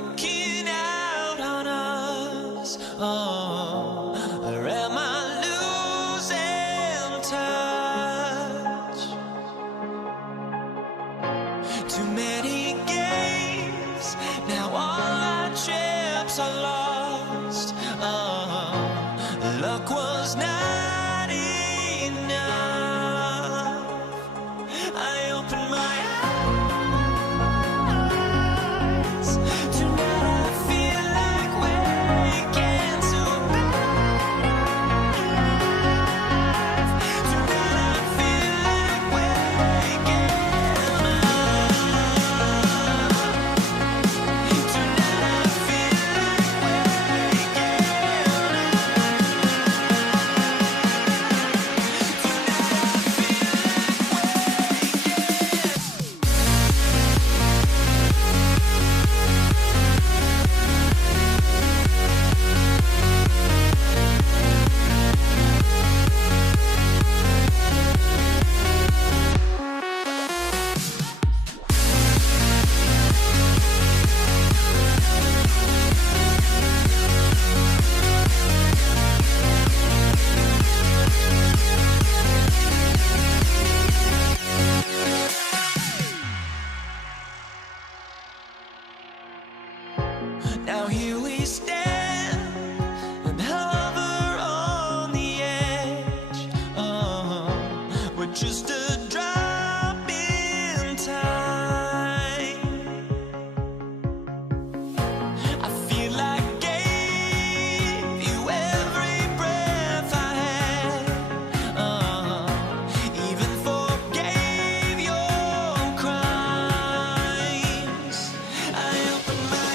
walking out on us. Oh, or am I losing touch? Too many games, now all our chips are lost. Oh, luck was not enough. I opened my eyes. Tonight I feel like waking to life. Tonight I feel like waking up. Tonight I feel like waking Now here we stand and hover on the edge. Oh, we're just a drop in time. I feel like I gave you every breath I had. Even forgave your crimes. I opened my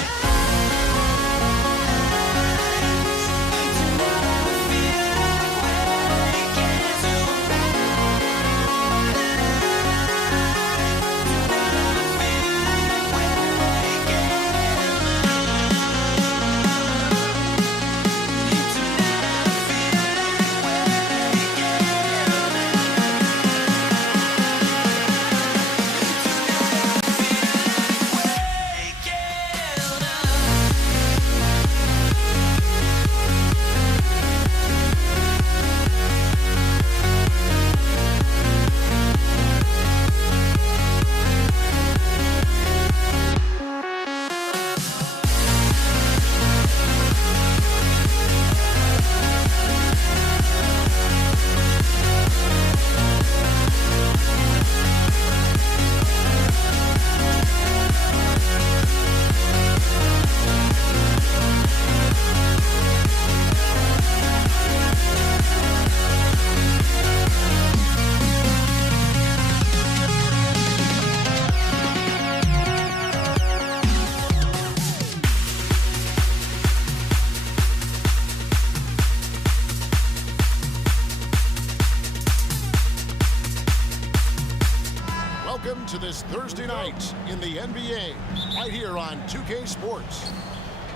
Welcome to this Thursday night in the NBA, right here on 2K Sports.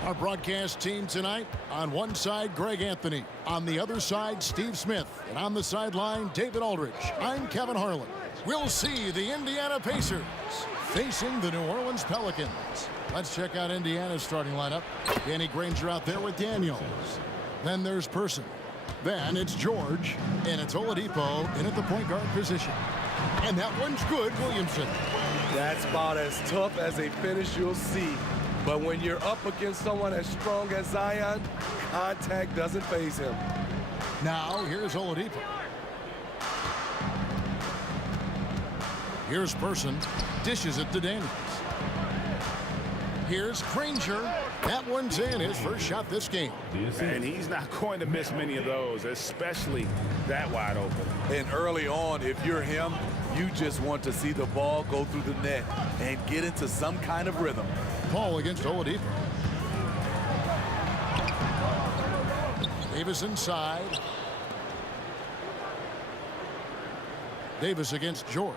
Our broadcast team tonight, on one side, Greg Anthony. On the other side, Steve Smith. And on the sideline, David Aldridge. I'm Kevin Harlan. We'll see the Indiana Pacers facing the New Orleans Pelicans. Let's check out Indiana's starting lineup. Danny Granger out there with Daniels. Then there's Person. Then it's George. And it's Oladipo in at the point guard position. And that one's good, Williamson. That's about as tough as a finish you'll see. But when you're up against someone as strong as Zion, contact doesn't faze him. Now, here's Oladipo. Here's Person. Dishes it to Daniels. Here's Granger. That one's in, his first shot this game. And he's not going to miss many of those, especially that wide open. And early on, if you're him, you just want to see the ball go through the net and get into some kind of rhythm. Paul against Oladipo. Davis inside. Davis against George.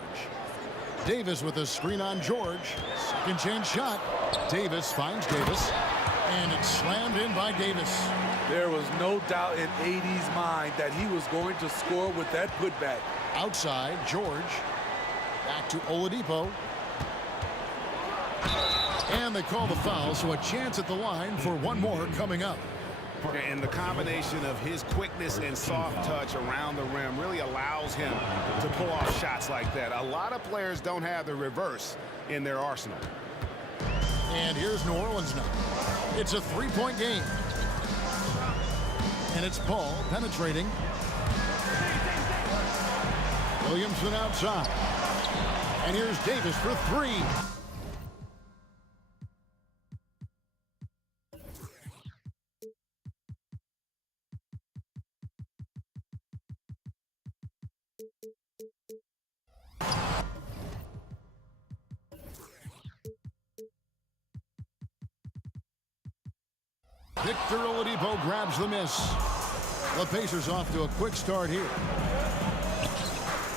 Davis with a screen on George. Second chance shot. Davis finds Davis. And it's slammed in by Davis. There was no doubt in AD's mind that he was going to score with that putback. Outside, George. Back to Oladipo. And they call the foul, so a chance at the line for one more coming up. And the combination of his quickness and soft touch around the rim really allows him to pull off shots like that. A lot of players don't have the reverse in their arsenal. And here's New Orleans now. It's a three-point game. And it's Paul penetrating. Williamson outside. And here's Davis for three. Victor Oladipo grabs the miss. The Pacers off to a quick start here.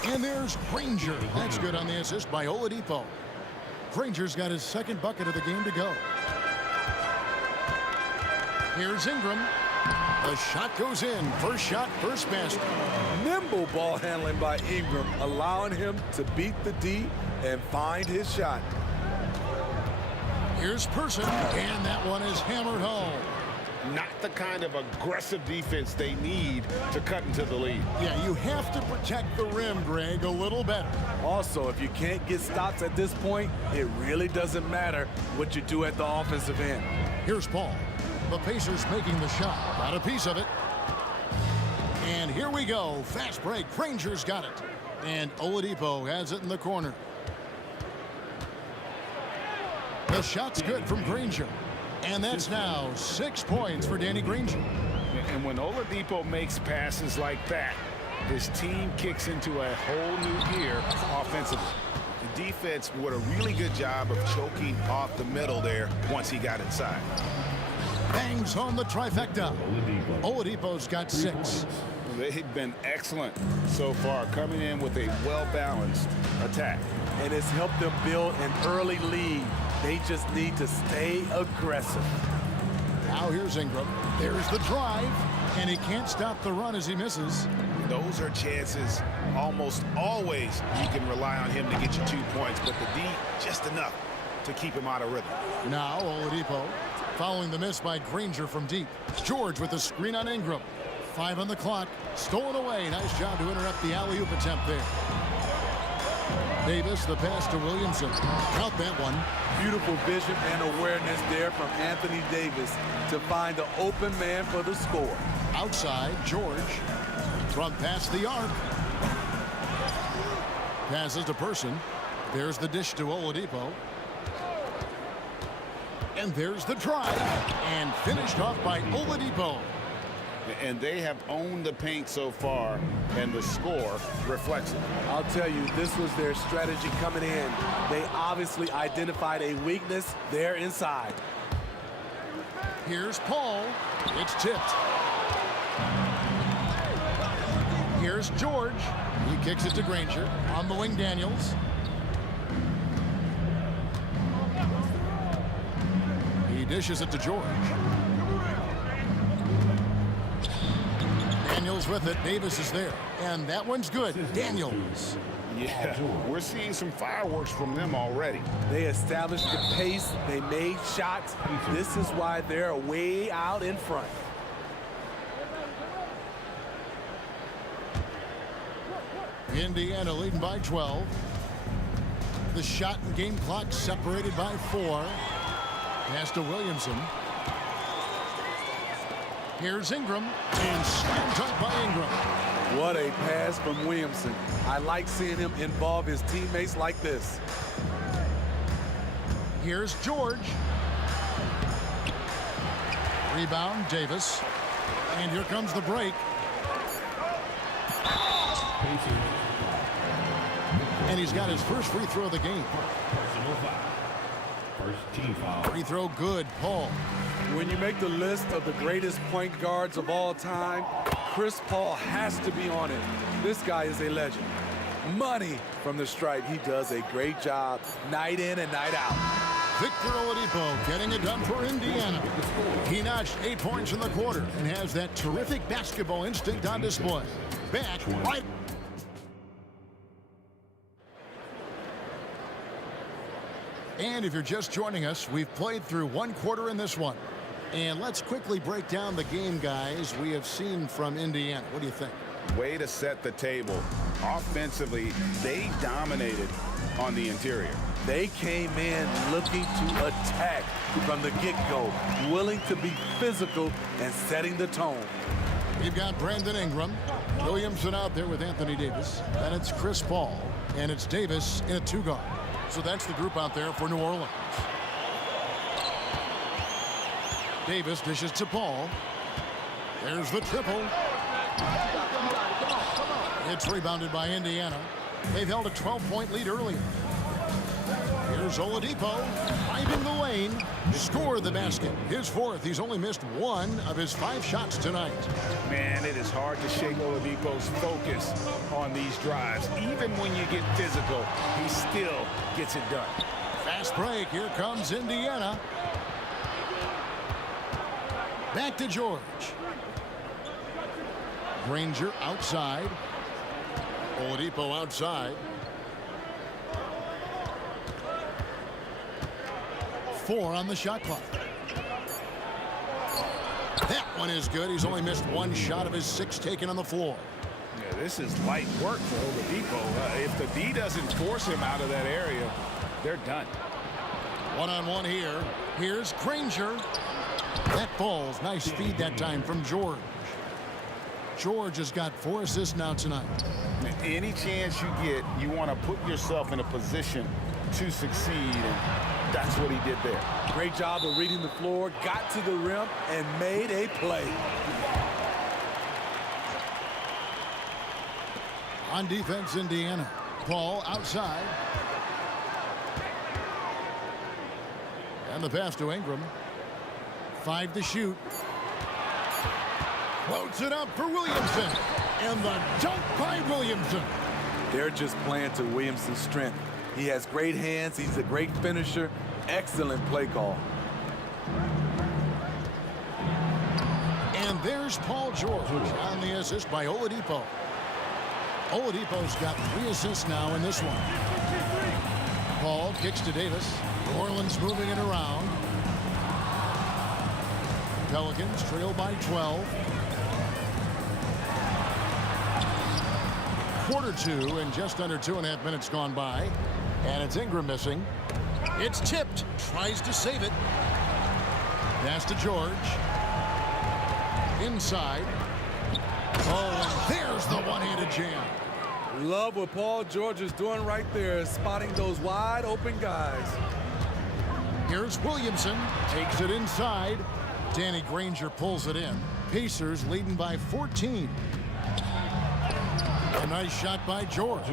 And there's Granger. That's good on the assist by Oladipo. Granger's got his second bucket of the game to go. Here's Ingram. The shot goes in. First shot, first basket. Nimble ball handling by Ingram, allowing him to beat the D and find his shot. Here's Person, and that one is hammered home. Not the kind of aggressive defense they need to cut into the lead. Yeah, you have to protect the rim, Greg, a little better. Also, if you can't get stops at this point, it really doesn't matter what you do at the offensive end. Here's Paul. The Pacers making the shot. Got a piece of it. And here we go. Fast break. Granger's got it. And Oladipo has it in the corner. The shot's good from Granger. And that's now 6 points for Danny Granger. And when Oladipo makes passes like that, his team kicks into a whole new gear offensively. The defense did a really good job of choking off the middle there once he got inside. Bangs home the trifecta. Oladipo's got 6. They've been excellent so far, coming in with a well-balanced attack. And it's helped them build an early lead. They just need to stay aggressive. Now here's Ingram. There's the drive, and he can't stop the run as he misses. Those are chances almost always you can rely on him to get you 2 points, but the D just enough to keep him out of rhythm. Now Oladipo following the miss by Granger from deep. George with the screen on Ingram. 5 on the clock. Stolen away. Nice job to interrupt the alley-oop attempt there. Davis, the pass to Williamson. Count that one. Beautiful vision and awareness there from Anthony Davis to find the open man for the score. Outside, George. From past the arc. Passes to Person. There's the dish to Oladipo. And there's the drive. And finished off by Oladipo. And they have owned the paint so far, and the score reflects it. I'll tell you, this was their strategy coming in. They obviously identified a weakness there inside. Here's Paul. It's tipped. Here's George. He kicks it to Granger. On the wing, Daniels. He dishes it to George. Daniels with it. Davis is there. And that one's good. Daniels. Yeah, we're seeing some fireworks from them already. They established the pace. They made shots. This is why they're way out in front. Indiana leading by 12. The shot and game clock separated by 4. Pass to Williamson. Here's Ingram, and slam dunk by Ingram. What a pass from Williamson. I like seeing him involve his teammates like this. Here's George. Rebound, Davis. And here comes the break. And he's got his first free throw of the game. First team foul. Free throw good, Paul. When you make the list of the greatest point guards of all time, Chris Paul has to be on it. This guy is a legend. Money from the stripe. He does a great job night in and night out. Victor Oladipo getting it done for Indiana. He notched 8 points in the quarter and has that terrific basketball instinct on display. Back right. And if you're just joining us, we've played through one quarter in this one. And let's quickly break down the game, guys, we have seen from Indiana. What do you think? Way to set the table. Offensively, they dominated on the interior. They came in looking to attack from the get-go, willing to be physical and setting the tone. We've got Brandon Ingram, Williamson out there with Anthony Davis. Then it's Chris Paul, and it's Davis in a two-guard. So that's the group out there for New Orleans. Davis dishes to Paul. There's the triple. It's rebounded by Indiana. They've held a 12-point lead earlier. Here's Oladipo, finding the lane, scored the basket. His fourth. He's only missed one of his 5 shots tonight. Man, it is hard to shake Oladipo's focus on these drives. Even when you get physical, he still gets it done. Fast break. Here comes Indiana. Back to George. Granger outside. Oladipo outside. 4 on the shot clock. That one is good. He's only missed 1 shot of his 6 taken on the floor. Yeah, this is light work for Oladipo. If the D doesn't force him out of that area, they're done. One-on-one here. Here's Granger. That falls. Nice feed that time from George. George has got 4 assists now tonight. Any chance you get, you want to put yourself in a position to succeed, and that's what he did there. Great job of reading the floor, got to the rim, and made a play. On defense, Indiana. Paul outside. And the pass to Ingram. 5 to shoot. Floats it up for Williamson. And the dunk by Williamson. They're just playing to Williamson's strength. He has great hands. He's a great finisher. Excellent play call. And there's Paul George on the assist by Oladipo. Oladipo's got 3 assists now in this one. Paul kicks to Davis. New Orleans moving it around. Pelicans trail by 12. Quarter 2 and just under 2.5 minutes gone by. And it's Ingram missing. It's tipped. Tries to save it. Pass to George. Inside. Oh, and there's the one-handed jam. Love what Paul George is doing right there, spotting those wide open guys. Here's Williamson. Takes it inside. Danny Granger pulls it in. Pacers leading by 14. A nice shot by George.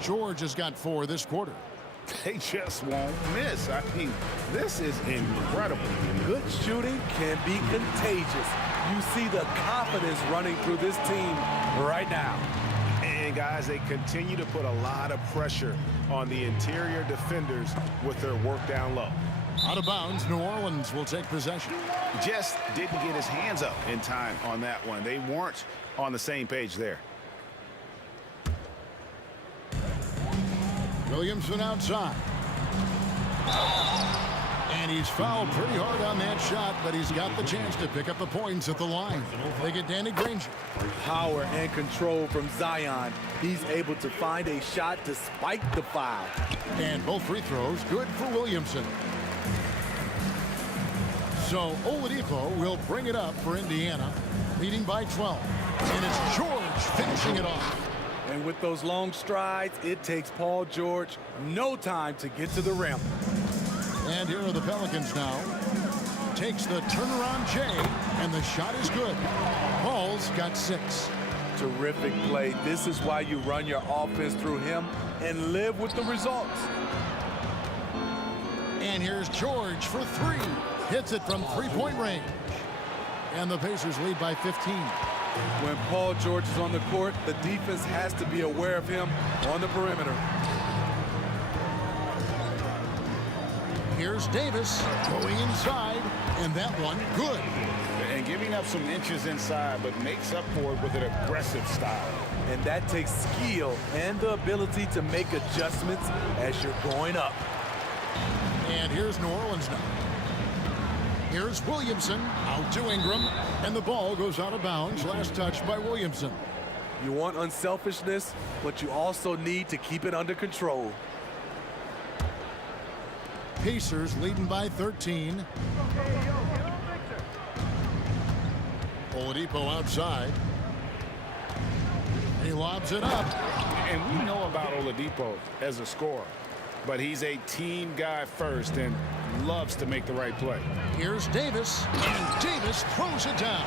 George has got 4 this quarter. They just won't miss. I mean, this is incredible. Good shooting can be contagious. You see the confidence running through this team right now. And guys, they continue to put a lot of pressure on the interior defenders with their work down low. Out of bounds, New Orleans will take possession. Just didn't get his hands up in time on that one. They weren't on the same page there. Williamson outside. And he's fouled pretty hard on that shot, but he's got the chance to pick up the points at the line. They get Danny Granger. Power and control from Zion. He's able to find a shot despite the foul. And both free throws good for Williamson. So Oladipo will bring it up for Indiana, leading by 12. And it's George finishing it off. And with those long strides, it takes Paul George no time to get to the rim. And here are the Pelicans now. Takes the turnaround J, and the shot is good. Paul's got 6. Terrific play. This is why you run your offense through him and live with the results. And here's George for 3. Hits it from 3-point range. And the Pacers lead by 15. When Paul George is on the court, the defense has to be aware of him on the perimeter. Here's Davis going inside, and that one good. And giving up some inches inside, but makes up for it with an aggressive style. And that takes skill and the ability to make adjustments as you're going up. And here's New Orleans now. Here's Williamson out to Ingram, and the ball goes out of bounds. Last touch by Williamson. You want unselfishness, but you also need to keep it under control. Pacers leading by 13. Oladipo outside. He lobs it up. And we know about Oladipo as a scorer, but he's a team guy first and loves to make the right play. Here's Davis, and Davis throws it down.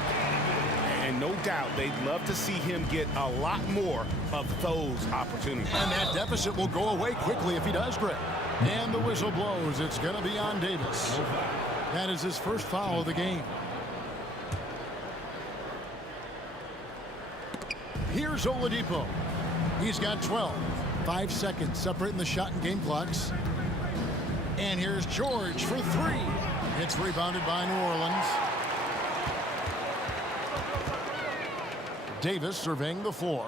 And no doubt they'd love to see him get a lot more of those opportunities. And that deficit will go away quickly if he does, Greg. And the whistle blows. It's going to be on Davis. That is his first foul of the game. Here's Oladipo. He's got 12. 5 seconds separating the shot and game clocks. And here's George for three. It's rebounded by New Orleans. Davis surveying the floor.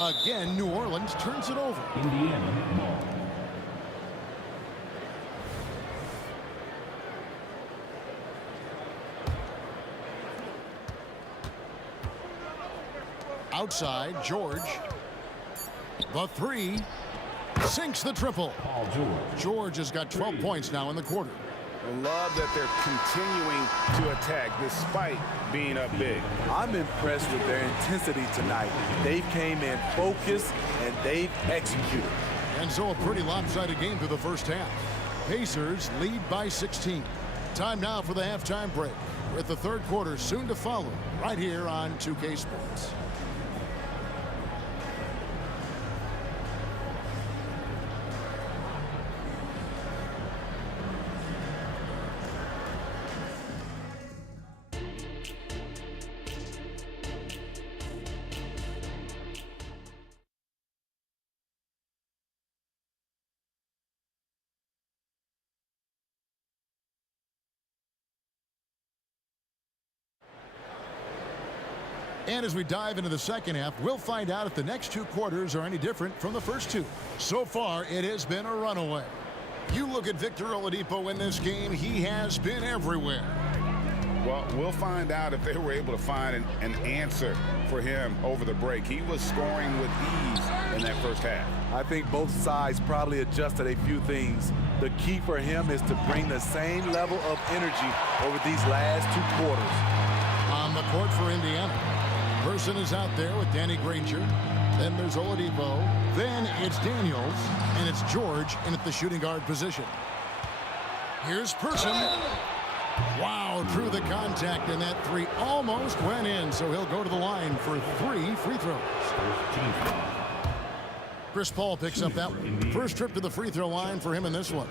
Again, New Orleans turns it over. Indiana ball. Outside, George. The three. Sinks the triple. Paul George. George has got 12 points now in the quarter. I love that they're continuing to attack despite being up big. I'm impressed with their intensity tonight. They came in focused and they've executed. And so a pretty lopsided game through the first half. Pacers lead by 16. Time now for the halftime break, with the third quarter soon to follow right here on 2K Sports. And as we dive into the second half, we'll find out if the next two quarters are any different from the first two. So far, it has been a runaway. You look at Victor Oladipo in this game, he has been everywhere. Well, we'll find out if they were able to find an answer for him over the break. He was scoring with ease in that first half. I think both sides probably adjusted a few things. The key for him is to bring the same level of energy over these last two quarters. On the court for Indiana, Person is out there with Danny Granger. Then there's Oladipo. Then it's Daniels. And it's George in at the shooting guard position. Here's Person. Wow, through the contact, and that three almost went in, so he'll go to the line for 3 free throws. Chris Paul picks up that one. First trip to the free throw line for him in this one.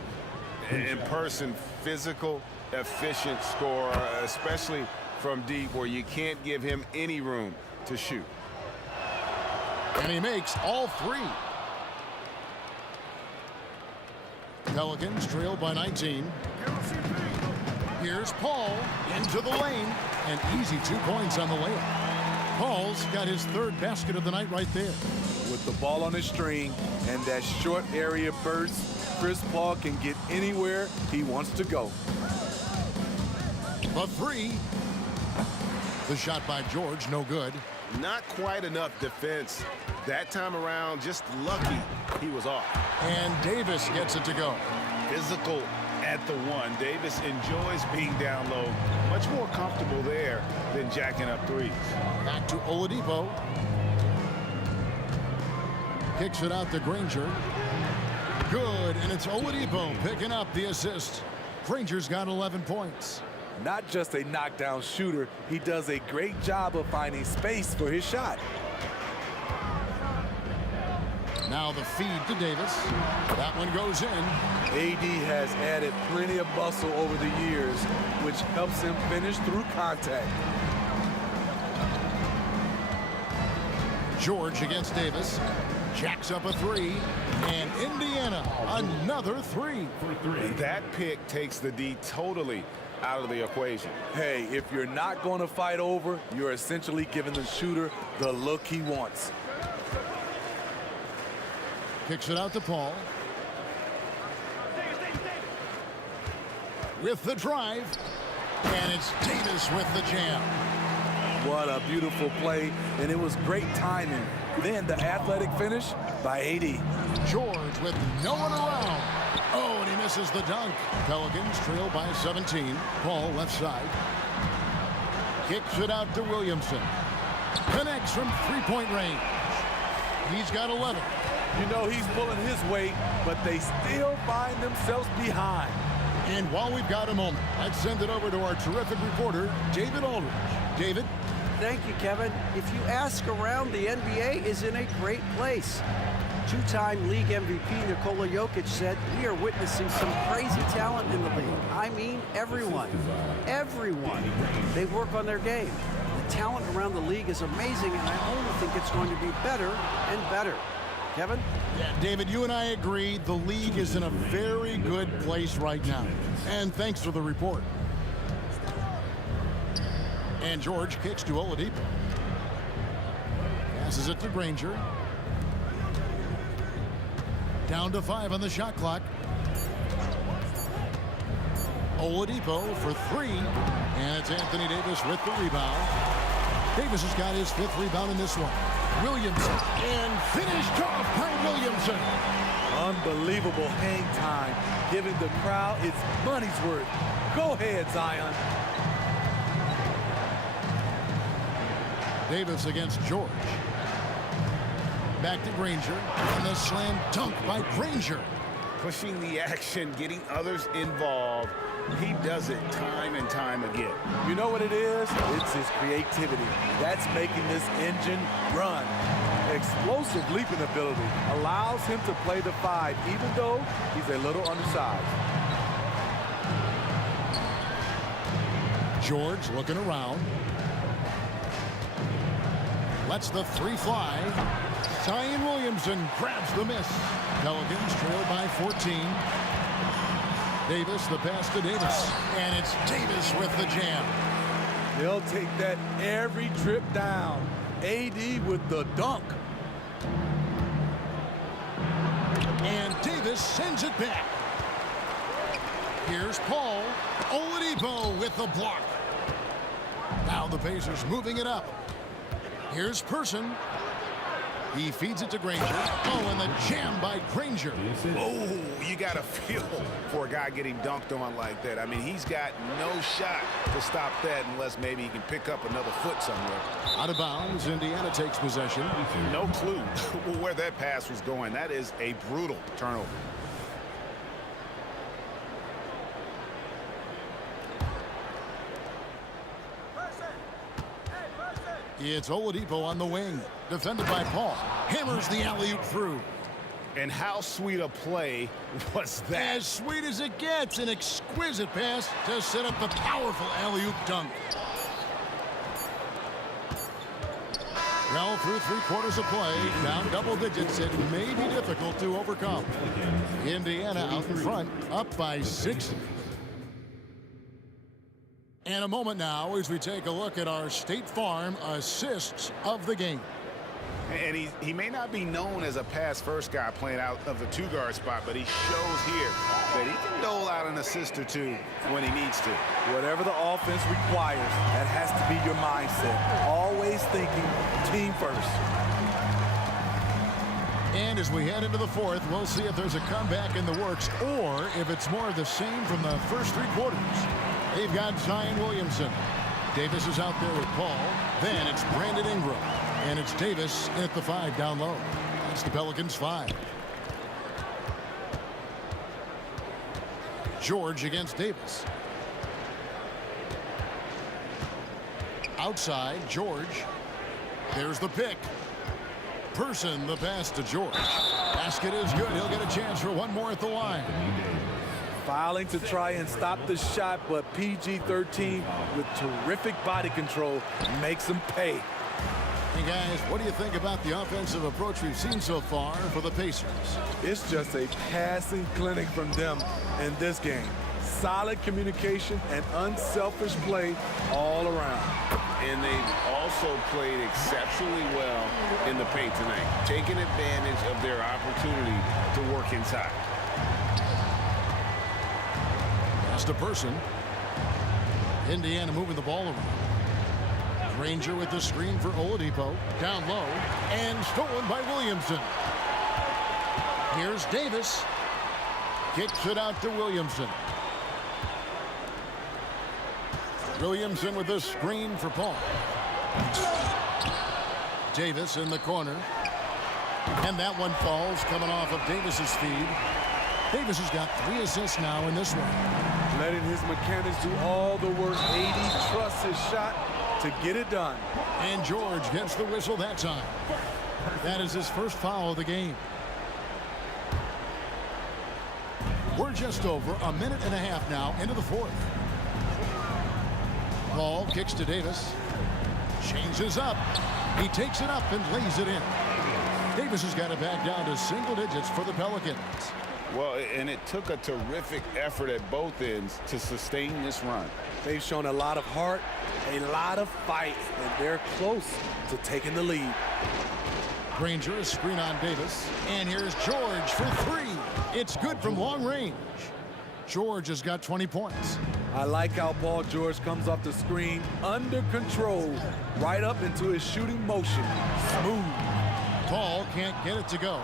In Person, physical, efficient scorer, especially from deep where you can't give him any room to shoot. And he makes all three. Pelicans trail by 19. Here's Paul into the lane. And easy 2 points on the layup. Paul's got his third basket of the night right there. With the ball on his string and that short area burst, Chris Paul can get anywhere he wants to go. The three. The shot by George, no good. Not quite enough defense that time around. Just lucky he was off. And Davis gets it to go. Physical at the one. Davis enjoys being down low. Much more comfortable there than jacking up threes. Back to Oladipo. Kicks it out to Granger. Good, and it's Oladipo picking up the assist. Granger's got 11 points. Not just a knockdown shooter, he does a great job of finding space for his shot. Now the feed to Davis. That one goes in. AD has added plenty of muscle over the years, which helps him finish through contact. George against Davis. Jacks up a three. And Indiana, another three. And that pick takes the D totally out of the equation. Hey, if you're not going to fight over, you're essentially giving the shooter the look he wants. Kicks it out to Paul. with the drive. And it's Davis with the jam. What a beautiful play, and it was great timing. Then the athletic finish by AD. George with no one around. Oh, and he misses the dunk. Pelicans trail by 17. Paul left side. Kicks it out to Williamson. Connects from three-point range. He's got 11. You know he's pulling his weight, but they still find themselves behind. And while we've got a moment, let's send it over to our terrific reporter, David Aldridge. David? Thank you, Kevin. If you ask around, the NBA is in a great place. Two-time league MVP Nikola Jokic said, "We are witnessing some crazy talent in the league." I mean, everyone. Everyone. They work on their game. The talent around the league is amazing, and I only think it's going to be better and better. Kevin? Yeah, David, you and I agree the league is in a very good place right now. And thanks for the report. And George kicks to Oladipo. Passes it to Granger. Down to 5 on the shot clock. Oladipo for 3. And it's Anthony Davis with the rebound. Davis has got his 5th rebound in this one. Williamson, and finished off by Williamson. Unbelievable hang time, giving the crowd its money's worth. Go ahead, Zion. Davis against George. Back to Granger, and the slam dunk by Granger. Pushing the action, getting others involved. He does it time and time again. You know what it is? It's his creativity. That's making this engine run. Explosive leaping ability allows him to play the 5, even though he's a little undersized. George looking around. Lets the 3 fly. Zion Williamson grabs the miss. Pelicans trail by 14. Davis, the pass to Davis. And it's Davis with the jam. They'll take that every trip down. AD with the dunk. And Davis sends it back. Here's Paul. Oladipo with the block. Now the Pacers moving it up. Here's Person. He feeds it to Granger. Oh, and the jam by Granger. Oh, you got to feel for a guy getting dunked on like that. I mean, he's got no shot to stop that unless maybe he can pick up another foot somewhere. Out of bounds, Indiana takes possession. No clue where that pass was going. That is a brutal turnover. It's Oladipo on the wing. Defended by Paul. Hammers the alley-oop through. And how sweet a play was that? As sweet as it gets. An exquisite pass to set up the powerful alley-oop dunk. Well, through 3/4 of play, down double digits, it may be difficult to overcome. Indiana out in front, up by 6. And a moment now as we take a look at our State Farm assists of the game. And he may not be known as a pass-first guy playing out of the 2-guard spot, but he shows here that he can dole out an assist or 2 when he needs to. Whatever the offense requires, that has to be your mindset. Always thinking team first. And as we head into the 4th, we'll see if there's a comeback in the works or if it's more of the same from the first 3 quarters. They've got Zion Williamson. Davis is out there with Paul. Then it's Brandon Ingram. And it's Davis at the 5 down low. That's the Pelicans 5. George against Davis. Outside, George. There's the pick. Person, the pass to George. Basket is good. He'll get a chance for one more at the line. Filing to try and stop the shot, but PG-13 with terrific body control makes him pay. Hey guys, what do you think about the offensive approach we've seen so far for the Pacers? It's just a passing clinic from them in this game. Solid communication and unselfish play all around. And they've also played exceptionally well in the paint tonight, taking advantage of their opportunity to work inside. Pass to Person. Indiana moving the ball around. Granger with the screen for Oladipo. Down low. And stolen by Williamson. Here's Davis. Kicks it out to Williamson. Williamson with the screen for Paul. Davis in the corner. And that one falls coming off of Davis's feed. Davis has got 3 assists now in this one. Letting his mechanics do all the work. 80, trusts his shot to get it done. And George gets the whistle that time. That is his first foul of the game. We're just over a minute and a half now into the fourth. Ball kicks to Davis. Changes up. He takes it up and lays it in. Davis has got it back down to single digits for the Pelicans. Well, and it took a terrific effort at both ends to sustain this run. They've shown a lot of heart, a lot of fight, and they're close to taking the lead. Granger is screen on Davis. And here's George for 3. It's good from long range. George has got 20 points. I like how Paul George comes off the screen under control, right up into his shooting motion. Smooth. Paul can't get it to go.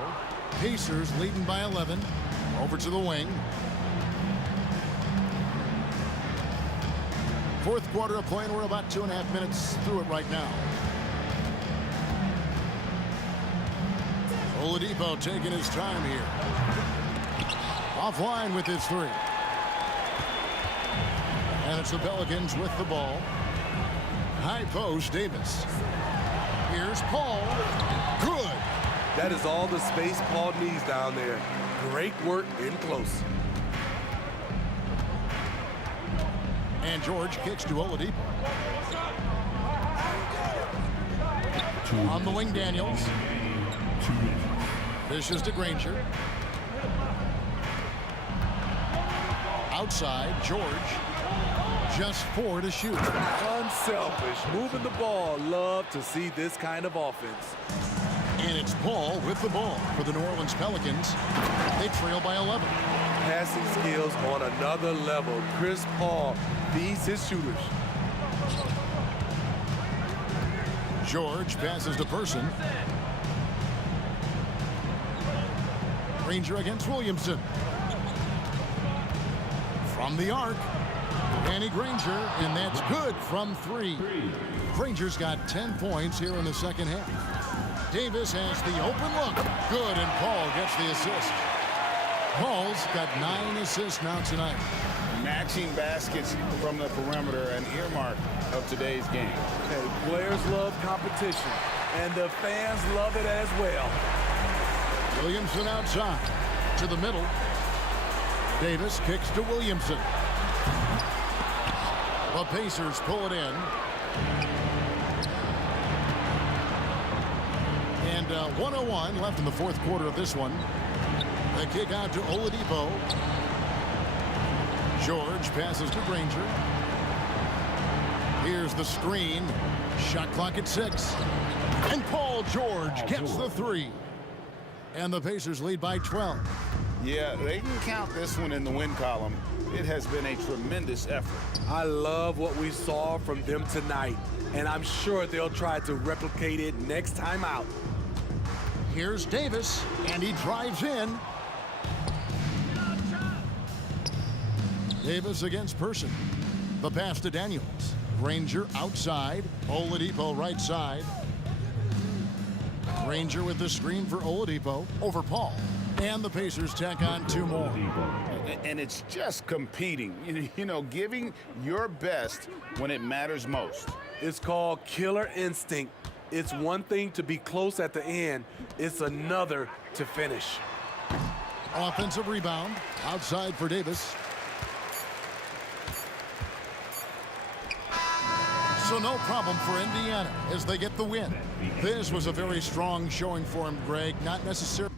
Pacers leading by 11. Over to the wing. Fourth quarter of play, and we're about 2.5 minutes through it right now. Oladipo taking his time here. Offline with his 3. And it's the Pelicans with the ball. High post, Davis. Here's Paul. Good. That is all the space Paul needs down there. Great work in close. And George kicks to Oladipo. On the wing, Daniels. Dishes to Granger. Outside, George. Just 4 to shoot. Unselfish, moving the ball. Love to see this kind of offense. And it's Paul with the ball for the New Orleans Pelicans. They trail by 11. Passing skills on another level. Chris Paul feeds his shooters. George passes to Person. Granger against Williamson. From the arc. Danny Granger, and that's good from 3. Granger's got 10 points here in the second half. Davis has the open look. Good, and Paul gets the assist. Paul's got 9 assists now tonight. Matching baskets from the perimeter, an earmark of today's game. Okay, players love competition, and the fans love it as well. Williamson outside to the middle. Davis kicks to Williamson. The Pacers pull it in. And 1:01 left in the fourth quarter of this one. The kick out to Oladipo. George passes to Granger. Here's the screen. Shot clock at 6. And Paul George gets the 3. And the Pacers lead by 12. Yeah, they can count this one in the win column. It has been a tremendous effort. I love what we saw from them tonight, and I'm sure they'll try to replicate it next time out. Here's Davis, and he drives in. Davis against Person. The pass to Daniels. Granger outside. Oladipo right side. Granger with the screen for Oladipo over Paul. And the Pacers tack on 2 more. And it's just competing, you know, giving your best when it matters most. It's called killer instinct. It's one thing to be close at the end. It's another to finish. Offensive rebound. Outside for Davis. So no problem for Indiana as they get the win. This was a very strong showing for him, Greg. Not necessarily.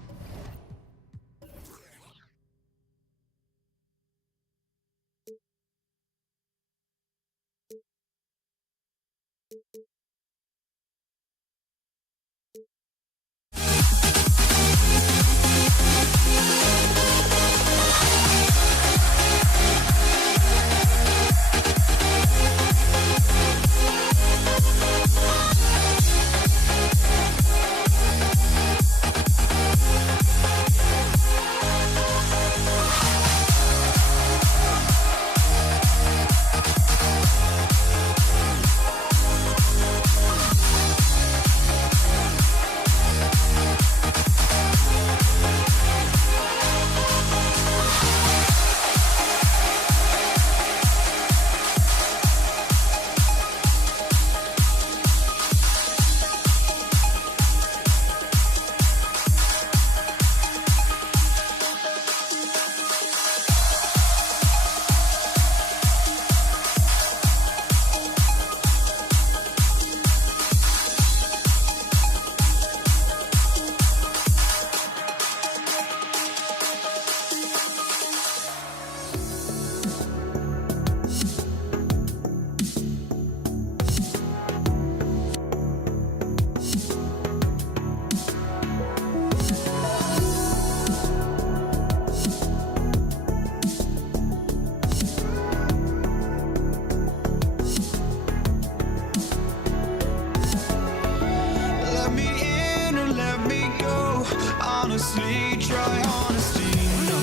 let me in or let me go. Honestly, try honesty. No,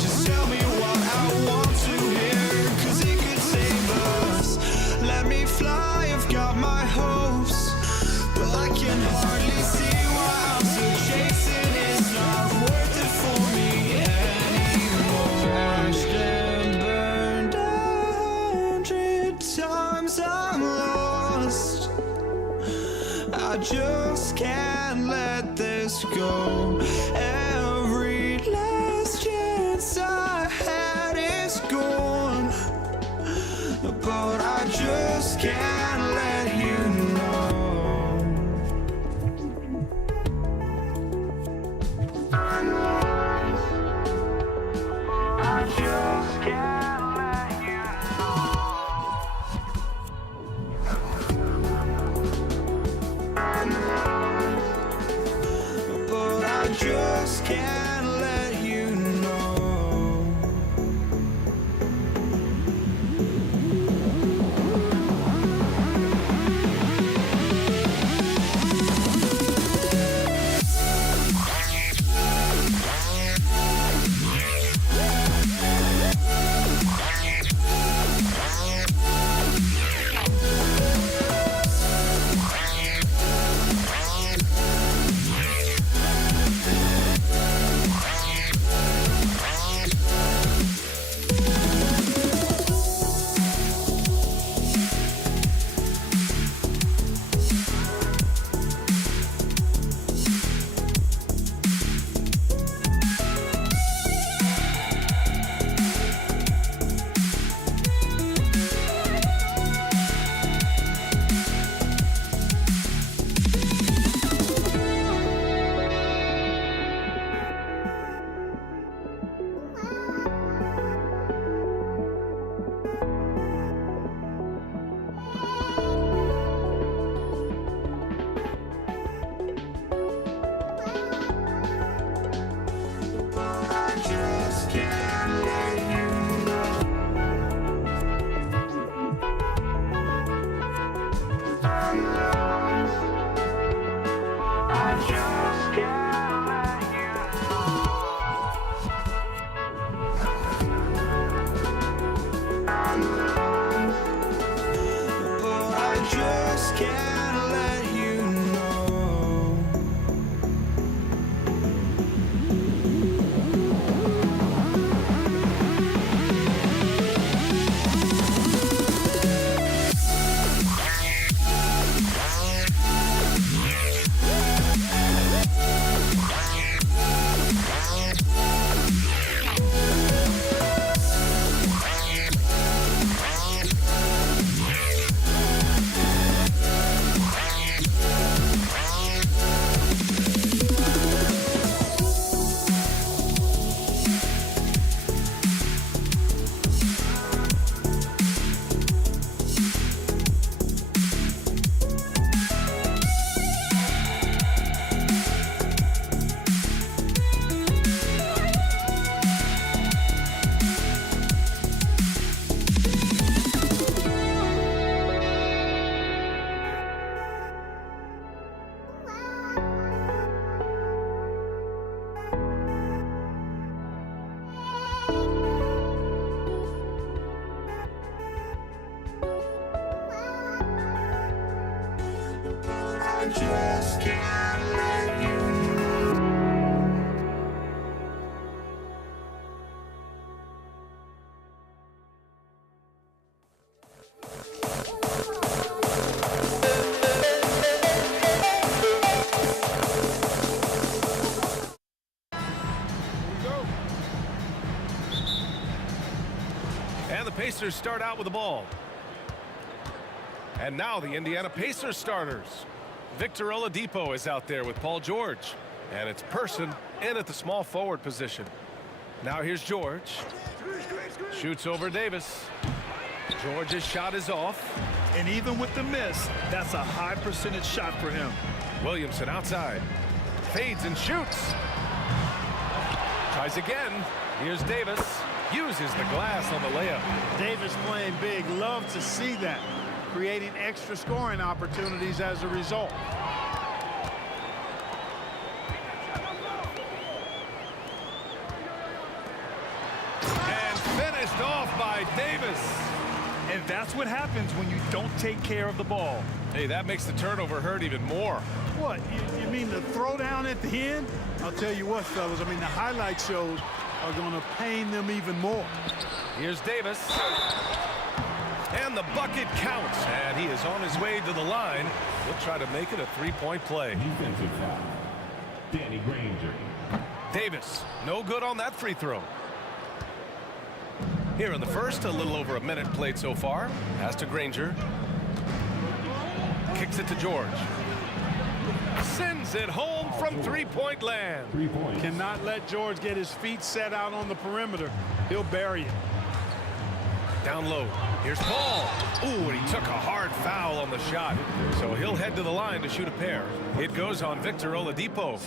just tell me what I want to hear, 'cause it could save us. Let me fly, I've got my hopes, but I can hardly see why I'm still chasing. It's not worth it for me anymore. Crashed and burned 100 times, I'm lost. I just can't let this go. Every last chance I had is gone, but I just can't let you know. I just can't let you know. But I just can't let you know. just can't let you know. And the Pacers start out with the ball. And now the Indiana Pacers starters. Victor Oladipo is out there with Paul George. And it's Person in at the small forward position. Now here's George. Shoots over Davis. George's shot is off. And even with the miss, that's a high percentage shot for him. Williamson outside. Fades and shoots. Tries again. Here's Davis. Uses the glass on the layup. Davis playing big. Love to see that. Creating extra scoring opportunities as a result. by Davis. And that's what happens when you don't take care of the ball. Hey, that makes the turnover hurt even more. What, you mean the throwdown at the end? I'll tell you what, fellas, I mean, the highlight shows are going to pain them even more. Here's Davis. And the bucket counts. And he is on his way to the line. He'll try to make it a three-point play. Defensive foul. Danny Granger. Davis, no good on that free throw. Here in the first, a little over a minute played so far. Pass to Granger. Kicks it to George. Sends it home from three-point land. 3 points. Cannot let George get his feet set out on the perimeter. He'll bury it. Down low. Here's Paul. Ooh, and he took a hard foul on the shot. So he'll head to the line to shoot a pair. It goes on Victor Oladipo.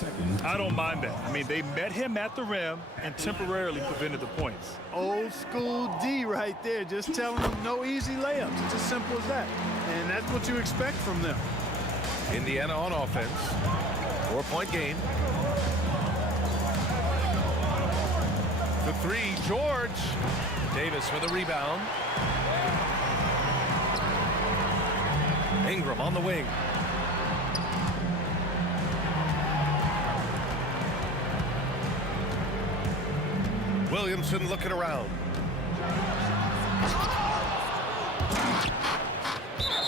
I don't mind that. I mean, they met him at the rim and temporarily prevented the points. Old school D right there, just telling them no easy layups. It's as simple as that. And that's what you expect from them. Indiana on offense. 4-point game. The three, George. Davis with a rebound. Ingram on the wing. Williamson looking around.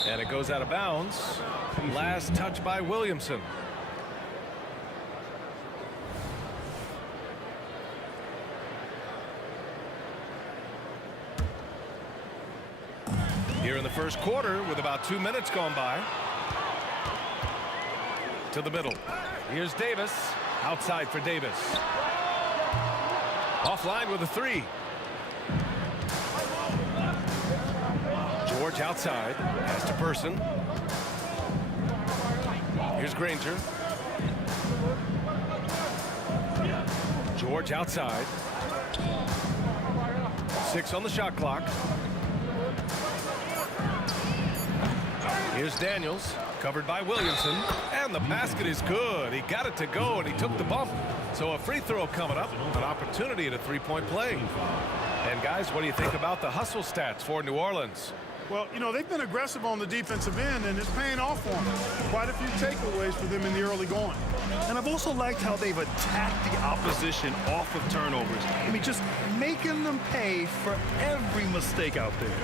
And it goes out of bounds. Last touch by Williamson. Here in the first quarter with about 2 minutes gone by. To the middle. Here's Davis. Outside for Davis. Offline with a three. George outside. Pass to Person. Here's Granger. George outside. 6 on the shot clock. Here's Daniels, covered by Williamson, and the basket is good. He got it to go, and he took the bump. So a free throw coming up, an opportunity at a three-point play. And guys, what do you think about the hustle stats for New Orleans? Well, you know, they've been aggressive on the defensive end, and it's paying off for them. Quite a few takeaways for them in the early going. And I've also liked how they've attacked the opposition off of turnovers. I mean, just making them pay for every mistake out there.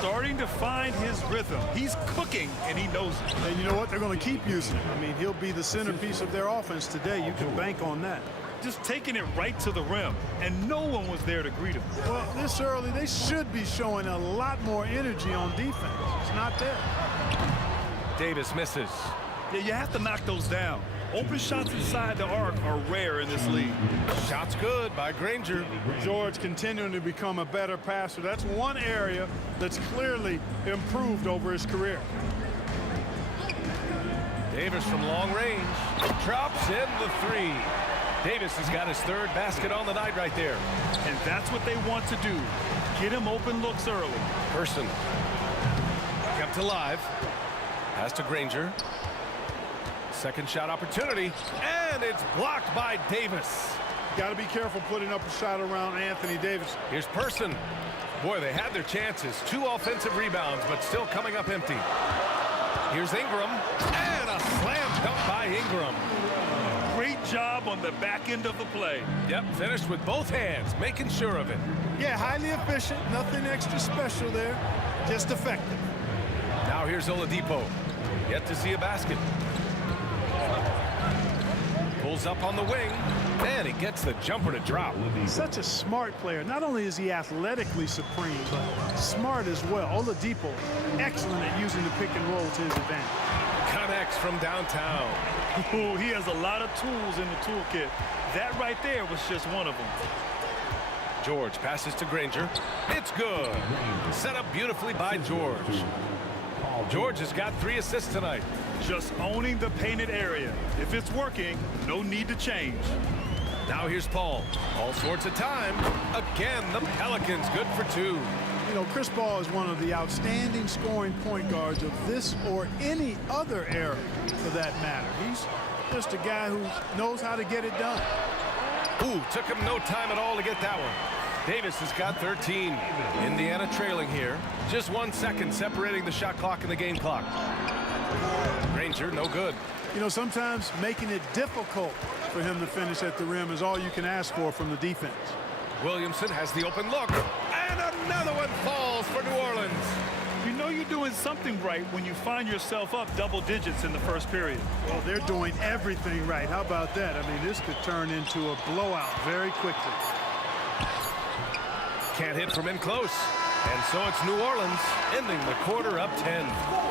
Starting to find his rhythm. He's cooking, and he knows it. And you know what? They're going to keep using him. I mean, he'll be the centerpiece of their offense today. You can bank on that. Just taking it right to the rim, and no one was there to greet him. Well, this early, they should be showing a lot more energy on defense. It's not there. Davis misses. Yeah, you have to knock those down. Open shots inside the arc are rare in this league. Shots good by Granger. George continuing to become a better passer. That's one area that's clearly improved over his career. Davis from long range. Drops in the three. Davis has got his third basket on the night right there. And that's what they want to do. Get him open looks early. Person kept alive. Pass to Granger. Second shot opportunity. And it's blocked by Davis. Got to be careful putting up a shot around Anthony Davis. Here's Person. Boy, they had their chances. 2 offensive rebounds, but still coming up empty. Here's Ingram. And a slam dunk by Ingram. Great job on the back end of the play. Yep, finished with both hands, making sure of it. Yeah, highly efficient. Nothing extra special there. Just effective. Now here's Oladipo. Yet to see a basket. Pulls up on the wing. And he gets the jumper to drop. Such a smart player. Not only is he athletically supreme, but smart as well. Oladipo, excellent at using the pick and roll to his advantage. Connects from downtown. Ooh, he has a lot of tools in the toolkit. That right there was just one of them. George passes to Granger. It's good. Set up beautifully by George. George has got 3 assists tonight. Just owning the painted area. If it's working, no need to change. Now here's Paul. All sorts of time. Again, the Pelicans good for 2. You know, Chris Paul is one of the outstanding scoring point guards of this or any other era, for that matter. He's just a guy who knows how to get it done. Ooh, took him no time at all to get that one. Davis has got 13. Indiana trailing here. Just 1 second separating the shot clock and the game clock. Granger, no good. You know, sometimes making it difficult for him to finish at the rim is all you can ask for from the defense. Williamson has the open look. And another one falls for New Orleans. You know you're doing something right when you find yourself up double digits in the first period. Well, they're doing everything right. How about that? I mean, this could turn into a blowout very quickly. Can't hit from in close. And so it's New Orleans ending the quarter up 10.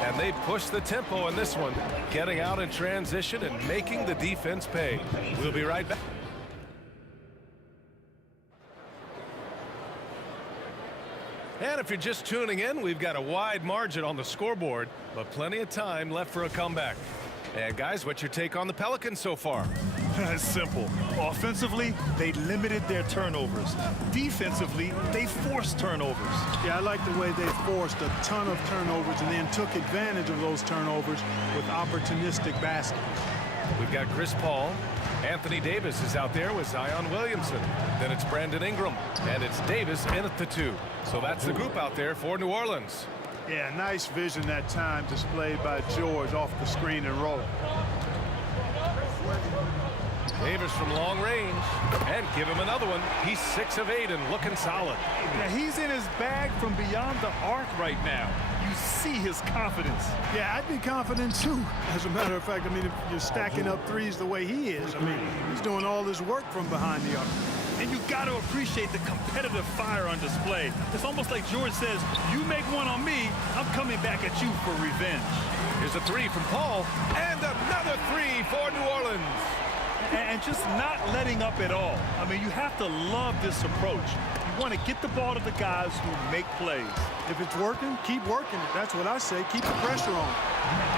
And they push the tempo in this one, getting out in transition and making the defense pay. We'll be right back. And if you're just tuning in, we've got a wide margin on the scoreboard, but plenty of time left for a comeback. And guys, what's your take on the Pelicans so far? It's simple. Offensively, they limited their turnovers. Defensively, they forced turnovers. Yeah, I like the way they forced a ton of turnovers and then took advantage of those turnovers with opportunistic baskets. We've got Chris Paul. Anthony Davis is out there with Zion Williamson. Then it's Brandon Ingram. And it's Davis in at the 2. So that's the group out there for New Orleans. Yeah, nice vision that time displayed by George off the screen and roll. Davis from long range. And give him another one. He's 6 of 8 and looking solid. Yeah, he's in his bag from beyond the arc right now. You see his confidence. Yeah, I'd be confident too. As a matter of fact, I mean, if you're stacking up threes the way he is, I mean, he's doing all his work from behind the arc. And you got to appreciate the competitive fire on display. It's almost like George says, you make one on me, I'm coming back at you for revenge. Here's a 3 from Paul. And another 3 for New Orleans. And just not letting up at all. I mean, you have to love this approach. You want to get the ball to the guys who make plays. If it's working, keep working it. That's what I say. Keep the pressure on.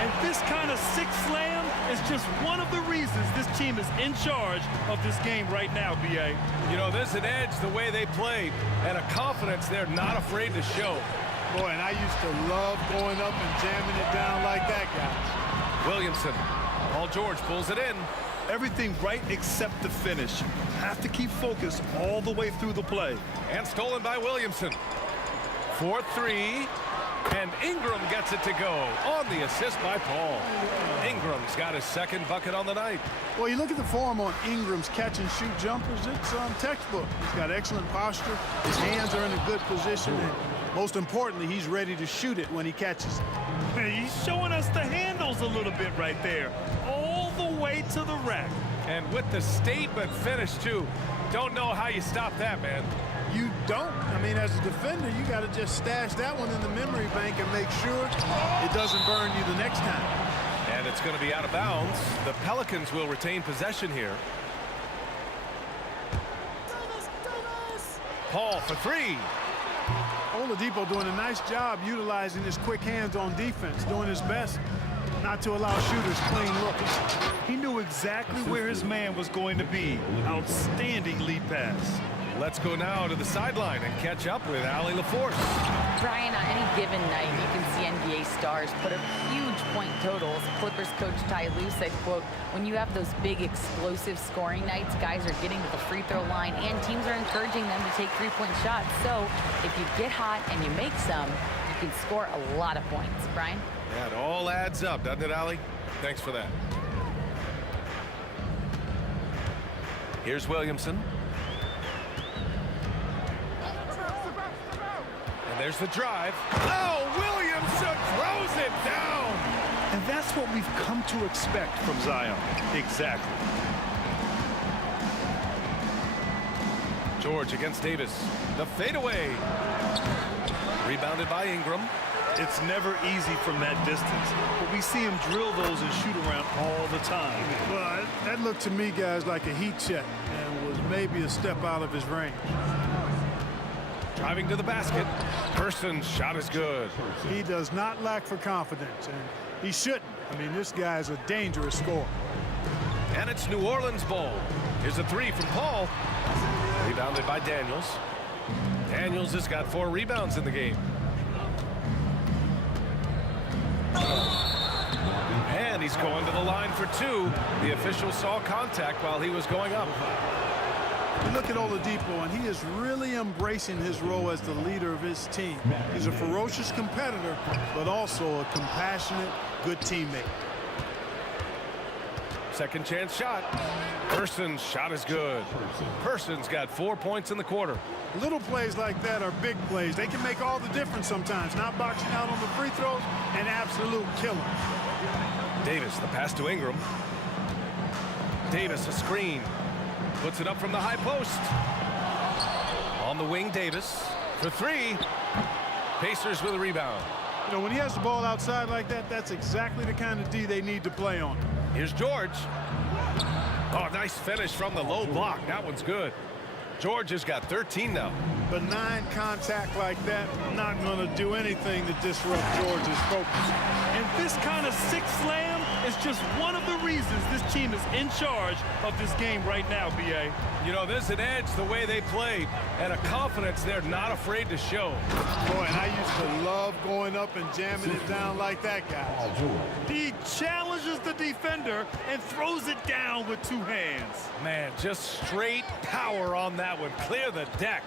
And this kind of sick slam is just one of the reasons this team is in charge of this game right now, B.A. You know, there's an edge the way they played and a confidence they're not afraid to show. Boy, and I used to love going up and jamming it down like that, guys. Williamson. Paul George pulls it in. Everything right except the finish. Have to keep focused all the way through the play. And stolen by Williamson. 4-3. And Ingram gets it to go on the assist by Paul. Ingram's got his second bucket on the night. Well, you look at the form on Ingram's catch-and-shoot jumpers, it's textbook. He's got excellent posture. His hands are in a good position. And most importantly, he's ready to shoot it when he catches it. He's showing us the handles a little bit right there. All the way to the rack. And with the statement finish, too. Don't know how you stop that, man. You don't. I mean, as a defender, you got to just stash that one in the memory bank and make sure it doesn't burn you the next time. And it's going to be out of bounds. The Pelicans will retain possession here. Paul for 3. Oladipo doing a nice job utilizing his quick hands on defense, doing his best not to allow shooters clean looks. He knew exactly where his man was going to be. Outstanding lead pass. Let's go now to the sideline and catch up with Allie LaForce. Brian, on any given night, you can see NBA stars put up huge point totals. Clippers coach Ty Lue said, quote, when you have those big explosive scoring nights, guys are getting to the free throw line and teams are encouraging them to take three-point shots. So if you get hot and you make some, you can score a lot of points. Brian? Yeah, it all adds up, doesn't it, Allie? Thanks for that. Here's Williamson. And there's the drive. Oh, Williamson throws it down. And that's what we've come to expect from Zion. Exactly. George against Davis. The fadeaway. Rebounded by Ingram. It's never easy from that distance, but we see him drill those and shoot around all the time. Well, that looked to me, guys, like a heat check and was maybe a step out of his range. Driving to the basket. Person's shot is good. He does not lack for confidence, and he shouldn't. I mean, this guy's a dangerous scorer. And it's New Orleans ball. Here's a 3 from Paul. Rebounded by Daniels. Daniels has got 4 rebounds in the game. And he's going to the line for 2. The official saw contact while he was going up. You look at Oladipo, and he is really embracing his role as the leader of his team. He's a ferocious competitor, but also a compassionate, good teammate. Second chance shot. Person's shot is good. Person's got 4 points in the quarter. Little plays like that are big plays. They can make all the difference sometimes. Not boxing out on the free throws, an absolute killer. Davis, the pass to Ingram. Davis, a screen. Puts it up from the high post. On the wing, Davis for three. Pacers with a rebound. You know, when he has the ball outside like that, that's exactly the kind of D they need to play on. Here's George. Oh, nice finish from the low block. That one's good. George has got 13 now. Benign contact like that, not going to do anything to disrupt George's focus. And this kind of six slam is just one of the reasons this team is in charge of this game right now, B.A. You know, there's an edge the way they play and a confidence they're not afraid to show. Boy, and I used to love going up and jamming it down like that, guys. He challenges the defender and throws it down with two hands. Man, just straight power on that one. Clear the deck.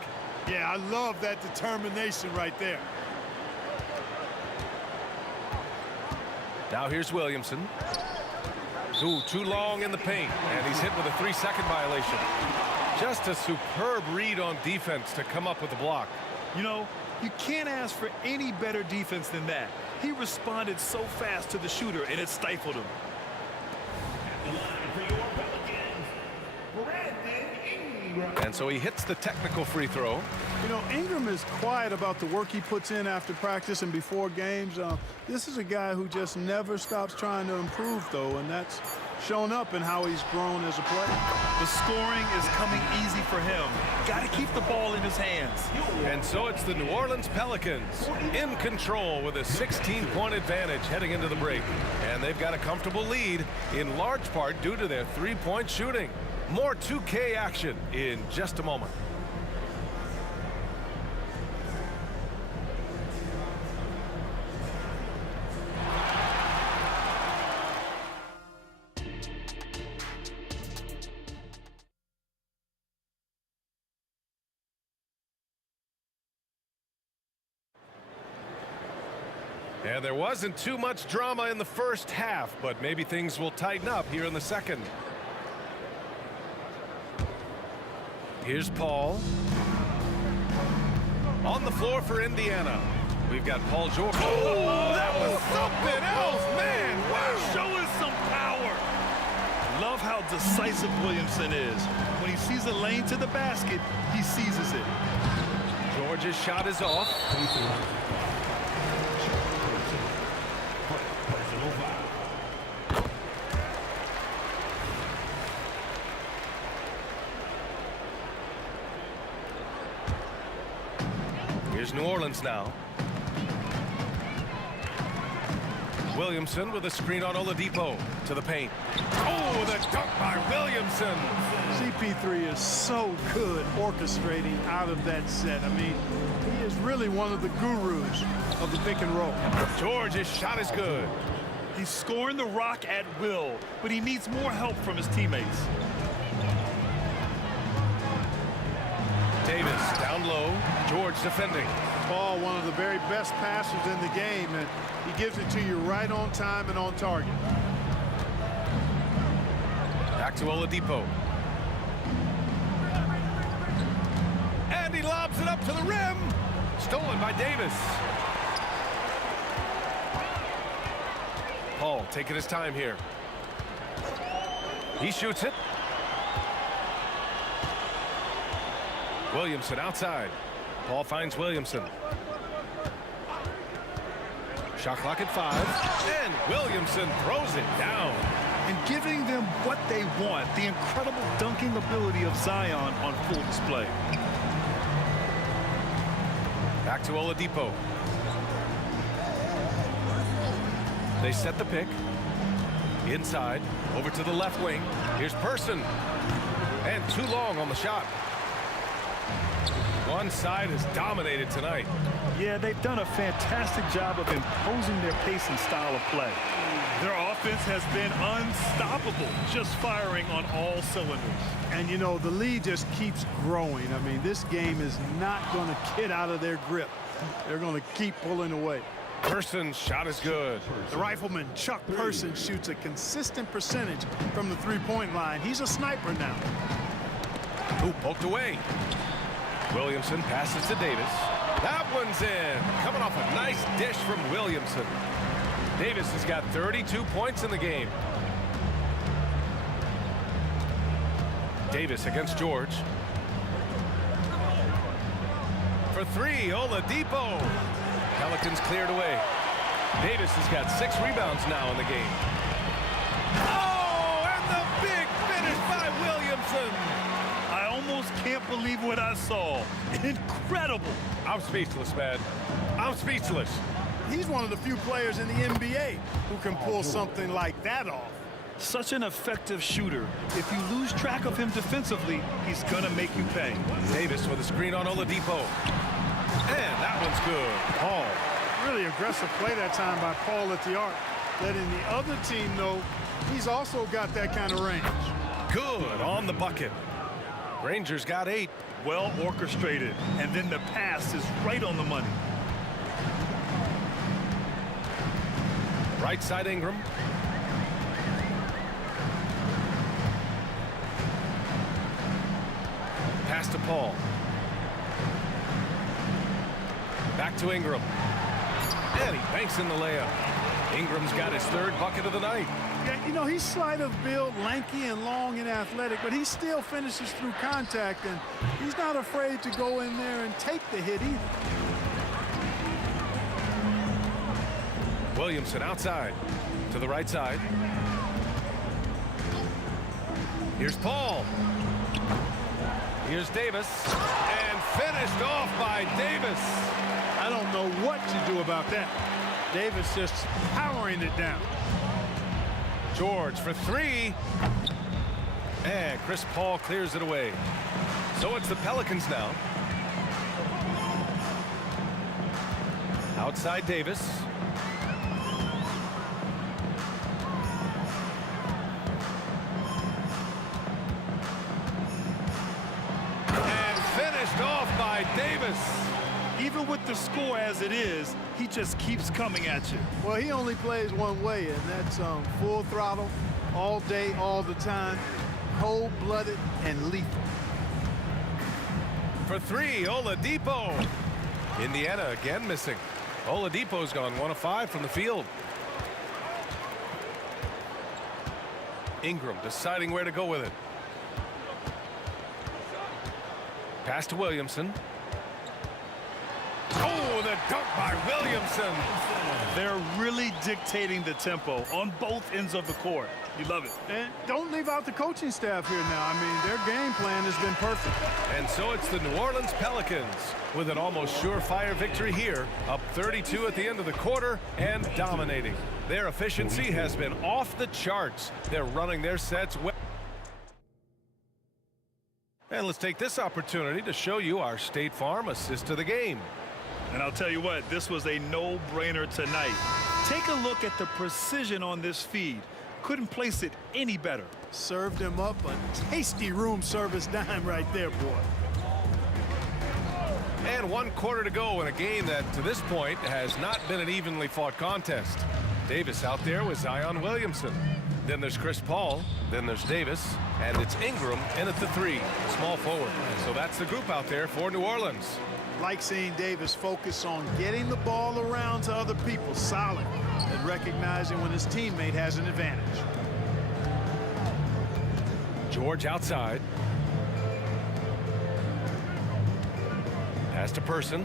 Yeah, I love that determination right there. Now here's Williamson. Ooh, too long in the paint, and he's hit with a 3-second violation. Just a superb read on defense to come up with the block. You know, you can't ask for any better defense than that. He responded so fast to the shooter, and it stifled him. And so he hits the technical free throw. You know, Ingram is quiet about the work he puts in after practice and before games. This is a guy who just never stops trying to improve, though, and that's shown up in how he's grown as a player. The scoring is coming easy for him. Got to keep the ball in his hands. And so it's the New Orleans Pelicans in control with a 16-point advantage heading into the break. And they've got a comfortable lead in large part due to their three-point shooting. More 2K action in just a moment. And there wasn't too much drama in the first half, but maybe things will tighten up here in the second. Here's Paul. On the floor for Indiana. We've got Paul George. Oh, that was something else, man. Wow. Showing some power. Love how decisive Williamson is. When he sees a lane to the basket, he seizes it. George's shot is off. Here's New Orleans now. Williamson with a screen on Oladipo to the paint. Oh, the dunk by Williamson. CP3 is so good orchestrating out of that set. I mean, he is really one of the gurus of the pick and roll. George's shot is good. He's scoring the rock at will, but he needs more help from his teammates. Davis down low. George defending. Paul, one of the very best passers in the game, and he gives it to you right on time and on target. Back to Oladipo. And he lobs it up to the rim. Stolen by Davis. Paul taking his time here. He shoots it. Williamson outside. Paul finds Williamson. Shot clock at 5. And Williamson throws it down. And giving them what they want, the incredible dunking ability of Zion on full display. Back to Oladipo. They set the pick. Inside. Over to the left wing. Here's Person. And too long on the shot. One side has dominated tonight. Yeah, they've done a fantastic job of imposing their pace and style of play. Their offense offense has been unstoppable, just firing on all cylinders. And, you know, the lead just keeps growing. I mean, this game is not going to get out of their grip. They're going to keep pulling away. Person's shot is good. The rifleman, Chuck Person, shoots a consistent percentage from the three-point line. He's a sniper now. Who poked away. Williamson passes to Davis. That one's in. Coming off a nice dish from Williamson. Davis has got 32 points in the game. Davis against George. For three, Oladipo. Pelicans cleared away. Davis has got 6 rebounds now in the game. Oh, and the big finish by Williamson. I almost can't believe what I saw. Incredible. I'm speechless, man. I'm speechless. He's one of the few players in the NBA who can pull something like that off. Such an effective shooter. If you lose track of him defensively, he's gonna make you pay. Davis with a screen on Oladipo. And that one's good. Paul. Really aggressive play that time by Paul at the arc, letting the other team know he's also got that kind of range. Good on the bucket. Rangers got 8. Well orchestrated, and then the pass is right on the money. Right side Ingram. Pass to Paul. Back to Ingram. And he banks in the layup. Ingram's got his 3rd bucket of the night. Yeah, you know, he's slight of build, lanky and long and athletic, but he still finishes through contact, and he's not afraid to go in there and take the hit either. Williamson outside to the right side. Here's Paul. Here's Davis. And finished off by Davis. I don't know what to do about that. Davis just powering it down. George for 3. And Chris Paul clears it away. So it's the Pelicans now. Outside Davis. And finished off by Davis. Even with the score as it is, he just keeps coming at you. Well, he only plays one way, and that's full throttle, all day, all the time, cold-blooded and lethal. For 3, Oladipo. Indiana again missing. Oladipo's gone 1 of 5 from the field. Ingram deciding where to go with it. Pass to Williamson. Oh, the dunk by Williamson. They're really dictating the tempo on both ends of the court. You love it. And don't leave out the coaching staff here now. I mean, their game plan has been perfect. And so it's the New Orleans Pelicans with an almost surefire victory here, up 32 at the end of the quarter and dominating. Their efficiency has been off the charts. They're running their sets well. And let's take this opportunity to show you our State Farm assist of the game. And I'll tell you what, this was a no-brainer tonight. Take a look at the precision on this feed. Couldn't place it any better. Served him up a tasty room service dime right there, boy. And 1 quarter to go in a game that, to this point, has not been an evenly fought contest. Davis out there with Zion Williamson. Then there's Chris Paul. Then there's Davis. And it's Ingram in at the 3, small forward. So that's the group out there for New Orleans. Like seeing Davis focus on getting the ball around to other people, solid, and recognizing when his teammate has an advantage. George outside. Pass to Person.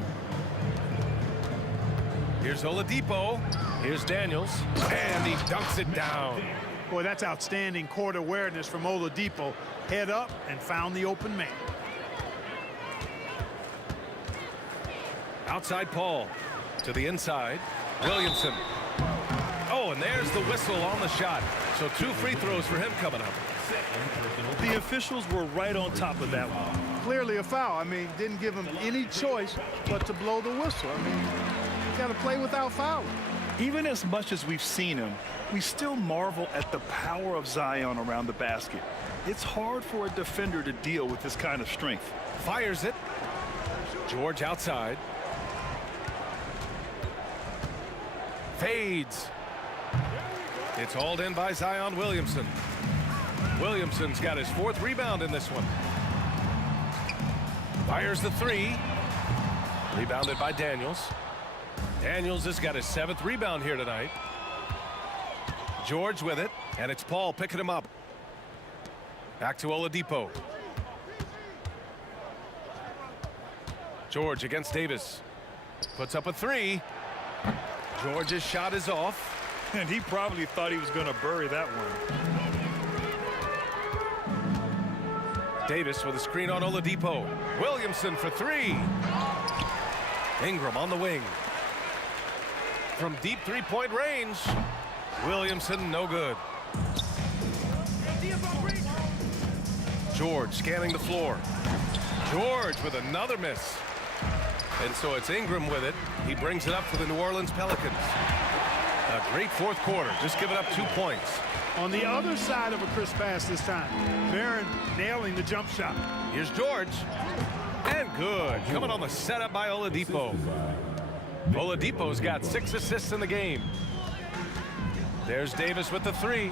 Here's Oladipo. Here's Daniels. And he dunks it down. Boy, that's outstanding court awareness from Oladipo. Head up and found the open man. Outside Paul to the inside. Williamson. Oh, and there's the whistle on the shot. So 2 free throws for him coming up. The officials were right on top of that one. Clearly a foul. I mean, didn't give him any choice but to blow the whistle. I mean, you got to play without fouling. Even as much as we've seen him, we still marvel at the power of Zion around the basket. It's hard for a defender to deal with this kind of strength. Fires it. George outside. Fades. It's hauled in by Zion Williamson. Williamson's got his 4th rebound in this one. Fires the 3. Rebounded by Daniels. Daniels has got his 7th rebound here tonight. George with it, and it's Paul picking him up. Back to Oladipo. George against Davis. Puts up a 3. George's shot is off. And he probably thought he was going to bury that one. Davis with a screen on Oladipo. Williamson for 3. Ingram on the wing. From deep 3-point range. Williamson no good. George scanning the floor. George with another miss. And so it's Ingram with it. He brings it up for the New Orleans Pelicans. A great 4th quarter, just giving up 2 points. On the other side of a crisp pass this time. Barron nailing the jump shot. Here's George. And good. Coming on the setup by Oladipo. Oladipo's got 6 assists in the game. There's Davis with the 3.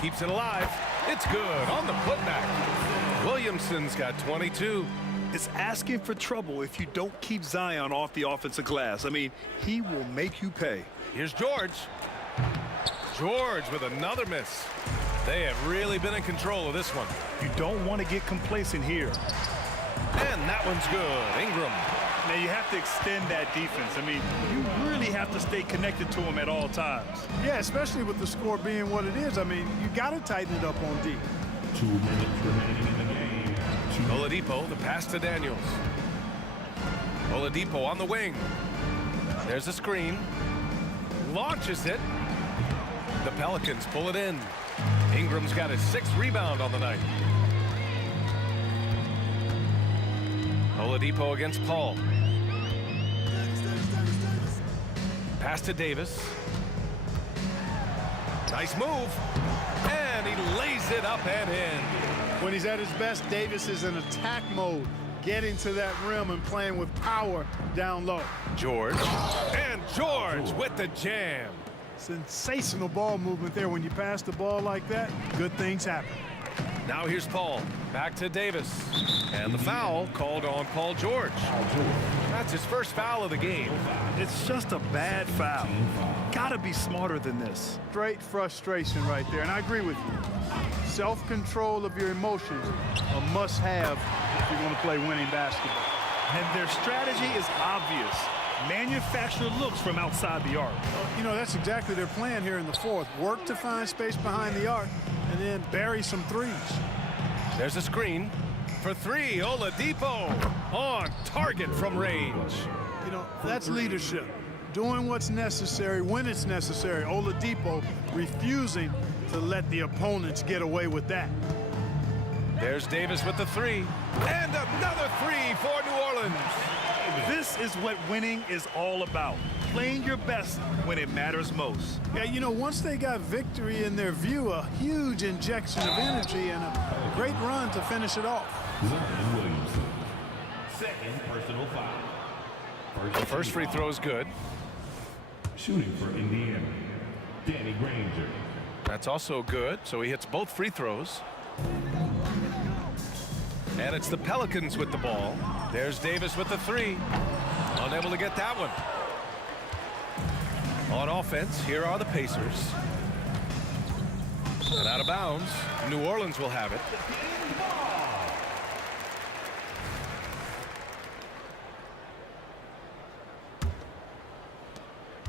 Keeps it alive. It's good on the putback. Williamson's got 22. It's asking for trouble if you don't keep Zion off the offensive glass. I mean, he will make you pay. Here's George. George with another miss. They have really been in control of this one. You don't want to get complacent here. And that one's good. Ingram. Now you have to extend that defense. I mean, you really have to stay connected to him at all times. Yeah, especially with the score being what it is. I mean, you got to tighten it up on D. 2 minutes remaining in the game. Oladipo, the pass to Daniels. Oladipo on the wing. There's a screen. Launches it. The Pelicans pull it in. Ingram's got his 6th rebound on the night. Oladipo against Paul. Pass to Davis. Nice move. And he lays it up and in. When he's at his best, Davis is in attack mode, getting to that rim and playing with power down low. George. And George with the jam. Sensational ball movement there. When you pass the ball like that, good things happen. Now here's Paul. Back to Davis. And the foul called on Paul George. That's his first foul of the game. It's just a bad foul. Gotta be smarter than this. Straight frustration right there, and I agree with you. Self-control of your emotions, a must-have if you're going to play winning basketball. And their strategy is obvious. Manufacture looks from outside the arc. You know, that's exactly their plan here in the 4th. Work to find space behind the arc and then bury some threes. There's a screen for 3. Oladipo on target from range. You know, that's leadership. Doing what's necessary when it's necessary. Oladipo refusing to let the opponents get away with that. There's Davis with the 3. And another 3 for New Orleans. This is what winning is all about. Playing your best when it matters most. Yeah, you know, once they got victory in their view, a huge injection of energy and a great run to finish it off. Zion Williamson. 2nd personal foul. The first free throw is good. Shooting for Indiana, Danny Granger. That's also good, so he hits both free throws. And it's the Pelicans with the ball. There's Davis with the 3. Unable to get that one. On offense, here are the Pacers. And out of bounds, New Orleans will have it.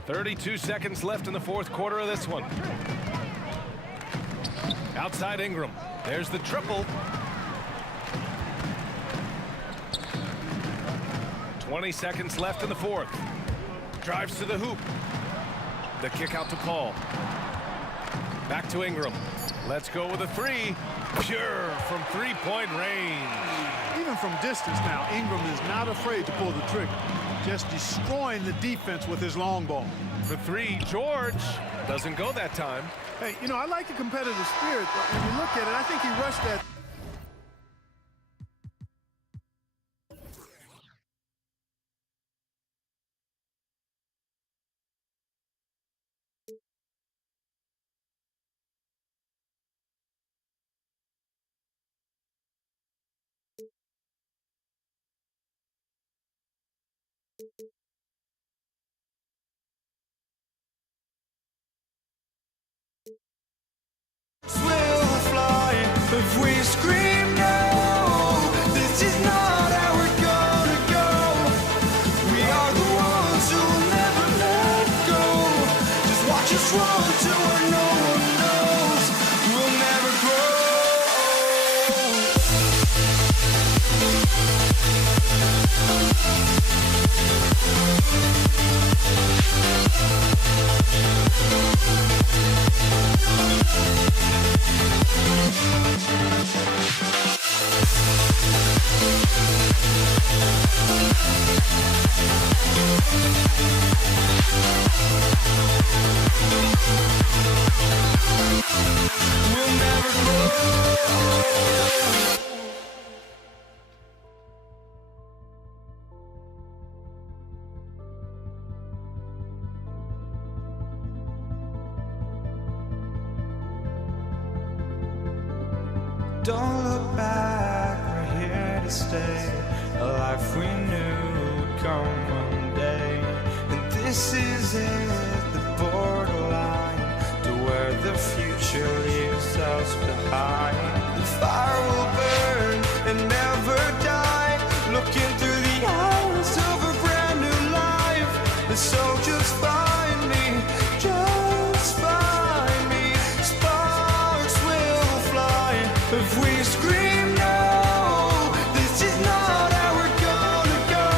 .32 seconds left in the 4th quarter of this one. Outside Ingram. There's the triple. 20 seconds left in the 4th. Drives to the hoop. The kick out to Paul. Back to Ingram. Let's go with a 3. Pure from 3-point range. Even from distance now, Ingram is not afraid to pull the trigger. just destroying the defense with his long ball. For three, George doesn't go that time. Hey, you know, I like the competitive spirit, but when you look at it, I think he rushed that. Will fly if we scream no. This is not how we're gonna go. We are the ones who'll never let go. Just watch us run to where no one knows. We'll never grow. We'll never grow. Don't look back, we're here to stay. A life we knew would come one day. And this is it, the borderline to where the future leaves us behind. The fire will burn and never die. Looking through the eyes of a brand new life. And so just find me, just find me. Sparks will fly if we scream no. This is not how we're gonna go.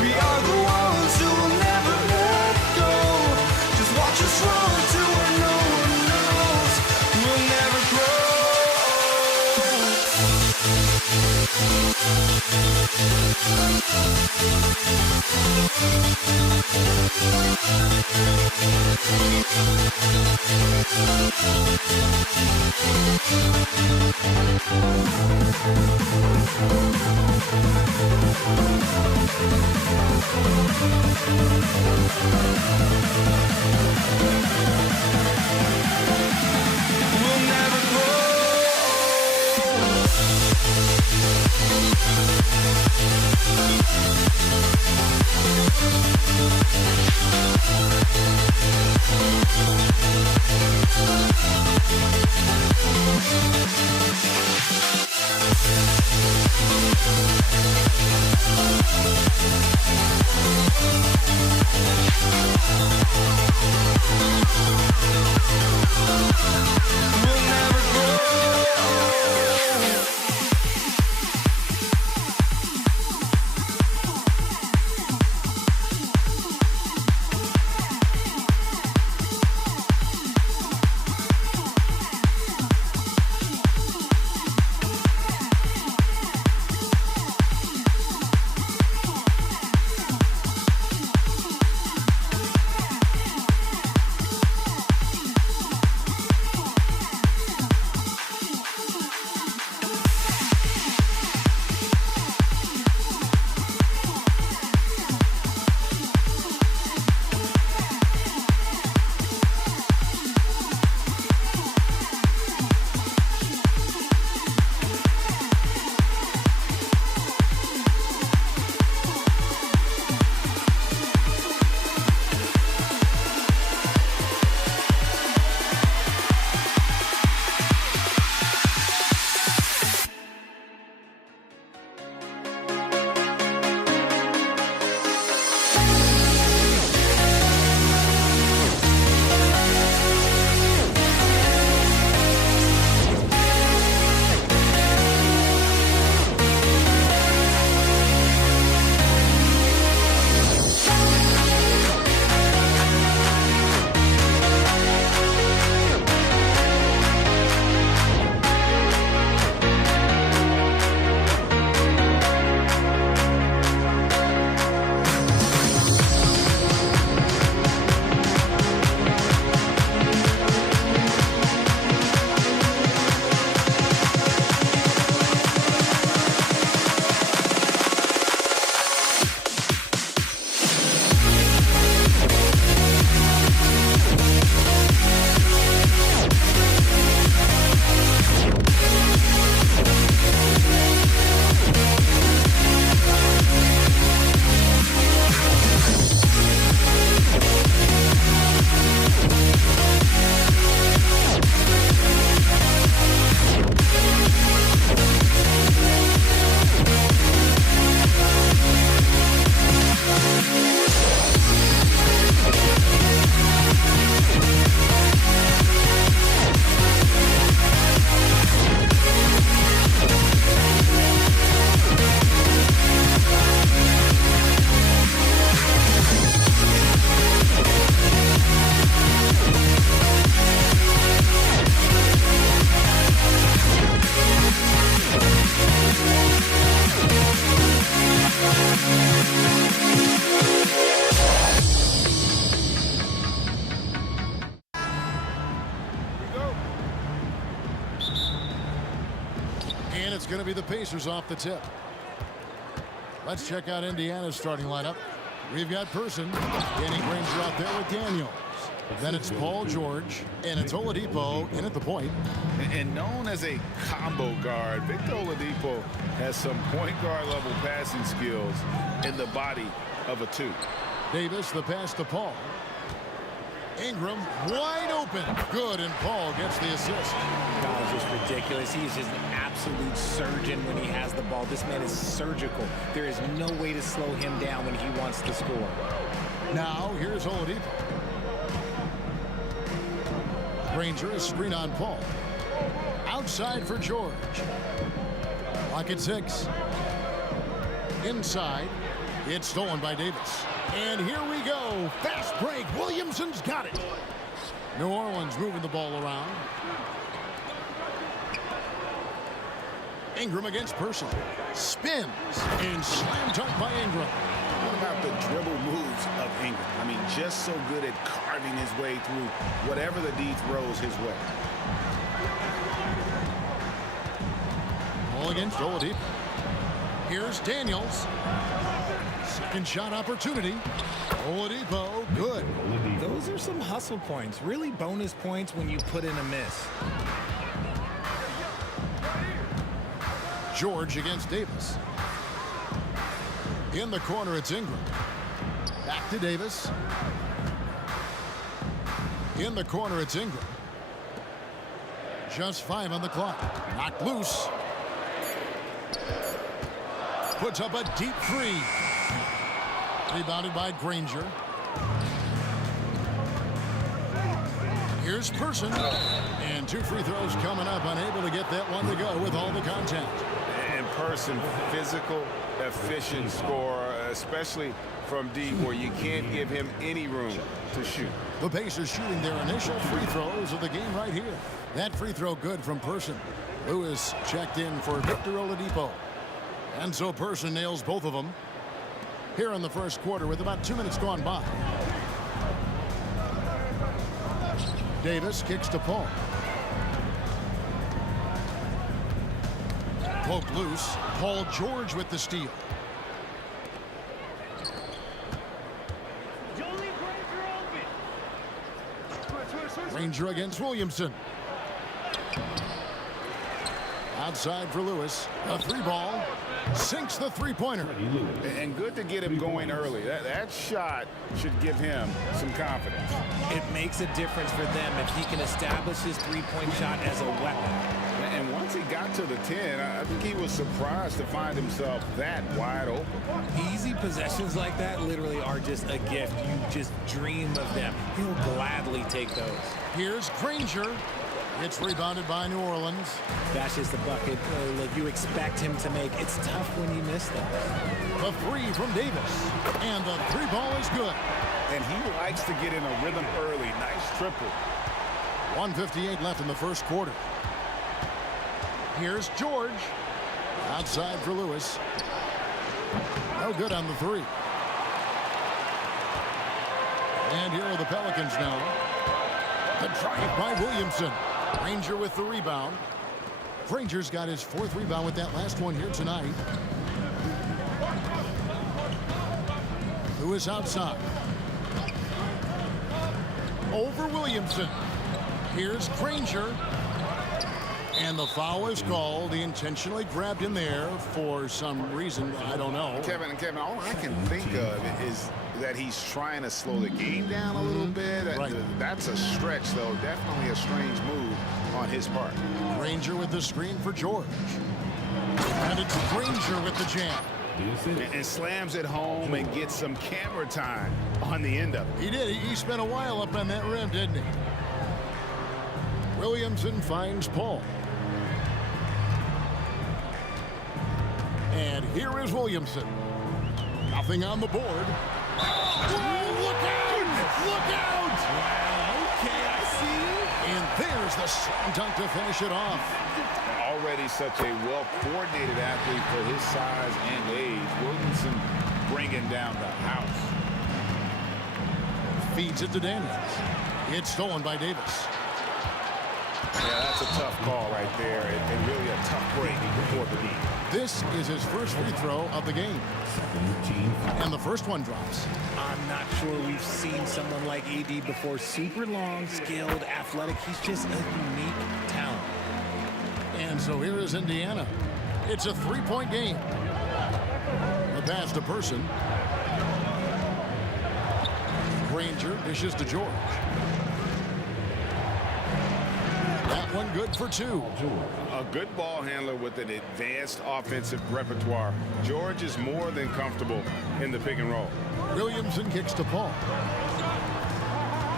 We are the ones who will never let go. Just watch us run to where no one knows. We'll never grow. We'll never grow. We'll never grow. And it's going to be the Pacers off the tip. Let's check out Indiana's starting lineup. We've got Person. Danny Granger out there with Daniels. Then it's Paul George. And it's Oladipo in at the point. And known as a combo guard, Victor Oladipo has some point guard level passing skills in the body of a 2. Davis, the pass to Paul. Ingram wide open. Good, and Paul gets the assist. That was just ridiculous. He is just an absolute surgeon when he has the ball. This man is surgical. There is no way to slow him down when he wants to score. Now, here's Oladipo. Granger, a screen on Paul. Outside for George. Clock at 6. Inside. It's stolen by Davis. And here we go. Fast break. Williamson's got it. New Orleans moving the ball around. Ingram against Person. Spins and slam dunk by Ingram. What about the dribble moves of Ingram? I mean, just so good at carving his way through whatever the D throws his way. Ball against Oladipo. Here's Daniels. Second shot opportunity. Oladipo, good. Those are some hustle points. Really bonus points when you put in a miss. George against Davis. In the corner, it's Ingram. Back to Davis. In the corner, it's Ingram. Just 5 on the clock. Knocked loose. Puts up a deep 3. Rebounded by Granger. Here's Person. And 2 free throws coming up. Unable to get that one to go with all the contact. And Person, physical, efficient scorer, especially from deep where you can't give him any room to shoot. The Pacers shooting their initial free throws of the game right here. That free throw good from Person. Lewis checked in for Victor Oladipo. And so Person nails both of them here in the first quarter with about 2 minutes gone by. Davis kicks to Paul. Poked loose. Paul George with the steal. Granger against Williamson. Outside for Lewis. A 3-ball. Sinks the 3-pointer. And good to get him going early. That shot should give him some confidence. It makes a difference for them if he can establish his 3-point shot as a weapon. And once he got to the 10, I think he was surprised to find himself that wide open. Easy possessions like that literally are just a gift. You just dream of them. He'll gladly take those. Here's Granger. It's rebounded by New Orleans. That's just the bucket like you expect him to make. It's tough when you miss them. The 3 from Davis. And the 3-ball is good. And he likes to get in a rhythm early. Nice triple. 1:58 left in the first quarter. Here's George. Outside for Lewis. No good on the 3. And here are the Pelicans now. The drive by Williamson. Granger with the rebound. Granger's got his 4th rebound with that last one here tonight. Lewis outside. Over Williamson. Here's Granger. And the foul is called. He intentionally grabbed him there for some reason. I don't know. Kevin, all I can think of is that he's trying to slow the game down a little bit. Right. That's a stretch, though. Definitely a strange move on his part. Granger with the screen for George. And it's Granger with the jam. And slams it home and gets some camera time on the end of it. He did. He spent a while up on that rim, didn't he? Williamson finds Paul. And here is Williamson. Nothing on the board. Oh, look out! Look out! Okay, I see you. And there's the slam dunk to finish it off. Already such a well-coordinated athlete for his size and age. Williamson bringing down the house. Feeds it to Daniels. It's stolen by Davis. Yeah, that's a tough call right there, and really a tough break for for the D. This is his first free throw of the game. And the first one drops. I'm not sure we've seen someone like AD before. Super long, skilled, athletic. He's just a unique talent. And so here is Indiana. It's a three-point game. The pass to Person. Granger dishes to George. That one good for two. A good ball handler with an advanced offensive repertoire. George is more than comfortable in the pick and roll. Williamson kicks to Paul.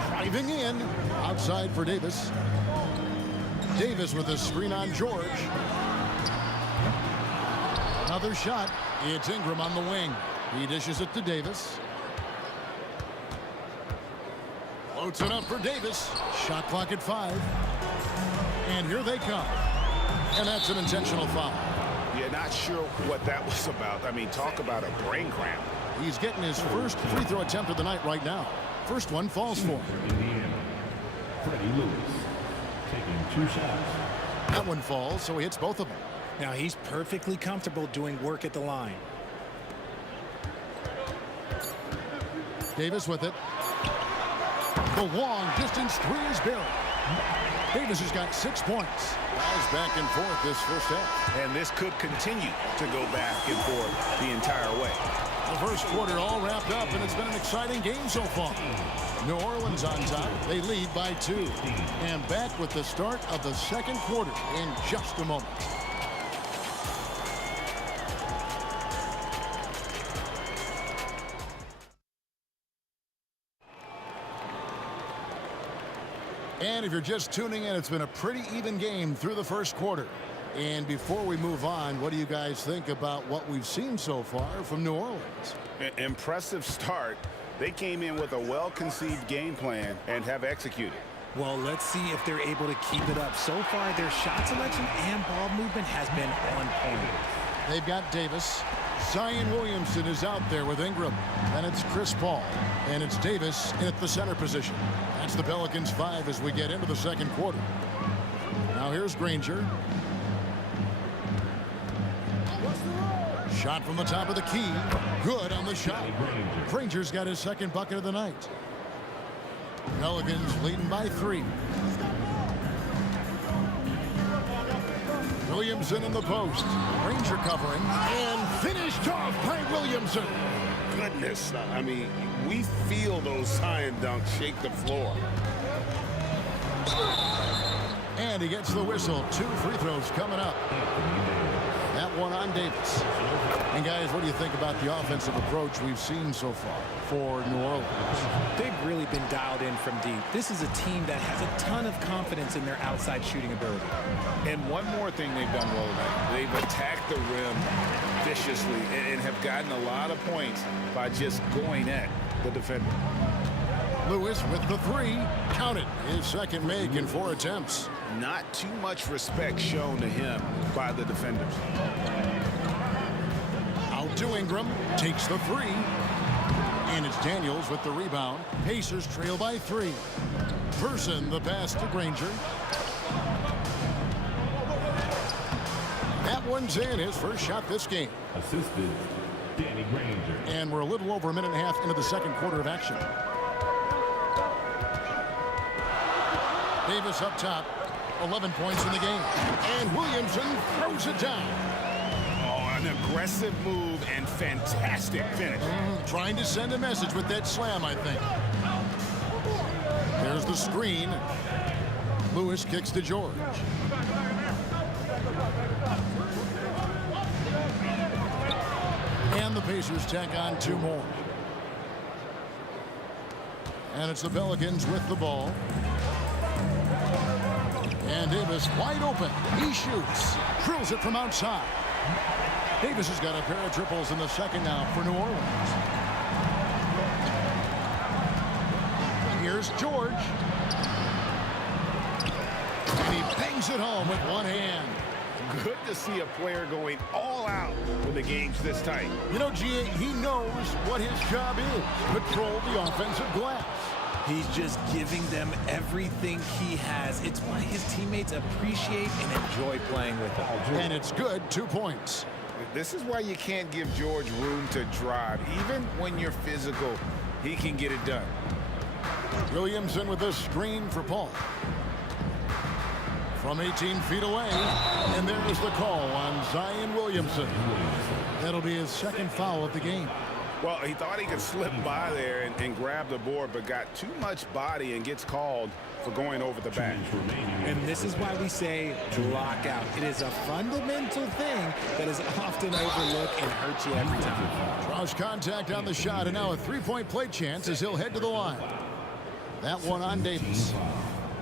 Driving in. Outside for Davis. Davis with a screen on George. Another shot. It's Ingram on the wing. He dishes it to Davis. Floats it up for Davis. Shot clock at 5. And here they come. And that's an intentional foul. Yeah, not sure what that was about. I mean, talk about a brain cramp. He's getting his first free throw attempt of the night right now. First one falls for him. Indiana. Freddie Lewis taking 2 shots. That one falls, so he hits both of them. Now he's perfectly comfortable doing work at the line. Davis with it. The long distance three is buried. Davis has got 6 points. Guys back and forth this first half. And this could continue to go back and forth the entire way. The first quarter all wrapped up, and it's been an exciting game so far. New Orleans on top. They lead by 2. And back with the start of the second quarter in just a moment. And if you're just tuning in, it's been a pretty even game through the first quarter. And before we move on, what do you guys think about what we've seen so far from New Orleans? Impressive start. They came in with a well-conceived game plan and have executed. Well, let's see if they're able to keep it up. So far, their shot selection and ball movement has been on point. They've got Davis. Zion Williamson is out there with Ingram. Then it's Chris Paul. And it's Davis in at the center position. That's the Pelicans 5 as we get into the second quarter. Now here's Granger. Shot from the top of the key. Good on the shot. Granger's got his second bucket of the night. Pelicans leading by 3. Williamson in the post. Granger covering. And finished off by Williamson. Goodness, I mean, we feel those Zion dunks shake the floor. And he gets the whistle. 2 free throws coming up. That one on Davis. And guys, what do you think about the offensive approach we've seen so far for New Orleans? They've really been dialed in from deep. This is a team that has a ton of confidence in their outside shooting ability. And one more thing they've done well tonight. They've attacked the rim viciously and have gotten a lot of points by just going at the defender. Lewis with the 3. Counted. His second make in 4 attempts. Not too much respect shown to him by the defenders. Out to Ingram. Takes the 3. And it's Daniels with the rebound. Pacers trail by 3. Person the pass to Granger. That one's in. His first shot this game. Assisted Danny Granger. And we're a little over a minute and a half into the second quarter of action. Davis up top. 11 points in the game. And Williamson throws it down. Oh, an aggressive move and fantastic finish. Trying to send a message with that slam, I think. There's the screen. Lewis kicks to George. And the Pacers tack on 2 more. And it's the Pelicans with the ball. And Davis wide open. He shoots. Drills it from outside. Davis has got a pair of triples in the second now for New Orleans. Here's George. And he bangs it home with one hand. Good to see a player going all out when the game's this tight. You know, G.A., he knows what his job is. Control the offensive glass. He's just giving them everything he has. It's why his teammates appreciate and enjoy playing with him. And it's good, 2 points. This is why you can't give George room to drive. Even when you're physical, he can get it done. Williamson with this screen for Paul. From 18 feet away, and there's the call on Zion Williamson. That'll be his second foul of the game. Well, he thought he could slip by there and grab the board, but got too much body and gets called for going over the back. And this is why we say lockout. It is a fundamental thing that is often overlooked and hurts you every time. Draws contact on the shot, and now a three-point play chance as he'll head to the line. That one on Davis.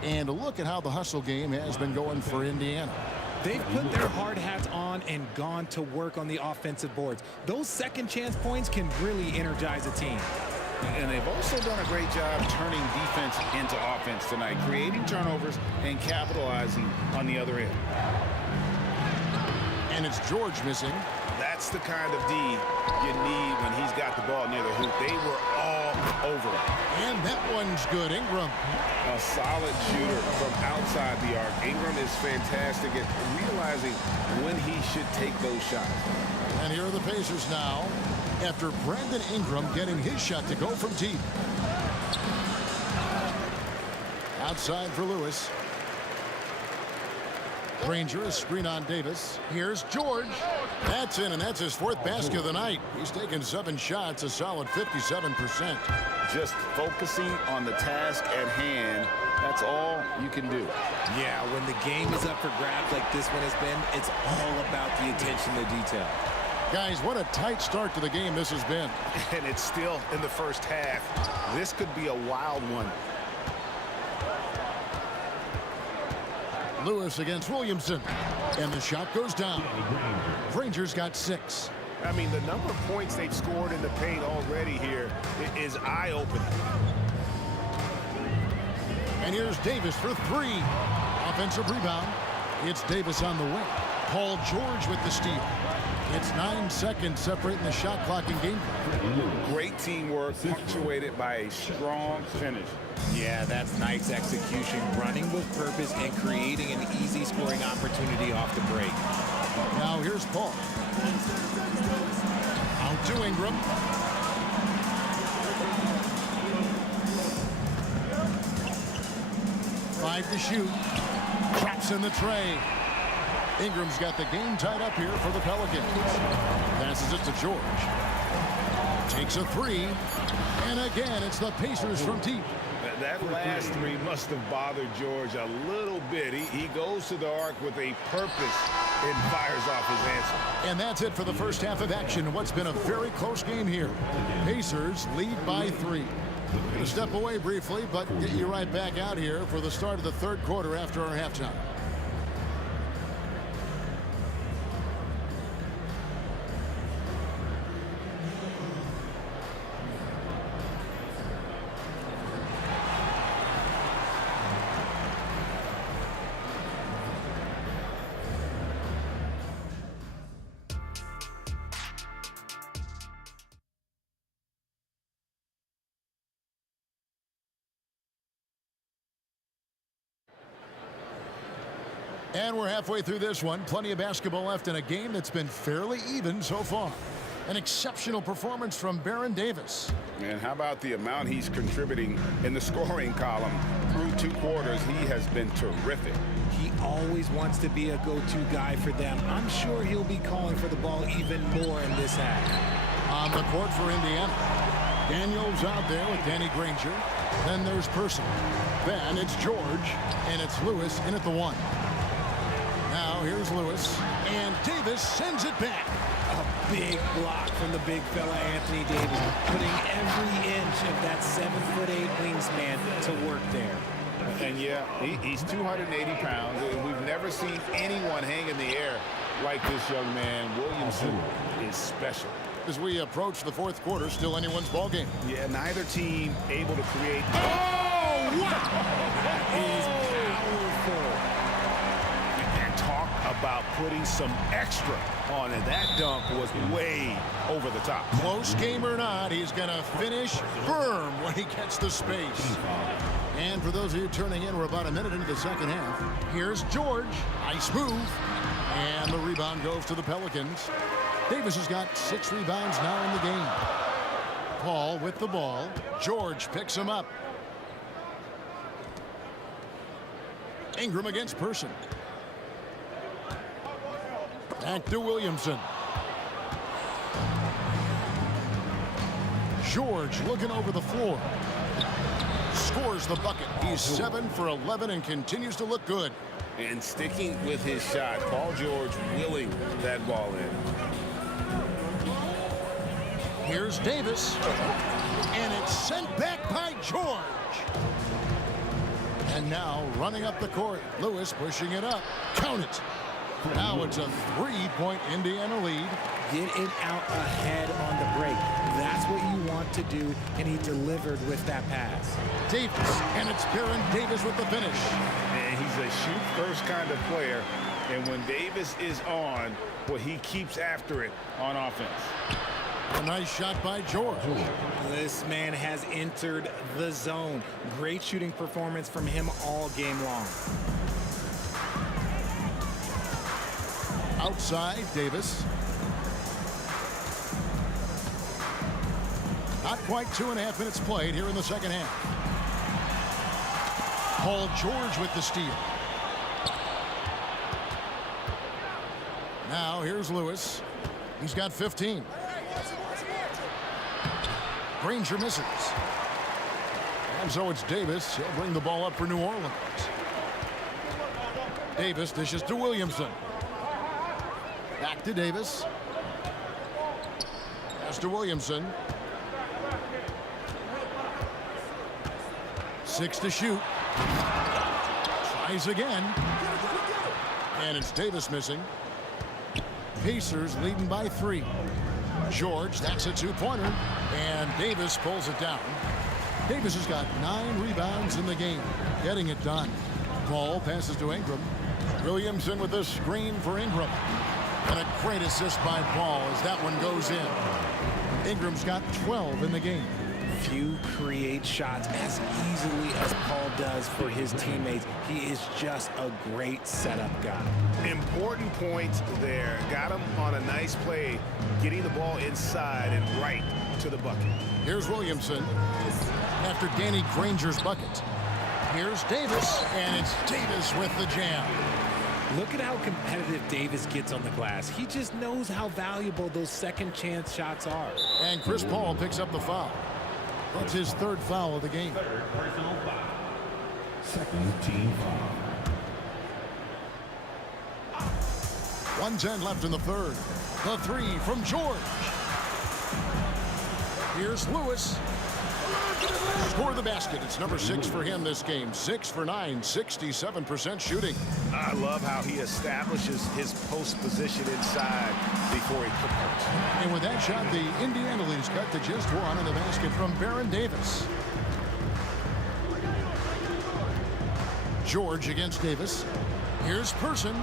And look at how the hustle game has been going for Indiana. They've put their hard hats on and gone to work on the offensive boards. Those second chance points can really energize a team. And they've also done a great job turning defense into offense tonight, creating turnovers and capitalizing on the other end. And it's George missing. That's the kind of D you need when he's got the ball near the hoop. They were all over it. And that one's good. Ingram. A solid shooter from outside the arc. Ingram is fantastic at realizing when he should take those shots. And here are the Pacers now after Brandon Ingram getting his shot to go from deep. Outside for Lewis. Granger, a screen on Davis. Here's George. That's in, and that's his fourth basket of the night. He's taken 7 shots, a solid 57%. Just focusing on the task at hand, that's all you can do. Yeah, when the game is up for grabs like this one has been, it's all about the attention to detail. Guys, what a tight start to the game this has been. And it's still in the first half. This could be a wild one. Lewis against Williamson. And the shot goes down. Granger's got 6. I mean, the number of points they've scored in the paint already here is eye-opening. And here's Davis for 3. Offensive rebound. It's Davis on the wing. Paul George with the steal. It's 9 seconds separating the shot clock and game clock. Great teamwork punctuated by a strong finish. Yeah, that's nice execution, running with purpose and creating an easy scoring opportunity off the break. Now here's Paul. Out to Ingram. Five to shoot. Traps in the tray. Ingram's got the game tied up here for the Pelicans. Passes it to George. Takes a 3. And again, it's the Pacers from deep. That last 3 must have bothered George a little bit. He goes to the arc with a purpose and fires off his answer. And that's it for the first half of action. What's been a very close game here. Pacers lead by 3. Gonna step away briefly, but get you right back out here for the start of the third quarter after our halftime. And we're halfway through this one. Plenty of basketball left in a game that's been fairly even so far. An exceptional performance from Baron Davis. And how about the amount he's contributing in the scoring column? Through 2 quarters, he has been terrific. He always wants to be a go-to guy for them. I'm sure he'll be calling for the ball even more in this half. On the court for Indiana. Daniels out there with Danny Granger. Then there's Person. Then it's George. And it's Lewis in at the 1. Now here's Lewis, and Davis sends it back. A big block from the big fella Anthony Davis, putting every inch of that 7'8" wingspan to work there. And yeah, he's 280 pounds, and we've never seen anyone hang in the air like this young man. Williamson is special. As we approach the fourth quarter, still anyone's ball game. Yeah, neither team able to create. Oh, wow! That is powerful. And talk about putting some extra on it. That dunk was way over the top. Close game or not, he's going to finish firm when he gets the space. And for those of you turning in, we're about a minute into the second half. Here's George. Nice move. And the rebound goes to the Pelicans. Davis has got 6 rebounds now in the game. Paul with the ball. George picks him up. Ingram against Person. Back to Williamson. George looking over the floor. Scores the bucket. He's 7 for 11 and continues to look good. And sticking with his shot, Paul George willing that ball in. Here's Davis. And it's sent back by George. And now running up the court. Lewis pushing it up. Count it. Now it's a 3-point Indiana lead. Get it out ahead on the break. That's what you want to do, and he delivered with that pass. Davis, and it's Baron Davis with the finish. And he's a shoot-first kind of player. And when Davis is on, well, he keeps after it on offense. A nice shot by George. This man has entered the zone. Great shooting performance from him all game long. Outside, Davis. Not quite 2.5 minutes played here in the second half. Paul George with the steal. Now here's Lewis. He's got 15. Granger misses. And so it's Davis. He'll bring the ball up for New Orleans. Davis dishes to Williamson. Back to Davis. Pass to Williamson. 6 to shoot. Tries again. And it's Davis missing. Pacers leading by 3. George, that's a 2-pointer. And Davis pulls it down. Davis has got 9 rebounds in the game. Getting it done. Ball passes to Ingram. Williamson with the screen for Ingram. And a great assist by Paul as that one goes in. Ingram's got 12 in the game. Few create shots as easily as Paul does for his teammates. He is just a great setup guy. Important points there. Got him on a nice play, getting the ball inside and right to the bucket. Here's Williamson after Danny Granger's bucket. Here's Davis, and it's Davis with the jam. Look at how competitive Davis gets on the glass. He just knows how valuable those second chance shots are. And Chris Paul picks up the foul. That's his 3rd foul of the game. 3rd personal foul. 2nd team foul. 1:10 left in the 3rd. The 3 from George. Here's Lewis. Score the basket. It's number 6 for him this game. 6 for 9, 67% shooting. I love how he establishes his post position inside before he converts. And with that shot, the Indiana lead is cut to just 1 in the basket from Baron Davis. George against Davis. Here's Person.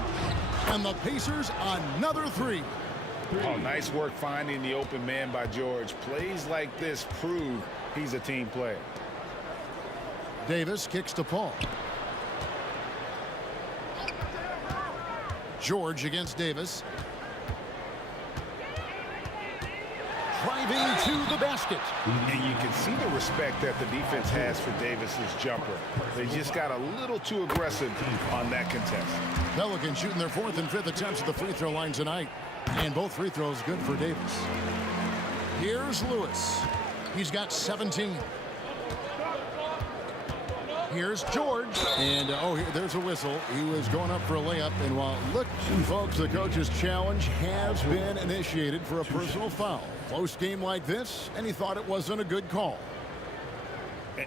And the Pacers another 3. Oh, nice work finding the open man by George. Plays like this prove he's a team player. Davis kicks to Paul. George against Davis. Driving to the basket. And you can see the respect that the defense has for Davis's jumper. They just got a little too aggressive on that contest. Pelicans shooting their 4th and 5th attempts at the free throw line tonight. And both free throws good for Davis. Here's Lewis. He's got 17. Here's George. And, there's a whistle. He was going up for a layup. And while, look, folks, the coach's challenge has been initiated for a personal foul. Close game like this, and he thought it wasn't a good call.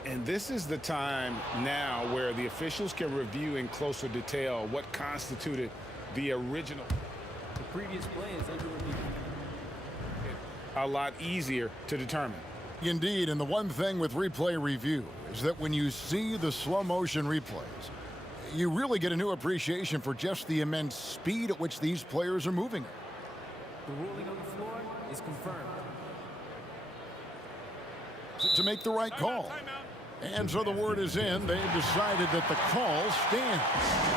And this is the time now where the officials can review in closer detail what constituted the original. The previous play is under review. A lot easier to determine. Indeed, and the one thing with replay review is that when you see the slow motion replays, You really get a new appreciation for just the immense speed at which these players are moving. The ruling on the floor is confirmed. To make the right call. And so the word is in. They've decided that the call stands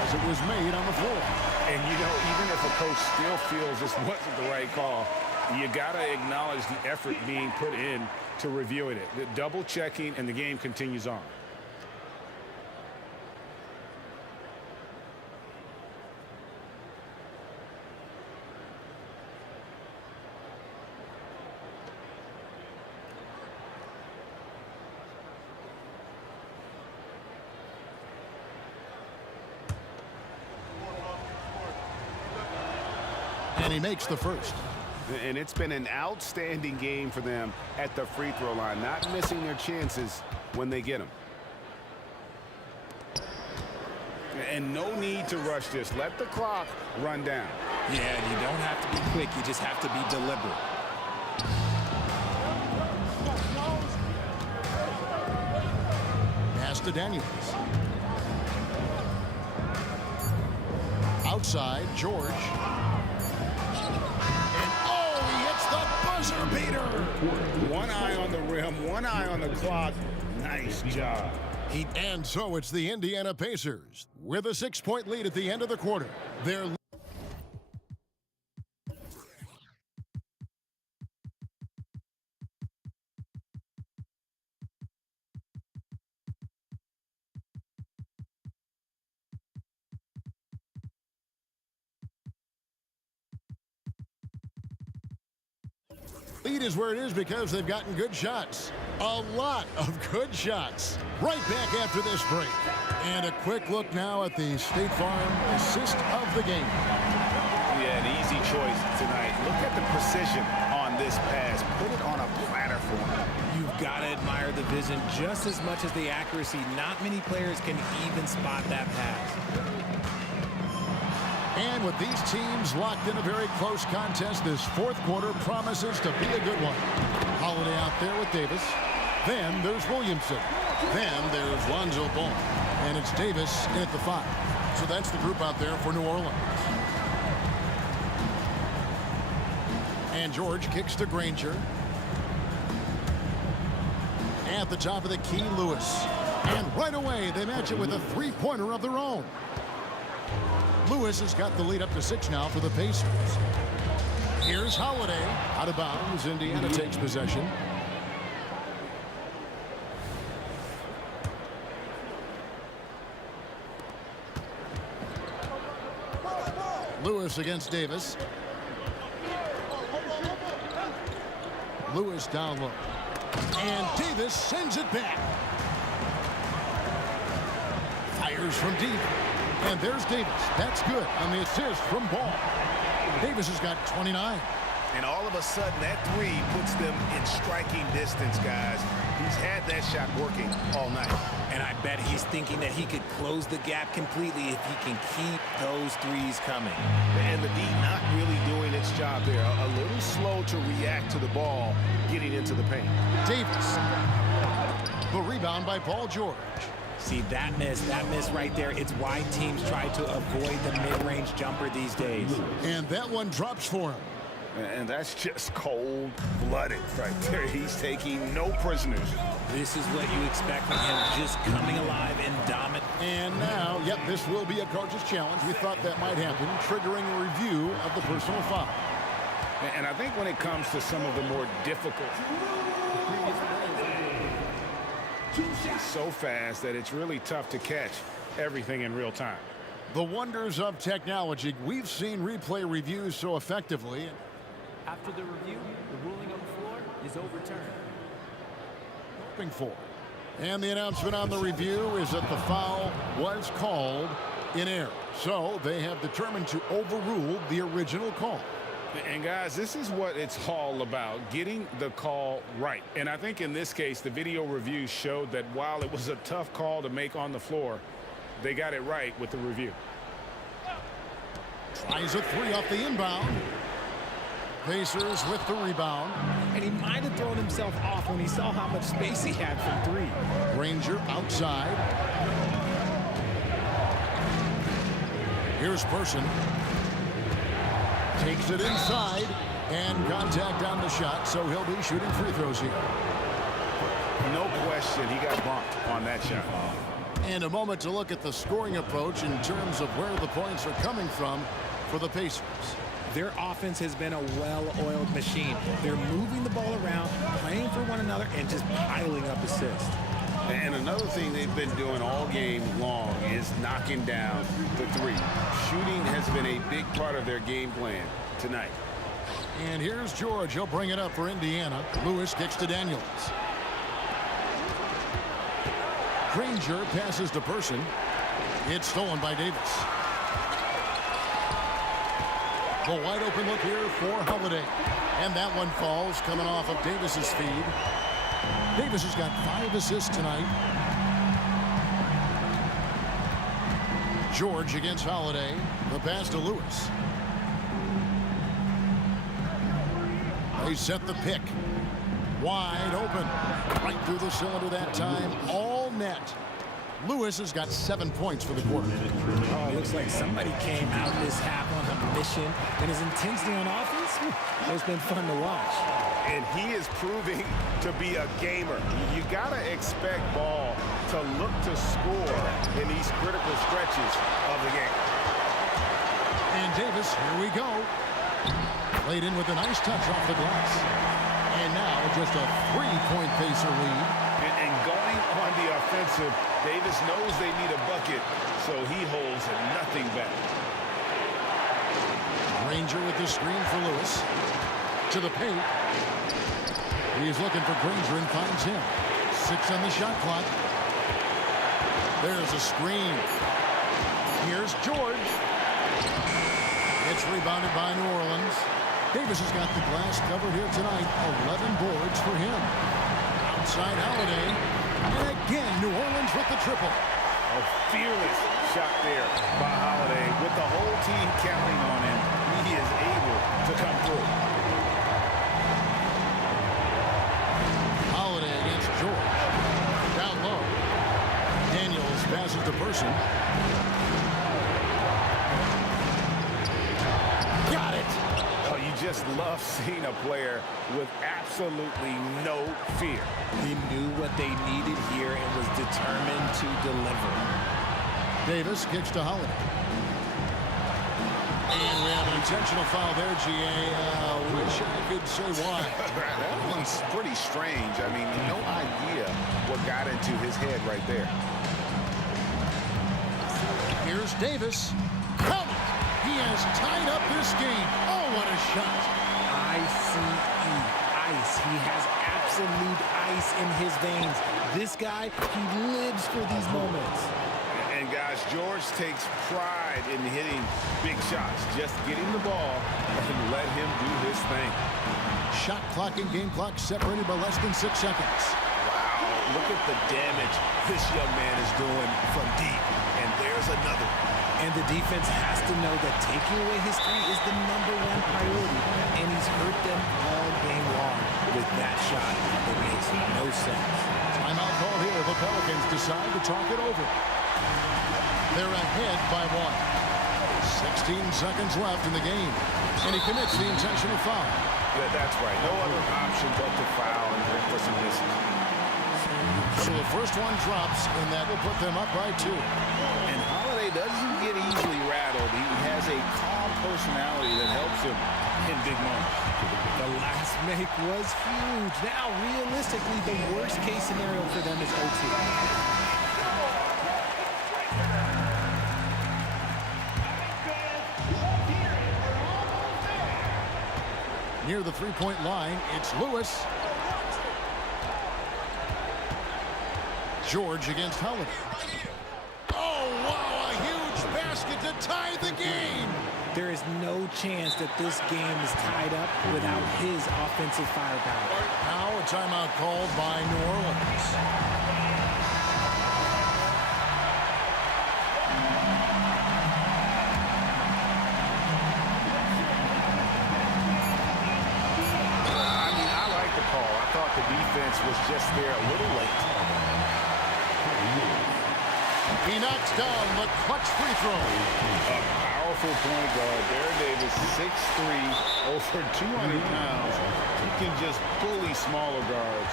as it was made on the floor. And, you know, even if a coach still feels this wasn't the right call, you got to acknowledge the effort being put in to reviewing it. The double checking, and the game continues on. And he makes the first. And it's been an outstanding game for them at the free throw line, not missing their chances when they get them. And no need to rush this. Let the clock run down. Yeah, you don't have to be quick. You just have to be deliberate. Pass to Daniels. Outside, George. Buzzer beater. One eye on the rim, one eye on the clock. Nice job. And so it's the Indiana Pacers with a 6-point lead at the end of the quarter. They're lead is where it is because they've gotten good shots. A lot of good shots. Right back after this break. And a quick look now at the State Farm assist of the game. Yeah, an easy choice tonight. Look at the precision on this pass. Put it on a platter for him. You've got to admire the vision just as much as the accuracy. Not many players can even spot that pass. And with these teams locked in a very close contest, this fourth quarter promises to be a good one. Holiday out there with Davis. Then there's Williamson. Then there's Lonzo Ball. And it's Davis in at the 5. So that's the group out there for New Orleans. And George kicks to Granger. At the top of the key, Lewis. And right away, they match it with a three-pointer of their own. Lewis has got the lead up to 6 now for the Pacers. Here's Holiday. Out of bounds. Indiana takes possession. Lewis against Davis. Lewis down low. And Davis sends it back. Fires from deep. And there's Davis. That's good on the assist from Ball. Davis has got 29. And all of a sudden, that three puts them in striking distance, guys. He's had that shot working all night. And I bet he's thinking that he could close the gap completely if he can keep those threes coming. And the D not really doing its job there. A little slow to react to the ball getting into the paint. Davis. The rebound by Paul George. See, that miss right there. It's why teams try to avoid the mid-range jumper these days. And that one drops for him. And that's just cold-blooded right there. He's taking no prisoners. This is what you expect from him, just coming alive and dominant. And now, yep, this will be a coach's challenge. We thought that might happen, triggering a review of the personal foul. And I think when it comes to some of the more difficult, he's so fast that it's really tough to catch everything in real time. The wonders of technology. We've seen replay reviews so effectively. After the review, the ruling on the floor is overturned. Hoping for. And the announcement on the review is that the foul was called in error. So they have determined to overrule the original call. And guys, this is what it's all about, getting the call right. And I think in this case, the video review showed that while it was a tough call to make on the floor, they got it right with the review. Tries a three off the inbound. Pacers with the rebound. And he might have thrown himself off when he saw how much space he had from three. Granger outside. Here's Person. Takes it inside, and contact on the shot, so he'll be shooting free throws here. No question, he got bumped on that shot. And a moment to look at the scoring approach in terms of where the points are coming from for the Pacers. Their offense has been a well-oiled machine. They're moving the ball around, playing for one another, and just piling up assists. And another thing they've been doing all game long is knocking down the three. Shooting has been a big part of their game plan tonight. And here's George. He'll bring it up for Indiana. Lewis kicks to Daniels. Granger passes to Person. It's stolen by Davis. The wide open look here for Holiday. And that one falls coming off of Davis's feed. Davis has got 5 assists tonight. George against Holiday. The pass to Lewis. They set the pick. Wide open. Right through the cylinder that time. All net. Lewis has got 7 points for the quarter. Oh, it looks like somebody came out this half on a mission. And his intensity on offense, it's been fun to watch. And he is proving to be a gamer. You got to expect Ball to look to score in these critical stretches of the game. And Davis, here we go. Played in with a nice touch off the glass. And now just a 3-point Pacer lead. And going on the offensive, Davis knows they need a bucket, so he holds nothing back. Granger with the screen for Lewis. To the paint. He's looking for Granger and finds him. 6 on the shot clock. There's a screen. Here's George. It's rebounded by New Orleans. Davis has got the glass covered here tonight. 11 boards for him. Outside Holiday. And again, New Orleans with the triple. A fearless shot there by Holiday. With the whole team counting on him, he is able to come through. Holiday against George. Down low. Daniels passes to Person. Got it. Oh, you just love seeing a player with absolutely no fear. He knew what they needed here and was determined to deliver. Davis kicks to Holiday. And we have an intentional foul there, GA. Wish I could say why. That one's pretty strange. I mean, no idea what got into his head right there. Here's Davis. Count it. He has tied up this game. Oh, what a shot. I-C-E, ice. He has absolute ice in his veins. This guy, he lives for these moments. And guys, George takes pride in hitting big shots. Just get him the ball and let him do his thing. Shot clock and game clock separated by less than 6 seconds. Wow, look at the damage this young man is doing from deep. And there's another. And the defense has to know that taking away his three is the #1 priority. And he's hurt them all game long with that shot. It makes no sense. Timeout call here. The Pelicans decide to talk it over. They're ahead by 1. 16 seconds left in the game. And he commits the intentional foul. Yeah, that's right. No other option but to foul and look for some misses. So the first one drops, and that will put them up by 2. And Holiday doesn't get easily rattled. He has a calm personality that helps him in big moments. The last make was huge. Now, realistically, the worst case scenario for them is OT. Near the 3-point line, it's Lewis. George against Holiday. Oh, wow, a huge basket to tie the game. There is no chance that this game is tied up without his offensive firepower. Now a timeout called by New Orleans. The defense was just there a little late. He knocks down the clutch free throw. A powerful point guard. Darren Davis, 6'3", over 200 pounds. He can just bully smaller guards.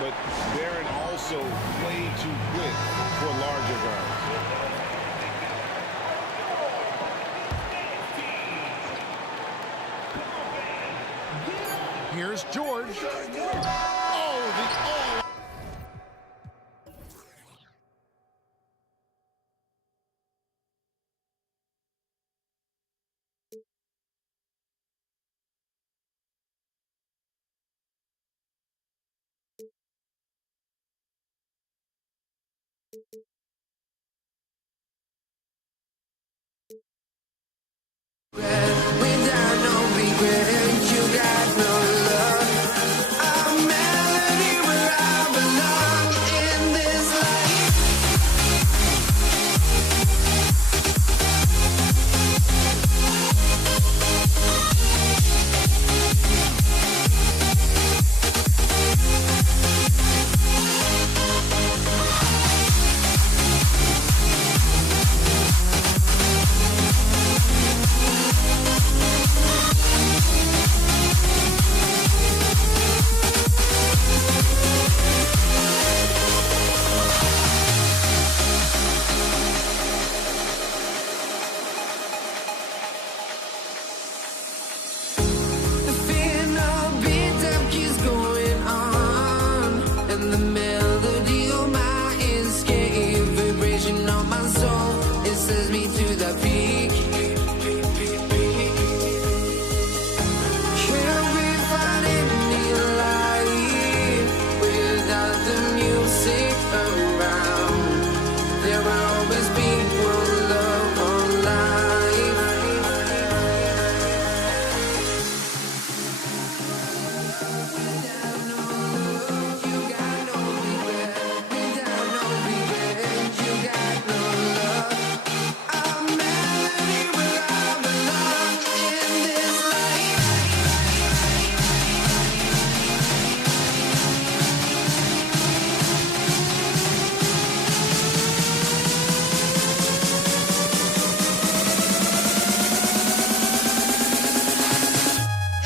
But Darren also way too quick for larger guards. Here's George. Without no regret, you got no love. A melody where I belong in this life. The fear no beat up keeps going on, and the melody on my escape, vibration on my soul, it sends me to the peak. Can't we find any light without the music around? There will always be one love on life.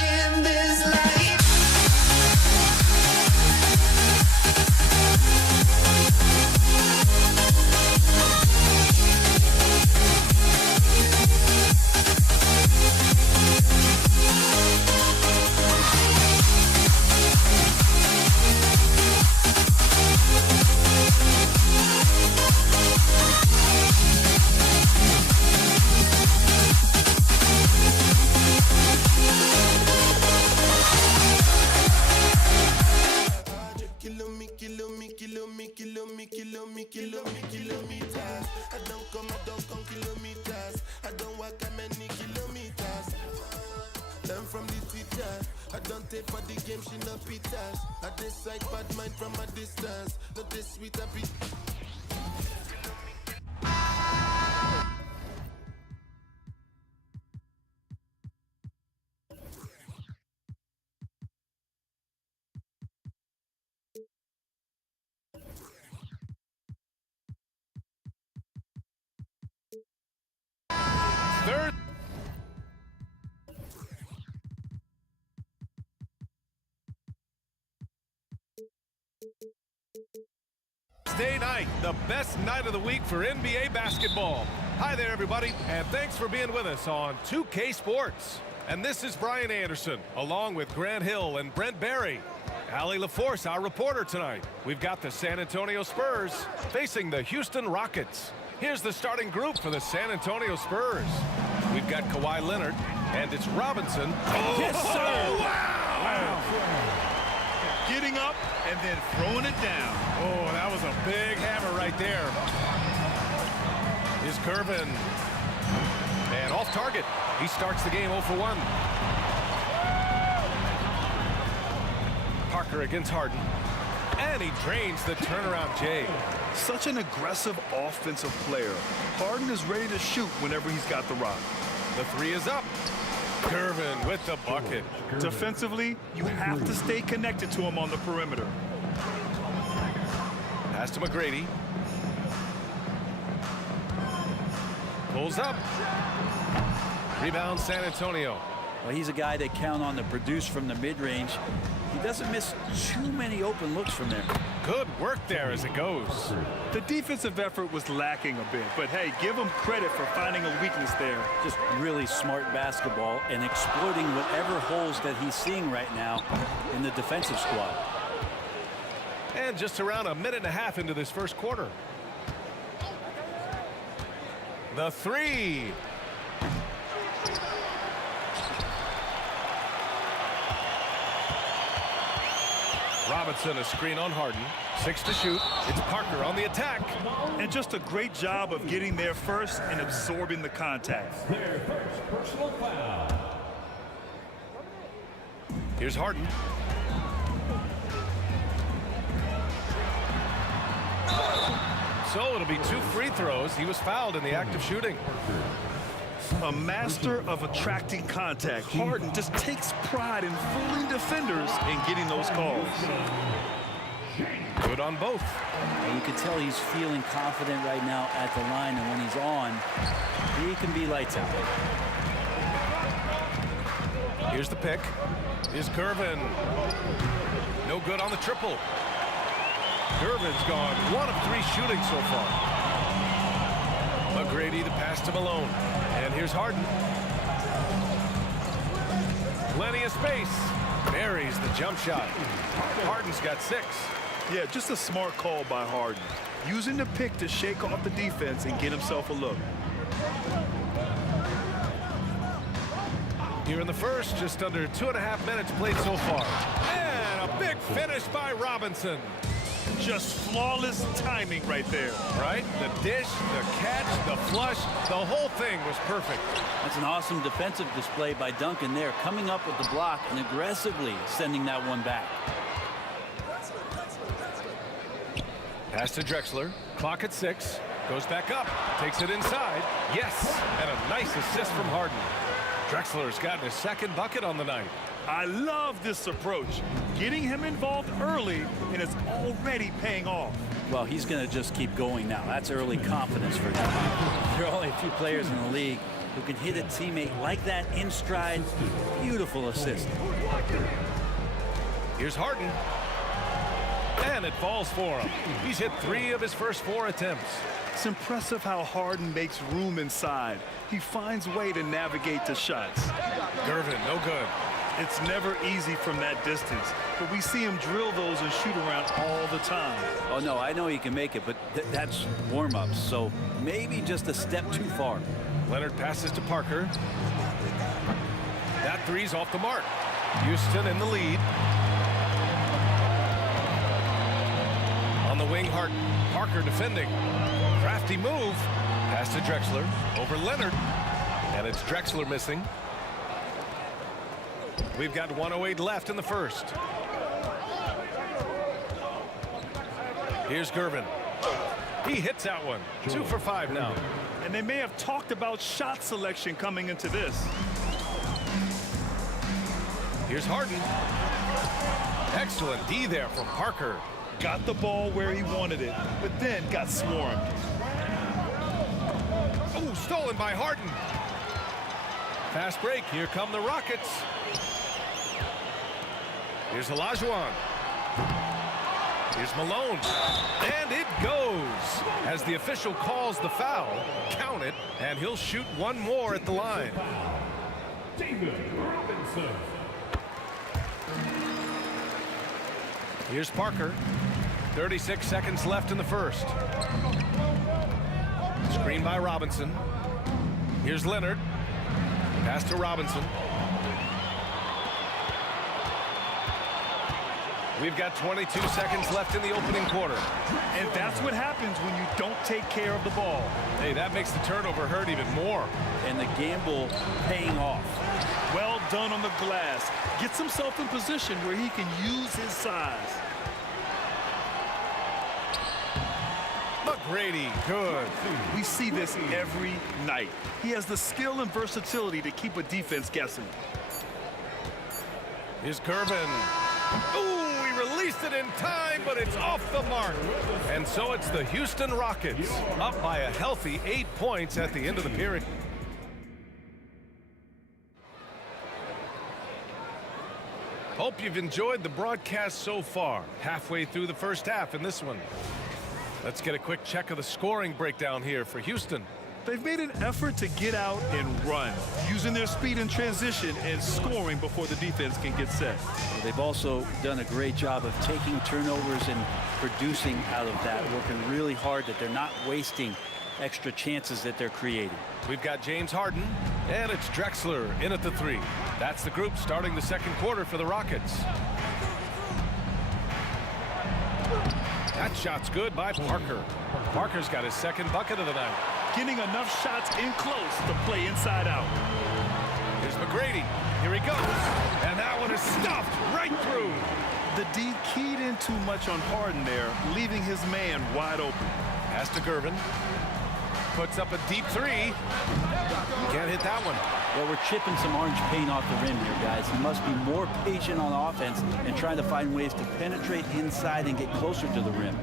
In this life. Kilometers. I don't come kilometers. I don't walk that many kilometers. Learn from the teacher. I don't take for the game, she no pitas. I decide bad mind from a distance. Not this sweet happy. Third. Thursday night, the best night of the week for NBA basketball. Hi there, everybody, and thanks for being with us on 2K Sports. And this is Brian Anderson, along with Grant Hill and Brent Barry. Allie LaForce, our reporter tonight. We've got the San Antonio Spurs facing the Houston Rockets. Here's the starting group for the San Antonio Spurs. We've got Kawhi Leonard, and it's Robinson. Oh, yes, sir! Wow! Getting up and then throwing it down. Oh, that was a big hammer right there. Here's Curvin. And off target. He starts the game 0 for 1. Parker against Harden. And he drains the turnaround Jay. Such an aggressive offensive player. Harden is ready to shoot whenever he's got the rock. The three is up. Curvin with the bucket. Defensively, you have to stay connected to him on the perimeter. Pass to McGrady. Pulls up. Rebound San Antonio. Well, he's a guy they count on to produce from the mid-range. He doesn't miss too many open looks from there. Good work there as it goes. The defensive effort was lacking a bit, but hey, give him credit for finding a weakness there. Just really smart basketball and exploiting whatever holes that he's seeing right now in the defensive squad. And just around a minute and a half into this first quarter. The three. Robinson, a screen on Harden. 6 to shoot. It's Parker on the attack. And just a great job of getting there first and absorbing the contact. Their first personal foul. Here's Harden. So it'll be 2 free throws. He was fouled in the act of shooting. A master of attracting contact. Harden just takes pride in fooling defenders and getting those calls. Good on both. And you can tell he's feeling confident right now at the line, and when he's on, he can be lights out. Here's the pick. Here's Gervin. No good on the triple. Gervin's gone 1 of 3 shooting so far. McGrady the pass to Malone. And here's Harden. Plenty of space. Buries the jump shot. Harden's got 6. Yeah, just a smart call by Harden. Using the pick to shake off the defense and get himself a look. Here in the first, just under 2.5 minutes played so far. And a big finish by Robinson. Just flawless timing right there. Right? The dish, the catch, the flush, the whole thing was perfect. That's an awesome defensive display by Duncan there, coming up with the block and aggressively sending that one back. Pass to Drexler. Clock at 6. Goes back up. Takes it inside. Yes. And a nice assist from Harden. Drexler's gotten his 2nd bucket on the night. I love this approach. Getting him involved early, and it's already paying off. Well, he's going to just keep going now. That's early confidence for him. There are only a few players in the league who can hit a teammate like that in stride. Beautiful assist. Here's Harden. And it falls for him. He's hit 3 of his first 4 attempts. It's impressive how Harden makes room inside. He finds a way to navigate the shots. Gervin, no good. It's never easy from that distance, but we see him drill those and shoot around all the time. Oh, no, I know he can make it, but that's warm-ups, so maybe just a step too far. Leonard passes to Parker. That 3's off the mark. Houston in the lead. On the wing, Harden. Parker defending. Crafty move. Pass to Drexler. Over Leonard. And it's Drexler missing. We've got 1:08 left in the first. Here's Gervin. He hits that one. 2 for 5 now. And they may have talked about shot selection coming into this. Here's Harden. Excellent D there from Parker. Got the ball where he wanted it, but then got swarmed. Oh, stolen by Harden. Fast break. Here come the Rockets. Here's Olajuwon. Here's Malone. And it goes. As the official calls the foul, count it, and he'll shoot 1 more at the line. David Robinson. Here's Parker. 36 seconds left in the first. Screen by Robinson. Here's Leonard. Pass to Robinson. We've got 22 seconds left in the opening quarter. And that's what happens when you don't take care of the ball. Hey, that makes the turnover hurt even more. And the gamble paying off. Well done on the glass. Gets himself in position where he can use his size. McGrady, good. We see this every night. He has the skill and versatility to keep a defense guessing. Here's Gervin. Ooh, he released it in time, but it's off the mark. And so it's the Houston Rockets, up by a healthy 8 points at the end of the period. Hope you've enjoyed the broadcast so far. Halfway through the first half in this one. Let's get a quick check of the scoring breakdown here for Houston. They've made an effort to get out and run, using their speed in transition and scoring before the defense can get set. Well, they've also done a great job of taking turnovers and producing out of that, working really hard that they're not wasting extra chances that they're creating. We've got James Harden, and it's Drexler in at the 3. That's the group starting the second quarter for the Rockets. That shot's good by Parker. Parker's got his second bucket of the night. Getting enough shots in close to play inside out. Here's McGrady. Here he goes. And that one is stuffed right through. The D keyed in too much on Harden there, leaving his man wide open. Pass to Gervin. Puts up a deep 3. Can't hit that one. Well, we're chipping some orange paint off the rim here, guys. He must be more patient on offense and trying to find ways to penetrate inside and get closer to the rim.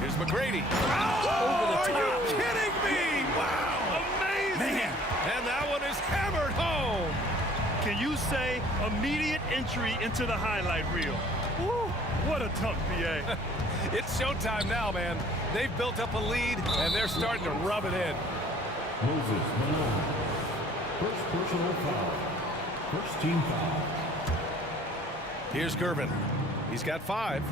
Here's McGrady. Oh, are you kidding me? Wow, amazing. Man. And that one is hammered home. Can you say immediate entry into the highlight reel? Woo, what a dunk, PA. It's showtime now, man. They've built up a lead, and they're starting to rub it in. Moses Malone. First personal foul. First team foul. Here's Gervin. He's got 5.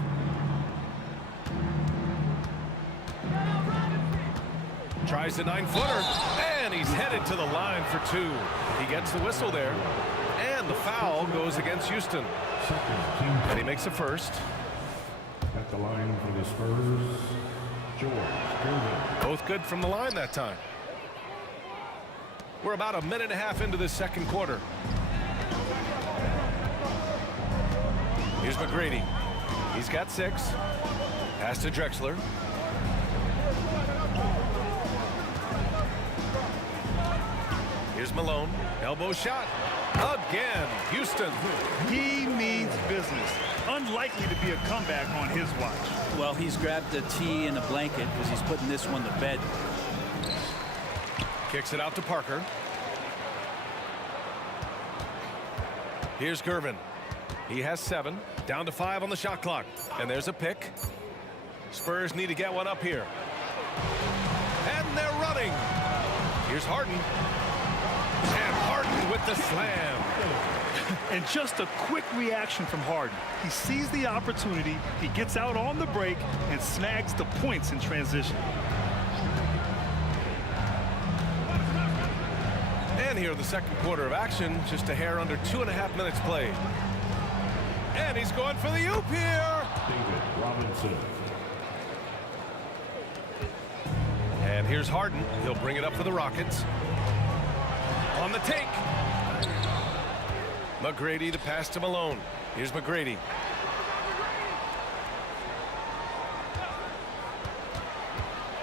Tries the 9-footer, and he's headed to the line for 2. He gets the whistle there, and the foul goes against Houston. And he makes a first. At the line for the Spurs, George Gervin. Both good from the line that time. We're about a minute and a half into this second quarter. Here's McGrady. He's got 6. Pass to Drexler. Here's Malone. Elbow shot. Again, Houston. He means business. Unlikely to be a comeback on his watch. Well, he's grabbed a tee and a blanket because he's putting this one to bed. Kicks it out to Parker. Here's Gervin. He has 7. Down to 5 on the shot clock. And there's a pick. Spurs need to get one up here. And they're running. Here's Harden. And Harden with the slam. And just a quick reaction from Harden. He sees the opportunity, he gets out on the break, and snags the points in transition. And here in the second quarter of action, just a hair under 2.5 minutes played. And he's going for the oop here. David Robinson. And here's Harden. He'll bring it up for the Rockets. On the take. McGrady, the pass to Malone. Here's McGrady.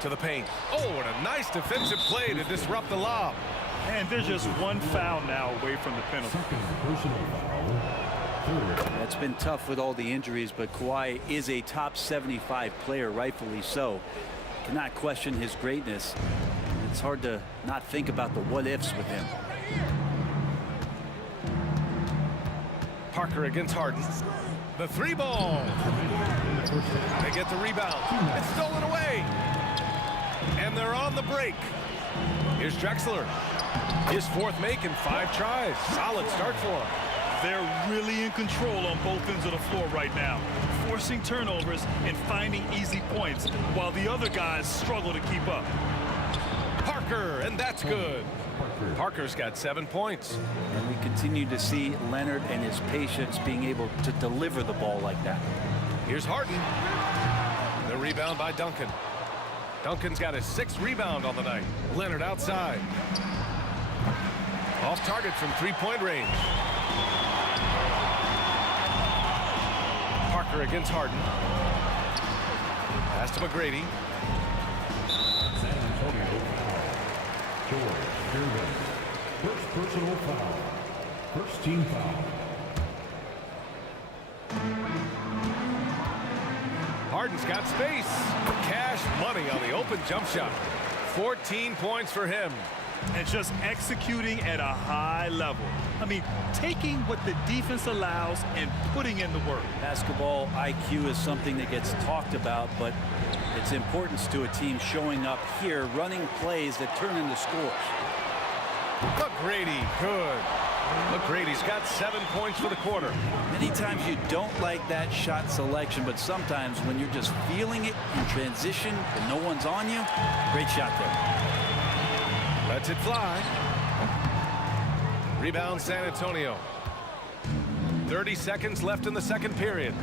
To the paint. Oh, and a nice defensive play to disrupt the lob. And there's just one foul now away from the penalty. Second personal foul. It's been tough with all the injuries, but Kawhi is a top 75 player, rightfully so. Cannot question his greatness. It's hard to not think about the what-ifs with him. Parker against Harden. The 3 ball. They get the rebound. It's stolen away. And they're on the break. Here's Drexler. His 4th make in 5 tries. Solid start for him. They're really in control on both ends of the floor right now, forcing turnovers and finding easy points while the other guys struggle to keep up. Parker, and that's good. Parker's got 7 points. And we continue to see Leonard and his patience being able to deliver the ball like that. Here's Harden. The rebound by Duncan. Duncan's got his 6th rebound on the night. Leonard outside. Off target from 3-point range. Parker against Harden. Pass to McGrady. San Antonio foul. George Gervin. First personal foul. First team foul. Harden's got space. Cash money on the open jump shot. 14 points for him. and just executing at a high level. I mean, taking what the defense allows and putting in the work. Basketball IQ is something that gets talked about, but its importance to a team showing up here, running plays that turn into scores. McGrady, good. McGrady's got 7 points for the quarter. Many times you don't like that shot selection, but sometimes when you're just feeling it in transition and no one's on you, great shot there. Lets it fly. Rebound San Antonio. 30 seconds left in the second period.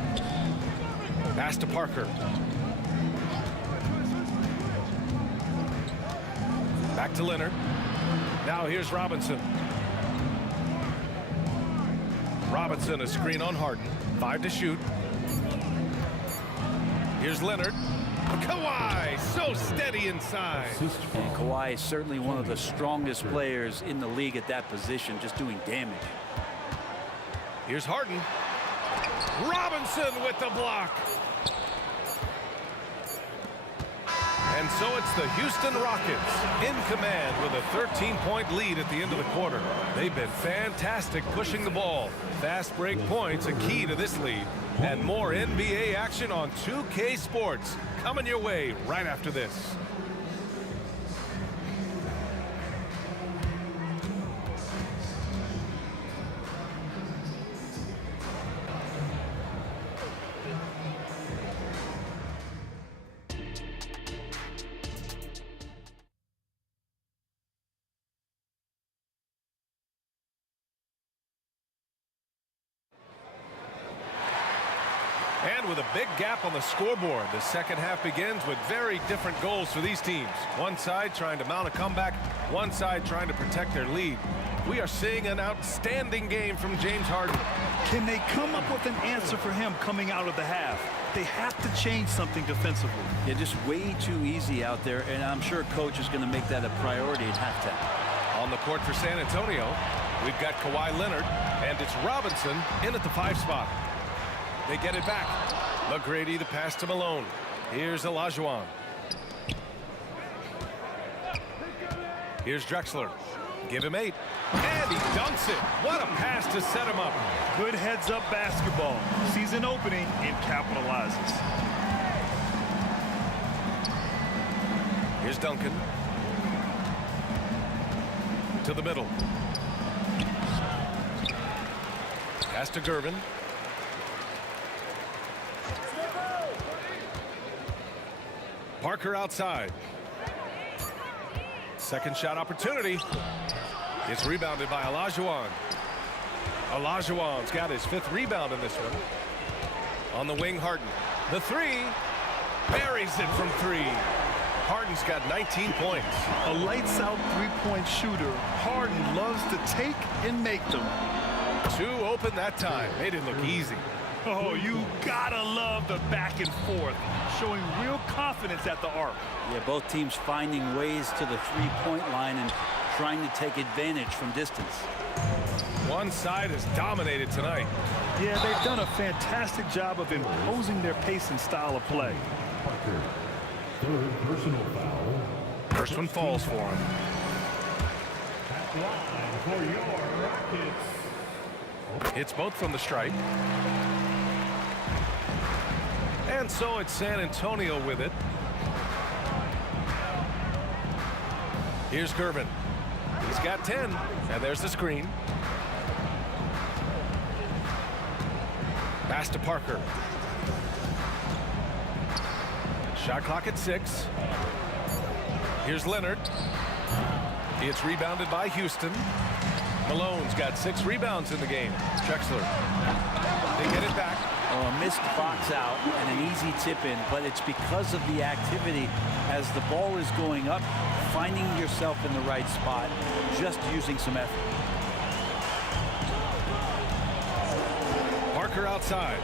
Pass to Parker. Back to Leonard. Now here's Robinson. Robinson, a screen on Harden. 5 to shoot. Here's Leonard. Kawhi, so steady inside. And Kawhi is certainly one of the strongest players in the league at that position, just doing damage. Here's Harden. Robinson with the block. And so it's the Houston Rockets in command with a 13-point lead at the end of the quarter. They've been fantastic pushing the ball. Fast break points a key to this lead. And more NBA action on 2K Sports coming your way right after this. And with a big gap on the scoreboard, the second half begins with very different goals for these teams. One side trying to mount a comeback, one side trying to protect their lead. We are seeing an outstanding game from James Harden. Can they come up with an answer for him coming out of the half? They have to change something defensively. Yeah, just way too easy out there, and I'm sure coach is going to make that a priority at halftime. On the court for San Antonio, we've got Kawhi Leonard, and it's Robinson in at the 5 spot. They get it back. McGrady, the pass to Malone. Here's Olajuwon. Here's Drexler. Give him 8. And he dunks it. What a pass to set him up. Good heads-up basketball. Sees an opening and capitalizes. Here's Duncan. To the middle. Pass to Gervin. Parker outside. Second shot opportunity. It's rebounded by Olajuwon. Olajuwon's got his 5th rebound in this one. On the wing, Harden. The 3. Buries it from 3. Harden's got 19 points. A lights-out three-point shooter. Harden loves to take and make them. 2 open that time. Made it look easy. Oh, you gotta love the back and forth, showing real confidence at the arc. Yeah, both teams finding ways to the three-point line and trying to take advantage from distance. One side has dominated tonight. Yeah, they've done a fantastic job of imposing their pace and style of play. Parker, 3rd personal foul. First one falls for him. At line for your Rockets. It's both from the stripe. And so it's San Antonio with it. Here's Gervin. He's got 10. And there's the screen. Pass to Parker. Shot clock at 6. Here's Leonard. It's rebounded by Houston. Malone's got 6 rebounds in the game. Drexler. They get it back. Oh, a missed box out and an easy tip in, but it's because of the activity as the ball is going up, finding yourself in the right spot, just using some effort. Parker outside.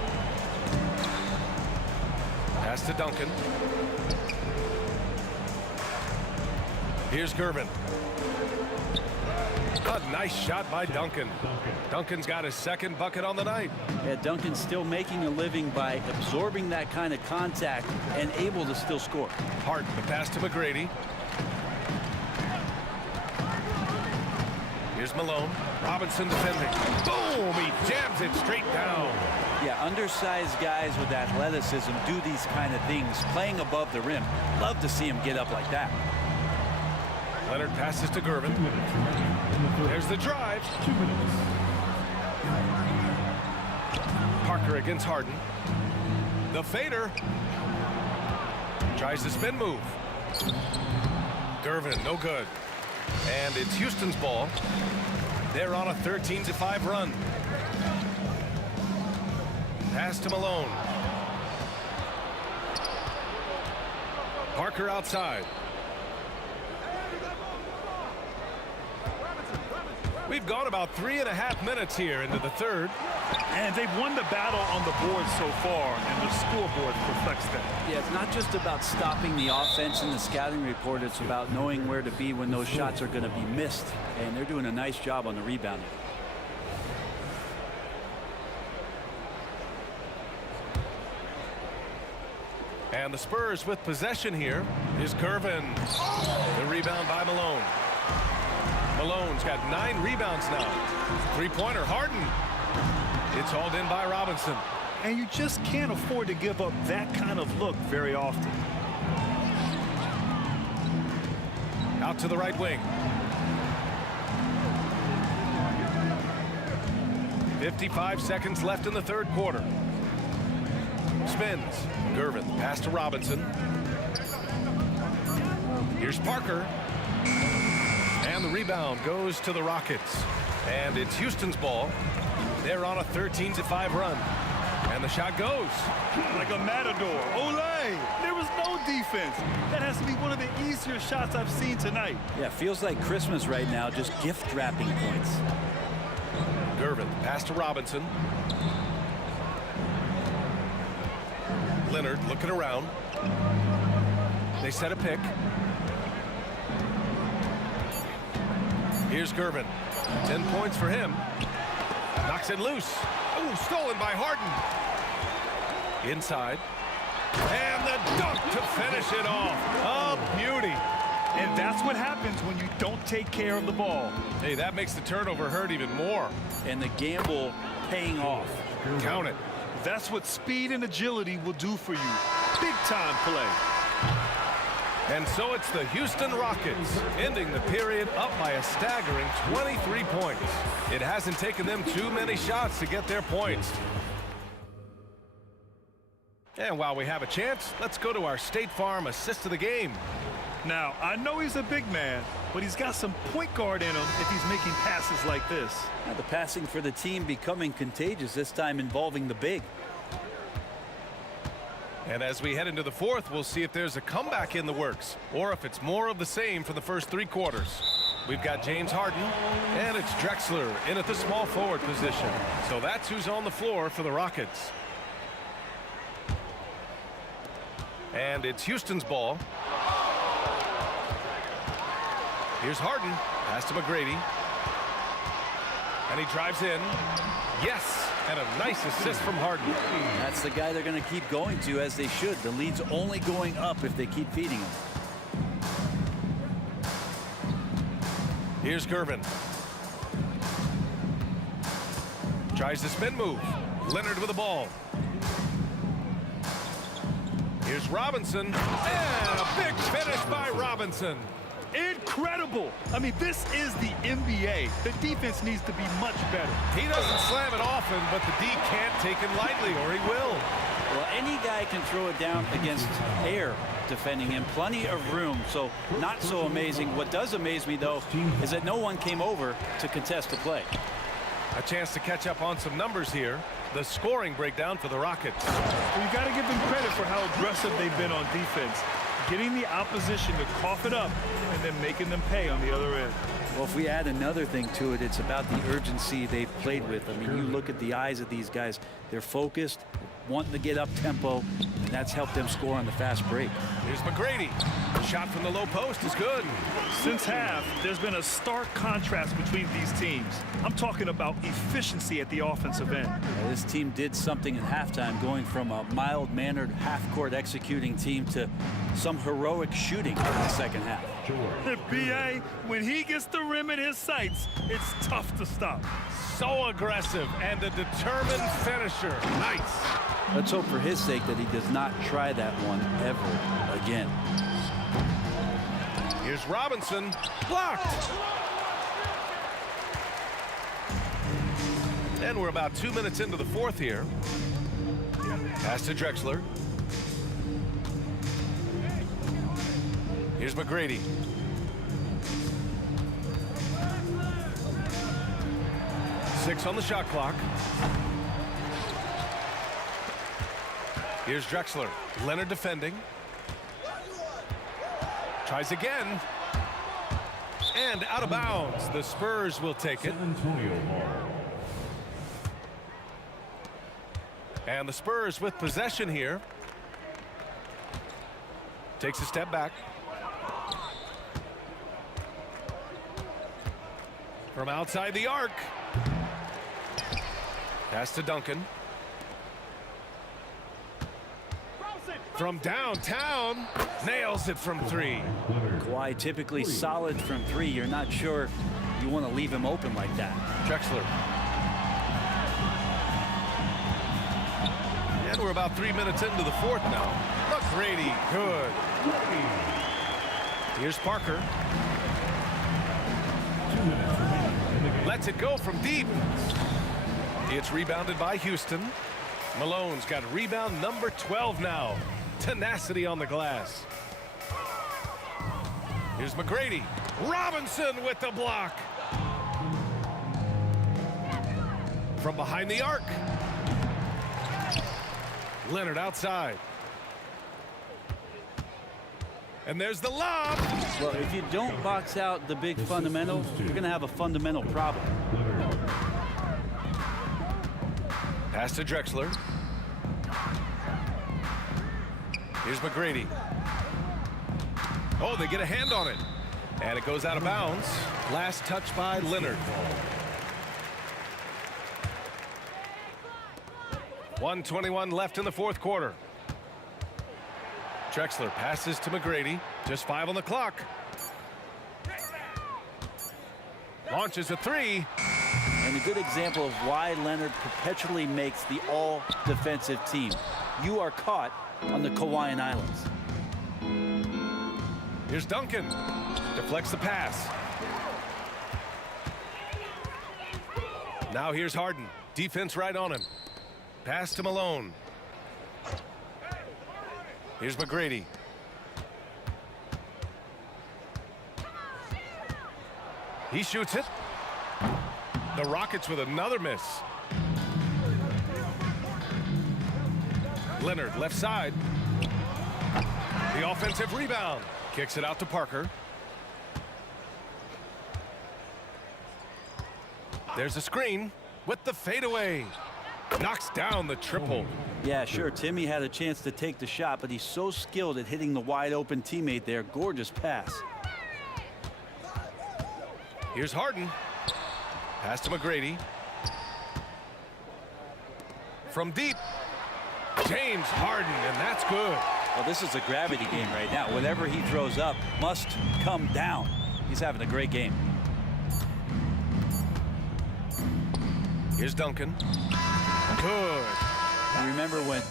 Pass to Duncan. Here's Gervin. A nice shot by Duncan. Duncan's got his 2nd bucket on the night. Yeah, Duncan's still making a living by absorbing that kind of contact and able to still score. Harden, the pass to McGrady. Here's Malone. Robinson defending. Boom! He jams it straight down. Yeah, undersized guys with athleticism do these kind of things, playing above the rim. Love to see him get up like that. Leonard passes to Gervin. There's the drive. 2 minutes. Parker against Harden. The fader. Tries the spin move. Gervin, no good. And it's Houston's ball. They're on a 13-5 run. Pass to Malone. Parker outside. We've gone about 3.5 minutes here into the third. And they've won the battle on the board so far, and the scoreboard reflects that. Yeah, it's not just about stopping the offense in the scouting report. It's about knowing where to be when those shots are going to be missed. And they're doing a nice job on the rebounding. And the Spurs with possession here is Gervin. The rebound by Malone. Malone's got 9 rebounds now. Three-pointer, Harden. It's hauled in by Robinson. And you just can't afford to give up that kind of look very often. Out to the right wing. 55 seconds left in the third quarter. Spins. Gervin, pass to Robinson. Here's Parker. And the rebound goes to the Rockets. And it's Houston's ball. They're on a 13-5 run. And the shot goes. Like a matador. Olay! There was no defense. That has to be one of the easier shots I've seen tonight. Yeah, feels like Christmas right now, just gift wrapping points. Gervin, pass to Robinson. Leonard looking around. They set a pick. Here's Gervin. 10 points for him. Knocks it loose. Oh, stolen by Harden. Inside. And the dunk to finish it off. A beauty. And that's what happens when you don't take care of the ball. Hey, that makes the turnover hurt even more. And the gamble paying off. Count it. That's what speed and agility will do for you. Big time play. And so it's the Houston Rockets ending the period up by a staggering 23 points. It hasn't taken them too many shots to get their points. And while we have a chance, let's go to our State Farm assist of the game. Now, I know he's a big man, but he's got some point guard in him if he's making passes like this. Now the passing for the team becoming contagious, this time involving the big. And as we head into the fourth, we'll see if there's a comeback in the works or if it's more of the same for the first 3 quarters. We've got James Harden, and it's Drexler in at the small forward position. So that's who's on the floor for the Rockets. And it's Houston's ball. Here's Harden. Pass to McGrady. And he drives in. Yes! And a nice assist from Harden. That's the guy they're going to keep going to, as they should. The lead's only going up if they keep feeding him. Here's Gervin. Tries the spin move. Leonard with the ball. Here's Robinson. And a big finish by Robinson. Incredible. I mean, this is the NBA. The defense needs to be much better. He doesn't slam it often, but the D can't take him lightly, or he will. Well, any guy can throw it down against air defending him. Plenty of room, so not so amazing. What does amaze me, though, is that no one came over to contest the play. A chance to catch up on some numbers here. The scoring breakdown for the Rockets. Well, you got to give them credit for how aggressive they've been on defense. Getting the opposition to cough it up and then making them pay on the other end. Well, if we add another thing to it, it's about the urgency they've played with. I mean, you look at the eyes of these guys. They're focused, wanting to get up tempo, and that's helped them score on the fast break. Here's McGrady. Shot from the low post is good. Since half, there's been a stark contrast between these teams. I'm talking about efficiency at the offensive end. Well, this team did something at halftime, going from a mild-mannered half-court executing team to some heroic shooting in the second half. B.A., when he gets the rim in his sights, it's tough to stop. So aggressive and a determined finisher. Nice. Let's hope for his sake that he does not try that one ever again. Here's Robinson. Blocked. And we're about 2 minutes into the fourth here. Pass to Drexler. Here's McGrady. Six on the shot clock. Here's Drexler. Leonard defending. Tries again. And out of bounds. The Spurs will take it. And the Spurs with possession here. Takes a step back. From outside the arc. Pass to Duncan. From downtown. Nails it from three. Kawhi typically solid from three. You're not sure you want to leave him open like that. Drexler. And we're about 3 minutes into the fourth now. McGrady, good. Here's Parker. Lets it go from deep. It's rebounded by Houston. Malone's got rebound number 12 now. Tenacity on the glass. Here's McGrady. Robinson with the block. From behind the arc. Leonard outside. And there's the lob. Well, if you don't box out the big fundamental, you're going to have a fundamental problem. Pass to Drexler. Here's McGrady. Oh, they get a hand on it. And it goes out of bounds. Last touch by Leonard. 1:21 left in the fourth quarter. Drexler passes to McGrady. Just 5 on the clock. Launches a three. And a good example of why Leonard perpetually makes the all-defensive team. You are caught on the Hawaiian Islands. Here's Duncan. Deflects the pass. Now here's Harden. Defense right on him. Pass to Malone. Here's McGrady. He shoots it. The Rockets with another miss. Leonard left side. The offensive rebound. Kicks it out to Parker. There's a screen with the fadeaway. Knocks down the triple. Yeah, sure. Timmy had a chance to take the shot, but he's so skilled at hitting the wide open teammate there. Gorgeous pass. Here's Harden. Pass to McGrady. From deep. James Harden, and that's good. Well, this is a gravity game right now. Whatever he throws up must come down. He's having a great game. Here's Duncan. Good. You remember when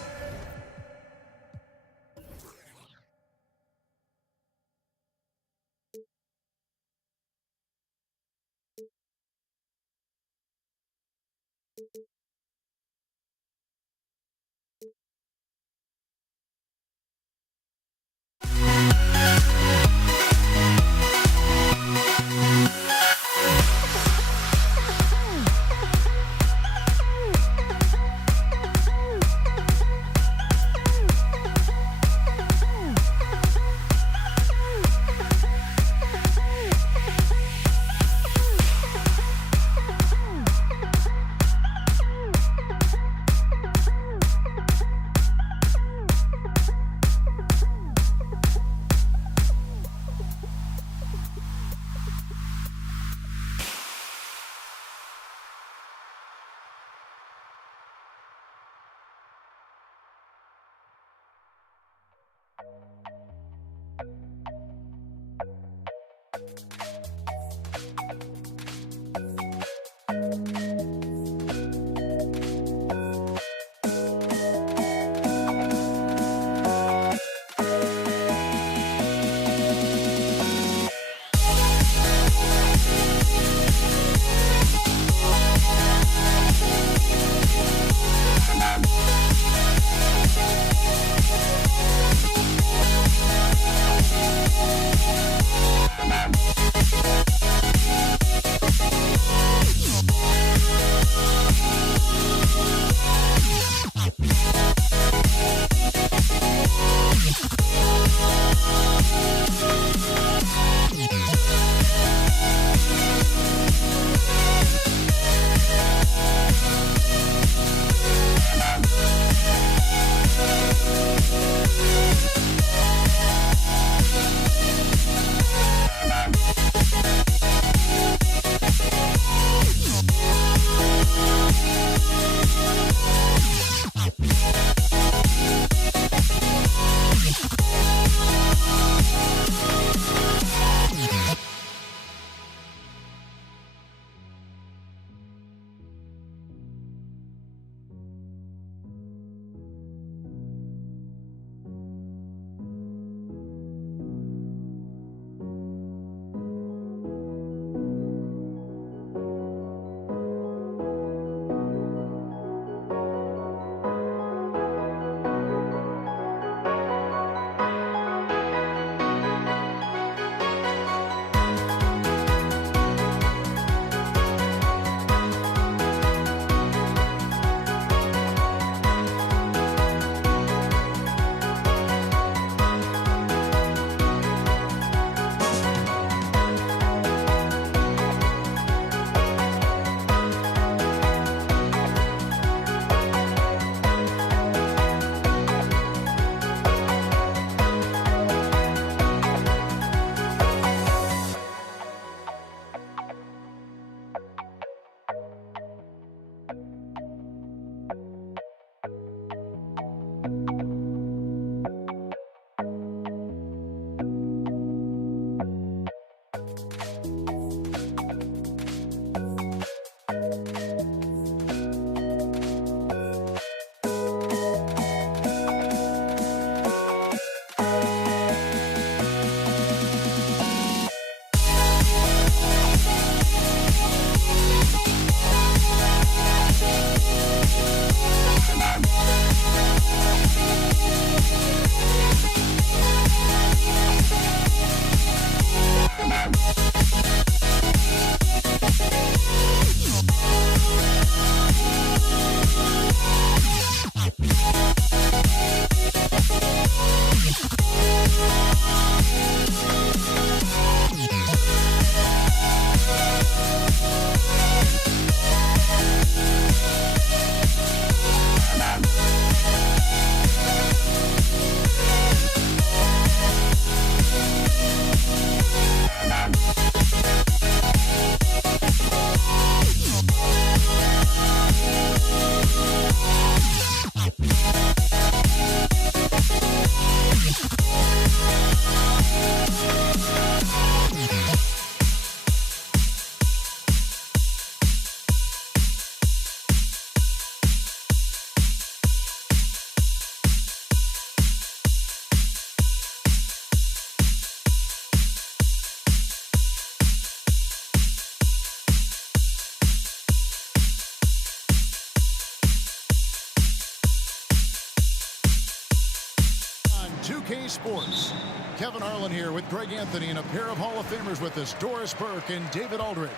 2K Sports. Kevin Harlan here with Greg Anthony and a pair of Hall of Famers with us, Doris Burke and David Aldridge.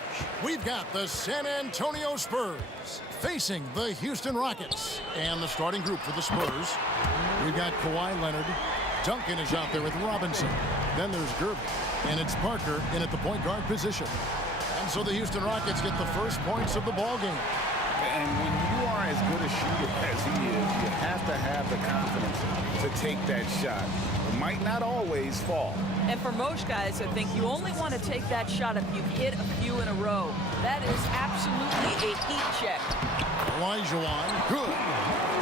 We've got the San Antonio Spurs facing the Houston Rockets. And the starting group for the Spurs, we've got Kawhi Leonard. Duncan is out there with Robinson. Then there's Gervin. And it's Parker in at the point guard position. And so the Houston Rockets get the first points of the ball game. And when you are as good a shooter as he is, you have to have the confidence to take that shot. It might not always fall. And for most guys, I think you only want to take that shot if you've hit a few in a row. That is absolutely a heat check. Olajuwon, good.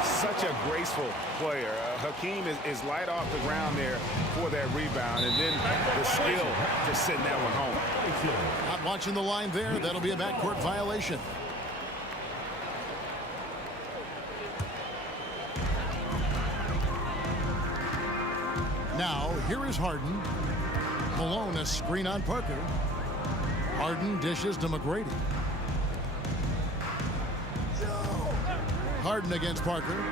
Such a graceful player. Hakeem is light off the ground there for that rebound, and then the skill to send that one home. Not watching the line there. That'll be a backcourt violation. Now, here is Harden. Malone, a screen on Parker. Harden dishes to McGrady. Harden against Parker.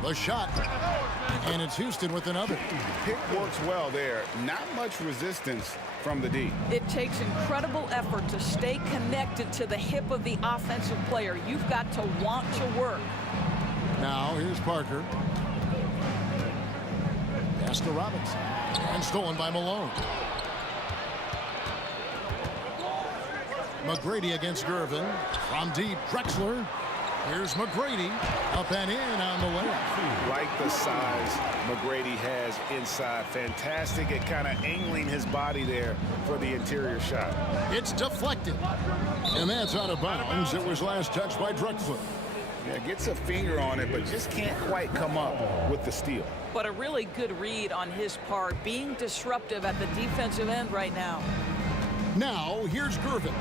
The shot. And it's Houston with another. Pick works well there. Not much resistance from the D. It takes incredible effort to stay connected to the hip of the offensive player. You've got to want to work. Now, here's Parker. Pass to Robinson. And stolen by Malone. McGrady against Gervin. From deep, Drexler. Here's McGrady. Up and in on the layup. Like the size McGrady has inside. Fantastic at kind of angling his body there for the interior shot. It's deflected. And that's out of bounds. It was last touched by Drexler. Yeah, gets a finger on it, but just can't quite come up with the steal. But a really good read on his part, being disruptive at the defensive end right now. Now, here's Gervin.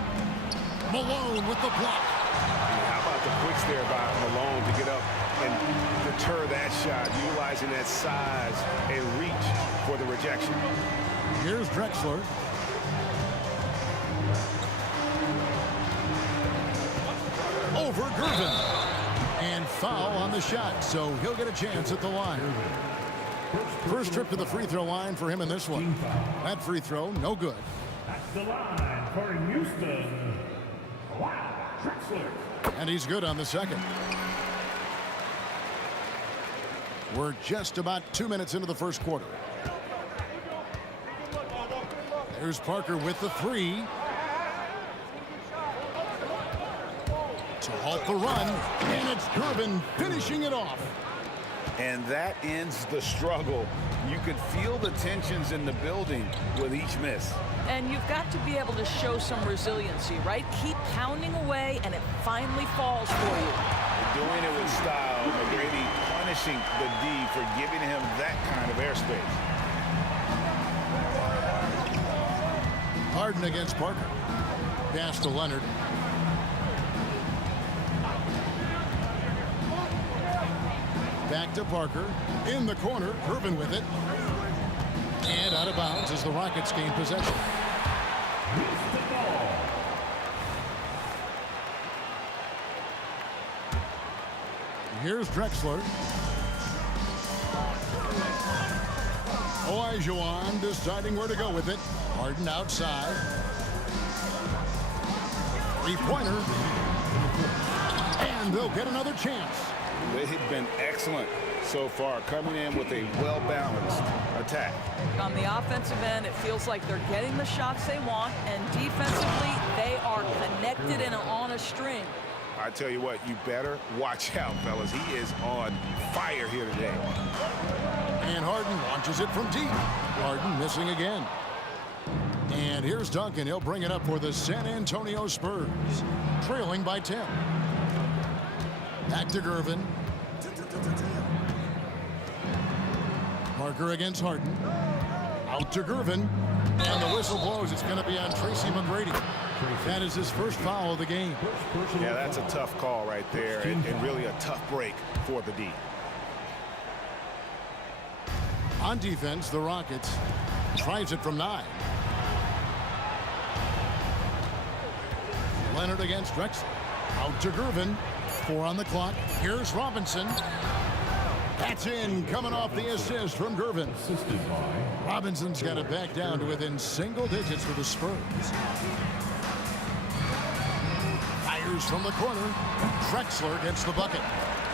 Malone with the block. How about the quicks there by Malone to get up and deter that shot, utilizing that size and reach for the rejection. Here's Drexler. Over Gervin. And foul on the shot, so he'll get a chance at the line. First trip to the free throw line for him in this one. That free throw, no good. At the line for Houston, Drexler. And he's good on the second. We're just about 2 minutes into the first quarter. There's Parker with the three. To halt the run, and it's Gervin finishing it off. And that ends the struggle. You could feel the tensions in the building with each miss. And you've got to be able to show some resiliency, right? Keep pounding away, and it finally falls for you. Doing it with style. McGrady punishing the D for giving him that kind of airspace. Harden against Parker. Pass to Leonard. Back to Parker. In the corner, Gervin with it. And out of bounds as the Rockets gain possession. Here's Drexler. Olajuwon deciding where to go with it. Harden outside. Three-pointer. And they'll get another chance. They've been excellent so far, coming in with a well-balanced attack. On the offensive end, it feels like they're getting the shots they want, and defensively, they are connected and on a string. I tell you what, you better watch out, fellas. He is on fire here today. And Harden launches it from deep. Harden missing again. And here's Duncan. He'll bring it up for the San Antonio Spurs, trailing by 10. Back to Gervin. Parker against Harden. Out to Gervin. And the whistle blows. It's going to be on Tracy McGrady. That is his first foul of the game. Yeah, that's a tough call right there, and really a tough break for the D. On defense, the Rockets tries it from 9. Leonard against Drexler. Out to Gervin. 4 on the clock. Here's Robinson. That's in, coming off the assist from Gervin. Assisted by Robinson's got it back down to within single digits for the Spurs. Fires from the corner. Drexler gets the bucket.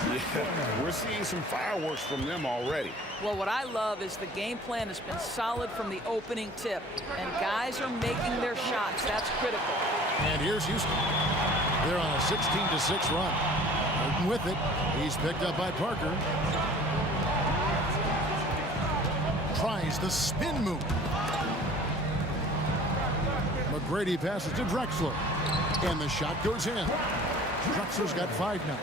Yeah, we're seeing some fireworks from them already. Well, what I love is the game plan has been solid from the opening tip, and guys are making their shots. That's critical. And here's Houston. They're on a 16-6 run. Harden with it. He's picked up by Parker. Tries the spin move. McGrady passes to Drexler. And the shot goes in. Drexler's got 5 now.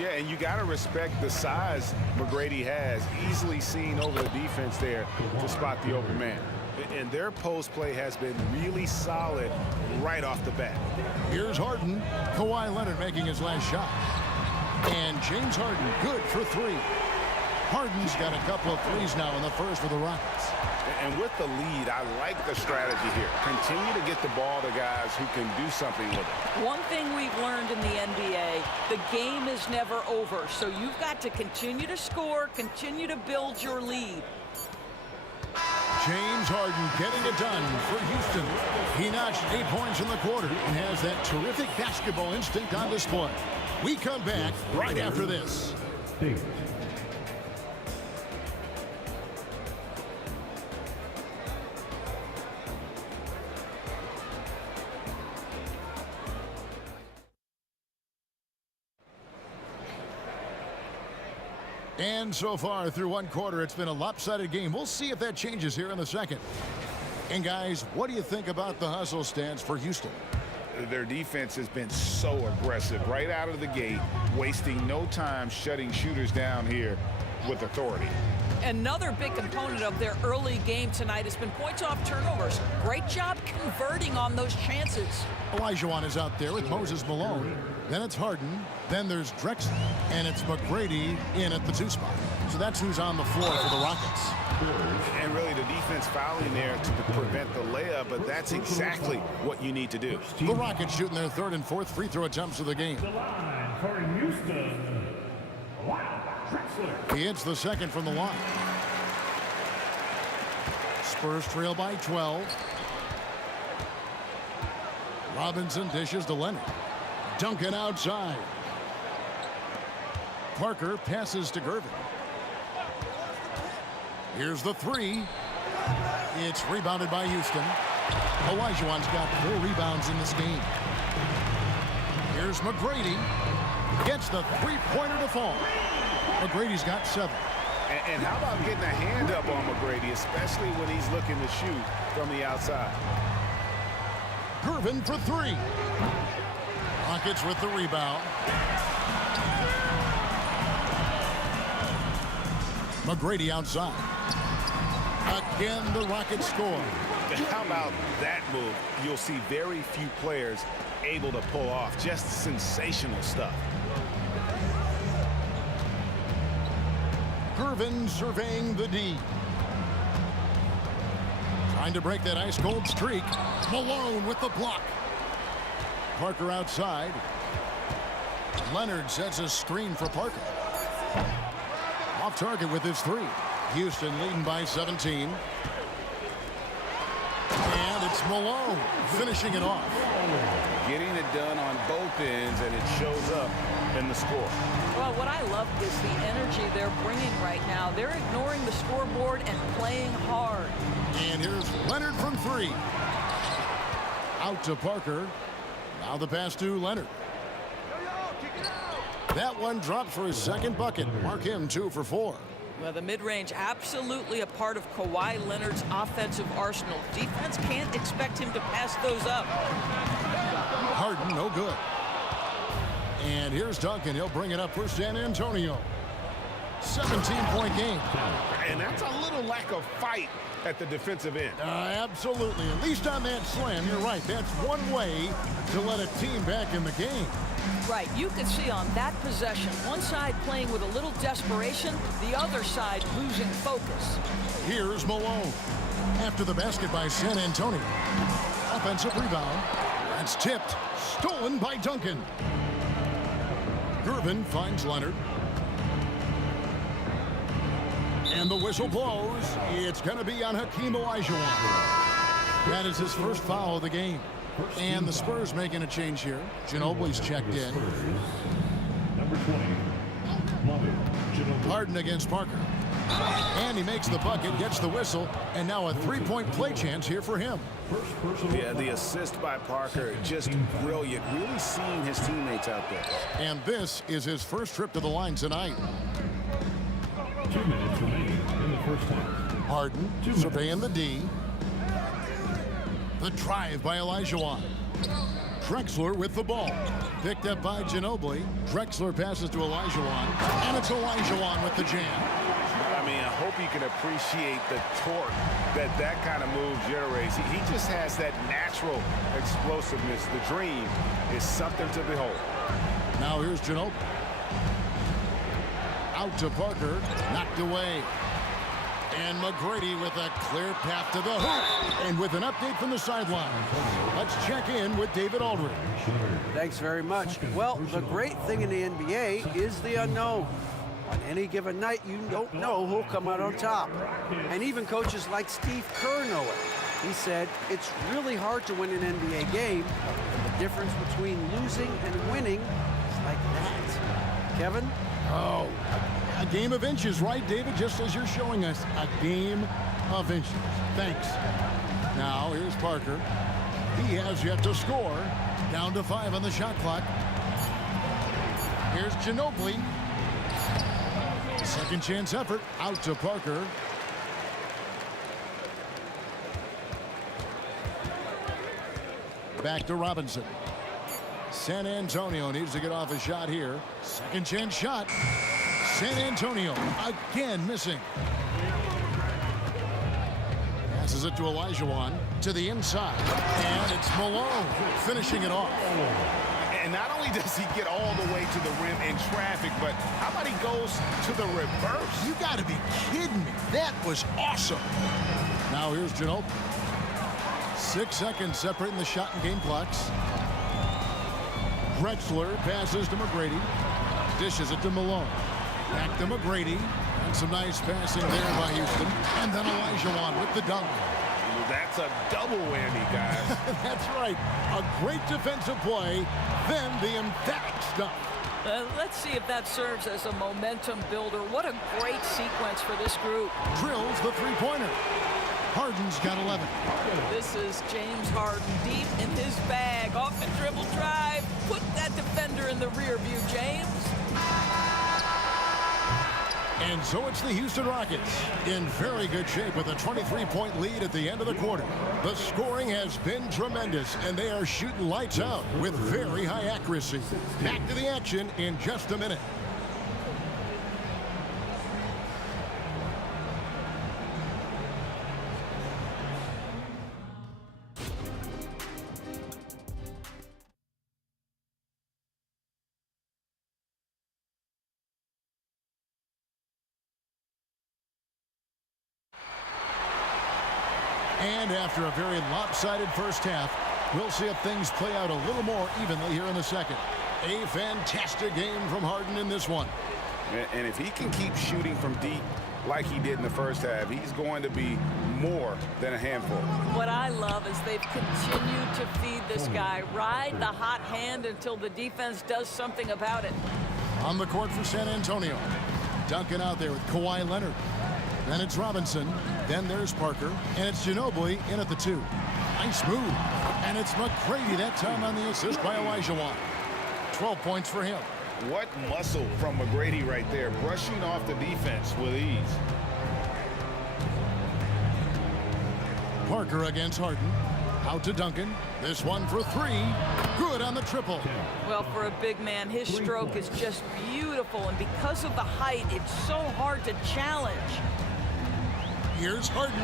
Yeah, and you got to respect the size McGrady has. Easily seen over the defense there to spot the open man. And their post play has been really solid right off the bat. Here's Harden. Kawhi Leonard making his last shot. And James Harden good for 3. Harden's got a couple of threes now in the first for the Rockets. And with the lead, I like the strategy here. Continue to get the ball to guys who can do something with it. One thing we've learned in the NBA, the game is never over. So you've got to continue to score, continue to build your lead. James Harden getting it done for Houston. He notched 8 points in the quarter and has that terrific basketball instinct on display. We come back right after this. And so far through one quarter, it's been a lopsided game. We'll see if that changes here in the second. And guys, what do you think about the hustle stance for Houston? Their defense has been so aggressive right out of the gate, wasting no time shutting shooters down here with authority. Another big component of their early game tonight has been points off turnovers. Great job converting on those chances. Olajuwon is out there with Moses Malone. Then it's Harden. Then there's Drexler. And it's McGrady in at the 2 spot. So that's who's on the floor for the Rockets. And really the defense fouling there to prevent the layup, but that's exactly what you need to do. The Rockets shooting their 3rd and 4th free throw attempts of the game. the line for Houston. Drexler. He hits the 2nd from the line. Spurs trail by 12. Robinson dishes to Leonard. Duncan outside. Parker passes to Gervin. Here's the 3. It's rebounded by Houston. Olajuwon's got 4 rebounds in this game. Here's McGrady. Gets the 3-pointer to fall. McGrady's got 7. And how about getting a hand up on McGrady, especially when he's looking to shoot from the outside. Gervin for 3. Rockets with the rebound. McGrady outside. Again, the Rockets score. How about that move? You'll see very few players able to pull off. Just sensational stuff. Gervin surveying the D. Trying to break that ice-cold streak. Malone with the block. Parker outside. Leonard sets a screen for Parker. Off target with his 3. Houston leading by 17. And it's Malone finishing it off. Getting it done on both ends, and it shows up in the score. Well, what I love is the energy they're bringing right now. They're ignoring the scoreboard and playing hard. And here's Leonard from 3. Out to Parker. Now the pass to Leonard. That one dropped for his 2nd bucket. Mark him 2 for 4. Well, the mid-range absolutely a part of Kawhi Leonard's offensive arsenal. Defense can't expect him to pass those up. Harden, no good. And here's Duncan. He'll bring it up for San Antonio. 17-point game. And that's a little lack of fight at the defensive end. Absolutely. At least on that slam, you're right. That's one way to let a team back in the game. Right. You could see on that possession, one side playing with a little desperation, the other side losing focus. Here's Malone. After the basket by San Antonio. Offensive rebound. That's tipped. Stolen by Duncan. Gervin finds Leonard. And the whistle blows. It's going to be on Hakeem Olajuwon. That is his first foul of the game. And the Spurs making a change here. Ginobili's checked in. Number 20, Harden against Parker. And he makes the bucket, gets the whistle, and now a three-point play chance here for him. Yeah, the assist by Parker, just brilliant. Really seeing his teammates out there. And this is his first trip to the line tonight. 2 minutes remaining in the first half. Harden surveying the D. The drive by Olajuwon. Drexler with the ball. Picked up by Ginobili. Drexler passes to Olajuwon. And it's Olajuwon with the jam. I mean, I hope you can appreciate the torque that kind of move generates. He just has that natural explosiveness. The dream is something to behold. Now here's Ginobili. Out to Parker. Knocked away. And McGrady with a clear path to the hoop. And with an update from the sideline, let's check in with David Aldridge. Thanks very much. Well, the great thing in the NBA is the unknown. On any given night, you don't know who'll come out on top. And even coaches like Steve Kerr know it. He said, it's really hard to win an NBA game, and the difference between losing and winning is like that. Kevin? Oh, a game of inches, right, David? Just as you're showing us, a game of inches. Thanks. Now, here's Parker. He has yet to score. Down to 5 on the shot clock. Here's Ginobili. Second chance effort. Out to Parker. Back to Robinson. San Antonio needs to get off a shot here. Second chance shot. San Antonio again missing. Passes it to Olajuwon to the inside. And it's Malone finishing it off. And not only does he get all the way to the rim in traffic, but how about he goes to the reverse? You got to be kidding me. That was awesome. Now here's Ginobili. 6 seconds separating the shot and game clocks. Drexler passes to McGrady. Dishes it to Malone. Back to McGrady. And some nice passing there by Houston. And then Olajuwon with the dunk. That's a double whammy, guys. That's right. A great defensive play, then the emphatic stuff. Let's see if that serves as a momentum builder. What a great sequence for this group. Drills the three-pointer. Harden's got 11. This is James Harden deep in his bag. Off the dribble drive. Put that defender in the rear view, James. And so it's the Houston Rockets in very good shape with a 23-point lead at the end of the quarter. The scoring has been tremendous, and they are shooting lights out with very high accuracy. Back to the action in just a minute. And after a very lopsided first half, we'll see if things play out a little more evenly here in the second. A fantastic game from Harden in this one. And if he can keep shooting from deep like he did in the first half, he's going to be more than a handful. What I love is they've continued to feed this guy. Ride the hot hand until the defense does something about it. On the court for San Antonio. Duncan out there with Kawhi Leonard. Then it's Robinson. Then there's Parker. And it's Ginobili in at the 2. Nice move. And it's McGrady that time on the assist by Olajuwon. 12 points for him. What muscle from McGrady right there, brushing off the defense with ease. Parker against Harden. Out to Duncan. This one for 3. Good on the triple. Well, for a big man, his stroke is just beautiful. And because of the height, it's so hard to challenge. Here's Harden.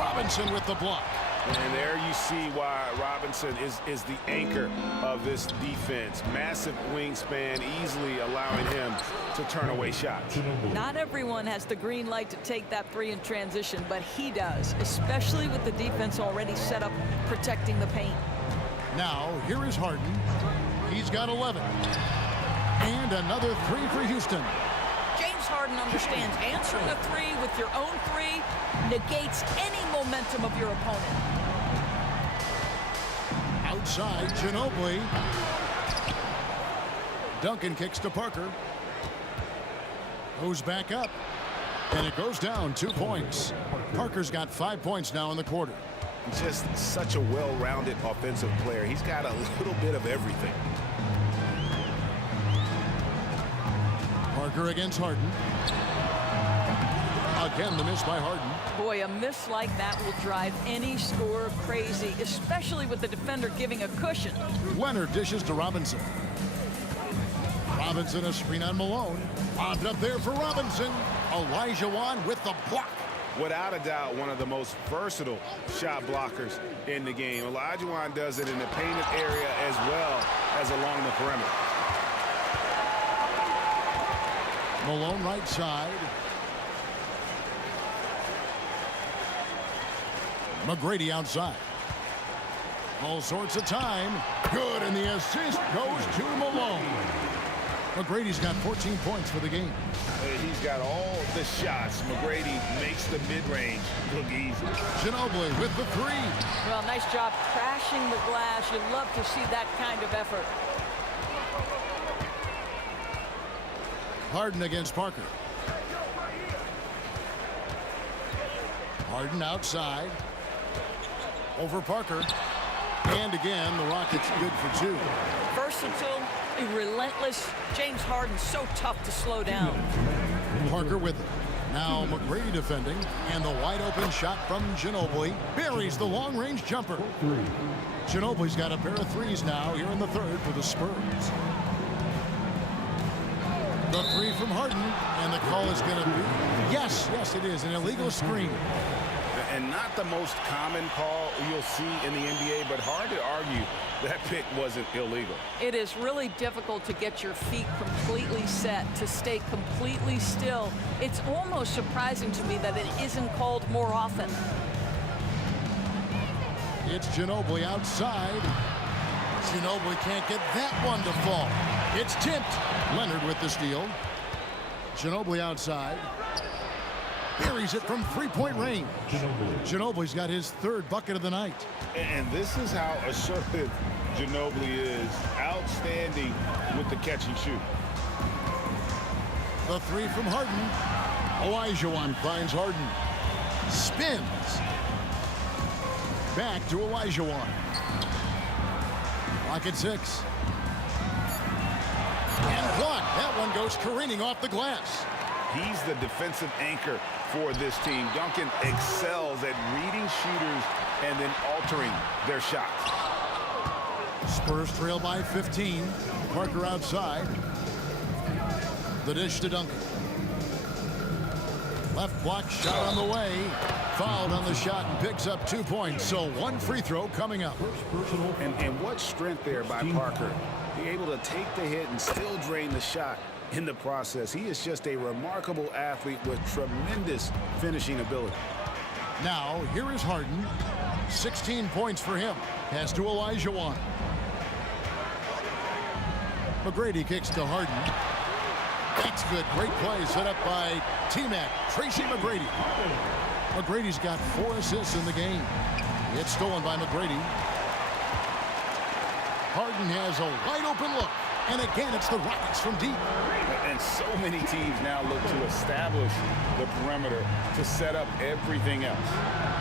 Robinson with the block. And there you see why Robinson is the anchor of this defense. Massive wingspan, easily allowing him to turn away shots. Not everyone has the green light to take that 3 in transition, but he does, especially with the defense already set up protecting the paint. Now, here is Harden. He's got 11. And another 3 for Houston. James Harden understands answering a three with your own three negates any momentum of your opponent. Outside, Ginobili. Duncan kicks to Parker. Goes back up. And it goes down 2 points. Parker's got 5 points now in the quarter. Just such a well-rounded offensive player. He's got a little bit of everything. Parker against Harden. Again, the miss by Harden. Boy, a miss like that will drive any scorer crazy, especially with the defender giving a cushion. Leonard dishes to Robinson. Robinson a screen on Malone. Lobbed up there for Robinson. Olajuwon with the block. Without a doubt, one of the most versatile shot blockers in the game. Olajuwon does it in the painted area as well as along the perimeter. Malone right side. McGrady outside. All sorts of time. Good, and the assist goes to Malone. McGrady's got 14 points for the game. He's got all the shots. McGrady makes the mid-range look easy. Ginobili with the three. Well, nice job crashing the glass. You love to see that kind of effort. Harden against Parker. Harden outside. Over Parker. And again, the Rockets good for two. Versatile, relentless. James Harden so tough to slow down. Parker with it. Now McGrady defending. And the wide open shot from Ginobili. Buries the long-range jumper. Ginobili's got a pair of threes now here in the third for the Spurs. The three from Harden. And the call is going to be, yes, it is, an illegal screen. And not the most common call you'll see in the NBA, but hard to argue that pick wasn't illegal. It is really difficult to get your feet completely set, to stay completely still. It's almost surprising to me that it isn't called more often. It's Ginobili outside. Ginobili can't get that one to fall. It's tipped. Leonard with the steal. Ginobili outside. Buries it from three-point range. Ginobili's got his third bucket of the night. And this is how assertive Ginobili is. Outstanding with the catch and shoot. The three from Harden. Olajuwon finds Harden. Spins. Back to Olajuwon. Clock at 6. And blocked. That one goes careening off the glass. He's the defensive anchor for this team. Duncan excels at reading shooters and then altering their shots. Spurs trail by 15. Parker outside. The dish to Duncan. Left block shot on the way. Fouled on the shot and picks up 2 points. So one free throw coming up. And what strength there by Parker. Be able to take the hit and still drain the shot in the process. He is just a remarkable athlete with tremendous finishing ability. Now, here is Harden. 16 points for him. Pass to Olajuwon. McGrady kicks to Harden. That's good. Great play set up by T-Mac. Tracy McGrady. McGrady's got 4 assists in the game. It's stolen by McGrady. Harden has a wide open look. And again, it's the Rockets from deep. And so many teams now look to establish the perimeter to set up everything else.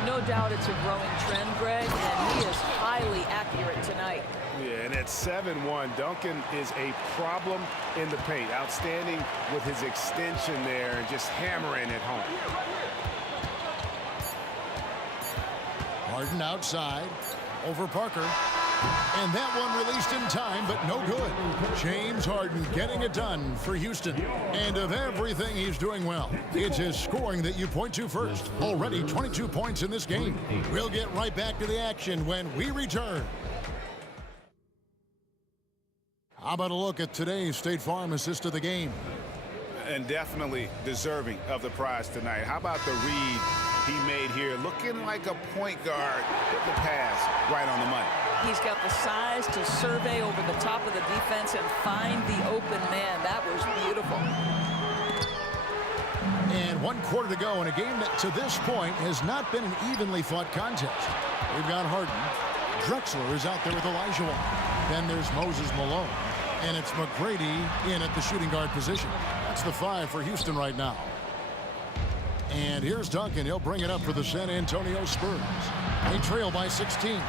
No doubt it's a growing trend, Greg, and he is highly accurate tonight. Yeah, and at 7-1, Duncan is a problem in the paint. Outstanding with his extension there and just hammering it home. Harden outside. Over Parker. And that one released in time, but no good. James Harden getting it done for Houston. And of everything, he's doing well. It's his scoring that you point to first. Already 22 points in this game. We'll get right back to the action when we return. How about a look at today's State Farm assist of the game? And definitely deserving of the prize tonight. How about the read he made here? Looking like a point guard. Hit the pass right on the money. He's got the size to survey over the top of the defense and find the open man. That was beautiful. And 1 quarter to go in a game that to this point has not been an evenly fought contest. We've got Harden. Drexler is out there with Elijah. Then there's Moses Malone. And it's McGrady in at the shooting guard position. That's the 5 for Houston right now. And here's Duncan. He'll bring it up for the San Antonio Spurs. They trail by 16.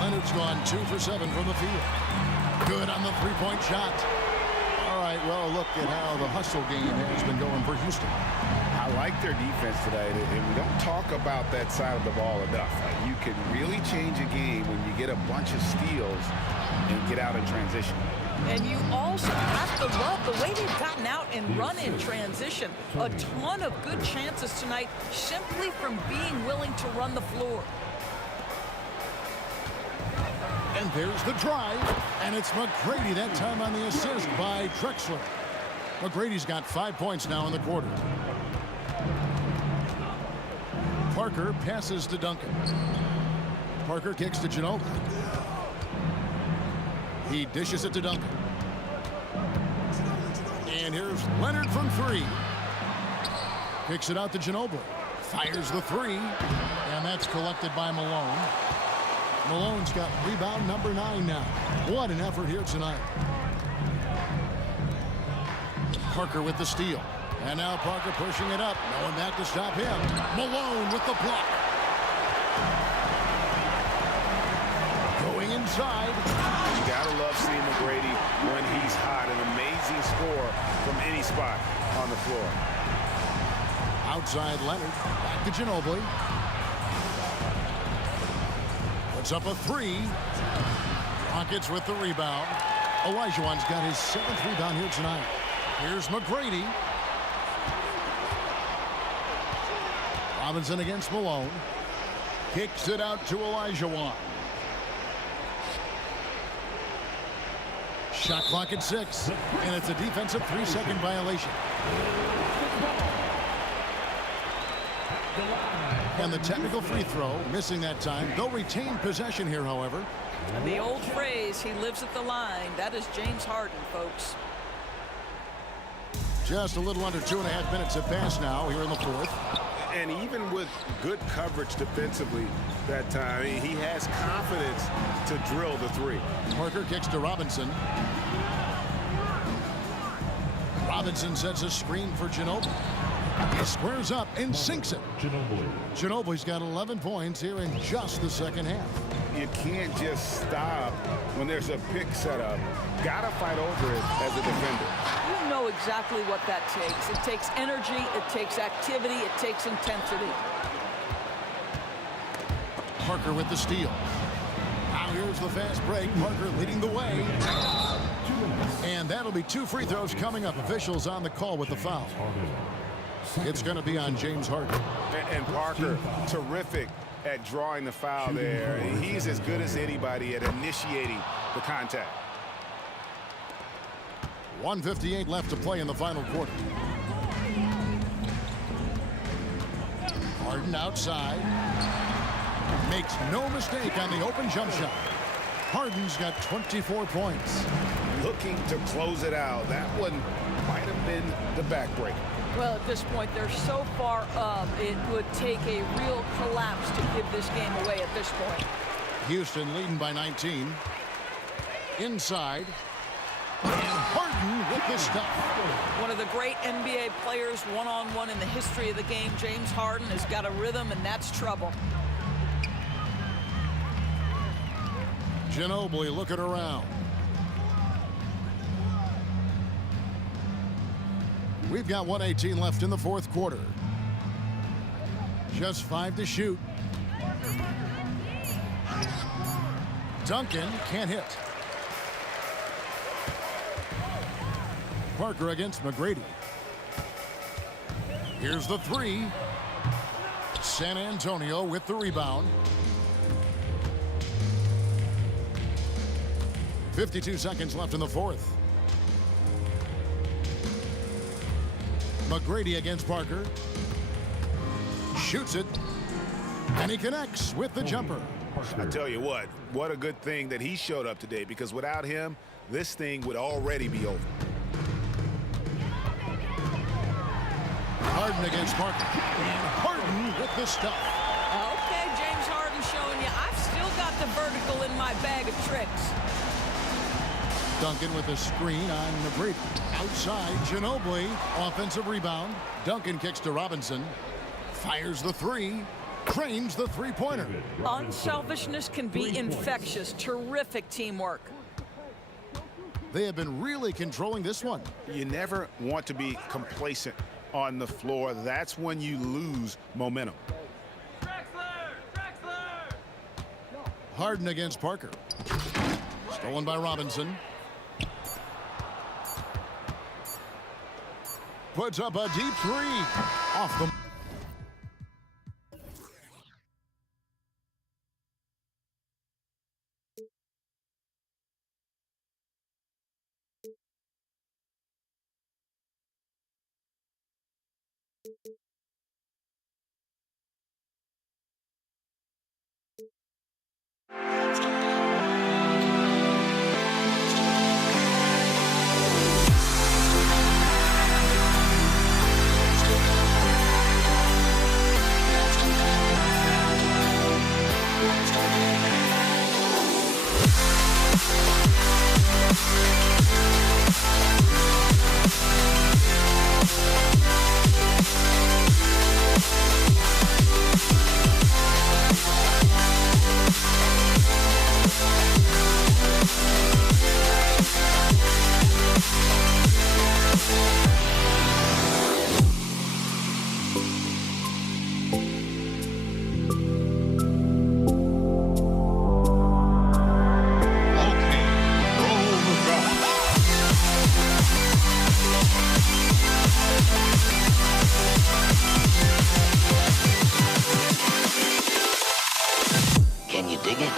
Leonard's gone 2 for 7 from the field. Good on the three-point shot. All right, well, look at how the hustle game has been going for Houston. I like their defense today, and we don't talk about that side of the ball enough. You can really change a game when you get a bunch of steals and get out in transition. And you also have to love the way they've gotten out and run in transition. A ton of good chances tonight simply from being willing to run the floor. And there's the drive, and it's McGrady that time on the assist by Drexler. McGrady's got 5 points now in the quarter. Parker passes to Duncan. Parker kicks to Ginobili. He dishes it to Duncan. And here's Leonard from 3. Kicks it out to Ginobili. Fires the 3. And that's collected by Malone. Malone's got rebound number 9 now. What an effort here tonight. Parker with the steal. And now Parker pushing it up. No one back to stop him. Malone with the block. Going inside. You gotta love seeing McGrady when he's hot. An amazing score from any spot on the floor. Outside Leonard. Back to Ginobili. Puts up a 3. Rockets with the rebound. Olajuwon's got his 7th rebound here tonight. Here's McGrady. Robinson against Malone. Kicks it out to Olajuwon. Shot clock at 6. And it's a defensive 3-second violation. And the technical free throw, missing that time. They'll retain possession here, however. And the old phrase, he lives at the line. That is James Harden, folks. Just a little under 2.5 minutes have passed now here in the 4th. And even with good coverage defensively that time, he has confidence to drill the 3. Parker kicks to Robinson. Robinson sets a screen for Ginobili. He squares up and sinks it. Ginobili's got 11 points here in just the second half. You can't just stop when there's a pick set up. Gotta fight over it as a defender. You know exactly what that takes. It takes energy, it takes activity, it takes intensity. Parker with the steal. Now here's the fast break. Parker leading the way. And that'll be 2 free throws coming up. Officials on the call with the foul. It's going to be on James Harden. And Parker, terrific at drawing the foul there. He's as good as anybody at initiating the contact. 1:58 left to play in the final quarter. Harden outside. Makes no mistake on the open jump shot. Harden's got 24 points. Looking to close it out. That one might have been the backbreaker. Well, at this point, they're so far up, it would take a real collapse to give this game away at this point. Houston leading by 19. Inside. And Harden with the stuff. One of the great NBA players one-on-one in the history of the game, James Harden, has got a rhythm, and that's trouble. Ginobili looking around. We've got 1:18 left in the 4th quarter. Just 5 to shoot. Duncan can't hit. Parker against McGrady. Here's the 3. San Antonio with the rebound. 52 seconds left in the 4th. McGrady against Parker. Shoots it. And he connects with the jumper. I tell you what a good thing that he showed up today, because without him, this thing would already be over. Harden against Parker. And Harden with the stuff. Okay, James Harden showing you I've still got the vertical in my bag of tricks. Duncan with a screen on Brady. Outside, Ginobili. Offensive rebound. Duncan kicks to Robinson. Fires the three. Cranes the three-pointer. Unselfishness can be infectious. Terrific teamwork. They have been really controlling this one. You never want to be complacent on the floor. That's when you lose momentum. Harden against Parker. Stolen by Robinson. Puts up a deep three. Off the... Can you dig it?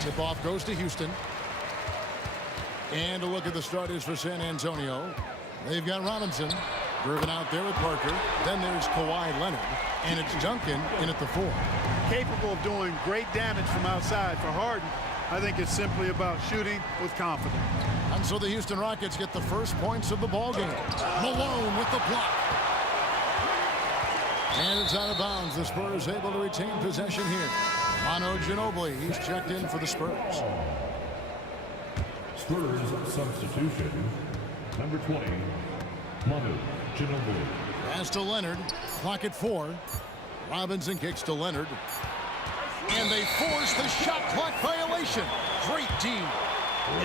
Tip-off goes to Houston. And a look at the starters for San Antonio. They've got Robinson driven out there with Parker. Then there's Kawhi Leonard. And it's Duncan in at the 4. Capable of doing great damage from outside. For Harden, I think it's simply about shooting with confidence. And so the Houston Rockets get the first points of the ball game. Malone with the block. And it's out of bounds. The Spurs able to retain possession here. Manu Ginobili, he's checked in for the Spurs. Spurs substitution, number 20, Manu Ginobili. Pass to Leonard, clock at 4. Robinson kicks to Leonard. And they force the shot clock violation. Great D.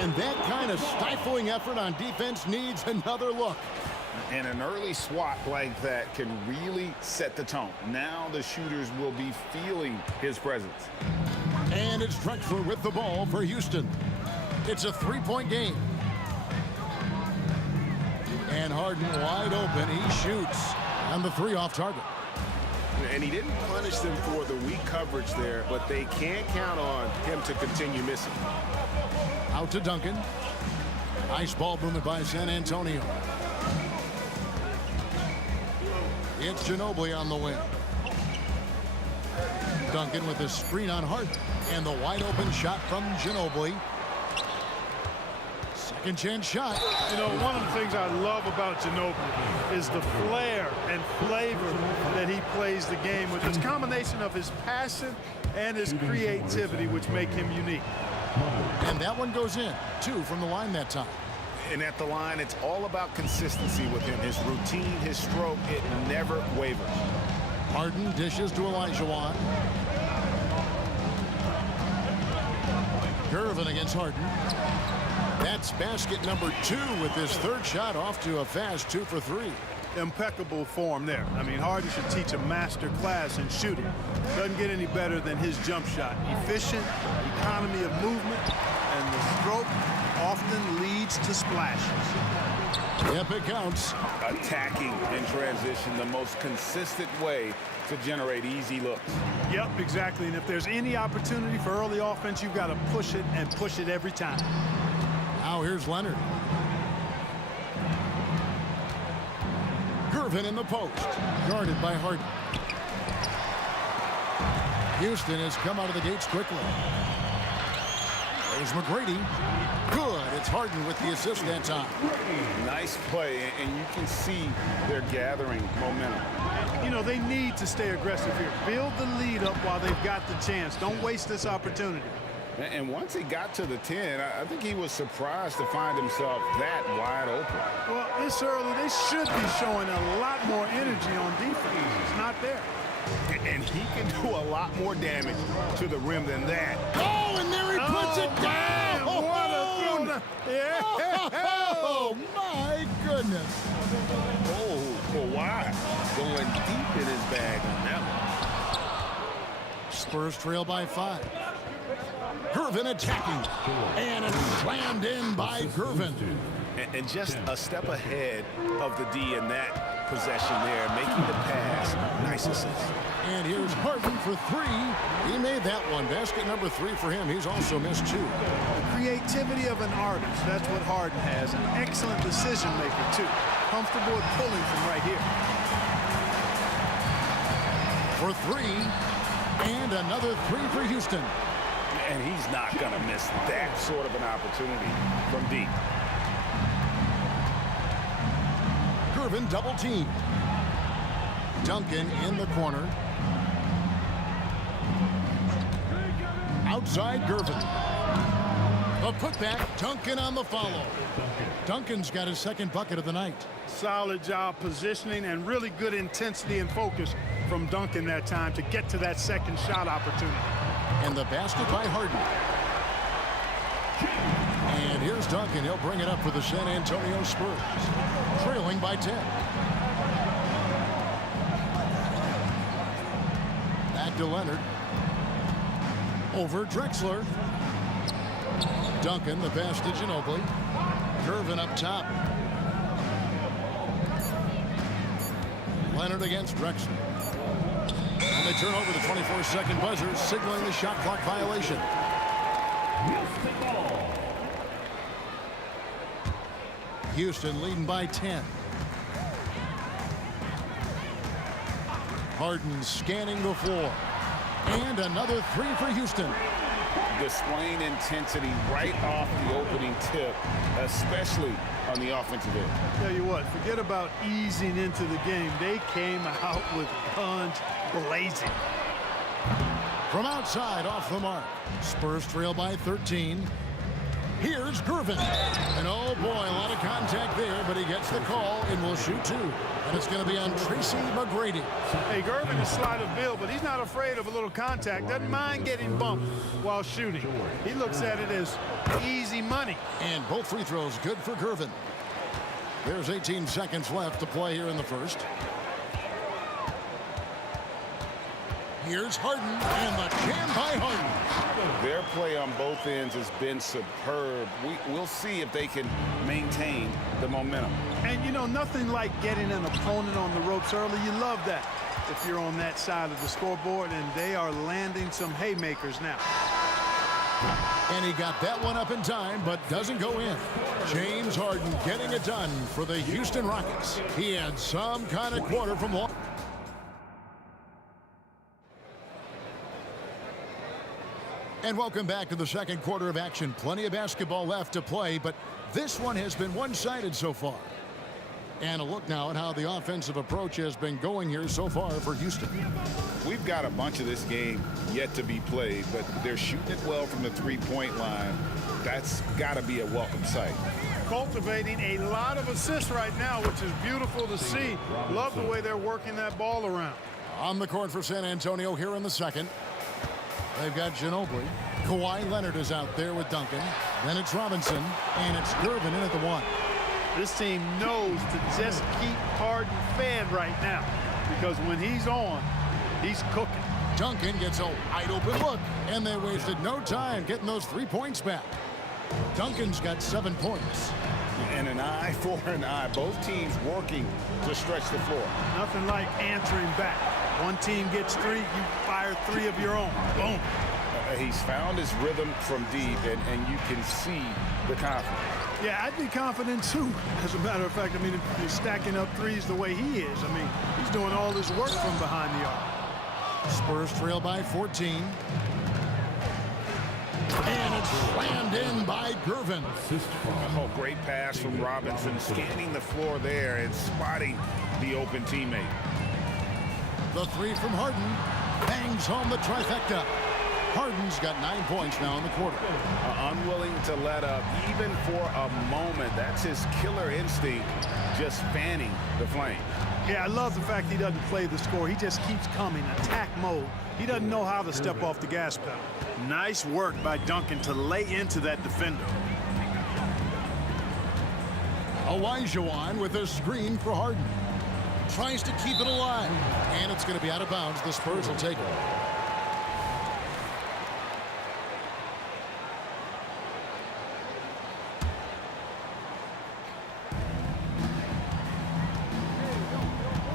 And that kind of stifling effort on defense needs another look. And an early swat like that can really set the tone. Now the shooters will be feeling his presence. And it's Drexler with the ball for Houston. It's a 3-point game. And Harden wide open. He shoots. And the 3 off target. And he didn't punish them for the weak coverage there, but they can't count on him to continue missing. Out to Duncan. Nice ball movement by San Antonio. It's Ginobili on the wing. Duncan with a screen on Harden. And the wide open shot from Ginobili. Second chance shot. You know, one of the things I love about Ginobili is the flair and flavor that he plays the game with. It's a combination of his passion and his creativity, which make him unique. And that one goes in. 2 from the line that time. And at the line, it's all about consistency with him. His routine, his stroke, it never wavers. Harden dishes to Olajuwon. Gervin against Harden. That's basket number 2 with his 3rd shot off to a fast 2 for 3. Impeccable form there. I mean, Harden should teach a master class in shooting. Doesn't get any better than his jump shot. Efficient, economy of movement, and the stroke often leads to splashes. Yep, it counts. Attacking in transition, the most consistent way to generate easy looks. Yep, exactly. And if there's any opportunity for early offense, you've got to push it and push it every time. Now here's Leonard. Gervin in the post. Guarded by Harden. Houston has come out of the gates quickly. There's McGrady. Good. It's Harden with the assist that time. Nice play, and you can see they're gathering momentum. You know, they need to stay aggressive here. Build the lead up while they've got the chance. Don't waste this opportunity. And once he got to the 10, I think he was surprised to find himself that wide open. Well, this early, they should be showing a lot more energy on defense. It's not there. And he can do a lot more damage to the rim than that. Oh, and there he puts it down. What a throw. Yeah. Oh, my goodness. Oh, wow. Going deep in his bag on that one. Spurs trail by 5. Gervin attacking. And it's slammed in by Gervin. And just a step ahead of the D in that possession there, making the pass. Nice assist. And here's Harden for 3. He made that one. Basket number 3 for him. He's also missed 2. The creativity of an artist. That's what Harden has. An excellent decision maker, too. Comfortable at pulling from right here. For 3. And another 3 for Houston. And he's not going to miss that sort of an opportunity from deep. Gervin double team. Duncan in the corner. Outside Gervin. A putback. Duncan on the follow. Duncan's got his second bucket of the night. Solid job positioning and really good intensity and focus from Duncan that time to get to that second shot opportunity. And the basket by Harden. And here's Duncan. He'll bring it up for the San Antonio Spurs. Trailing by 10. Back to Leonard. Over Drexler. Duncan, the pass to Ginobili. Gervin up top. Leonard against Drexler. And they turn over the 24-second buzzer, signaling the shot clock violation. Houston leading by 10. Harden scanning the floor. And another 3 for Houston. Displaying intensity right off the opening tip, especially on the offensive end. Tell you what, forget about easing into the game. They came out with guns blazing. From outside, off the mark. Spurs trail by 13. Here's Gervin. And oh boy, a lot of contact there, but he gets the call and will shoot 2. And it's going to be on Tracy McGrady. Hey, Gervin is slight of build, but he's not afraid of a little contact. Doesn't mind getting bumped while shooting. He looks at it as easy money. And both free throws good for Gervin. There's 18 seconds left to play here in the first. Here's Harden, and the jam by Harden. Their play on both ends has been superb. We'll see if they can maintain the momentum. And, you know, nothing like getting an opponent on the ropes early. You love that if you're on that side of the scoreboard, and they are landing some haymakers now. And he got that one up in time, but doesn't go in. James Harden getting it done for the Houston Rockets. He had some kind of quarter from long. And welcome back to the second quarter of action. Plenty of basketball left to play, but this one has been one-sided so far. And a look now at how the offensive approach has been going here so far for Houston. We've got a bunch of this game yet to be played, but they're shooting it well from the three-point line. That's got to be a welcome sight. Cultivating a lot of assists right now, which is beautiful to see. Love the way they're working that ball around. On the court for San Antonio here in the second. They've got Ginobili. Kawhi Leonard is out there with Duncan. Then it's Robinson, and it's Gervin in at the 1. This team knows to just keep Harden fed right now, because when he's on, he's cooking. Duncan gets a wide open look, and they wasted no time getting those 3 points back. Duncan's got 7 points. And an eye for an eye. Both teams working to stretch the floor. Nothing like answering back. One team gets 3, you fire 3 of your own. Boom. He's found his rhythm from deep, and you can see the confidence. Yeah, I'd be confident too. As a matter of fact, I mean, if you're stacking up threes the way he is, I mean, he's doing all his work from behind the arc. Spurs trail by 14. And it's slammed in by Gervin. Oh, great pass from Robinson, scanning the floor there and spotting the open teammate. The three from Harden bangs home the trifecta. Harden's got 9 points now in the quarter. Unwilling to let up even for a moment. That's his killer instinct, just fanning the flame. Yeah, I love the fact he doesn't play the score. He just keeps coming, attack mode. He doesn't know how to step off the gas pedal. Nice work by Duncan to lay into that defender. Olajuwon with a screen for Harden. Tries to keep it alive, and it's going to be out of bounds. The Spurs will take it.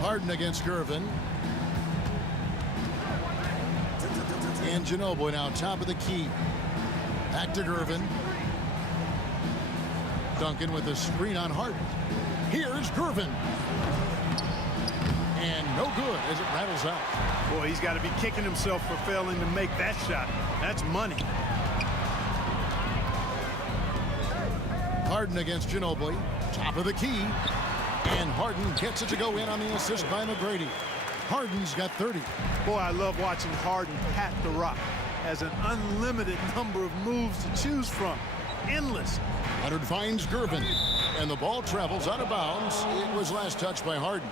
Harden against Gervin. And Ginobili now top of the key. Back to Gervin. Duncan with a screen on Harden. Here's Gervin. And no good as it rattles out. Boy, he's got to be kicking himself for failing to make that shot. That's money. Harden against Ginobili. Top of the key. And Harden gets it to go in on the assist by McGrady. Harden's got 30. Boy, I love watching Harden pat the rock. Has an unlimited number of moves to choose from. Endless. Leonard finds Gervin. And the ball travels out of bounds. It was last touched by Harden.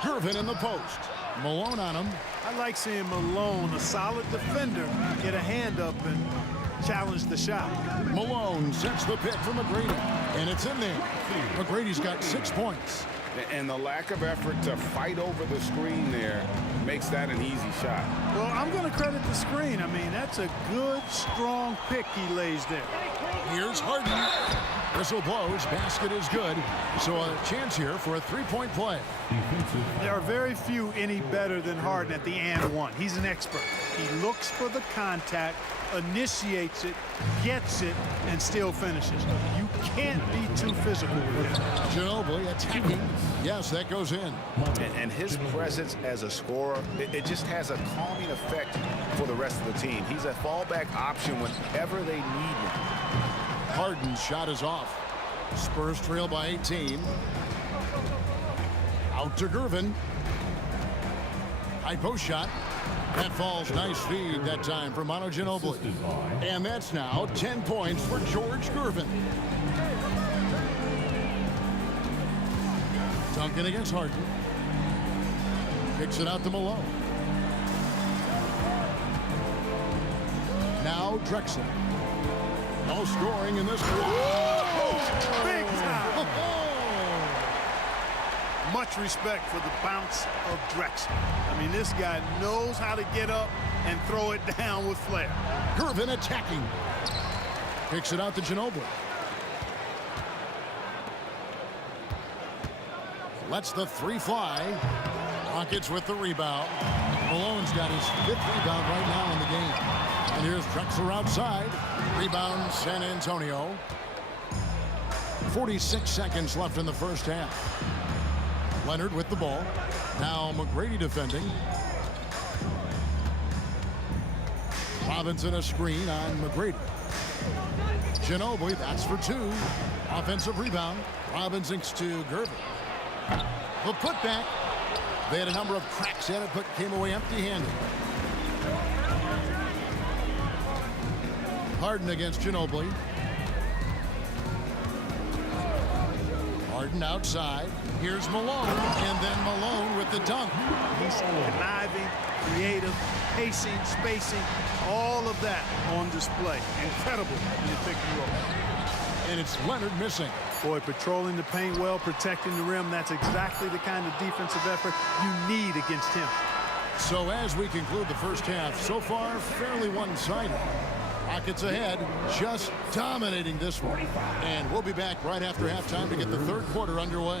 Gervin in the post. Malone on him. I like seeing Malone, a solid defender, get a hand up and challenge the shot. Malone sets the pick for McGrady, and it's in there. McGrady's got 6 points. And the lack of effort to fight over the screen there makes that an easy shot. Well, I'm going to credit the screen. I mean, that's a good, strong pick he lays there. Here's Harden. Whistle blows. Basket is good. So a chance here for a three-point play. There are very few any better than Harden at the and one. He's an expert. He looks for the contact, initiates it, gets it, and still finishes. You can't be too physical with him. Ginobili attacking. Yes, that goes in. And his presence as a scorer, it just has a calming effect for the rest of the team. He's a fallback option whenever they need him. Harden's shot is off. Spurs trail by 18. Out to Gervin. High post shot. That falls. Nice feed that time from Manu Ginobili. And that's now 10 points for George Gervin. Duncan against Harden. Kicks it out to Malone. Now Drexler. No scoring in this one. Big time. Much respect for the bounce of Drexler. I mean, this guy knows how to get up and throw it down with flair. Gervin attacking. Kicks it out to Ginobili. Lets the three fly. Rockets with the rebound. Malone's got his 5th rebound right now in the game. And here's Drexler outside. Rebound San Antonio. 46 seconds left in the first half. Leonard with the ball. Now McGrady defending. Robinson a screen on McGrady. Ginobili, that's for 2. Offensive rebound. Robinson to Gervin. The putback. They had a number of cracks at it, but came away empty-handed. Harden against Ginobili. Harden outside. Here's Malone, and then Malone with the dunk. He's conniving, creative, pacing, spacing, all of that on display. Incredible in the pick and roll. And it's Leonard missing. Boy, patrolling the paint well, protecting the rim. That's exactly the kind of defensive effort you need against him. So as we conclude the first half, so far fairly one-sided. Rockets ahead, just dominating this one. And we'll be back right after halftime to get the third quarter underway.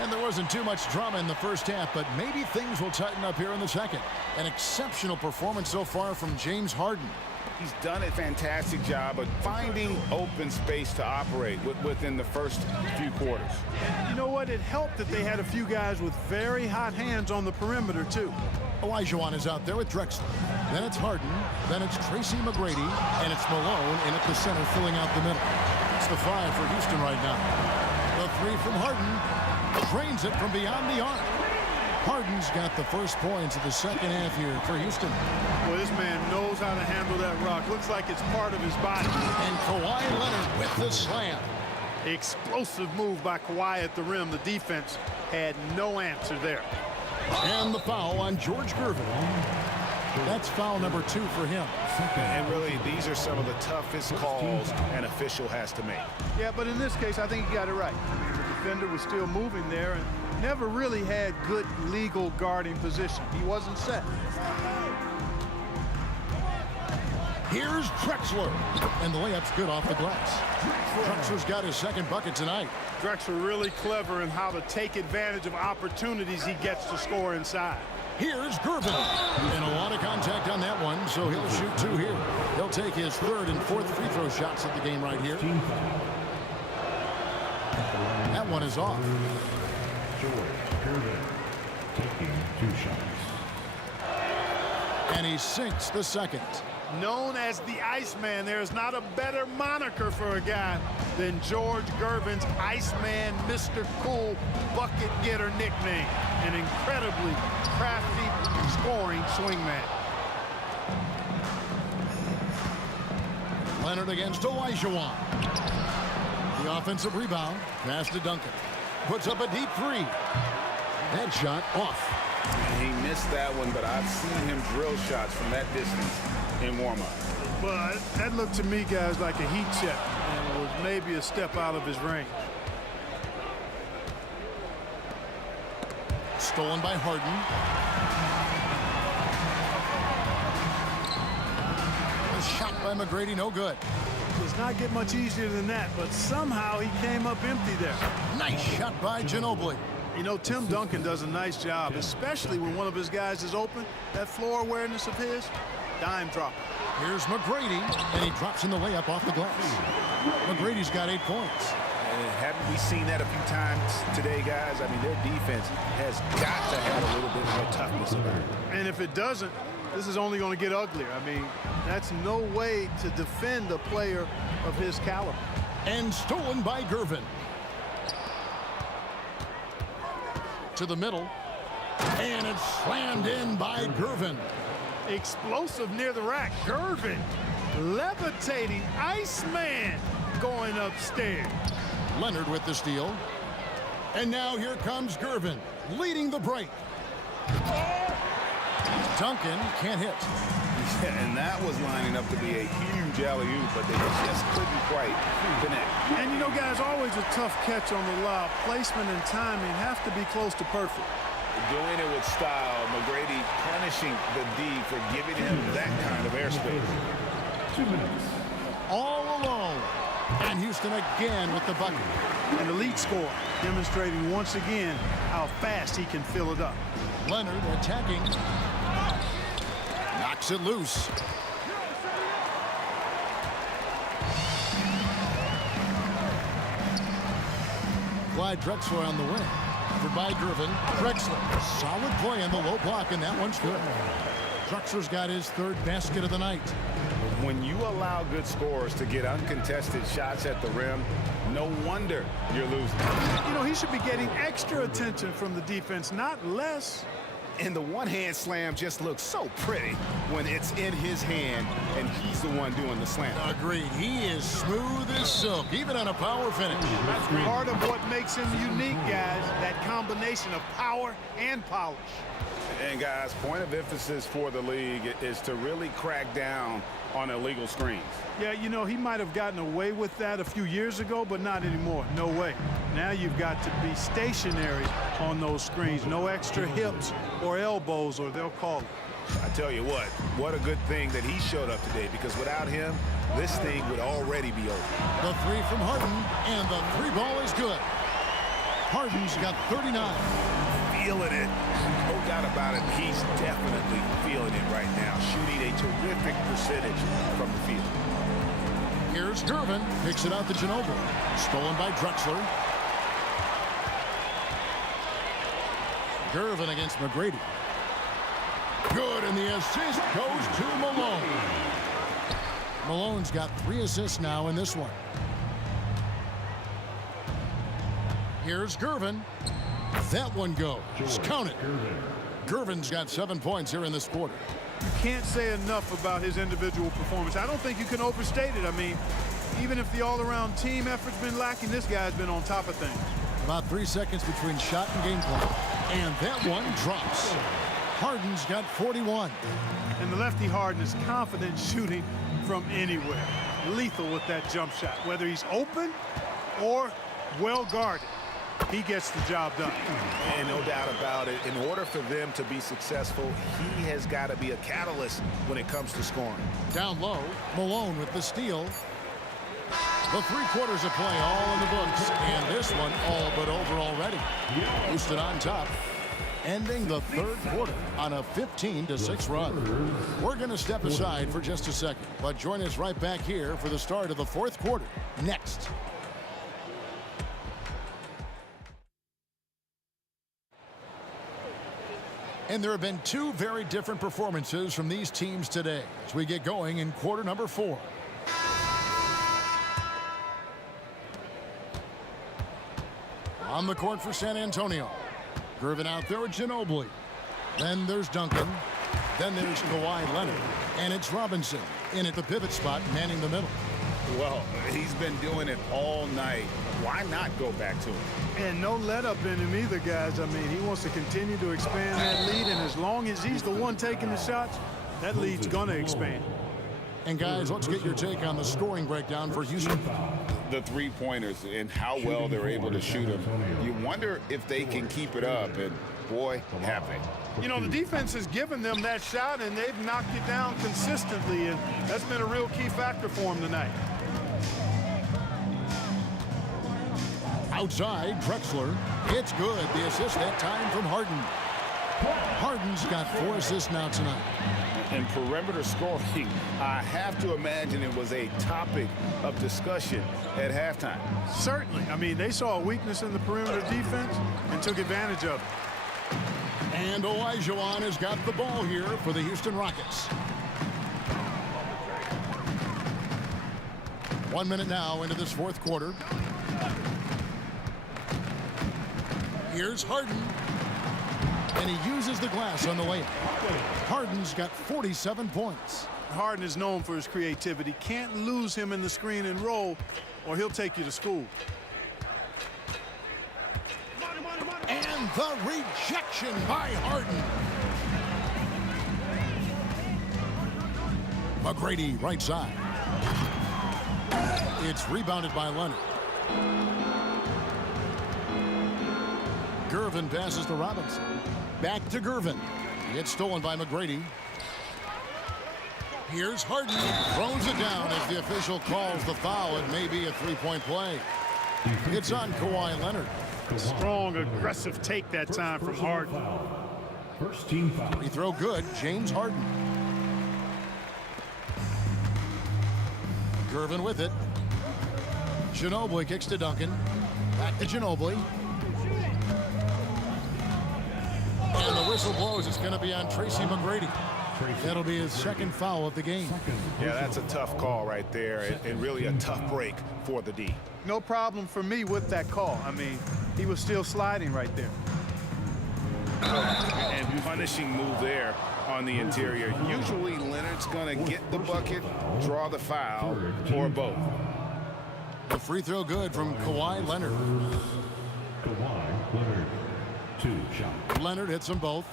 And there wasn't too much drama in the first half, but maybe things will tighten up here in the second. An exceptional performance so far from James Harden. He's done a fantastic job of finding open space to operate within the first few quarters. You know what? It helped that they had a few guys with very hot hands on the perimeter, too. Olajuwon is out there with Drexler. Then it's Harden. Then it's Tracy McGrady. And it's Malone in at the center filling out the middle. It's the 5 for Houston right now. The 3 from Harden. Drains it from beyond the arc. Harden's got the first points of the second half here for Houston. Boy, this man knows how to handle that rock. Looks like it's part of his body. And Kawhi Leonard with the slam. Explosive move by Kawhi at the rim. The defense had no answer there. And the foul on George Gervin. That's foul number 2 for him. And really, these are some of the toughest calls an official has to make. Yeah, but in this case, I think he got it right. I mean, the defender was still moving there and never really had good legal guarding position. He wasn't set. Here's Drexler. And the layup's good off the glass. Drexler's got his second bucket tonight. Drexler really clever in how to take advantage of opportunities he gets to score inside. Here's Gervin. And a lot of contact on that one, so he'll shoot 2 here. He'll take his 3rd and 4th free throw shots of the game right here. That one is off. George Gervin taking 2 shots. And he sinks the second. Known as the Iceman, there's not a better moniker for a guy than George Gervin's Iceman, Mr. Cool bucket getter nickname. An incredibly crafty scoring swingman. Leonard against Olajuwon. The offensive rebound. Pass to Duncan. Puts up a deep 3. That shot off. And he missed that one, but I've seen him drill shots from that distance in warm-up. But that looked to me, guys, like a heat check, and it was maybe a step out of his range. Stolen by Harden. The shot by McGrady, no good. Does not get much easier than that, but somehow he came up empty there. Nice shot by Ginobili. You know, Tim Duncan does a nice job, especially when one of his guys is open. That floor awareness of his, dime dropper. Here's McGrady, and he drops in the layup off the glass. McGrady's got 8 points. Haven't we seen that a few times today, guys? I mean, their defense has got to have a little bit more toughness about it. And if it doesn't, this is only going to get uglier. I mean, that's no way to defend a player of his caliber. And stolen by Gervin. To the middle. And it's slammed in by Gervin. Explosive near the rack. Gervin levitating. Iceman going upstairs. Leonard with the steal. And now here comes Gervin leading the break. Duncan can't hit. Yeah, and that was lining up to be a huge alley-oop, but they just couldn't quite connect. And you know, guys, always a tough catch on the lob. Placement and timing have to be close to perfect. Doing it with style, McGrady punishing the D for giving him that kind of airspace. 2 minutes. All alone. And Houston again with the bucket. An elite score, demonstrating once again how fast he can fill it up. Leonard attacking. Knocks it loose. Clyde Drexler on the wing. Covered by Gervin. Drexler. Solid play in the low block, and that one's good. Drexler's got his 3rd basket of the night. When you allow good scorers to get uncontested shots at the rim, no wonder you're losing. You know, he should be getting extra attention from the defense, not less. And the one-hand slam just looks so pretty when it's in his hand and he's the one doing the slam. Agreed. He is smooth as silk, even on a power finish. That's part of what makes him unique, guys, that combination of power and polish. And guys, point of emphasis for the league is to really crack down on illegal screens. Yeah, you know, he might have gotten away with that a few years ago, but not anymore. No way. Now you've got to be stationary on those screens. No extra hips or elbows, or they'll call it. I tell you what a good thing that he showed up today, because without him, this thing would already be over. The 3 from Harden, and the 3 ball is good. Harden's got 39. Feeling it. No doubt about it. He's definitely feeling it right now. Shooting a terrific percentage from the field. Here's Gervin. Picks it out to Ginobili. Stolen by Drexler. Gervin against McGrady. Good, and the assist goes to Malone. Malone's got 3 assists now in this one. Here's Gervin. That one goes. Count it. Gervin's got 7 points here in this quarter. You can't say enough about his individual performance. I don't think you can overstate it. I mean, even if the all-around team effort's been lacking, this guy's been on top of things. About 3 seconds between shot and game play. And that one drops. Harden's got 41. And the lefty Harden is confident shooting from anywhere. Lethal with that jump shot. Whether he's open or well guarded, he gets the job done. And no doubt about it, in order for them to be successful, he has got to be a catalyst when it comes to scoring. Down low, Malone with the steal. The 3 quarters of play all in the books, and this one all but over already. Houston on top, ending the 3rd quarter on a 15-6 run. We're going to step aside for just a second, but join us right back here for the start of the 4th quarter next. And there have been 2 very different performances from these teams today as we get going in quarter number 4. On the court for San Antonio. Gervin out there with Ginobili. Then there's Duncan. Then there's Kawhi Leonard. And it's Robinson in at the pivot spot, manning the middle. Well, he's been doing it all night. Why not go back to him? And no let up in him either, guys. I mean, he wants to continue to expand that lead, and as long as he's the one taking the shots, that lead's going to expand. And guys, let's get your take on the scoring breakdown for Houston. The 3-pointers and how well they're able to shoot them. You wonder if they can keep it up, and boy, have they. You know, the defense has given them that shot, and they've knocked it down consistently, and that's been a real key factor for them tonight. Outside, Drexler. It's good. The assist that time from Harden. Harden's got 4 assists now tonight. And perimeter scoring, I have to imagine it was a topic of discussion at halftime. Certainly. I mean, they saw a weakness in the perimeter defense and took advantage of it. And Olajuwon has got the ball here for the Houston Rockets. 1 minute now into this 4th quarter. Here's Harden. And he uses the glass on the layup. Harden's got 47 points. Harden is known for his creativity. Can't lose him in the screen and roll, or he'll take you to school. And the rejection by Harden. McGrady right side. It's rebounded by Leonard. Gervin passes to Robinson. Back to Gervin. It's stolen by McGrady. Here's Harden. Throws it down as the official calls the foul. It may be a 3-point play. It's on Kawhi Leonard. Strong, aggressive take that time from Harden. First team foul. Free throw good. James Harden. Gervin with it. Ginobili kicks to Duncan. Back to Ginobili. And the whistle blows. It's going to be on Tracy McGrady. That'll be his 2nd foul of the game. Yeah, that's a tough call right there, and really a tough break for the D. No problem for me with that call. I mean, he was still sliding right there. And punishing move there on the interior. Usually Leonard's going to get the bucket, draw the foul, or both. The free throw good from Kawhi Leonard. Kawhi Leonard. 2 shots. Leonard hits them both.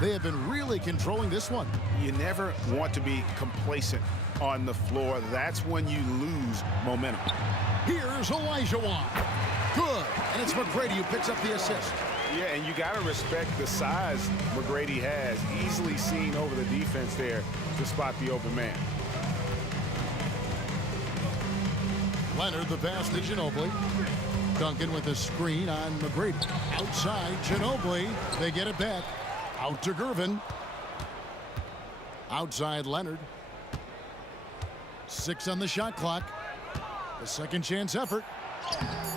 They have been really controlling this one. You never want to be complacent on the floor. That's when you lose momentum. Here's Olajuwon. Good. And it's McGrady who picks up the assist. Yeah, and you got to respect the size McGrady has. Easily seen over the defense there to spot the open man. Leonard the pass to Ginobili. Duncan with a screen on McGrady. Outside Ginobili. They get it back. Out to Gervin. Outside Leonard. 6 on the shot clock. The second chance effort.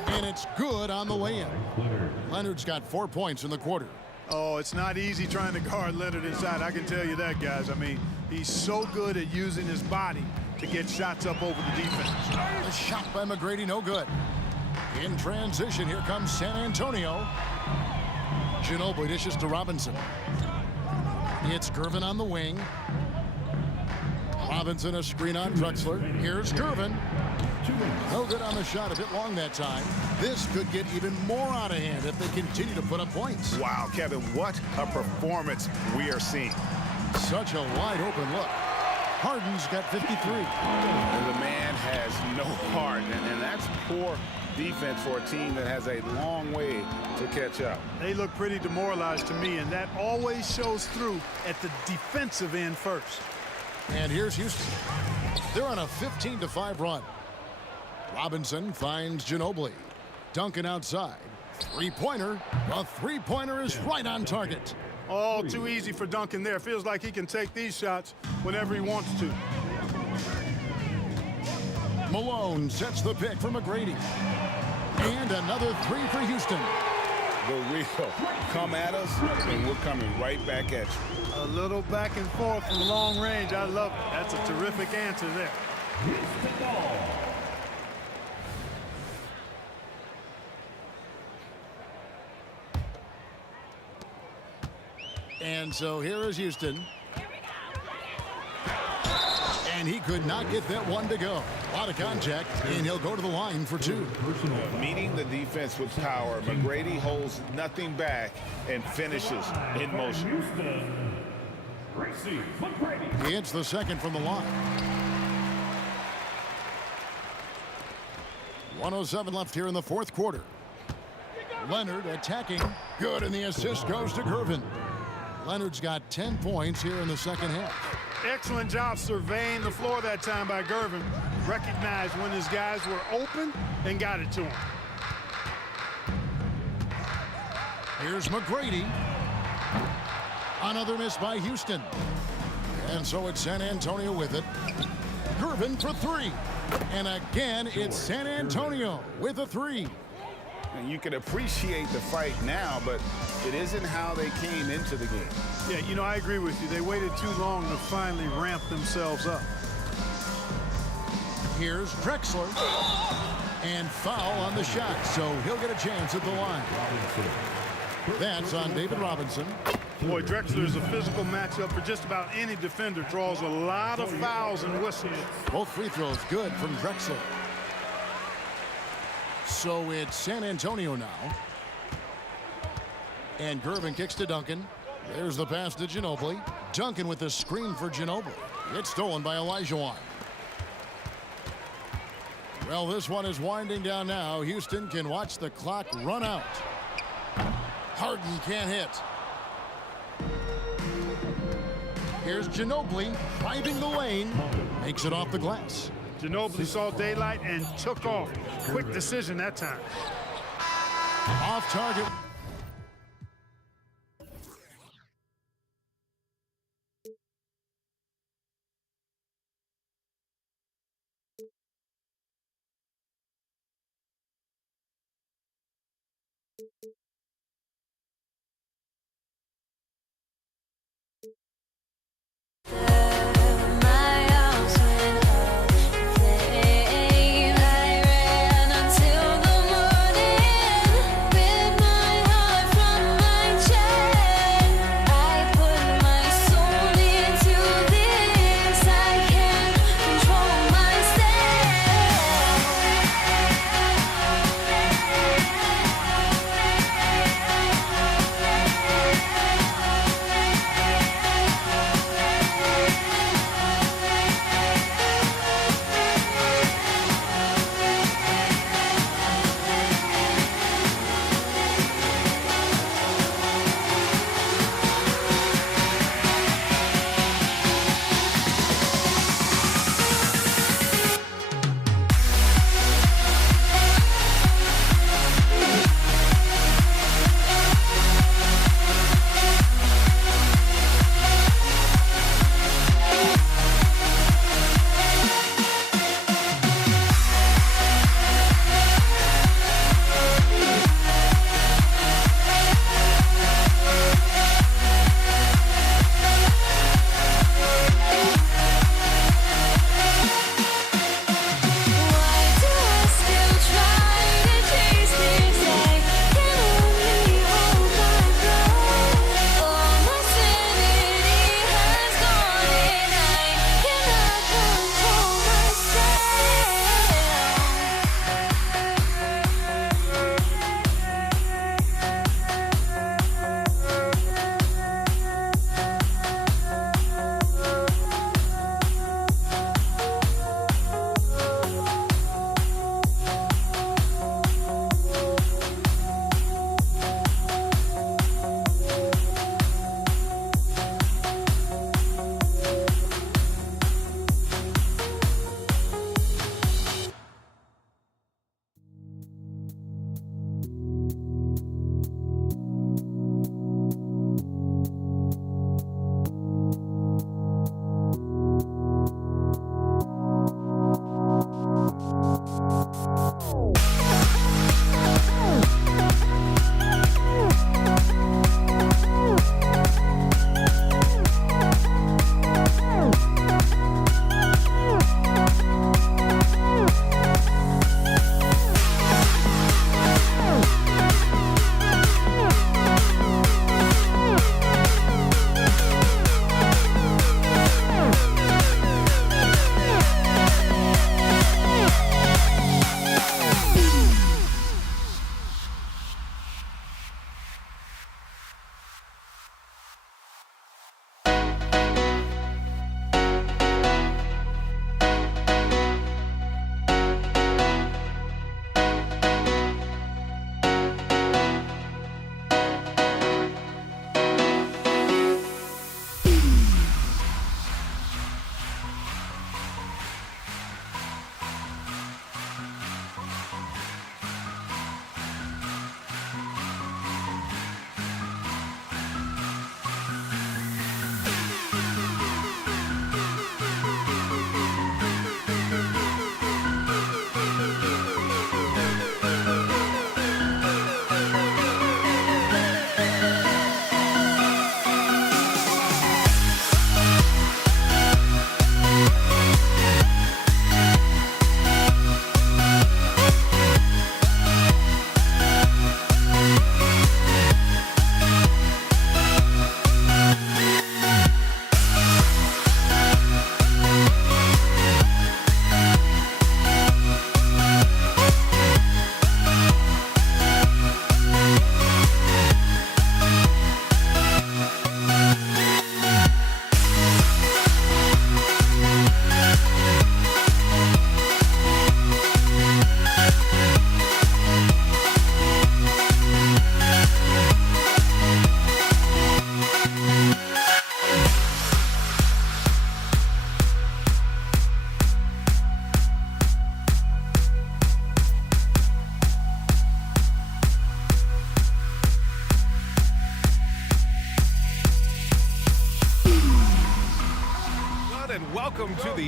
And it's good on the way-in. Leonard's got 4 points in the quarter. Oh, it's not easy trying to guard Leonard inside. I can tell you that, guys. I mean, he's so good at using his body to get shots up over the defense. The shot by McGrady, no good. In transition, here comes San Antonio. Ginobili dishes to Robinson. It's Gervin on the wing. Robinson a screen on Drexler. Here's Gervin. No good on the shot, a bit long that time. This could get even more out of hand if they continue to put up points. Wow, Kevin, what a performance we are seeing. Such a wide open look. Harden's got 53. And the man has no heart, and that's poor defense for a team that has a long way to catch up. They look pretty demoralized to me, and that always shows through at the defensive end first. And here's Houston. They're on a 15-5 run. Robinson finds Ginobili. Duncan outside. Three-pointer. The three-pointer is right on target. All too easy for Duncan there. Feels like he can take these shots whenever he wants to. Malone sets the pick for McGrady. And another three for Houston. The real come at us, and we're coming right back at you. A little back and forth from long range. I love it. That's a terrific answer there. And so here is Houston. And he could not get that one to go. A lot of contact, and he'll go to the line for two. Meeting the defense with power, McGrady holds nothing back and finishes in motion. He hits the second from the line. 1:07 left here in the fourth quarter. Leonard attacking. Good, and the assist goes to Gervin. Leonard's got 10 points here in the second half. Excellent job surveying the floor that time by Gervin. Recognized when his guys were open and got it to him. Here's McGrady. Another miss by Houston. And so it's San Antonio with it. Gervin for three. And again, it's San Antonio with a three. And you can appreciate the fight now, but it isn't how they came into the game. Yeah, you know, I agree with you. They waited too long to finally ramp themselves up. Here's Drexler. And foul on the shot, so he'll get a chance at the line. That's on David Robinson. Boy, Drexler is a physical matchup for just about any defender. Draws a lot of fouls and whistles. Both free throws good from Drexler. So it's San Antonio now. And Gervin kicks to Duncan. There's the pass to Ginobili. Duncan with the screen for Ginobili. It's stolen by Olajuwon. Well, this one is winding down now. Houston can watch the clock run out. Harden can't hit. Here's Ginobili driving the lane. Makes it off the glass. Ginobili saw daylight and took off. Quick decision that time. Off target.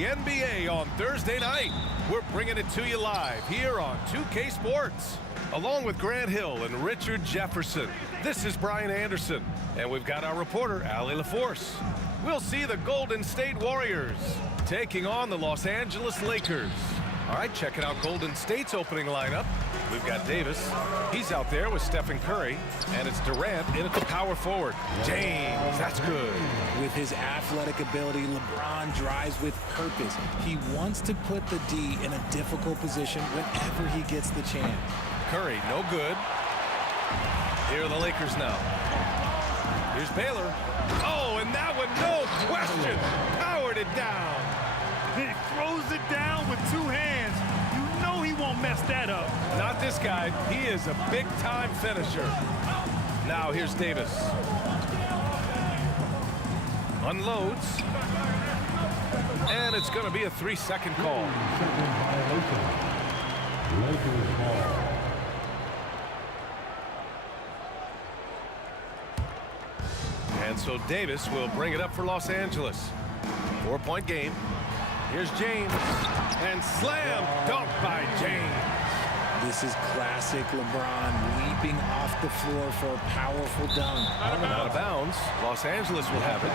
NBA on Thursday night. We're bringing it to you live here on 2K Sports. Along with Grant Hill and Richard Jefferson, this is Brian Anderson. And we've got our reporter, Allie LaForce. We'll see the Golden State Warriors taking on the Los Angeles Lakers. All right, checking out Golden State's opening lineup. We've got Davis. He's out there with Stephen Curry. And it's Durant in at the power forward. James, that's good. With his athletic ability, LeBron drives with purpose. He wants to put the D in a difficult position whenever he gets the chance. Curry, no good. Here are the Lakers now. Here's Baylor. Oh, and that one, no question. Powered it down. He throws it down with two hands. You know he won't mess that up. Not this guy. He is a big-time finisher. Now here's Davis. Unloads. And it's going to be a 3-second call. Lakers ball. And so Davis will bring it up for Los Angeles. 4-point game. Here's James. And slam dunk by James. This is classic LeBron leaping off the floor for a powerful dunk. Out of bounds. Los Angeles will have it.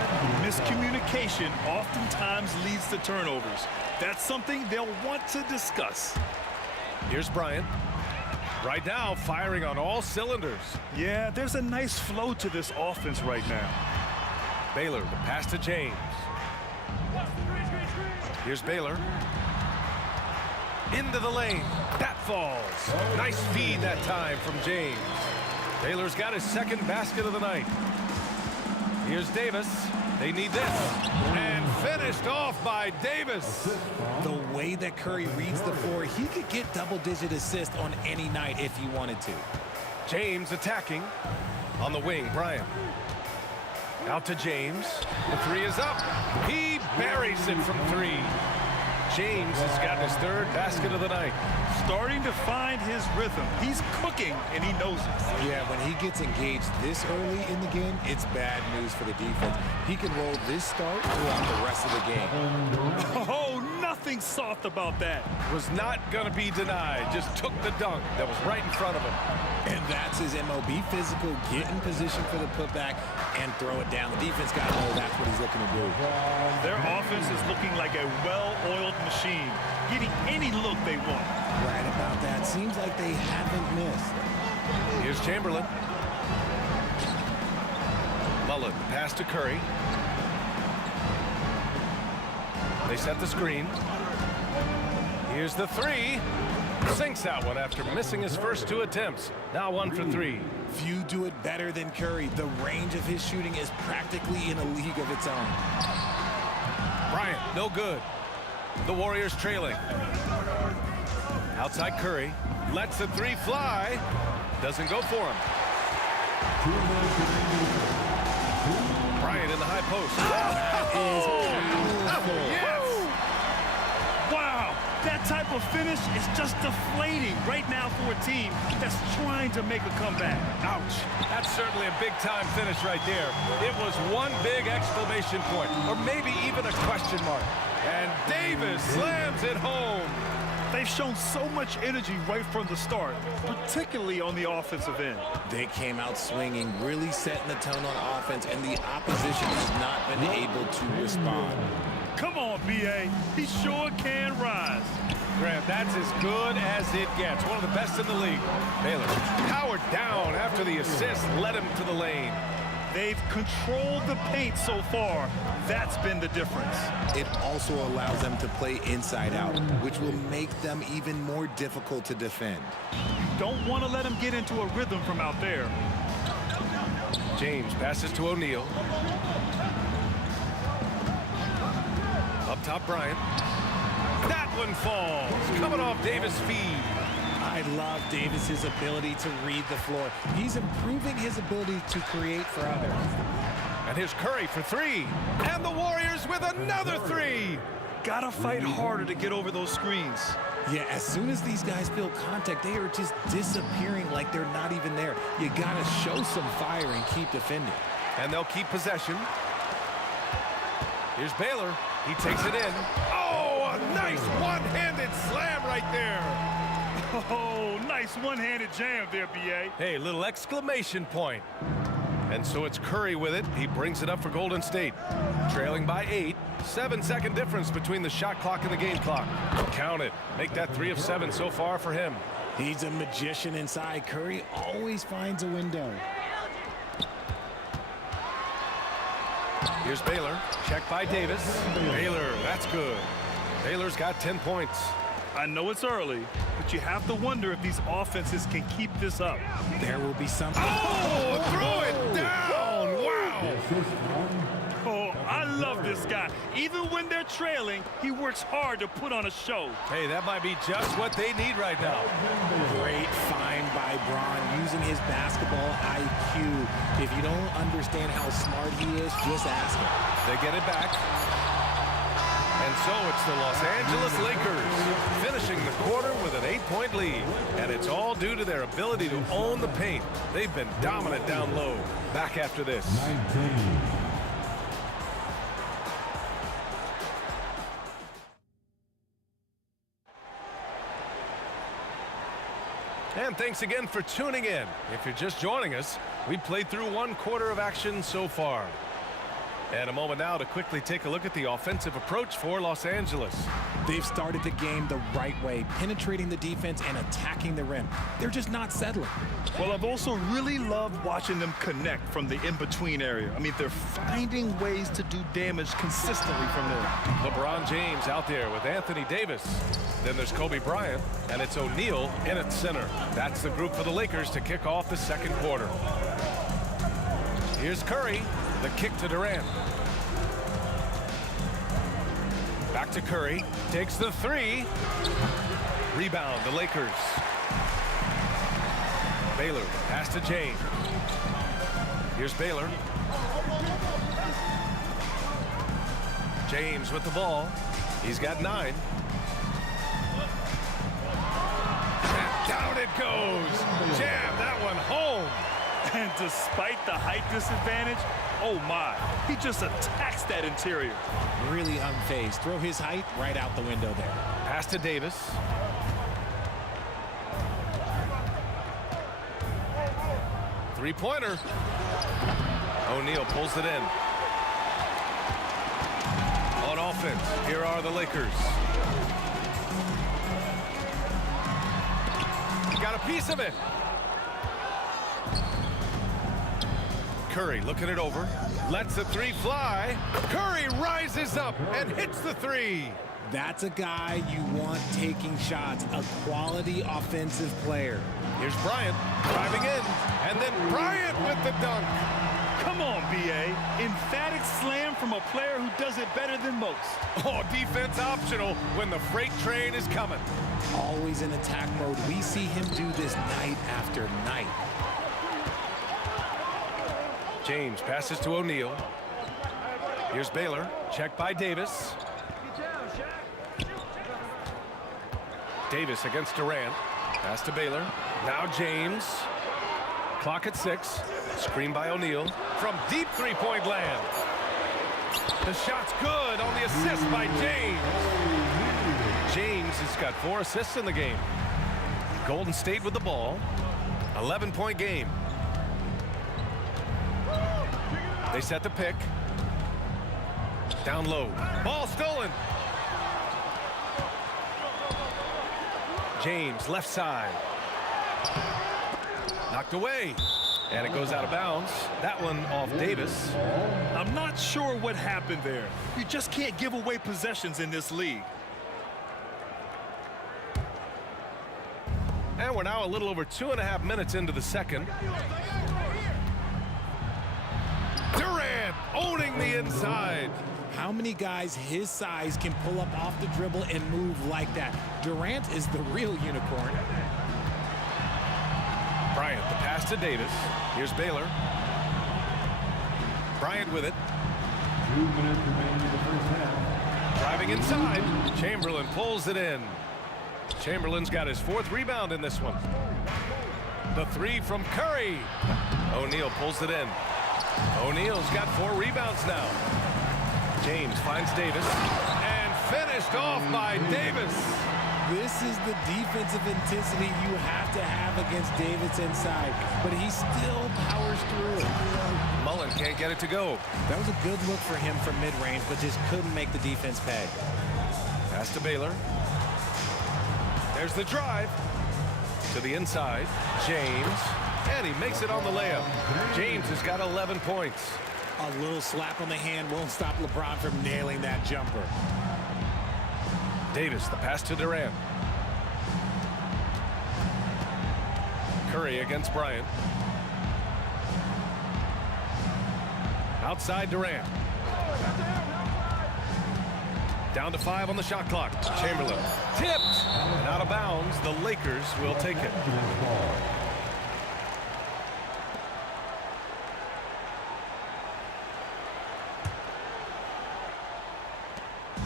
Miscommunication oftentimes leads to turnovers. That's something they'll want to discuss. Here's Bryant. Right now, firing on all cylinders. Yeah, there's a nice flow to this offense right now. Baylor, the pass to James. Here's Baylor. Into the lane. That falls. Nice feed that time from James. Baylor's got his second basket of the night. Here's Davis. They need this. And finished off by Davis. The way that Curry reads the floor, he could get double-digit assists on any night if he wanted to. James attacking. On the wing, Bryant. Out to James. The three is up. He buries it from three. James has got his third basket of the night. Starting to find his rhythm. He's cooking, and he knows it. Yeah, when he gets engaged this early in the game, it's bad news for the defense. He can roll this start throughout the rest of the game. Oh, nothing soft about that. Was not going to be denied. Just took the dunk that was right in front of him. And that's his MO. Be physical, get in position for the putback, and throw it down. The defense got to know that's what he's looking to do. Their offense is looking like a well-oiled machine, getting any look they want. Right about that. Seems like they haven't missed. Here's Chamberlain. Mullen, pass to Curry. They set the screen. Here's the three. Sinks that one after missing his first two attempts. Now 1 for 3. Few do it better than Curry. The range of his shooting is practically in a league of its own. Bryant, no good. The Warriors trailing. Outside Curry. Lets the three fly. Doesn't go for him. Bryant in the high post. Yes! Wow, that type of finish is just deflating right now for a team that's trying to make a comeback. Ouch. That's certainly a big-time finish right there. It was one big exclamation point, or maybe even a question mark. And Davis slams it home. They've shown so much energy right from the start, particularly on the offensive end. They came out swinging, really setting the tone on offense, and the opposition has not been able to respond. Come on, B.A. He sure can rise. Grant, that's as good as it gets. One of the best in the league. Baylor powered down after the assist, led him to the lane. They've controlled the paint so far. That's been the difference. It also allows them to play inside out, which will make them even more difficult to defend. You don't want to let them get into a rhythm from out there. James passes to O'Neal. Up top, Bryant. That one falls. Coming off Davis' feed. I love Davis's ability to read the floor. He's improving his ability to create for others. And here's Curry for three. And the Warriors with another three. Gotta fight harder to get over those screens. Yeah, as soon as these guys feel contact, they are just disappearing like they're not even there. You gotta show some fire and keep defending. And they'll keep possession. Here's Baylor. He takes it in. Oh! Oh, nice one-handed slam right there. Oh, nice one-handed jam there, B.A. Hey, little exclamation point. And so it's Curry with it. He brings it up for Golden State. Trailing by 8. 7-second difference between the shot clock and the game clock. Count it. Make that 3 of 7 so far for him. He's a magician inside. Curry always finds a window. Here's Baylor. Check by Davis. Baylor, that's good. Baylor's got 10 points. I know it's early, but you have to wonder if these offenses can keep this up. There will be something. Oh, throw it down! Wow! Oh, I love this guy. Even when they're trailing, he works hard to put on a show. Hey, that might be just what they need right now. Great find by Braun using his basketball IQ. If you don't understand how smart he is, just ask him. They get it back. And so it's the Los Angeles Lakers finishing the quarter with an 8-point lead. And it's all due to their ability to own the paint. They've been dominant down low. Back after this. 19. And thanks again for tuning in. If you're just joining us, we played through 1 quarter of action so far. And a moment now to quickly take a look at the offensive approach for Los Angeles. They've started the game the right way, penetrating the defense and attacking the rim. They're just not settling. Well, I've also really loved watching them connect from the in-between area. I mean, they're finding ways to do damage consistently from there. LeBron James out there with Anthony Davis. Then there's Kobe Bryant, and it's O'Neal in at center. That's the group for the Lakers to kick off the second quarter. Here's Curry, the kick to Durant. Back to Curry, takes the 3. Rebound, the Lakers. Baylor, pass to James. Here's Baylor. James with the ball. He's got 9. And down it goes. Jam that one home. And despite the height disadvantage, oh my, he just attacks that interior. Really unfazed. Throw his height right out the window there. Pass to Davis. Three-pointer. O'Neal pulls it in. On offense, here are the Lakers. Got a piece of it. Curry looking it over. Lets the 3 fly. Curry rises up and hits the 3. That's a guy you want taking shots, a quality offensive player. Here's Bryant driving in, and then Bryant with the dunk. Come on, B.A. Emphatic slam from a player who does it better than most. Oh, defense optional when the freight train is coming. Always in attack mode. We see him do this night after night. James passes to O'Neal. Here's Baylor. Check by Davis. Davis against Durant. Pass to Baylor. Now James. Clock at 6. Screen by O'Neal. From deep three-point land. The shot's good on the assist by James. James has got 4 assists in the game. Golden State with the ball. 11-point game. They set the pick. Down low. Ball stolen. James, left side. Knocked away. And it goes out of bounds. That one off Davis. I'm not sure what happened there. You just can't give away possessions in this league. And we're now a little over 2.5 minutes into the second. Durant owning the inside. How many guys his size can pull up off the dribble and move like that? Durant is the real unicorn. Bryant, the pass to Davis. Here's Baylor. Bryant with it. 2 minutes remaining in the first half. Driving inside. Chamberlain pulls it in. Chamberlain's got his 4th rebound in this one. The 3 from Curry. O'Neal pulls it in. O'Neal's got 4 rebounds now. James finds Davis and Finished off by Davis. This is the defensive intensity you have to have against Davis inside, but he still powers through it. Mullen can't get it to go. That was a good look for him from mid-range, but just couldn't make the defense pay. Pass to Baylor. There's the drive. To the inside. James. And he makes it on the layup. James has got 11 points. A little slap on the hand won't stop LeBron from nailing that jumper. Davis, the pass to Durant. Curry against Bryant. Outside Durant. Down to 5 on the shot clock. Chamberlain tipped and out of bounds. The Lakers will take it.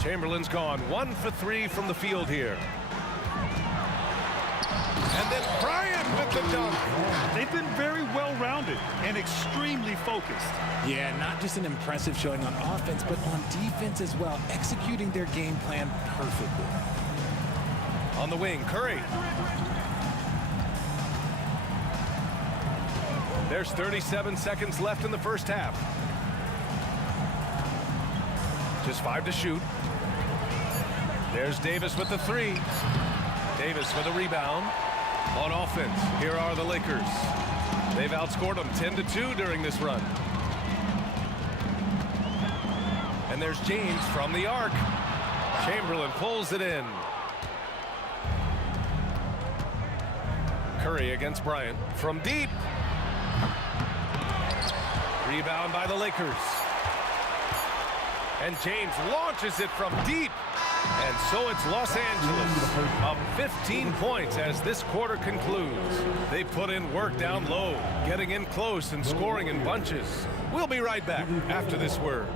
Chamberlain's gone 1 for 3 from the field here. And then Bryant with the dunk. They've been very well-rounded and extremely focused. Yeah, not just an impressive showing on offense, but on defense as well, executing their game plan perfectly. On the wing, Curry. There's 37 seconds left in the first half. Just 5 to shoot. There's Davis with the 3. Davis for the rebound. On offense, here are the Lakers. They've outscored them 10-2 during this run. And there's James from the arc. Chamberlain pulls it in. Curry against Bryant from deep. Rebound by the Lakers. And James launches it from deep. And so it's Los Angeles up 15 points as this quarter concludes. They put in work down low, getting in close and scoring in bunches. We'll be right back after this word.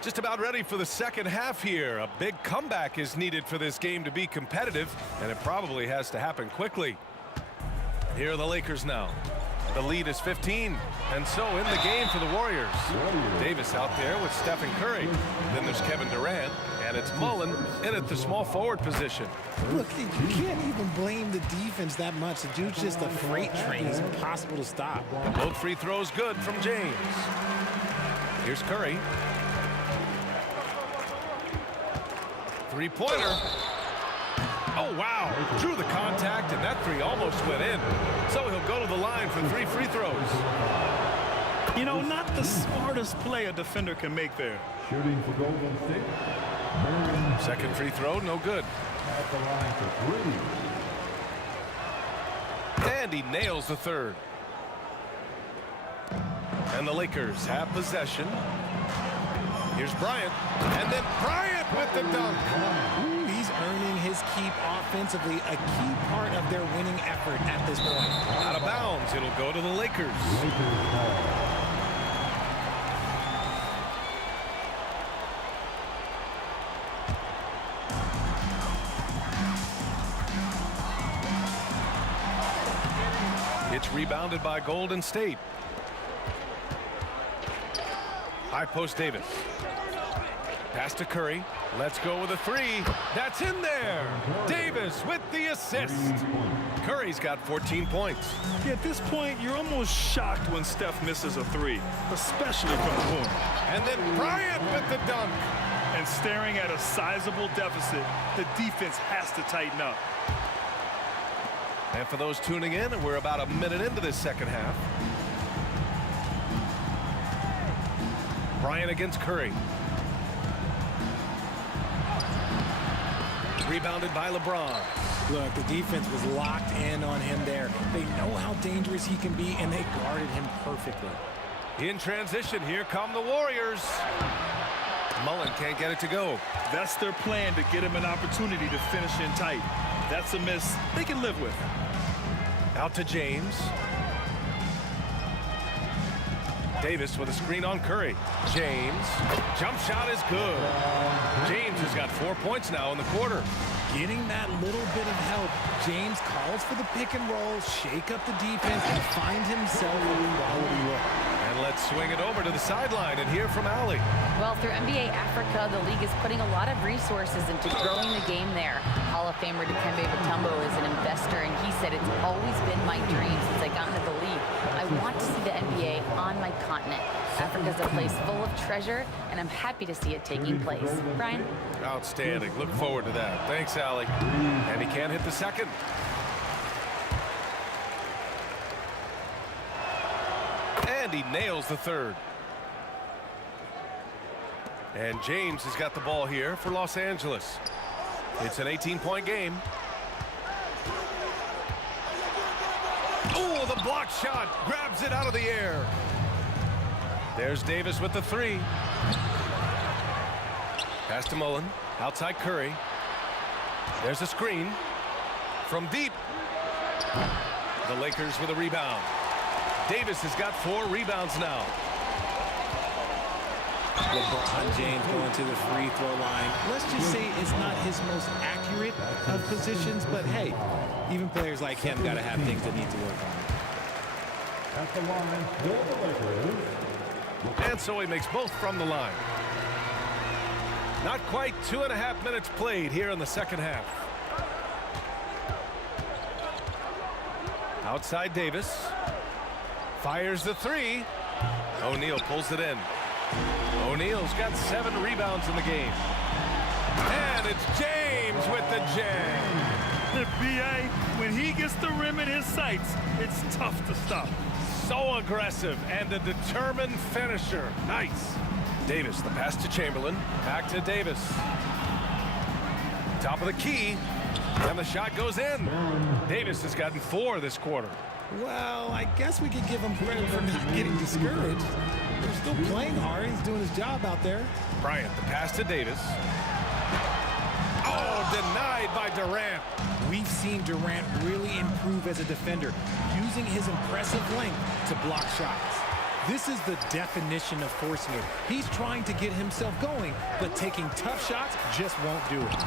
Just about ready for the second half here. A big comeback is needed for this game to be competitive, and it probably has to happen quickly. Here are the Lakers now. The lead is 15, and so in the game for the Warriors. Davis out there with Stephen Curry. Then there's Kevin Durant, and it's Mullen in at the small forward position. Look, you can't even blame the defense that much. The dude's just a freight train. It's impossible to stop. Both free throws good from James. Here's Curry. Three-pointer. Oh, wow. Drew the contact, and that 3 almost went in. So he'll go to the line for 3 free throws. You know, not the smartest play a defender can make there. Shooting for Golden State. Second free throw, no good. At the line for 3. And he nails the third. And the Lakers have possession. Here's Bryant. And then Bryant with the dunk. Ooh, he's earning his keep offensively, a key part of their winning effort at this point. Out of bounds, it'll go to the Lakers. It's rebounded by Golden State. High post Davis. Pass to Curry. Let's go with a 3. That's in there. Davis with the assist. Curry's got 14 points. Yeah, at this point, you're almost shocked when Steph misses a 3, especially from the corner. And then Bryant with the dunk. And staring at a sizable deficit, the defense has to tighten up. And for those tuning in, we're about a minute into this second half. Bryant against Curry. Rebounded by LeBron. Look, the defense was locked in on him there. They know how dangerous he can be, and they guarded him perfectly. In transition, here come the Warriors. Mullen can't get it to go. That's their plan, to get him an opportunity to finish in tight. That's a miss they can live with. Out to James. Davis with a screen on Curry. James. Jump shot is good. James has got 4 points now in the quarter. Getting that little bit of help. James calls for the pick and roll, shake up the defense, and find himself a quality look. And let's swing it over to the sideline and hear from Allie. Well, through NBA Africa, the league is putting a lot of resources into growing the game there. Hall of Famer Dikembe Mutombo is an investor, and he said, it's always been my dream since I got into the league. I want to see the NBA on my continent. Africa's a place full of treasure, and I'm happy to see it taking place. Brian? Outstanding. Look forward to that. Thanks, Allie. And he can't hit the second. And he nails the third. And James has got the ball here for Los Angeles. It's an 18-point game. Oh, the block shot. Grabs it out of the air. There's Davis with the three. Pass to Mullen. Outside Curry. There's a screen. From deep. The Lakers with a rebound. Davis has got 4 rebounds now. LeBron James going to the free throw line. Let's just say it's not his most accurate of positions, but hey, even players like him got to have things that need to work on. At the line for the Lakers. And so he makes both from the line. Not quite 2.5 minutes played here in the second half. Outside Davis. Fires the three. O'Neal pulls it in. O'Neal's got 7 rebounds in the game. And it's James with the jam. The BA, when he gets the rim in his sights, it's tough to stop. So aggressive and a determined finisher. Nice. Davis, the pass to Chamberlain. Back to Davis. Top of the key. And the shot goes in. Davis has gotten 4 this quarter. Well, I guess we could give him credit for not getting discouraged. They're still playing hard. He's doing his job out there. Bryant, the pass to Davis. Oh, denied by Durant. We've seen Durant really improve as a defender, using his impressive length to block shots. This is the definition of forcing it. He's trying to get himself going, but taking tough shots just won't do it.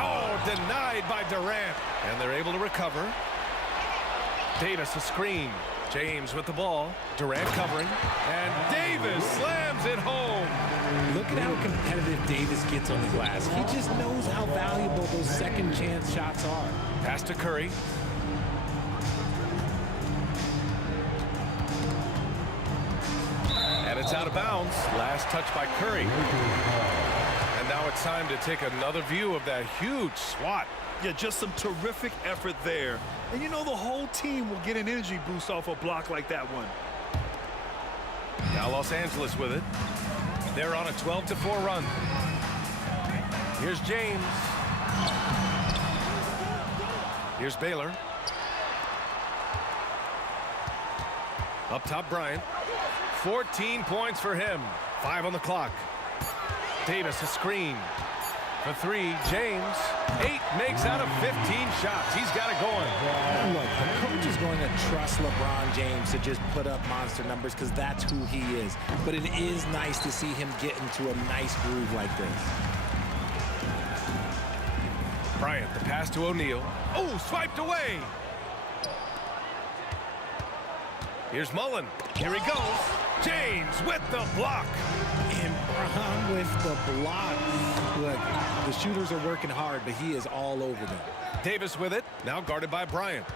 Oh, denied by Durant. And they're able to recover. Davis a screen. James with the ball. Durant covering. And Davis slams it home. Look at how competitive Davis gets on the glass. He just knows how valuable those second chance shots are. Pass to Curry. And it's out of bounds. Last touch by Curry. And now it's time to take another view of that huge swat. Yeah, just some terrific effort there. And you know the whole team will get an energy boost off a block like that one. Now Los Angeles with it. They're on a 12-4 run. Here's James. Here's Baylor. Up top, Bryant. 14 points for him. 5 on the clock. Davis a screen. For 3, James. 8 makes out of 15 shots. He's got it going. Look, the coach is going to trust LeBron James to just put up monster numbers because that's who he is. But it is nice to see him get into a nice groove like this. Bryant, the pass to O'Neal. Oh, swiped away. Here's Mullen. Here he goes. James with the block. And Brown with the block. Look, the shooters are working hard, but he is all over them. Davis with it. Now guarded by Bryant.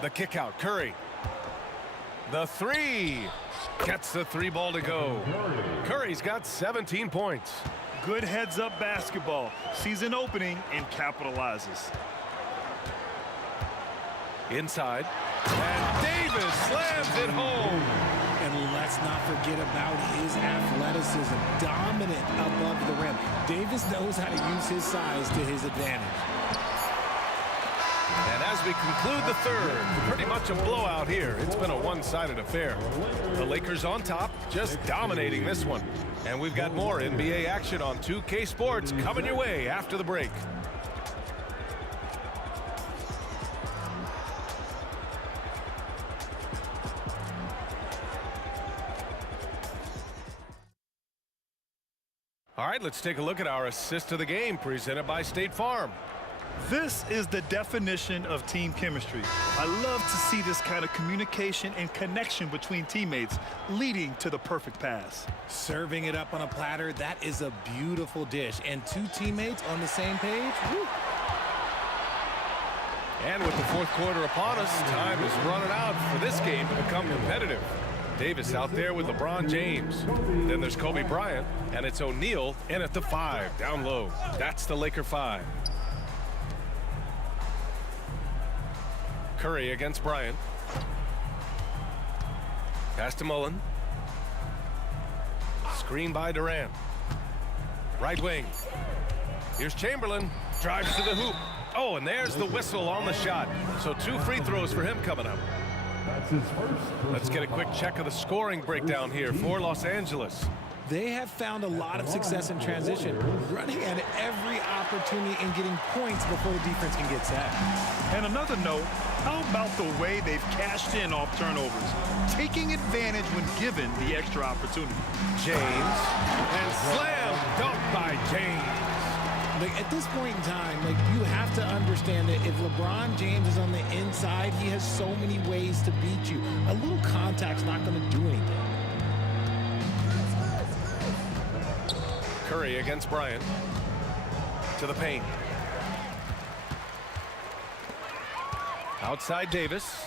The kick out. Curry. The 3. Gets the 3 ball to go. Curry's got 17 points. Good heads-up basketball. Sees an opening and capitalizes. Inside. And Davis slams it home. And let's not forget about his athleticism. Dominant above the rim. Davis knows how to use his size to his advantage. And as we conclude the third. Pretty much a blowout here. It's been a one-sided affair. The Lakers on top, just dominating this one. And we've got more NBA action on 2K Sports coming your way after the break. All right, let's take a look at our assist of the game presented by State Farm. This is the definition of team chemistry. I love to see this kind of communication and connection between teammates leading to the perfect pass. Serving it up on a platter, that is a beautiful dish. And two teammates on the same page. Woo. And with the fourth quarter upon us, time is running out for this game to become competitive. Davis out there with LeBron James. Then there's Kobe Bryant, and it's O'Neal in at the 5, down low. That's the Laker 5. Curry against Bryant. Pass to Mullen. Screen by Durant. Right wing. Here's Chamberlain. Drives to the hoop. Oh, and there's the whistle on the shot. So 2 free throws for him coming up. Let's get a quick check of the scoring breakdown here for Los Angeles. They have found a lot of success in transition, running at every opportunity and getting points before the defense can get set. And another note, how about the way they've cashed in off turnovers, taking advantage when given the extra opportunity. James, and slam dunk by James. Like, at this point in time, like, you have to understand that if LeBron James is on the inside, he has so many ways to beat you. A little contact's not going to do anything. Curry against Bryant. To the paint. Outside Davis.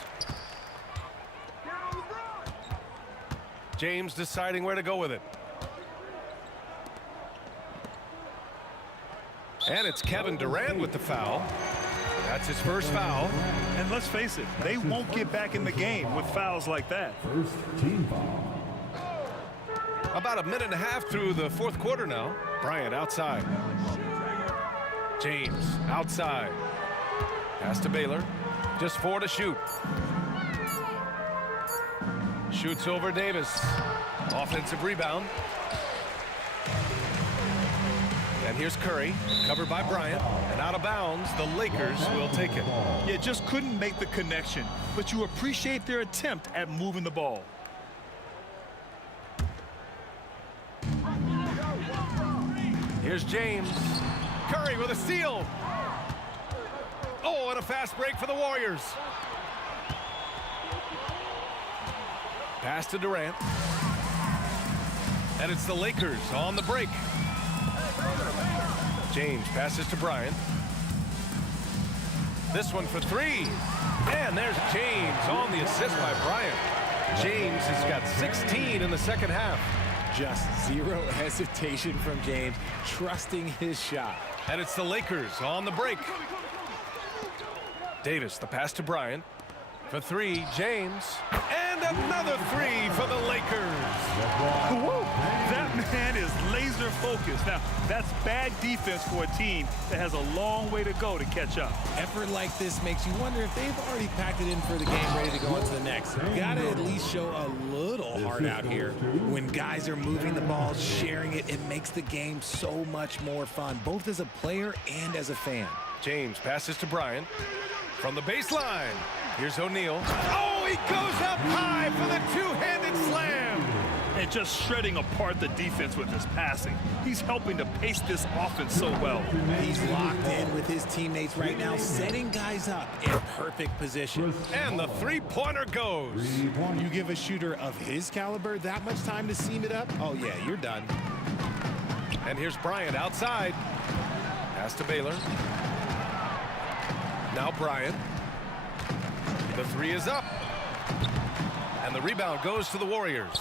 James deciding where to go with it. And it's Kevin Durant with the foul. That's his first foul. And let's face it, they won't get back in the game with fouls like that. First team foul. About a minute and a half through the fourth quarter now. Bryant outside. James outside. Pass to Baylor. Just 4 to shoot. Shoots over Davis. Offensive rebound. And here's Curry, covered by Bryant, and out of bounds. The Lakers will take it. Yeah, just couldn't make the connection, but you appreciate their attempt at moving the ball. Here's James. Curry with a steal. Oh, and a fast break for the Warriors. Pass to Durant. And it's the Lakers on the break. James passes to Bryant. This one for 3. And there's James on the assist by Bryant. James has got 16 in the second half. Just zero hesitation from James, trusting his shot. And it's the Lakers on the break. Davis, the pass to Bryant. For 3, James. And another 3 for the Lakers. Woo! That man is laser focused. Now, that's bad defense for a team that has a long way to go to catch up. Effort like this makes you wonder if they've already packed it in for the game, ready to go on to the next. Gotta at least show a little heart out here. When guys are moving the ball, sharing it, it makes the game so much more fun, both as a player and as a fan. James passes to Bryant. From the baseline, here's O'Neal. Oh, he goes up high for the two-handed slam. And just shredding apart the defense with his passing. He's helping to pace this offense so well. He's locked in with his teammates right now, setting guys up in perfect position. And the three-pointer goes. You give a shooter of his caliber that much time to seam it up? Oh, yeah, you're done. And here's Bryant outside. Pass to Baylor. Now Bryant. The 3 is up. And the rebound goes to the Warriors.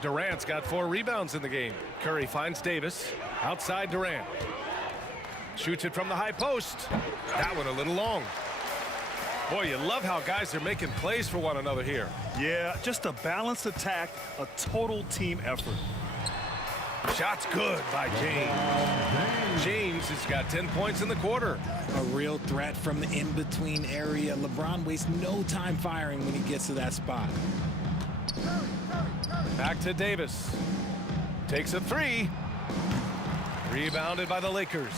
Durant's got 4 rebounds in the game. Curry finds Davis. Outside Durant. Shoots it from the high post. That one a little long. Boy, you love how guys are making plays for one another here. Yeah, just a balanced attack, a total team effort. Shot's good by James. James has got 10 points in the quarter. A real threat from the in-between area. LeBron wastes no time firing when he gets to that spot. Back to Davis. Takes a three. Rebounded by the Lakers.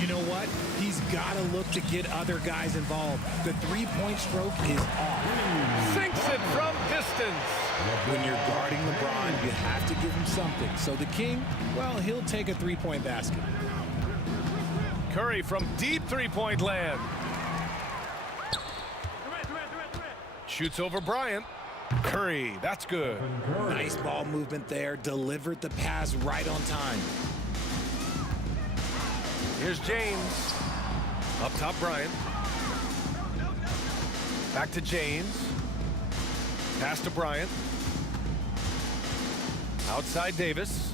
You know what? He's got to look to get other guys involved. The three-point stroke is off. Sinks it from distance. When you're guarding LeBron, you have to give him something. So the King, well, he'll take a three-point basket. Curry from deep three-point land. Shoots over Bryant. Curry, that's good. Nice ball movement there. Delivered the pass right on time. Here's James. Up top, Bryant. Back to James. Pass to Bryant. Outside Davis.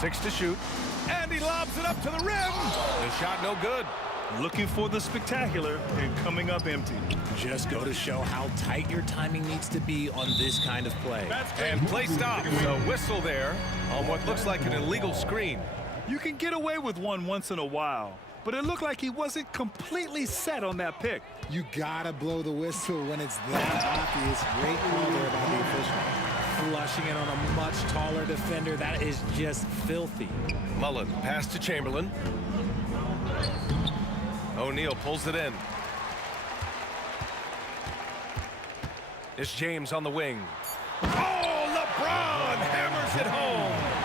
6 to shoot. And he lobs it up to the rim. The shot no good. Looking for the spectacular and coming up empty. Just go to show how tight your timing needs to be on this kind of play. And play stops. A whistle there on what looks like an illegal screen. You can get away with one once in a while, but it looked like he wasn't completely set on that pick. You gotta blow the whistle when it's that obvious. Great call there by the official. Flushing it on a much taller defender. That is just filthy. Mullen pass to Chamberlain. O'Neal pulls it in. It's James on the wing. Oh, LeBron hammers it home.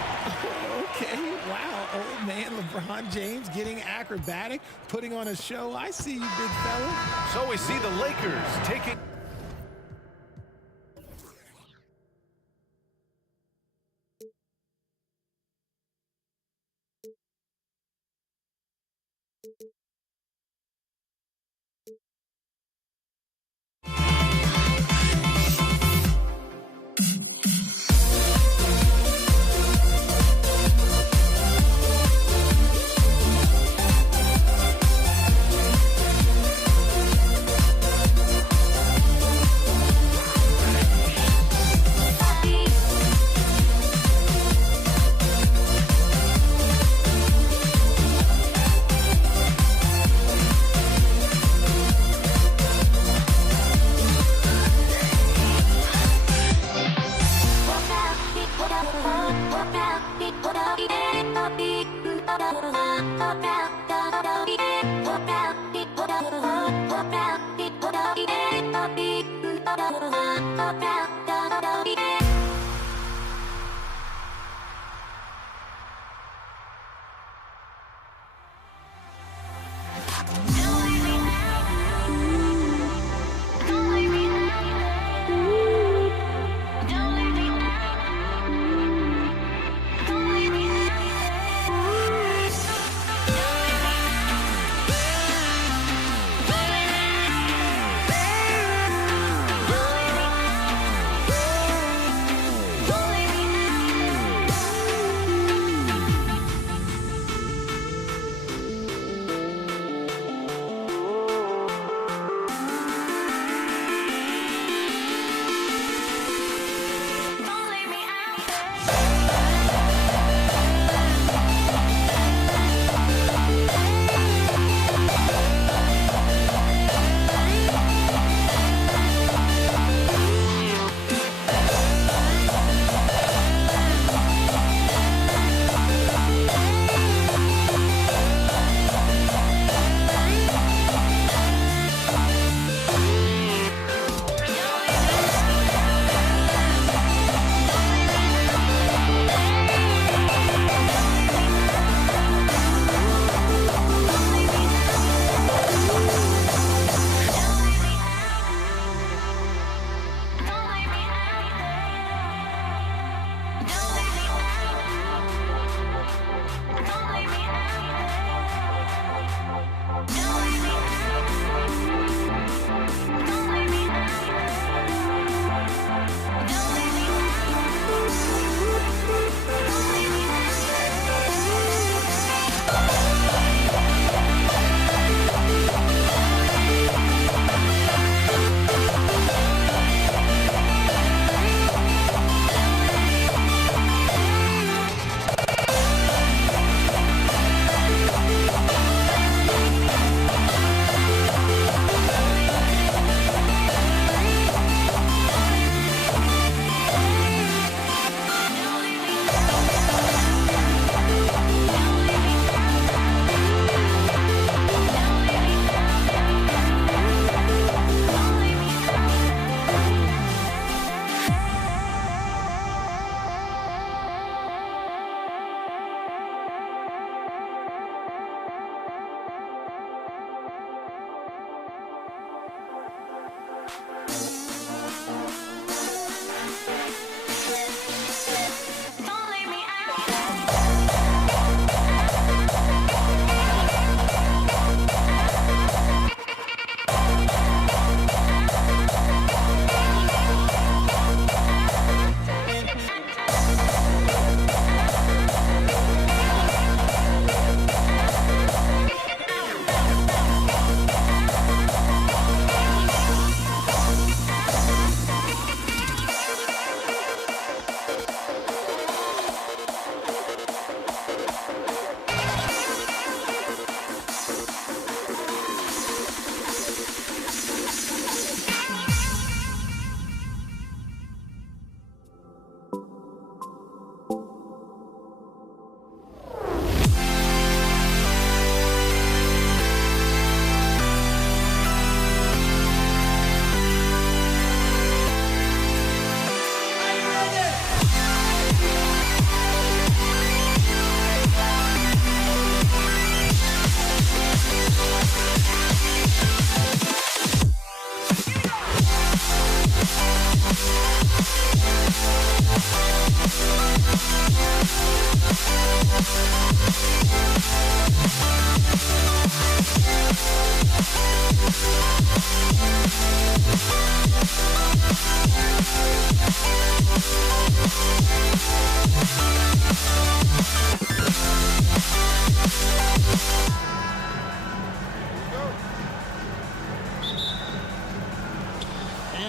Okay, wow. Old man LeBron James getting acrobatic, putting on a show. I see you, big fella. So we see the Lakers taking...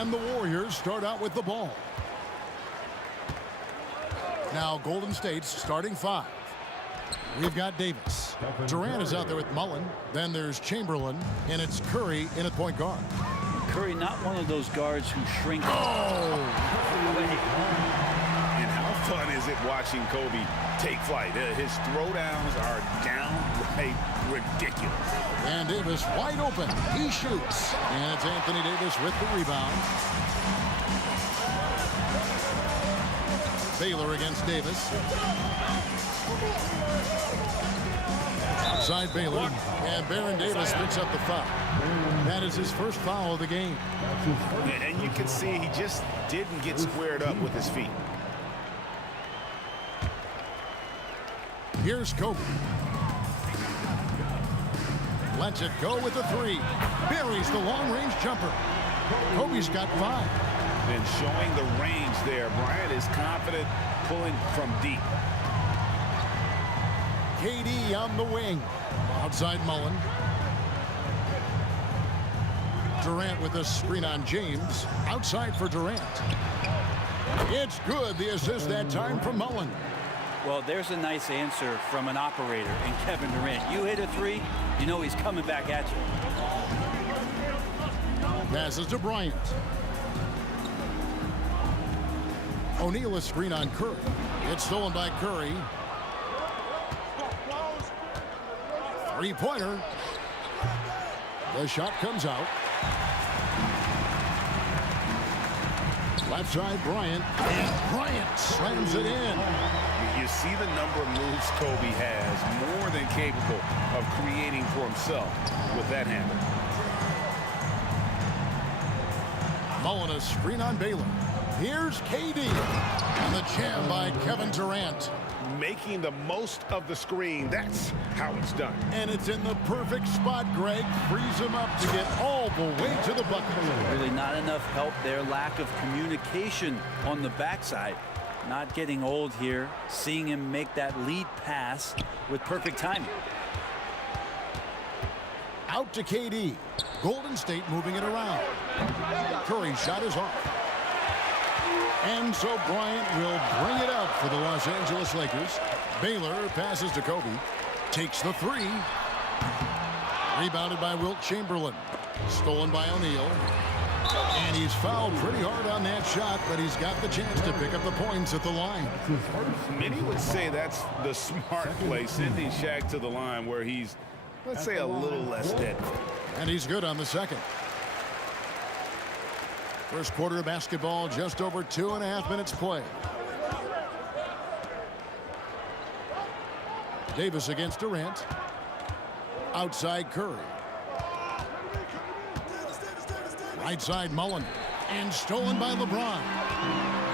And the Warriors start out with the ball. Now Golden State's starting 5. We've got Davis. Durant is out there with Mullen. Then there's Chamberlain, and it's Curry in at point guard. Curry, not one of those guards who shrink. Oh! And how fun is it watching Kobe take flight? His throwdowns are downright ridiculous. And Davis wide open. He shoots. And it's Anthony Davis with the rebound. Baylor against Davis. Outside Baylor. And Baron Davis picks up the foul. That is his first foul of the game. And you can see he just didn't get squared up with his feet. Here's Kobe. Lets it go with the 3. Buries the long-range jumper. Kobe's got 5. And showing the range there. Bryant is confident pulling from deep. KD on the wing. Outside Mullen. Durant with a screen on James. Outside for Durant. It's good. The assist that time from Mullen. Well, there's a nice answer from an operator in Kevin Durant. You hit a 3, you know he's coming back at you. Passes to Bryant. O'Neal a screen on Curry. It's stolen by Curry. 3-pointer. The shot comes out. Left side, Bryant. And Bryant slams it in. You see the number of moves Kobe has, more than capable of creating for himself with that handle. Mullen a screen on Baylor. Here's KD. And the jam by Kevin Durant. Making the most of the screen. That's how it's done. And it's in the perfect spot, Greg. Frees him up to get all the way to the bucket. Really not enough help there. Lack of communication on the backside. Not getting old here. Seeing him make that lead pass with perfect timing. Out to KD. Golden State moving it around. Curry's shot is off. And so Bryant will bring it up for the Los Angeles Lakers. Baylor passes to Kobe. Takes the 3. Rebounded by Wilt Chamberlain. Stolen by O'Neal. And he's fouled pretty hard on that shot, but he's got the chance to pick up the points at the line. Many would say that's the smart play, sending Shaq to the line where he's, let's say, a little less dead. And he's good on the second. First quarter of basketball, just over 2.5 minutes play. Davis against Durant. Outside Curry. Right side Mullen. And stolen by LeBron.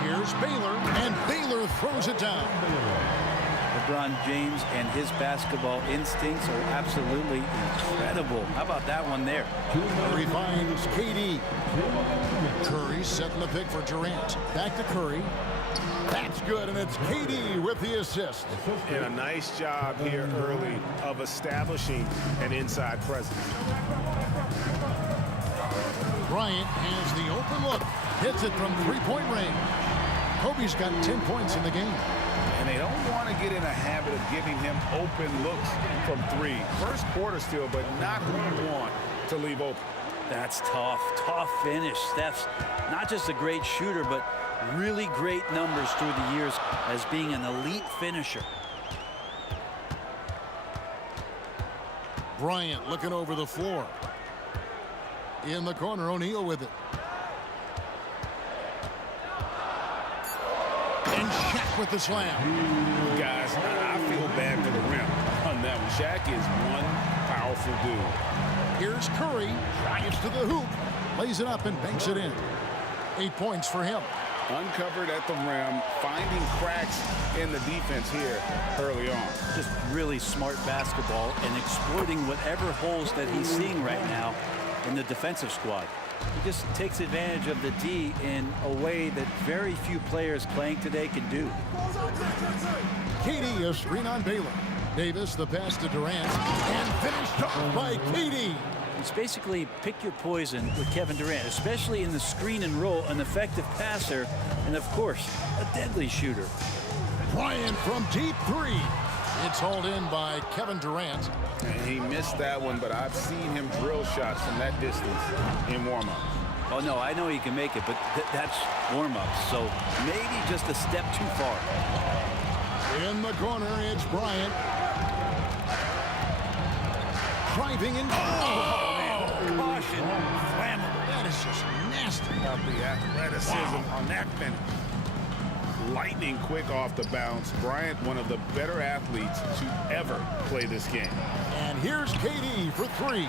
Here's Baylor. And Baylor throws it down. LeBron James and his basketball instincts are absolutely incredible. How about that one there? Curry finds KD. Curry setting the pick for Durant. Back to Curry. That's good, and it's KD with the assist. And a nice job here early of establishing an inside presence. Bryant has the open look. Hits it from 3-point range. Kobe's got 10 points in the game. And they don't want to get in a habit of giving him open looks from 3. First quarter still, but not who you want to leave open. That's tough. Tough finish. Steph's not just a great shooter, but really great numbers through the years as being an elite finisher. Bryant looking over the floor. In the corner, O'Neal with it. And Shaq with the slam. Guys, I feel bad for the rim on that one. Shaq is one powerful dude. Here's Curry. Drives to the hoop. Lays it up and banks it in. 8 points for him. Uncovered at the rim, finding cracks in the defense here early on. Just really smart basketball and exploiting whatever holes that he's seeing right now in the defensive squad. He just takes advantage of the D in a way that very few players playing today can do. KD a screen on Baylor. Davis the pass to Durant and finished off by KD. It's basically pick your poison with Kevin Durant, especially in the screen and roll, an effective passer, and of course, a deadly shooter. Bryant from deep three. It's hauled in by Kevin Durant. And he missed that one, but I've seen him drill shots from that distance in warm-up. Oh, no, I know he can make it, but that's warm-up, so maybe just a step too far. In the corner, it's Bryant. Driving in. Caution. Flammable. That is just nasty. About the athleticism on that finish. Lightning quick off the bounce. Bryant, one of the better athletes to ever play this game. And here's KD for three.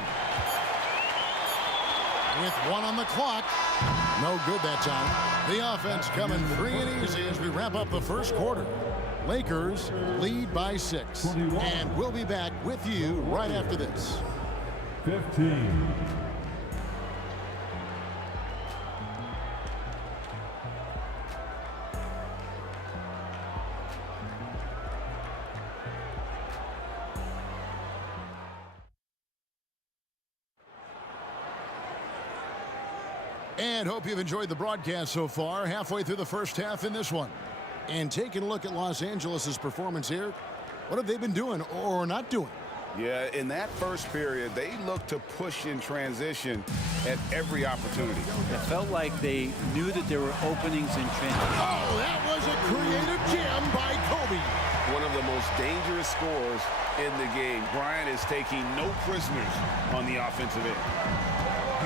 With one on the clock. No good that time. The offense coming free and easy as we wrap up the first quarter. Lakers lead by 6. And we'll be back with you right after this. 15. And hope you've enjoyed the broadcast so far. Halfway through the first half in this one. And taking a look at Los Angeles' performance here, what have they been doing or not doing? Yeah, in that first period, they looked to push in transition at every opportunity. It felt like they knew that there were openings in transition. Oh, that was a creative jam by Kobe. One of the most dangerous scorers in the game. Bryant is taking no prisoners on the offensive end.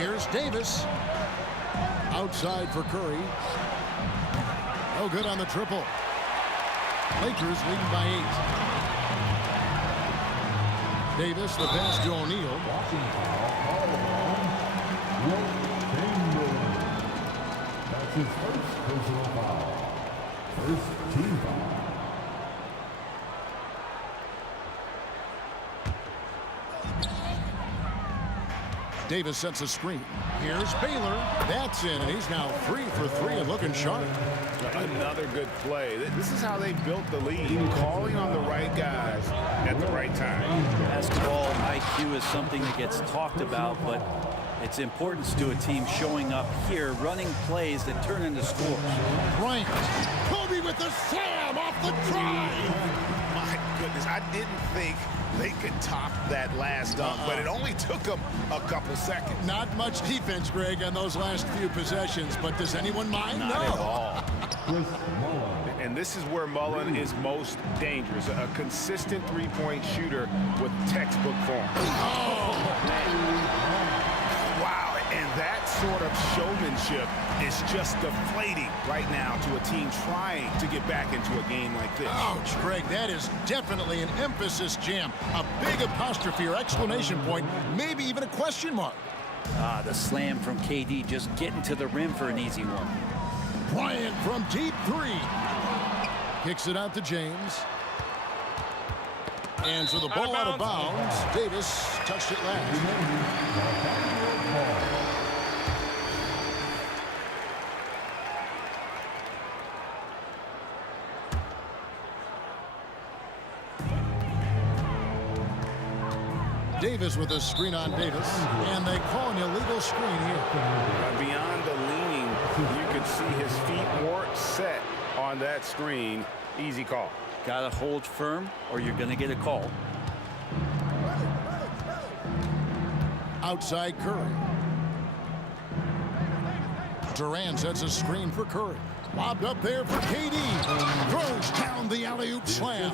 Here's Davis. Outside for Curry. No good on the triple. Lakers leading by 8. Davis, the pass to O'Neal. That's his first personal foul. First team foul. Davis sets a screen. Here's Baylor. That's in, and he's now 3 for 3 and looking sharp. Another good play. This is how they built the lead, calling on the right guys at the right time. Basketball IQ is something that gets talked about, but its importance to a team showing up here, running plays that turn into scores. Bryant. Kobe with the slam off the drive. My goodness, I didn't think they could top that last dunk, but it only took them a couple seconds. Not much defense, Greg, on those last few possessions, but does anyone mind? Not at all. And this is where Mullen is most dangerous. A consistent three-point shooter with textbook form. Oh, wow, and that sort of showmanship is just deflating right now to a team trying to get back into a game like this. Ouch, Greg, that is definitely an emphasis jam. A big apostrophe or exclamation point, maybe even a question mark. The slam from KD, just getting to the rim for an easy one. Bryant from deep 3. Kicks it out to James. And so the ball out of bounds. Davis touched it last. Davis with a screen on Davis, and they call an illegal screen here. Beyond the leaning, you can see his feet more set on that screen. Easy call. Gotta hold firm or you're gonna get a call. Outside Curry. Durant sets a screen for Curry. Lobbed up there for KD. Throws down the alley-oop slam.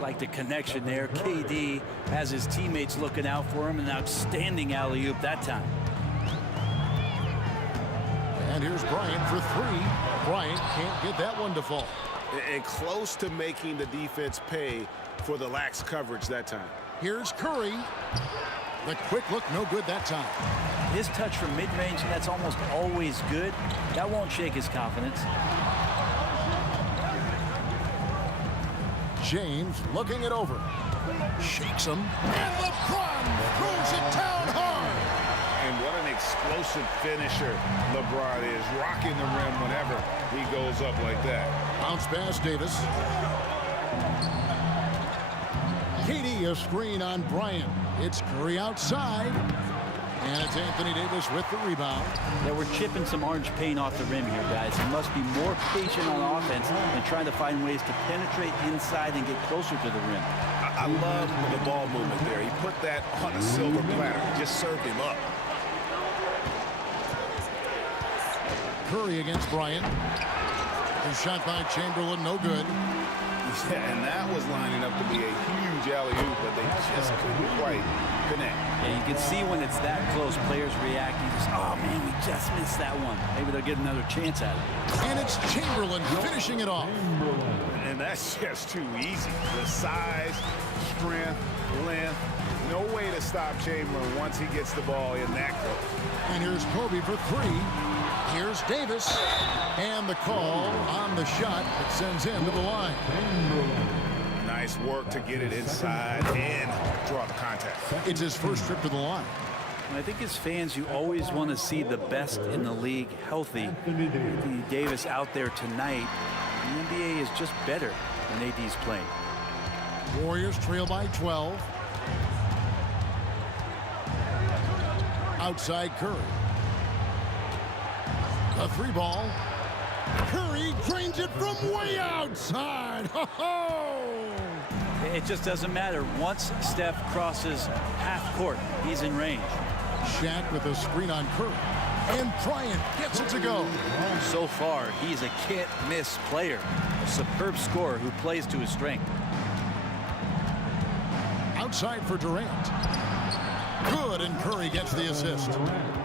Like the connection there. KD has his teammates looking out for him. An outstanding alley-oop that time. And here's Bryant for 3. Bryant can't get that one to fall. And close to making the defense pay for the lax coverage that time. Here's Curry. The quick look, no good that time. His touch from mid-range, that's almost always good. That won't shake his confidence. James looking it over. Shakes him. And LeBron throws it down hard. And what an explosive finisher LeBron is. Rocking the rim whenever he goes up like that. Bounce pass, Davis. KD a screen on Bryant. It's Curry outside. And it's Anthony Davis with the rebound. Yeah, we're chipping some orange paint off the rim here, guys. He must be more patient on offense and trying to find ways to penetrate inside and get closer to the rim. I love the ball movement there. He put that on a silver platter. Just served him up. Curry against Bryant. His shot by Chamberlain, no good. Yeah, and that was lining up to be a huge alley-oop, but they just couldn't quite connect. Yeah, you can see when it's that close, players react. You just, oh man, we just missed that one. Maybe they'll get another chance at it. And it's Chamberlain finishing it off. And that's just too easy. The size, strength, length, no way to stop Chamberlain once he gets the ball in that close. And here's Kobe for three. Here's Davis. And the call on the shot that sends him to the line. Nice work to get it inside and draw the contact. It's his first trip to the line. I think as fans, you always want to see the best in the league healthy. Anthony Davis out there tonight. The NBA is just better when AD's playing. Warriors trail by 12. Outside Curry. A three ball. Curry drains it from way outside. Ho-ho! It just doesn't matter. Once Steph crosses half court, he's in range. Shaq with a screen on Curry. And Bryant gets it to go. So far, he's a can't-miss player. A superb scorer who plays to his strength. Outside for Durant. Good, and Curry gets the assist.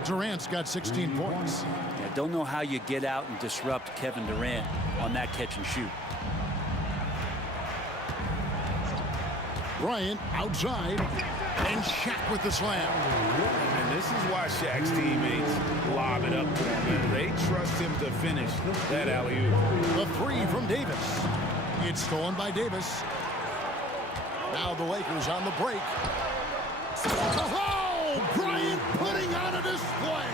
Durant's got 16 points. Yeah, don't know how you get out and disrupt Kevin Durant on that catch and shoot. Bryant outside, and Shaq with the slam. And this is why Shaq's teammates lob it up to him. They trust him to finish that alley-oop. The three from Davis. It's stolen by Davis. Now the Lakers on the break. Oh, Bryant putting on a display.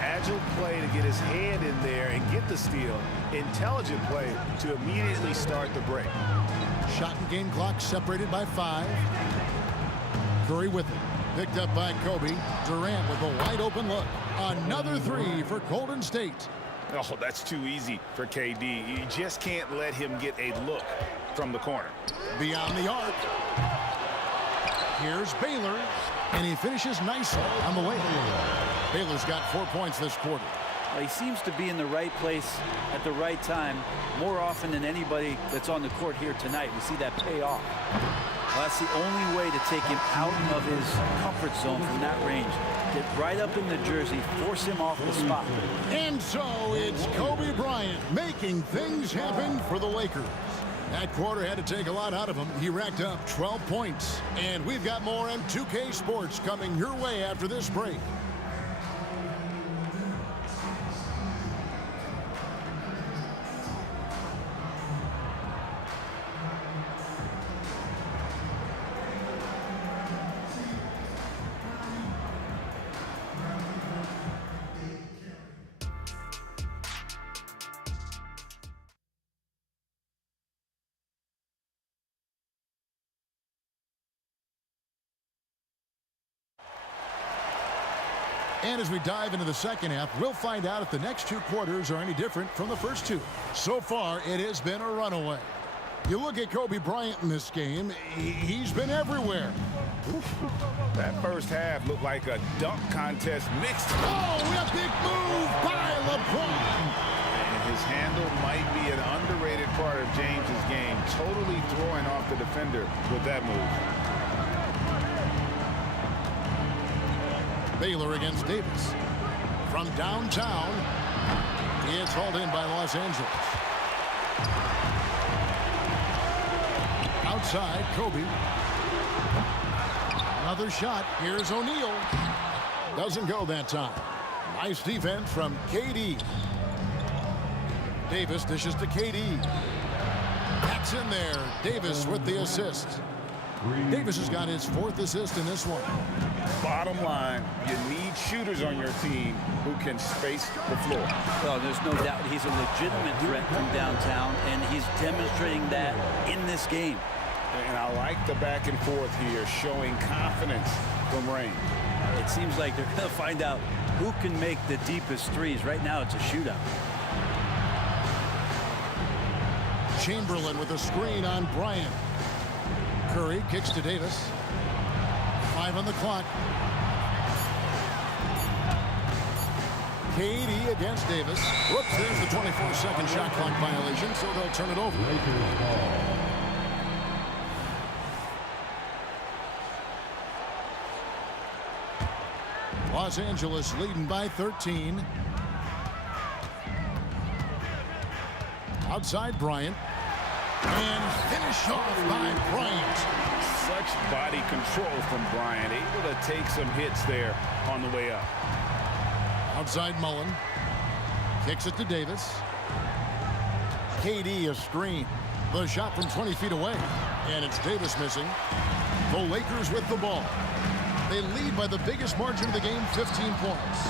Agile play to get his hand in there and get the steal. Intelligent play to immediately start the break. Shot and game clock separated by 5. Curry with it. Picked up by Kobe. Durant with a wide open look. Another three for Golden State. Oh, that's too easy for KD. You just can't let him get a look from the corner. Beyond the arc. Here's Baylor, and he finishes nicely on the way. Baylor's got 4 points this quarter. Well, he seems to be in the right place at the right time more often than anybody that's on the court here tonight. We see that pay off. Well, that's the only way to take him out of his comfort zone from that range. Get right up in the jersey, force him off the spot. And so it's Kobe Bryant making things happen for the Lakers. That quarter had to take a lot out of him. He racked up 12 points. And we've got more on 2K Sports coming your way after this break. And as we dive into the second half, we'll find out if the next 2 quarters are any different from the first 2. So far, it has been a runaway. You look at Kobe Bryant in this game, he's been everywhere. That first half looked like a dunk contest mixed. Oh, a big move by LeBron. And his handle might be an underrated part of James's game, totally throwing off the defender with that move. Baylor against Davis. From downtown, it's hauled in by Los Angeles. Outside, Kobe. Another shot. Here's O'Neal. Doesn't go that time. Nice defense from KD. Davis dishes to KD. That's in there. Davis with the assist. Davis has got his 4th assist in this one. Bottom line, you need shooters on your team who can space the floor. Well, there's no doubt he's a legitimate threat from downtown, and he's demonstrating that in this game. And I like the back and forth here, showing confidence from range. It seems like they're going to find out who can make the deepest threes. Right now, it's a shootout. Chamberlain with a screen on Bryant. Curry kicks to Davis. 5 on the clock. KD against Davis. Whoops, there's the 24-second shot clock violation, so they'll turn it over. Los Angeles leading by 13. Outside Bryant. And finish off by Bryant. Such body control from Bryant. Able to take some hits there on the way up. Outside Mullen. Kicks it to Davis. KD a screen. The shot from 20 feet away. And it's Davis missing. The Lakers with the ball. They lead by the biggest margin of the game, 15 points.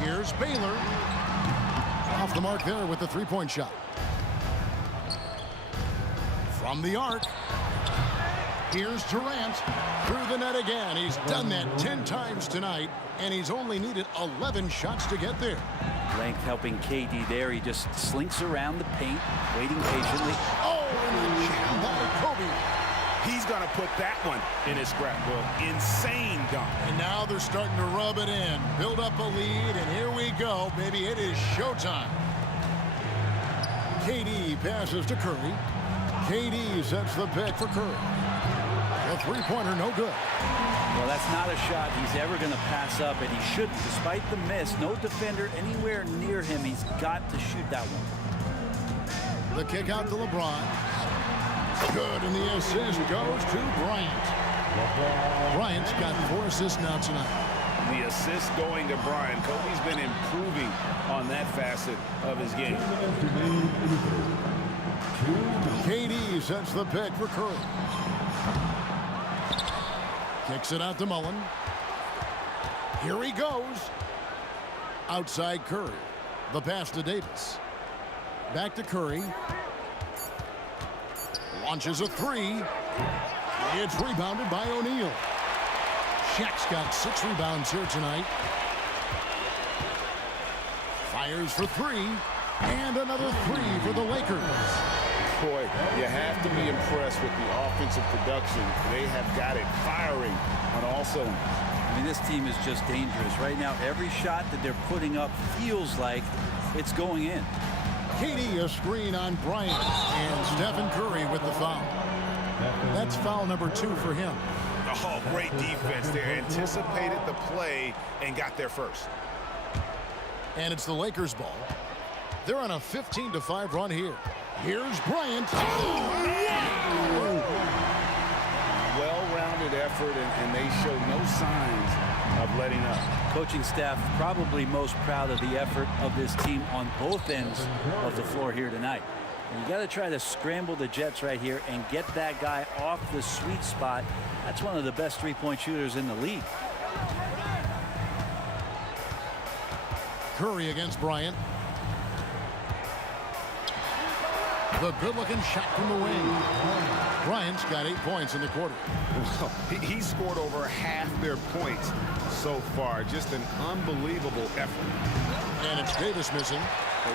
Here's Baylor. Off the mark there with the three-point shot. From the arc. Here's Durant. Through the net again. He's done that 10 times tonight, and he's only needed 11 shots to get there. Length helping KD there. He just slinks around the paint, waiting patiently. Oh, and the jam by Kobe. He's going to put that one in his scrapbook. Insane dunk. And now they're starting to rub it in. Build up a lead, and here we go, baby. It is showtime. KD passes to Curry. KD sets the pick for Curry. The three-pointer, no good. Well, that's not a shot he's ever going to pass up, and he shouldn't. Despite the miss, no defender anywhere near him. He's got to shoot that one. The kick out to LeBron. Good, and the assist goes to Bryant. Bryant's got 4 assists now tonight. The assist going to Bryant. Kobe's been improving on that facet of his game. KD sets the pick for Curry. Kicks it out to Mullen. Here he goes. Outside Curry. The pass to Davis. Back to Curry. Launches a three. It's rebounded by O'Neal. Shaq's got 6 rebounds here tonight. Fires for 3. And another 3 for the Lakers. Boy, you have to be impressed with the offensive production. They have got it firing on all cylinders. I mean, this team is just dangerous. Right now, every shot that they're putting up feels like it's going in. KD a screen on Bryant. And Stephen Curry with the foul. That's foul number 2 for him. Oh, great defense there. Anticipated the play and got there first. And it's the Lakers' ball. They're on a 15-5 run here. Here's Bryant. Well-rounded effort, and they show no signs of letting up. Coaching staff probably most proud of the effort of this team on both ends of the floor here tonight. And you got to try to scramble the Jets right here and get that guy off the sweet spot. That's one of the best three-point shooters in the league. Curry against Bryant. The good-looking shot from the wing. Bryant's got 8 points in the quarter. Well, he scored over half their points so far. Just an unbelievable effort. And it's Davis missing.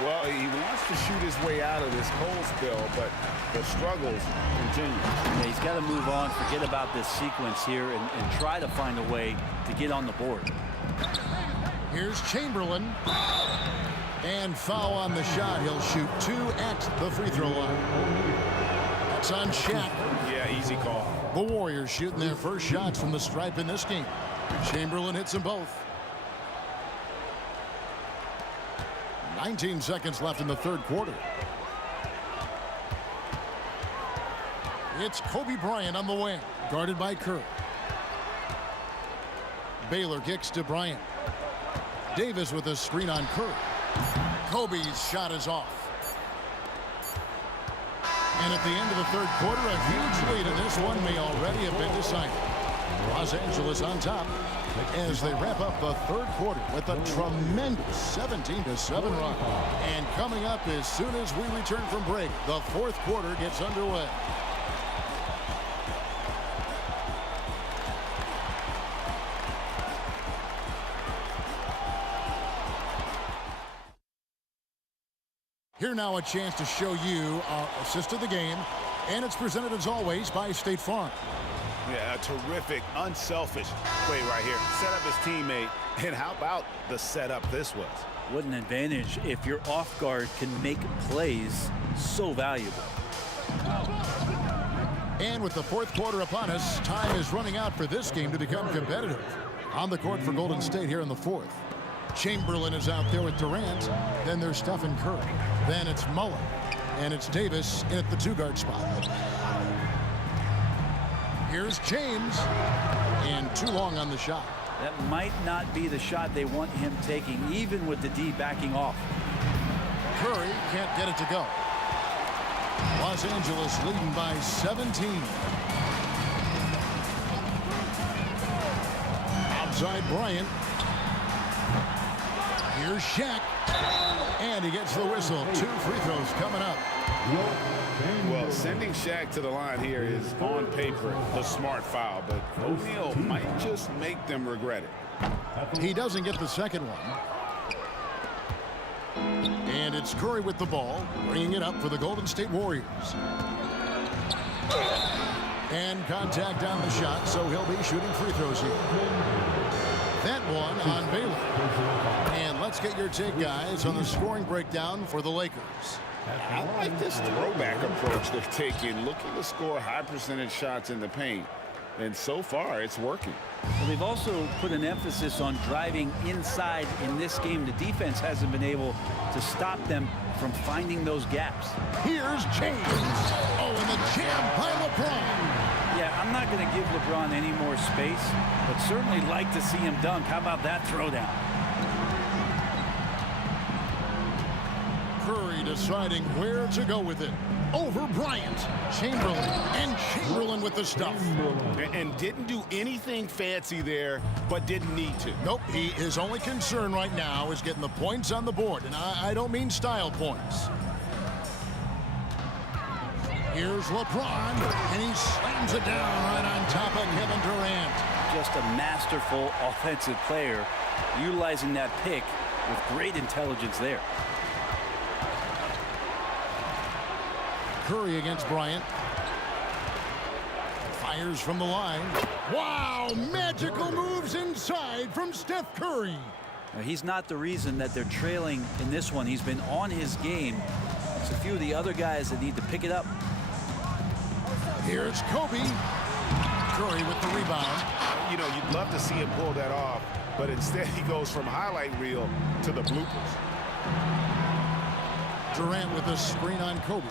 Well, he wants to shoot his way out of this cold spell, but the struggles continue. Yeah, he's got to move on, forget about this sequence here, and try to find a way to get on the board. Here's Chamberlain. And foul on the shot. He'll shoot 2 at the free throw line. That's on Shaq. Yeah, easy call. The Warriors shooting their first shots from the stripe in this game. Chamberlain hits them both. 19 seconds left in the third quarter. It's Kobe Bryant on the wing, guarded by Curry. Baylor kicks to Bryant. Davis with a screen on Curry. Kobe's shot is off. And at the end of the third quarter, a huge lead, and this one may already have been decided. Los Angeles on top as they wrap up the third quarter with a tremendous 17-7 run. And coming up as soon as we return from break, the fourth quarter gets underway. Here now a chance to show you our assist of the game, and it's presented as always by State Farm. Yeah, a terrific, unselfish play right here. Set up his teammate, and how about the setup this was? What an advantage if your off guard can make plays so valuable. And with the fourth quarter upon us, time is running out for this game to become competitive. On the court for Golden State here in the fourth. Chamberlain is out there with Durant. Then there's Stephen Curry. Then it's Mullen. And it's Davis in at the two-guard spot. Here's James. And too long on the shot. That might not be the shot they want him taking, even with the D backing off. Curry can't get it to go. Los Angeles leading by 17. Outside Bryant. Here's Shaq. And he gets the whistle. 2 free throws coming up. Well, sending Shaq to the line here is on paper the smart foul, but O'Neal might just make them regret it. He doesn't get the second one. And it's Curry with the ball, bringing it up for the Golden State Warriors. And contact on the shot, so he'll be shooting free throws here. That one on Baylor. And let's get your take, guys, on the scoring breakdown for the Lakers. I like this throwback approach they're taking, looking to score high percentage shots in the paint. And so far, it's working. Well, they've also put an emphasis on driving inside in this game. The defense hasn't been able to stop them from finding those gaps. Here's James. Oh, and the jam by LeBron. Yeah, I'm not going to give LeBron any more space, but certainly like to see him dunk. How about that throwdown? Curry deciding where to go with it. Over Bryant. Chamberlain. And Chamberlain with the stuff. And didn't do anything fancy there, but didn't need to. Nope. His only concern right now is getting the points on the board. And I don't mean style points. Here's LeBron. And he slams it down right on top of Kevin Durant. Just a masterful offensive player, utilizing that pick with great intelligence there. Curry against Bryant. Fires from the line. Wow, magical moves inside from Steph Curry. Now, he's not the reason that they're trailing in this one. He's been on his game. It's a few of the other guys that need to pick it up. Here's Kobe. Curry with the rebound. You know, you'd love to see him pull that off, but instead he goes from highlight reel to the bloopers. Durant with a screen on Kobe.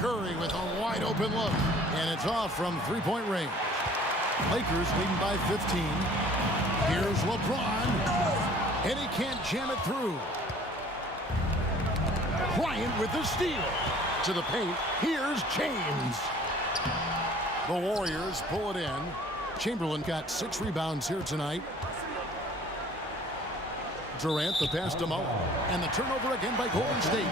Curry with a wide open look, and it's off from three-point range. Lakers leading by 15. Here's LeBron, and he can't jam it through. Bryant with the steal. To the paint, here's James. The Warriors pull it in. Chamberlain got 6 rebounds here tonight. Durant, the pass to Mullen, and the turnover again by Golden State.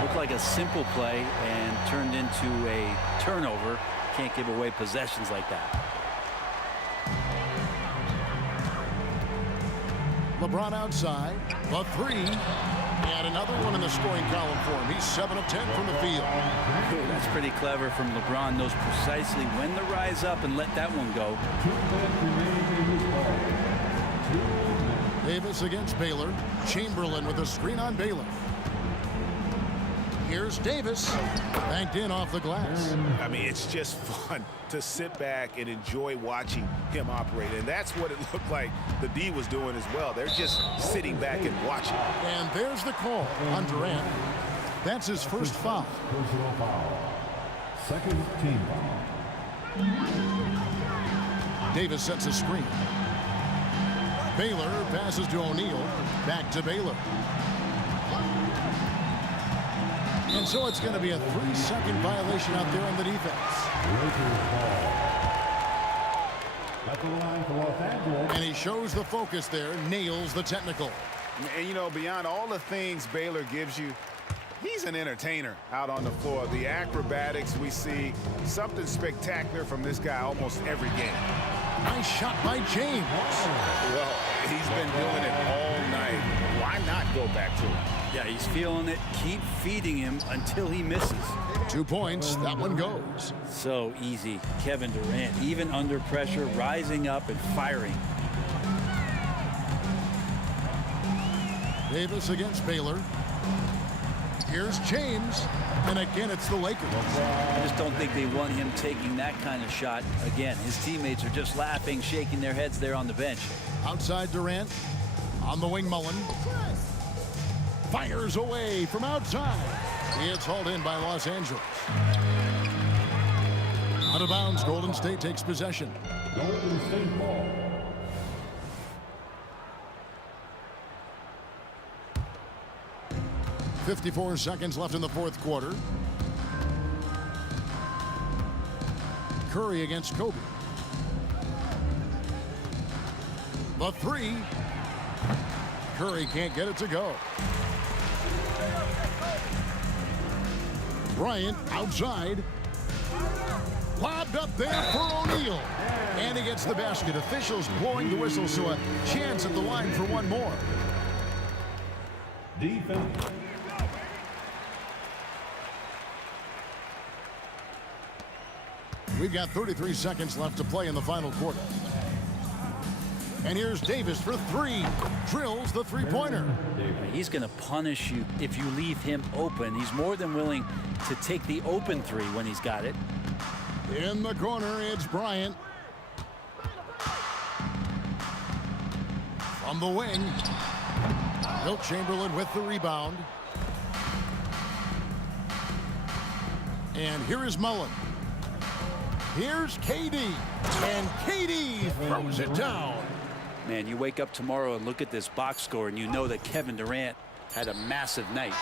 Looked like a simple play and turned into a turnover. Can't give away possessions like that. LeBron outside, the 3, and another one in the scoring column for him. He's 7 of 10 from the field. That's pretty clever from LeBron. Knows precisely when to rise up and let that one go. Davis against Baylor. Chamberlain with a screen on Baylor. Here's Davis. Banked in off the glass. I mean, it's just fun to sit back and enjoy watching him operate. And that's what it looked like the D was doing as well. They're just sitting back and watching. And there's the call on Durant. That's his first foul. Personal foul. Second team foul. Davis sets a screen. Baylor passes to O'Neal. Back to Baylor. And so it's going to be a 3-second violation out there on the defense. At the line for Los Angeles. And he shows the focus there, nails the technical. And, you know, beyond all the things Baylor gives you, he's an entertainer out on the floor. The acrobatics we see, something spectacular from this guy almost every game. Nice shot by James. Well, he's been doing it all night. Why not go back to it? Yeah, he's feeling it. Keep feeding him until he misses. 2 points. That one goes. So easy. Kevin Durant, even under pressure, rising up and firing. Davis against Baylor. Here's James. And again, it's the Lakers. I just don't think they want him taking that kind of shot again. His teammates are just laughing, shaking their heads there on the bench. Outside Durant. On the wing, Mullen. Fires away from outside. It's hauled in by Los Angeles. Out of bounds, Golden State takes possession. Golden State ball. .54 seconds left in the fourth quarter. Curry against Kobe. The three. Curry can't get it to go. Bryant outside. Lobbed up there for O'Neal. And he gets the basket. Officials blowing the whistle, so a chance at the line for one more. Defense. We've got 33 seconds left to play in the final quarter. And here's Davis for three. Drills the three-pointer. He's going to punish you if you leave him open. He's more than willing to take the open three when he's got it. In the corner, it's Bryant. From the wing. Wilt Chamberlain with the rebound. And here is Mullen. Here's KD. And KD throws it down. Man, you wake up tomorrow and look at this box score and you know that Kevin Durant had a massive night.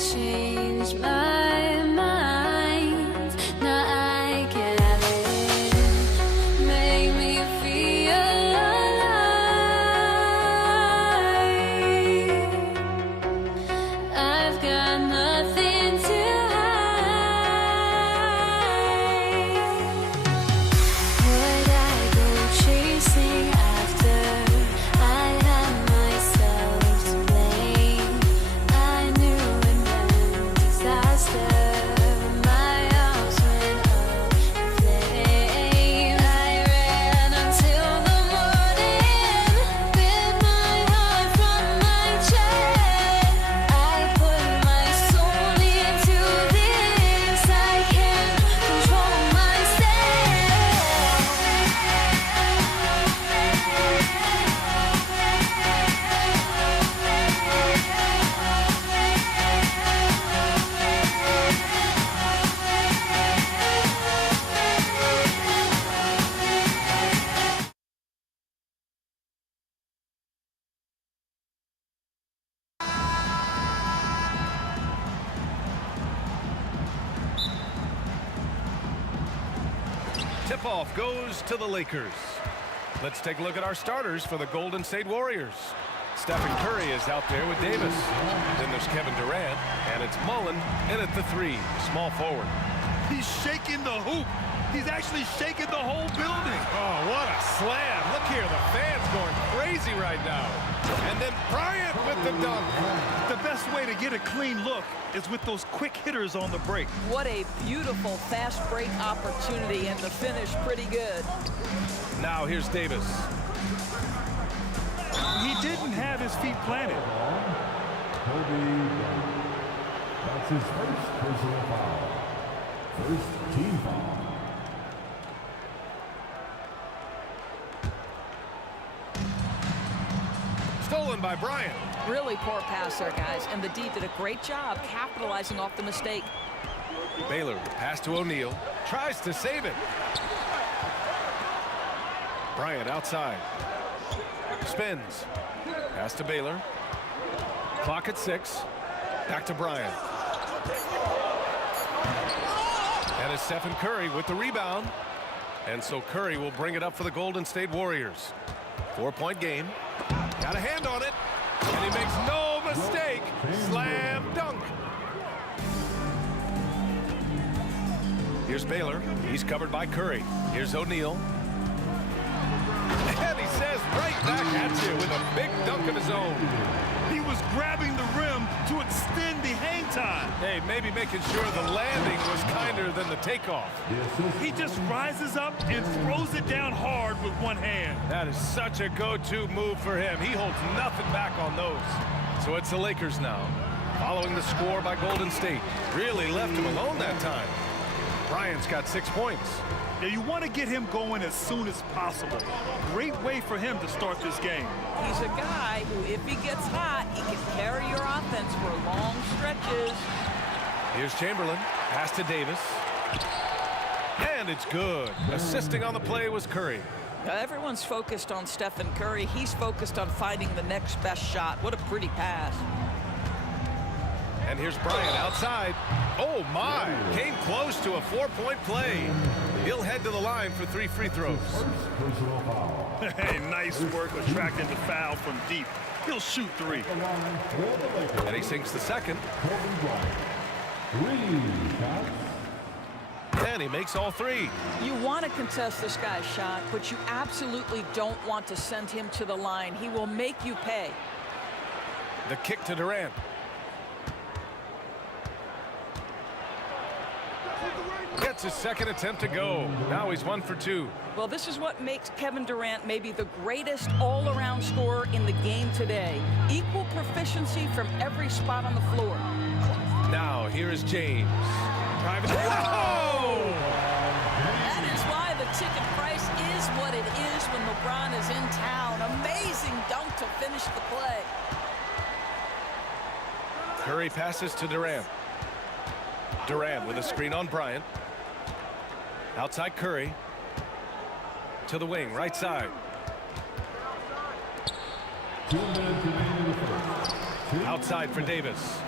changed my mind. Now I can have it. Make me feel alive. I've got nothing to hide. Would I go chasing after? I had myself to blame. I knew it meant disaster. My arms went up in flames. I ran until the morning. Bit my heart from my chest. I put my soul into this. I can't control Tip-off goes to the Lakers. Let's take a look at our starters for the Golden State Warriors. Stephen Curry is out there with Davis. Then there's Kevin Durant, and it's Mullen in at the 3, small forward. He's shaking the hoop. He's actually shaking the whole building. Oh, what a slam. Look here, the fans going crazy right now. And then Bryant with the dunk. The best way to get a clean look is with those quick hitters on the break. What a beautiful fast break opportunity, and the finish pretty good. Now here's Davis. He didn't have his feet planted. That's his first personal foul. First team foul. Stolen by Bryant. Really poor pass there, guys, and the D did a great job capitalizing off the mistake. Baylor, pass to O'Neal, tries to save it. Bryant outside. Spins. Pass to Baylor. Clock at 6. Back to Bryant. And it's Stephen Curry with the rebound. And so Curry will bring it up for the Golden State Warriors. 4-point game. Got a hand on it. And he makes no mistake. Slam dunk. Here's Baylor. He's covered by Curry. Here's O'Neal. And he says right back at you with a big dunk of his own. He was grabbing the rim to extend the hang time. Hey, maybe making sure the landing was kinder than the takeoff. He just rises up and throws it down hard with one hand. That is such a go-to move for him. He holds nothing back on those. So it's the Lakers now, following the score by Golden State. Really left him alone that time. Bryant's got 6 points. Yeah, you want to get him going as soon as possible. Great way for him to start this game. He's a guy who, if he gets hot, he can carry your offense for long stretches. Here's Chamberlain. Pass to Davis. And it's good. Assisting on the play was Curry. Now, everyone's focused on Stephen Curry. He's focused on finding the next best shot. What a pretty pass. And here's Bryant outside. Oh, my. Came close to a 4-point play. He'll head to the line for 3 free throws. Hey, nice work attracting the foul from deep. He'll shoot 3. And he sinks the second. And he makes all 3. You want to contest this guy's shot, but you absolutely don't want to send him to the line. He will make you pay. The kick to Durant. Gets his second attempt to go. Now he's 1 for 2. Well, this is what makes Kevin Durant maybe the greatest all-around scorer in the game today. Equal proficiency from every spot on the floor. Now here is James. Private. Oh! That is why the ticket price is what it is when LeBron is in town. Amazing dunk to finish the play. Curry passes to Durant. Durant with a screen on Bryant. Outside Curry. To the wing, right side. Outside for Davis.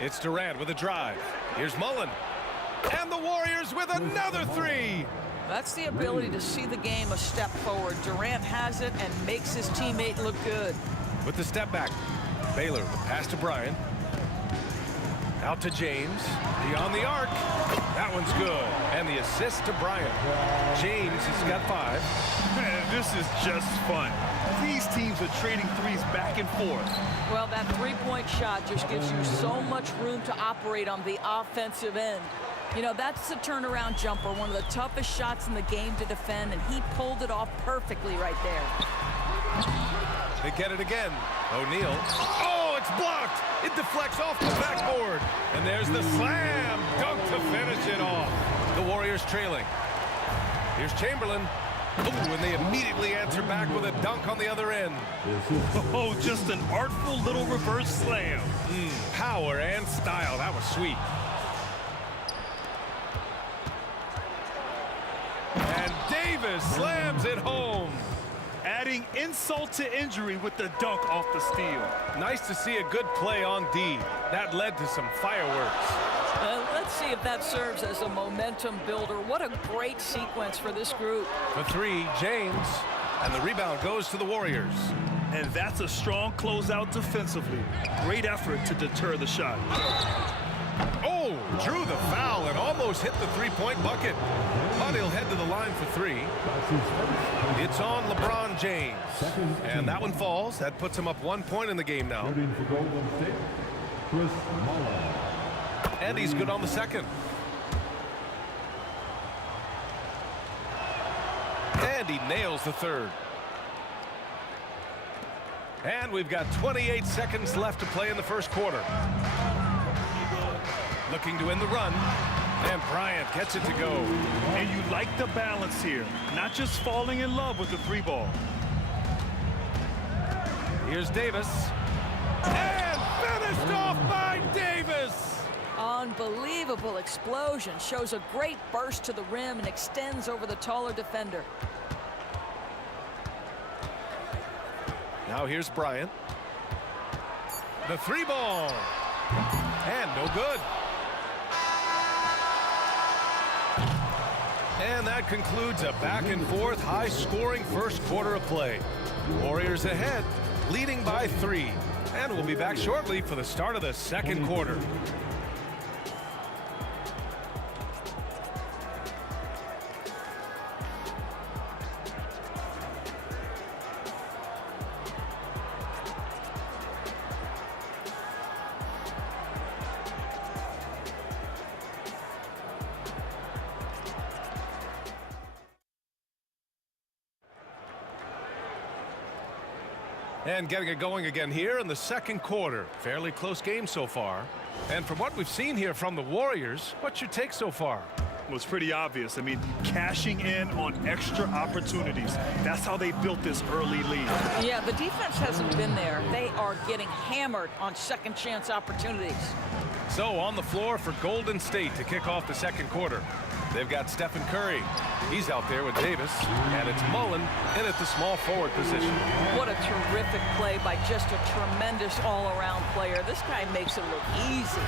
It's Durant with a drive. Here's Mullen. And the Warriors with another three. That's the ability to see the game a step forward. Durant has it and makes his teammate look good. With the step back, Baylor, the pass to Bryant. Out to James. Beyond the arc. That one's good. And the assist to Bryant. James has got 5. Man, this is just fun. These teams are trading threes back and forth. Well, that three-point shot just gives you so much room to operate on the offensive end. You know, that's the turnaround jumper, one of the toughest shots in the game to defend, and he pulled it off perfectly right there. They get it again. O'Neal. Oh, it's blocked. It deflects off the backboard. And there's the slam dunk to finish it off. The Warriors trailing. Here's Chamberlain. Oh, and they immediately answer back with a dunk on the other end. Oh, just an artful little reverse slam. Power and style. That was sweet. And Davis slams it home. Adding insult to injury with the dunk off the steal. Nice to see a good play on D. That led to some fireworks. Let's see if that serves as a momentum builder. What a great sequence for this group. For 3, James. And the rebound goes to the Warriors. And that's a strong closeout defensively. Great effort to deter the shot. Oh, drew the foul and almost hit the three-point bucket. But he'll head to the line for 3. It's on LeBron James. And that one falls. That puts him up 1 point in the game now. And he's good on the second. And he nails the third. And we've got 28 seconds left to play in the first quarter. Looking to end the run. And Bryant gets it to go. And you like the balance here. Not just falling in love with the 3 ball. Here's Davis. And finished off by Davis. Unbelievable explosion. Shows a great burst to the rim and extends over the taller defender. Now here's Bryant. The 3 ball. And no good. And that concludes a back-and-forth, high-scoring first quarter of play. Warriors ahead, leading by 3. And we'll be back shortly for the start of the second quarter. And getting it going again here in the second quarter. Fairly close game so far. And from what we've seen here from the Warriors, what's your take so far? Well, it's pretty obvious. I mean, cashing in on extra opportunities. That's how they built this early lead. Yeah, the defense hasn't been there. They are getting hammered on second chance opportunities. So on the floor for Golden State to kick off the second quarter. They've got Stephen Curry. He's out there with Davis. And it's Mullen in at the small forward position. What a terrific play by just a tremendous all-around player. This guy makes it look easy.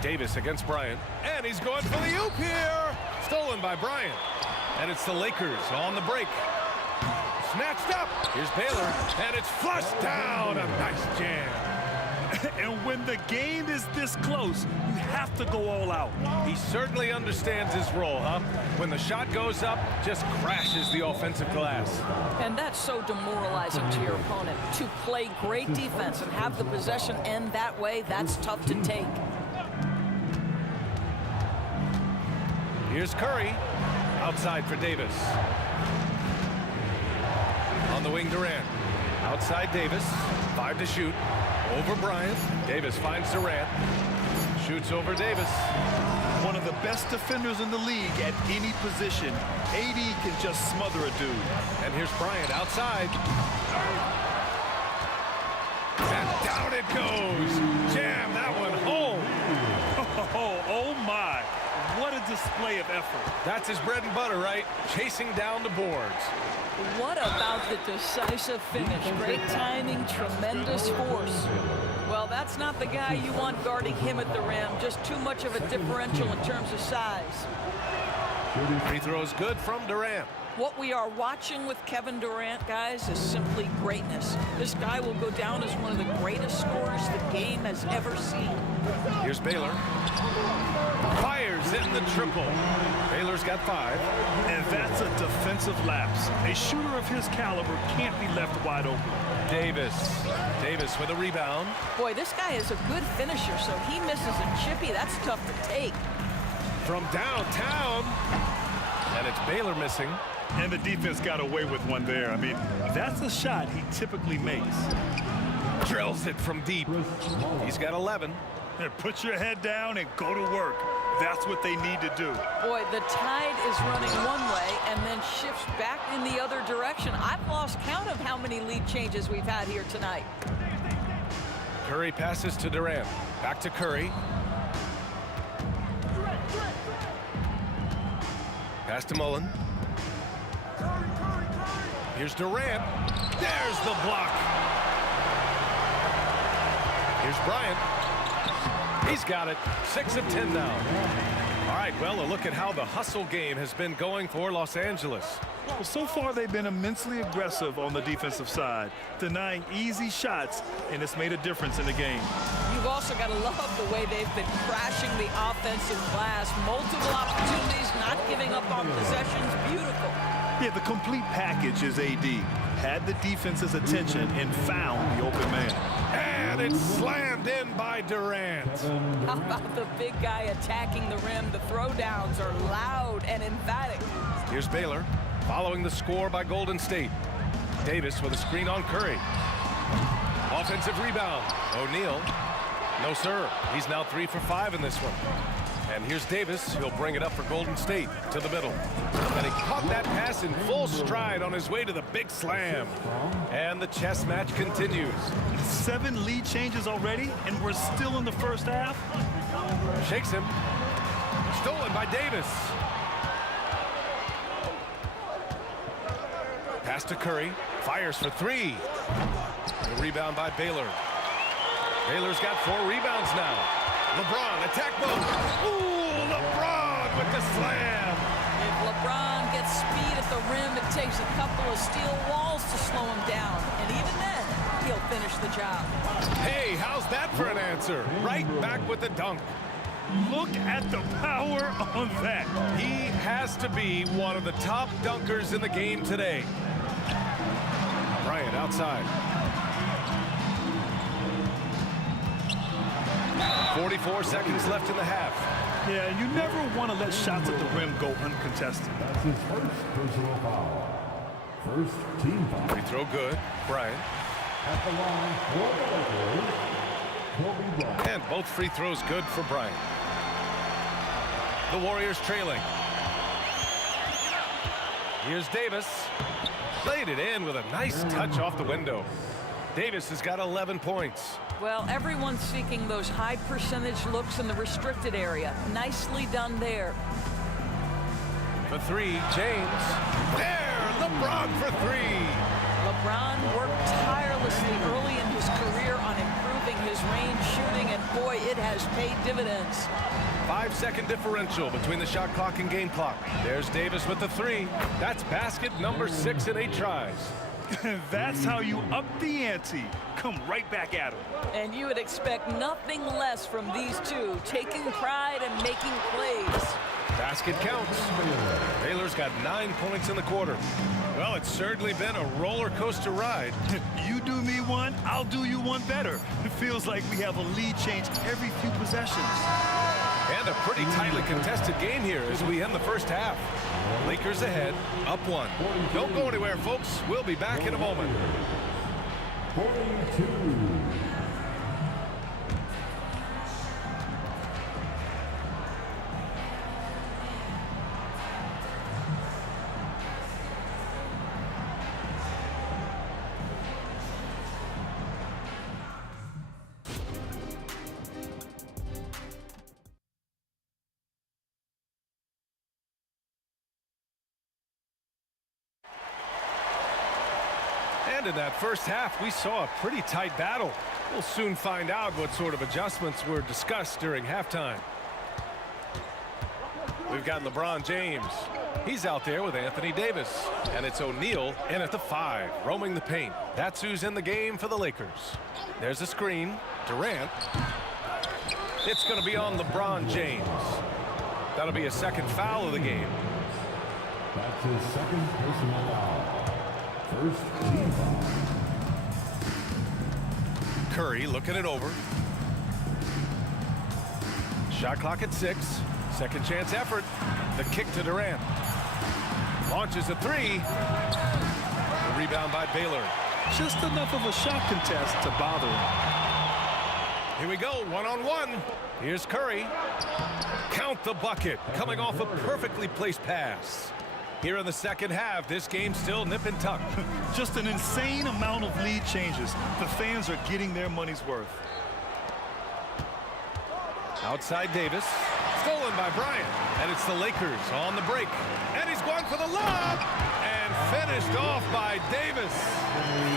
Davis against Bryant. And he's going for the oop here. Stolen by Bryant. And it's the Lakers on the break. Snatched up. Here's Baylor. And it's flushed down. A nice jam. And when the game is this close, you have to go all out. He certainly understands his role, huh? When the shot goes up, just crashes the offensive glass. And that's so demoralizing to your opponent. To play great defense and have the possession end that way, that's tough to take. Here's Curry. Outside for Davis. On the wing, Durant. Outside Davis. 5 to shoot. Over Bryant. Davis finds Durant. Shoots over Davis. One of the best defenders in the league at any position. AD can just smother a dude. And here's Bryant outside. And down it goes. Jam that one home. Oh my. What a display of effort. That's his bread and butter, right? Chasing down the boards. What about the decisive finish? Great timing, tremendous force. Well, that's not the guy you want guarding him at the rim. Just too much of a differential in terms of size. Free throws good from Durant. What we are watching with Kevin Durant, guys, is simply greatness. This guy will go down as one of the greatest scorers the game has ever seen. Here's Baylor. Fires in the triple. Baylor's got 5. And that's a defensive lapse. A shooter of his caliber can't be left wide open. Davis with a rebound. Boy, this guy is a good finisher, so he misses a chippy. That's tough to take. From downtown. And it's Baylor missing. And the defense got away with one there. I mean, that's a shot he typically makes. Drills it from deep. He's got 11. And put your head down and go to work. That's what they need to do. Boy, the tide is running one way and then shifts back in the other direction. I've lost count of how many lead changes we've had here tonight. Curry passes to Durant. Back to Curry. Pass to Mullen. Here's Durant. There's the block. Here's Bryant. He's got it. 6 of 10 now. All right, well, a look at how the hustle game has been going for Los Angeles. Well, so far they've been immensely aggressive on the defensive side, denying easy shots, and it's made a difference in the game. You've also got to love the way they've been crashing the offensive glass. Multiple opportunities, not giving up on possessions. Beautiful. Yeah, the complete package is AD. Had the defense's attention and found the open man. And it's slammed in by Durant. How about the big guy attacking the rim? The throwdowns are loud and emphatic. Here's Baylor, following the score by Golden State. Davis with a screen on Curry. Offensive rebound. O'Neal. No, sir. He's now 3 for 5 in this one. And here's Davis. He'll bring it up for Golden State to the middle. And he caught that pass in full stride on his way to the big slam. And the chess match continues. 7 lead changes already, and we're still in the first half. Shakes him. Stolen by Davis. Pass to Curry. Fires for 3. The rebound by Baylor. Baylor's got 4 rebounds now. LeBron, attack mode. Ooh, LeBron with the slam. If LeBron gets speed at the rim, it takes a couple of steel walls to slow him down. And even then, he'll finish the job. Hey, how's that for an answer? Right back with the dunk. Look at the power on that. He has to be one of the top dunkers in the game today. Bryant outside. 44 seconds left in the half. Yeah, you never want to let shots at the rim go uncontested. That's his first personal foul. First team foul. Free throw good. Bryant. At the line for the Lakers, Kobe Bryant. And both free throws good for Bryant. The Warriors trailing. Here's Davis. Played it in with a nice touch off the window. Davis has got 11 points. Well, everyone's seeking those high percentage looks in the restricted area. Nicely done there. For 3, James. There, LeBron for 3. LeBron worked tirelessly early in his career on improving his range shooting, and boy, it has paid dividends. 5-second differential between the shot clock and game clock. There's Davis with the 3. That's basket number 6 in 8 tries. That's how you up the ante. Come right back at him. And you would expect nothing less from these two, taking pride and making plays. Basket counts. Baylor's got 9 points in the quarter. Well, it's certainly been a roller coaster ride. You do me one, I'll do you one better. It feels like we have a lead change every few possessions. And a pretty tightly contested game here as we end the first half. Lakers ahead, up 1. Don't go anywhere, folks. We'll be back in a moment. 42. And in that first half, we saw a pretty tight battle. We'll soon find out what sort of adjustments were discussed during halftime. We've got LeBron James. He's out there with Anthony Davis. And it's O'Neal in at the 5, roaming the paint. That's who's in the game for the Lakers. There's a screen. Durant. It's going to be on LeBron James. That'll be a second foul of the game. That's his second personal foul. First team foul. Curry looking it over. Shot clock at 6. Second chance effort. The kick to Durant. Launches a 3. The rebound by Baylor. Just enough of a shot contest to bother him. Here we go, one-on-one. Here's Curry. Count the bucket, coming off a perfectly placed pass. Here in the second half, this game's still nip and tuck. Just an insane amount of lead changes. The fans are getting their money's worth. Outside Davis. Stolen by Bryant. And it's the Lakers on the break. And he's going for the lob. And finished off by Davis.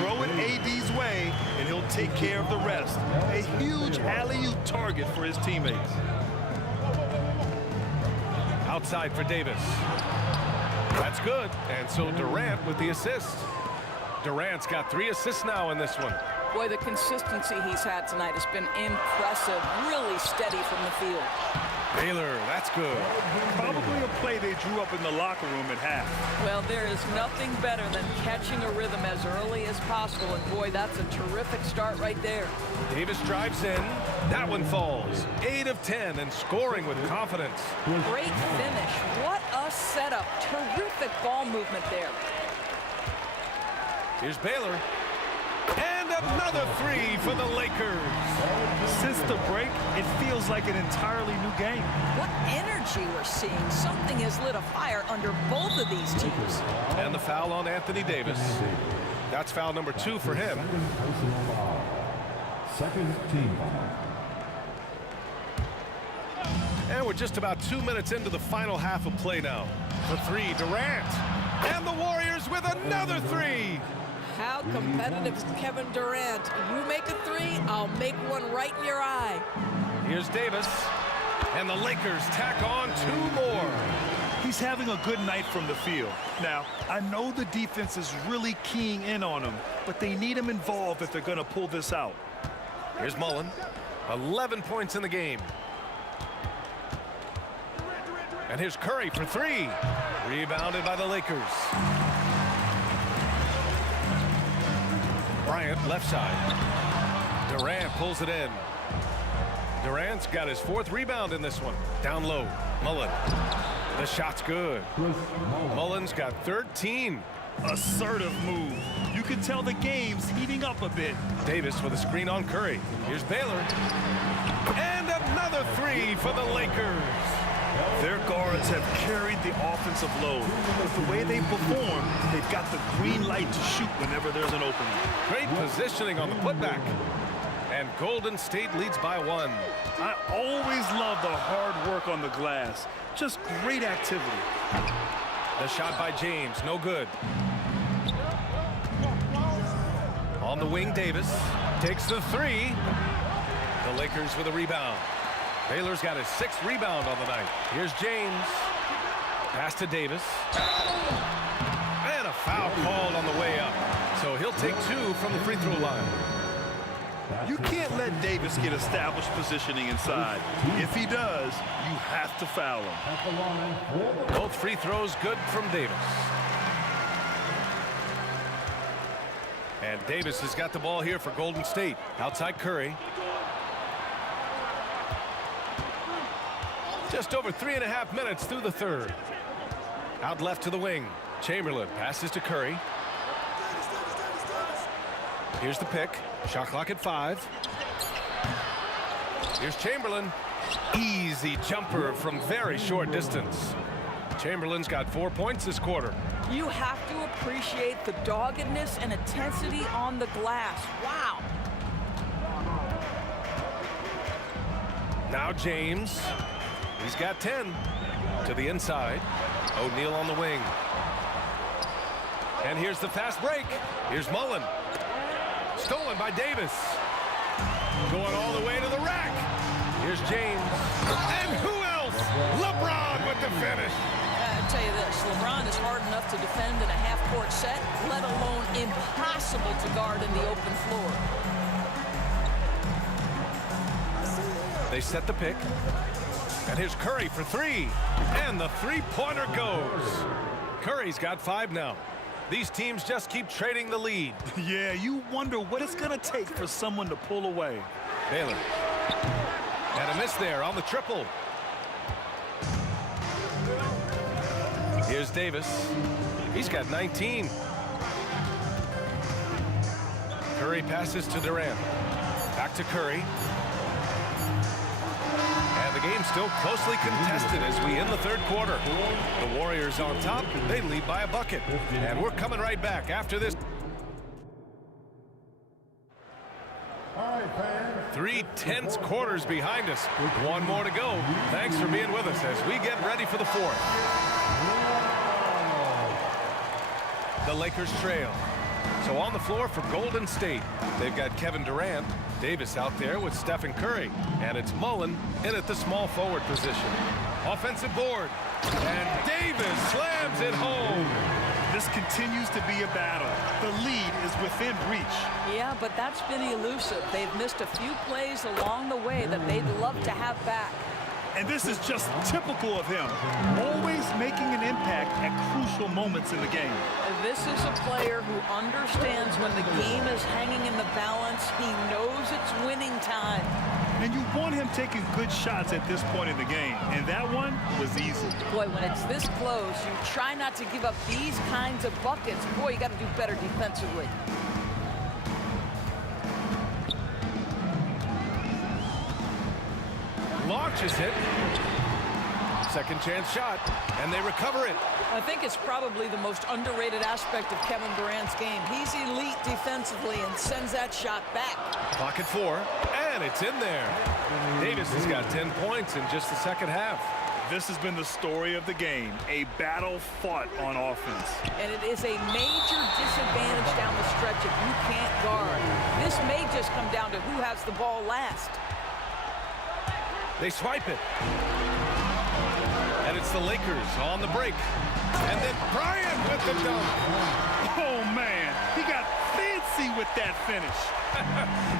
Throw it AD's way, and he'll take care of the rest. A huge alley-oop target for his teammates. Outside for Davis. That's good. And so Durant with the assist. Durant's got 3 assists now in this one. Boy, the consistency he's had tonight has been impressive. Really steady from the field. Baylor, that's good. Probably a play they drew up in the locker room at half. Well, there is nothing better than catching a rhythm as early as possible. And boy, that's a terrific start right there. Davis drives in. That one falls. 8 of 10 and scoring with confidence. Great finish. What a setup. Terrific ball movement there. Here's Baylor. And another 3 for the Lakers. Since the break, it feels like an entirely new game. What energy we're seeing. Something has lit a fire under both of these teams. And the foul on Anthony Davis. That's foul number 2 for him. Second team foul. And we're just about 2 minutes into the final half of play now. The 3, Durant. And the Warriors with another 3. How competitive is Kevin Durant? You make a 3, I'll make one right in your eye. Here's Davis. And the Lakers tack on 2 more. He's having a good night from the field. Now, I know the defense is really keying in on him, but they need him involved if they're going to pull this out. Here's Mullen. 11 points in the game. And here's Curry for 3. Rebounded by the Lakers. Bryant, left side. Durant pulls it in. Durant's got his 4th rebound in this one. Down low. Mullen. The shot's good. Mullen's got 13. Assertive move. You can tell the game's heating up a bit. Davis with a screen on Curry. Here's Baylor. And another 3 for the Lakers. Their guards have carried the offensive load. With the way they perform, they've got the green light to shoot whenever there's an opening. Great positioning on the putback. And Golden State leads by 1. I always love the hard work on the glass. Just great activity. The shot by James, no good. On the wing, Davis takes the 3. The Lakers with a rebound. Baylor's got his 6th rebound on the night. Here's James. Pass to Davis. And a foul called on the way up. So he'll take 2 from the free throw line. You can't let Davis get established positioning inside. If he does, you have to foul him. Both free throws good from Davis. And Davis has got the ball here for Golden State. Outside Curry. Just over 3.5 minutes through the 3rd. Out left to the wing. Chamberlain passes to Curry. Here's the pick. Shot clock at 5. Here's Chamberlain. Easy jumper from very short distance. Chamberlain's got 4 points this quarter. You have to appreciate the doggedness and intensity on the glass. Wow. Now James. He's got 10 to the inside. O'Neal on the wing. And here's the fast break. Here's Mullen. Stolen by Davis. Going all the way to the rack. Here's James. And who else? LeBron with the finish. I'll tell you this, LeBron is hard enough to defend in a half-court set, let alone impossible to guard in the open floor. They set the pick. And here's Curry for three. And the three-pointer goes. Curry's got 5 now. These teams just keep trading the lead. Yeah, you wonder what it's going to take for someone to pull away. Baylor. And a miss there on the triple. Here's Davis. He's got 19. Curry passes to Durant. Back to Curry. And the game's still closely contested as we end the third quarter. The Warriors on top. They lead by a bucket. And we're coming right back after this. 3 tense quarters behind us. 1 more to go. Thanks for being with us as we get ready for the fourth. The Lakers trail. So on the floor for Golden State, they've got Kevin Durant, Davis out there with Stephen Curry, and it's Mullen in at the small forward position. Offensive board, and Davis slams it home. This continues to be a battle. The lead is within reach. Yeah, but that's been elusive. They've missed a few plays along the way that they'd love to have back. And this is just typical of him, always making an impact at crucial moments in the game. This is a player who understands when the game is hanging in the balance. He knows it's winning time. And you want him taking good shots at this point in the game, and that one was easy. Boy, when it's this close, you try not to give up these kinds of buckets. Boy, you got to do better defensively. Launches it. Second chance shot, and they recover it. I think it's probably the most underrated aspect of Kevin Durant's game. He's elite defensively and sends that shot back. Pocket 4, and it's in there. Davis has got 10 points in just the second half. This has been the story of the game, a battle fought on offense. And it is a major disadvantage down the stretch if you can't guard. This may just come down to who has the ball last. They swipe it. And it's the Lakers on the break. And then Bryant with the dunk. Oh, man. He got fancy with that finish.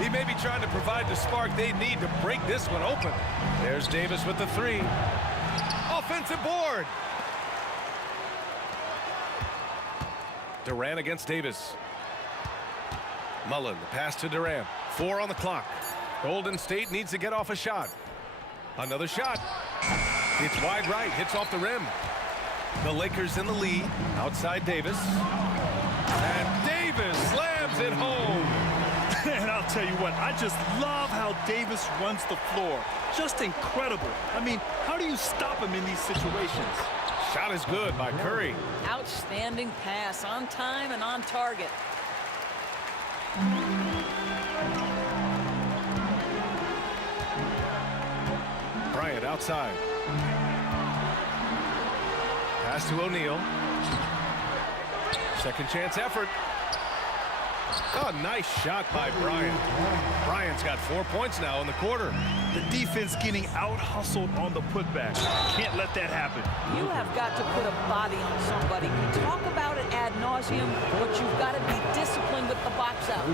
He may be trying to provide the spark they need to break this one open. There's Davis with the 3. Offensive board. Durant against Davis. Mullen, the pass to Durant. 4 on the clock. Golden State needs to get off a shot. Another shot. It's wide right, hits off the rim. The Lakers in the lead, outside Davis. And Davis slams it home. And I'll tell you what, I just love how Davis runs the floor. Just incredible. I mean, how do you stop him in these situations? Shot is good by Curry. Outstanding pass, on time and on target. Bryant outside. Pass to O'Neal. Second chance effort. Oh, nice shot by Bryant. Bryant's got 4 points now in the quarter. The defense getting out-hustled on the putback. Can't let that happen. You have got to put a body on somebody. We talk about it ad nauseum, but you've got to be disciplined with the box out.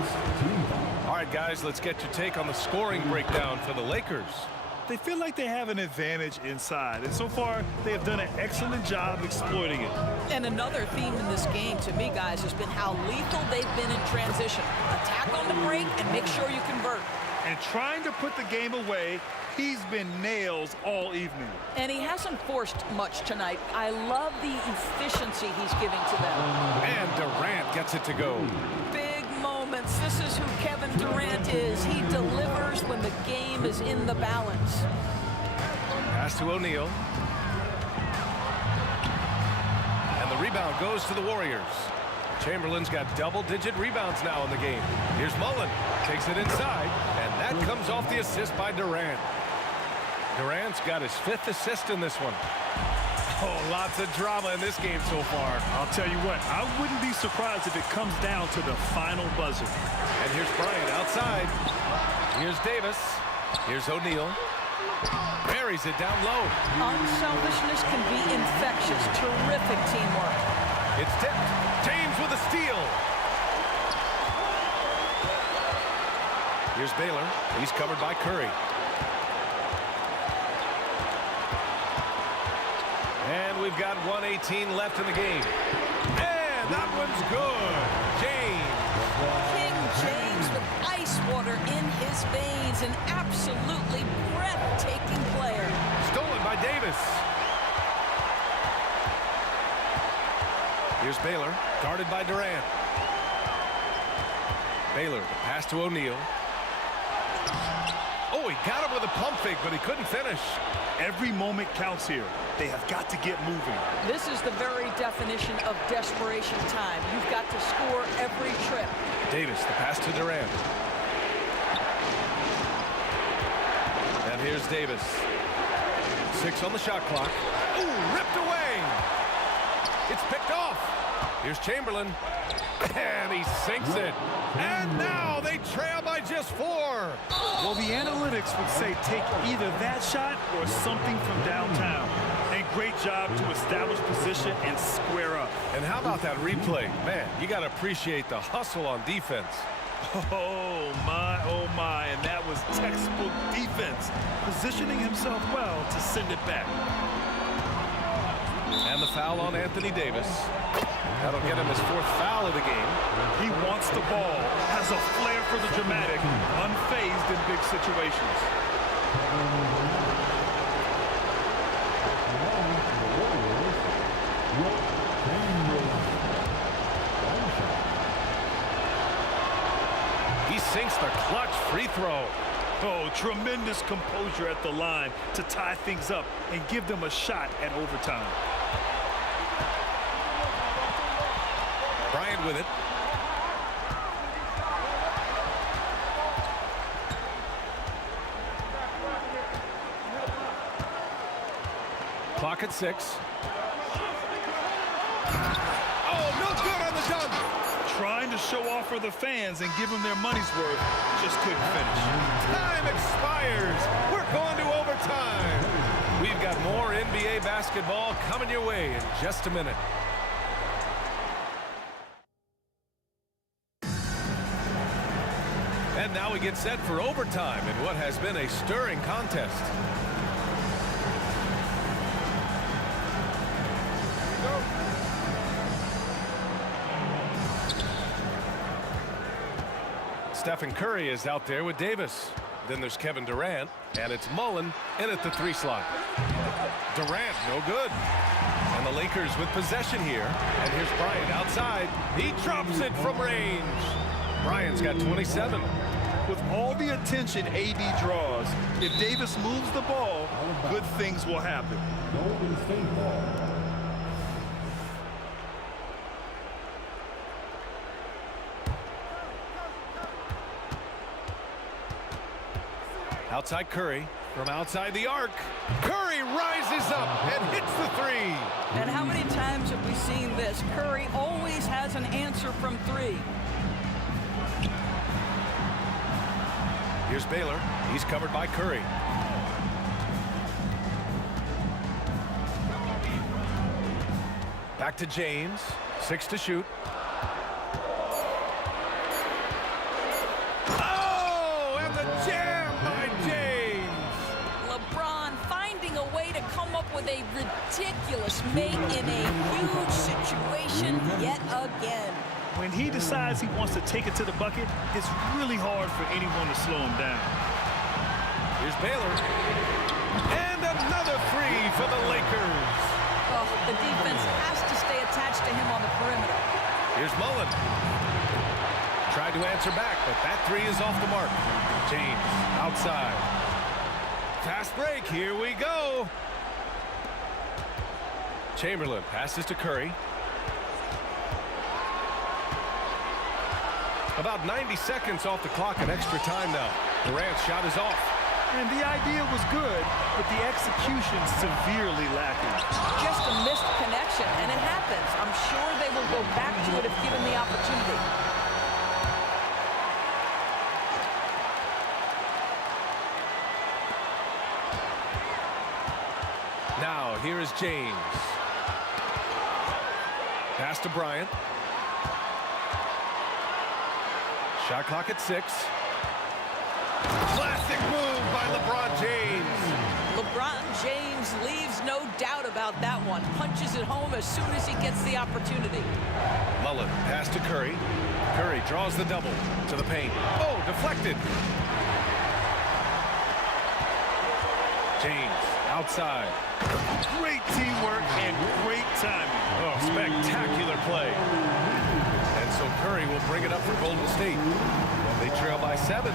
All right, guys, let's get your take on the scoring breakdown for the Lakers. They feel like they have an advantage inside, and so far they have done an excellent job exploiting it. And another theme in this game to me, guys, has been how lethal they've been in transition. Attack on the break and make sure you convert. And trying to put the game away, he's been nails all evening. And he hasn't forced much tonight. I love the efficiency he's giving to them. And Durant gets it to go. Big moments. This is who Kevin Durant is. He delivers when the game is in the balance. Pass to O'Neal. And the rebound goes to the Warriors. Chamberlain's got double-digit rebounds now in the game. Here's Mullen. Takes it inside, and that comes off the assist by Durant. Durant's got his 5th assist in this one. Oh, lots of drama in this game so far. I'll tell you what, I wouldn't be surprised if it comes down to the final buzzer. And here's Bryant outside. Here's Davis. Here's O'Neal. Buries it down low. Unselfishness can be infectious. Terrific teamwork. It's tipped. James with a steal. Here's Baylor. He's covered by Curry. And we've got 1:18 left in the game. And that one's good. James. King James with ice water in his veins. An absolutely breathtaking player. Stolen by Davis. Here's Baylor, guarded by Durant. Baylor, the pass to O'Neal. Oh, he got him with a pump fake, but he couldn't finish. Every moment counts here. They have got to get moving. This is the very definition of desperation time. You've got to score every trip. Davis, the pass to Durant. And here's Davis. 6 on the shot clock. Ooh, ripped away. It's picked off. Here's Chamberlain. And he sinks it. And now they trail by just 4. Well, the analytics would say take either that shot or something from downtown. And great job to establish position and square up. And how about that replay? Man, you got to appreciate the hustle on defense. Oh my, and that was textbook defense. Positioning himself well to send it back. And the foul on Anthony Davis. That'll get him his 4th foul of the game. He wants the ball, has a flair for the dramatic, unfazed in big situations. He sinks the clutch free throw. Oh, tremendous composure at the line to tie things up and give them a shot at overtime. Bryant with it. Clock at 6. Oh, no good on the dunk. Trying to show off for the fans and give them their money's worth, just couldn't finish. Time expires. We're going to overtime. We've got more NBA basketball coming your way in just a minute. And now we get set for overtime in what has been a stirring contest. Stephen Curry is out there with Davis. Then there's Kevin Durant, and it's Mullen in at the 3 slot. Durant, no good. And the Lakers with possession here. And here's Bryant outside. He drops it from range. Bryant's got 27. With all the attention AD draws, if Davis moves the ball, good things will happen. Golden State ball. Outside Curry, from outside the arc. Curry rises up and hits the 3. And how many times have we seen this? Curry always has an answer from 3. Here's Baylor. He's covered by Curry. Back to James. 6 to shoot. Oh, and the jam by James. LeBron finding a way to come up with a ridiculous make in a huge situation yet again. When he decides he wants to take it to the bucket, it's really hard for anyone to slow him down. Here's Baylor. And another 3 for the Lakers. Oh, the defense has to stay attached to him on the perimeter. Here's Mullen. Tried to answer back, but that 3 is off the mark. James outside. Fast break. Here we go. Chamberlain passes to Curry. About 90 seconds off the clock and extra time now. Durant's shot is off. And the idea was good, but the execution severely lacking. Just a missed connection, and it happens. I'm sure they will go back to it if given the opportunity. Now, here is James. Pass to Bryant. Shot clock at 6. Classic move by LeBron James. LeBron James leaves no doubt about that one. Punches it home as soon as he gets the opportunity. Mullen, pass to Curry. Curry draws the double to the paint. Oh, deflected. James, outside. Great teamwork and great timing. Oh, spectacular play. And so Curry will bring it up for Golden State. They trail by 7.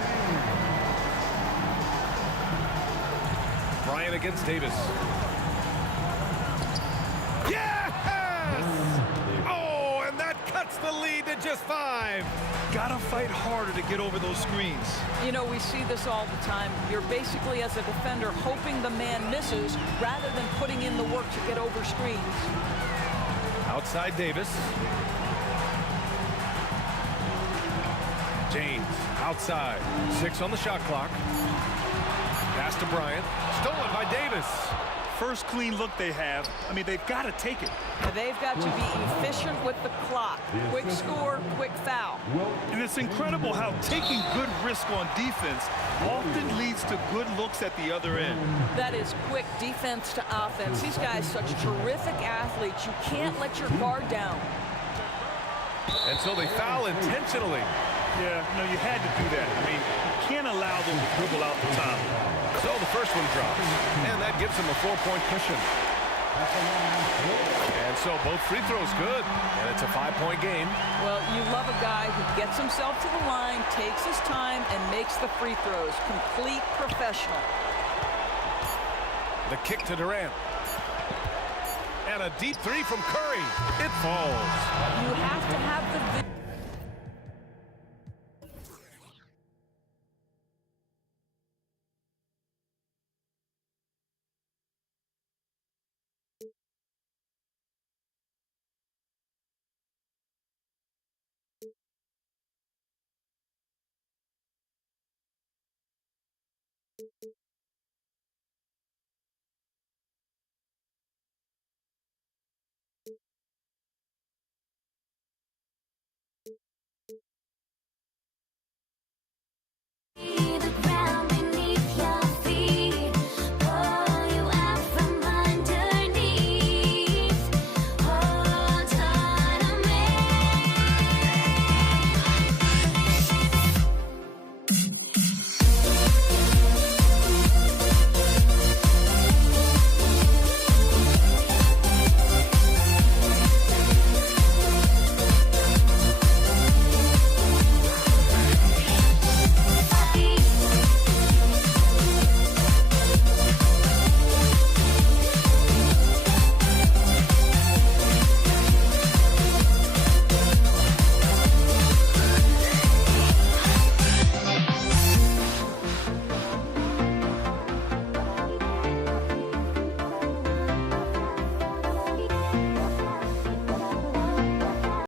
Bryant against Davis. Yes! Oh, and that cuts the lead to just 5. Gotta fight harder to get over those screens. You know, we see this all the time. You're basically, as a defender, hoping the man misses rather than putting in the work to get over screens. Outside Davis. James, outside. 6 on the shot clock. Pass to Bryant. Stolen by Davis. First clean look they have. I mean, they've got to take it. They've got to be efficient with the clock. Quick score, quick foul. And it's incredible how taking good risk on defense often leads to good looks at the other end. That is quick defense to offense. These guys, such terrific athletes. You can't let your guard down. And so they foul intentionally. Yeah, no, you had to do that. I mean, you can't allow them to dribble out the top. So the first one drops, and that gives them a 4-point cushion. And so both free throws good, and it's a 5-point game. Well, you love a guy who gets himself to the line, takes his time, and makes the free throws. Complete professional. The kick to Durant. And a deep 3 from Curry. It falls. You have to have the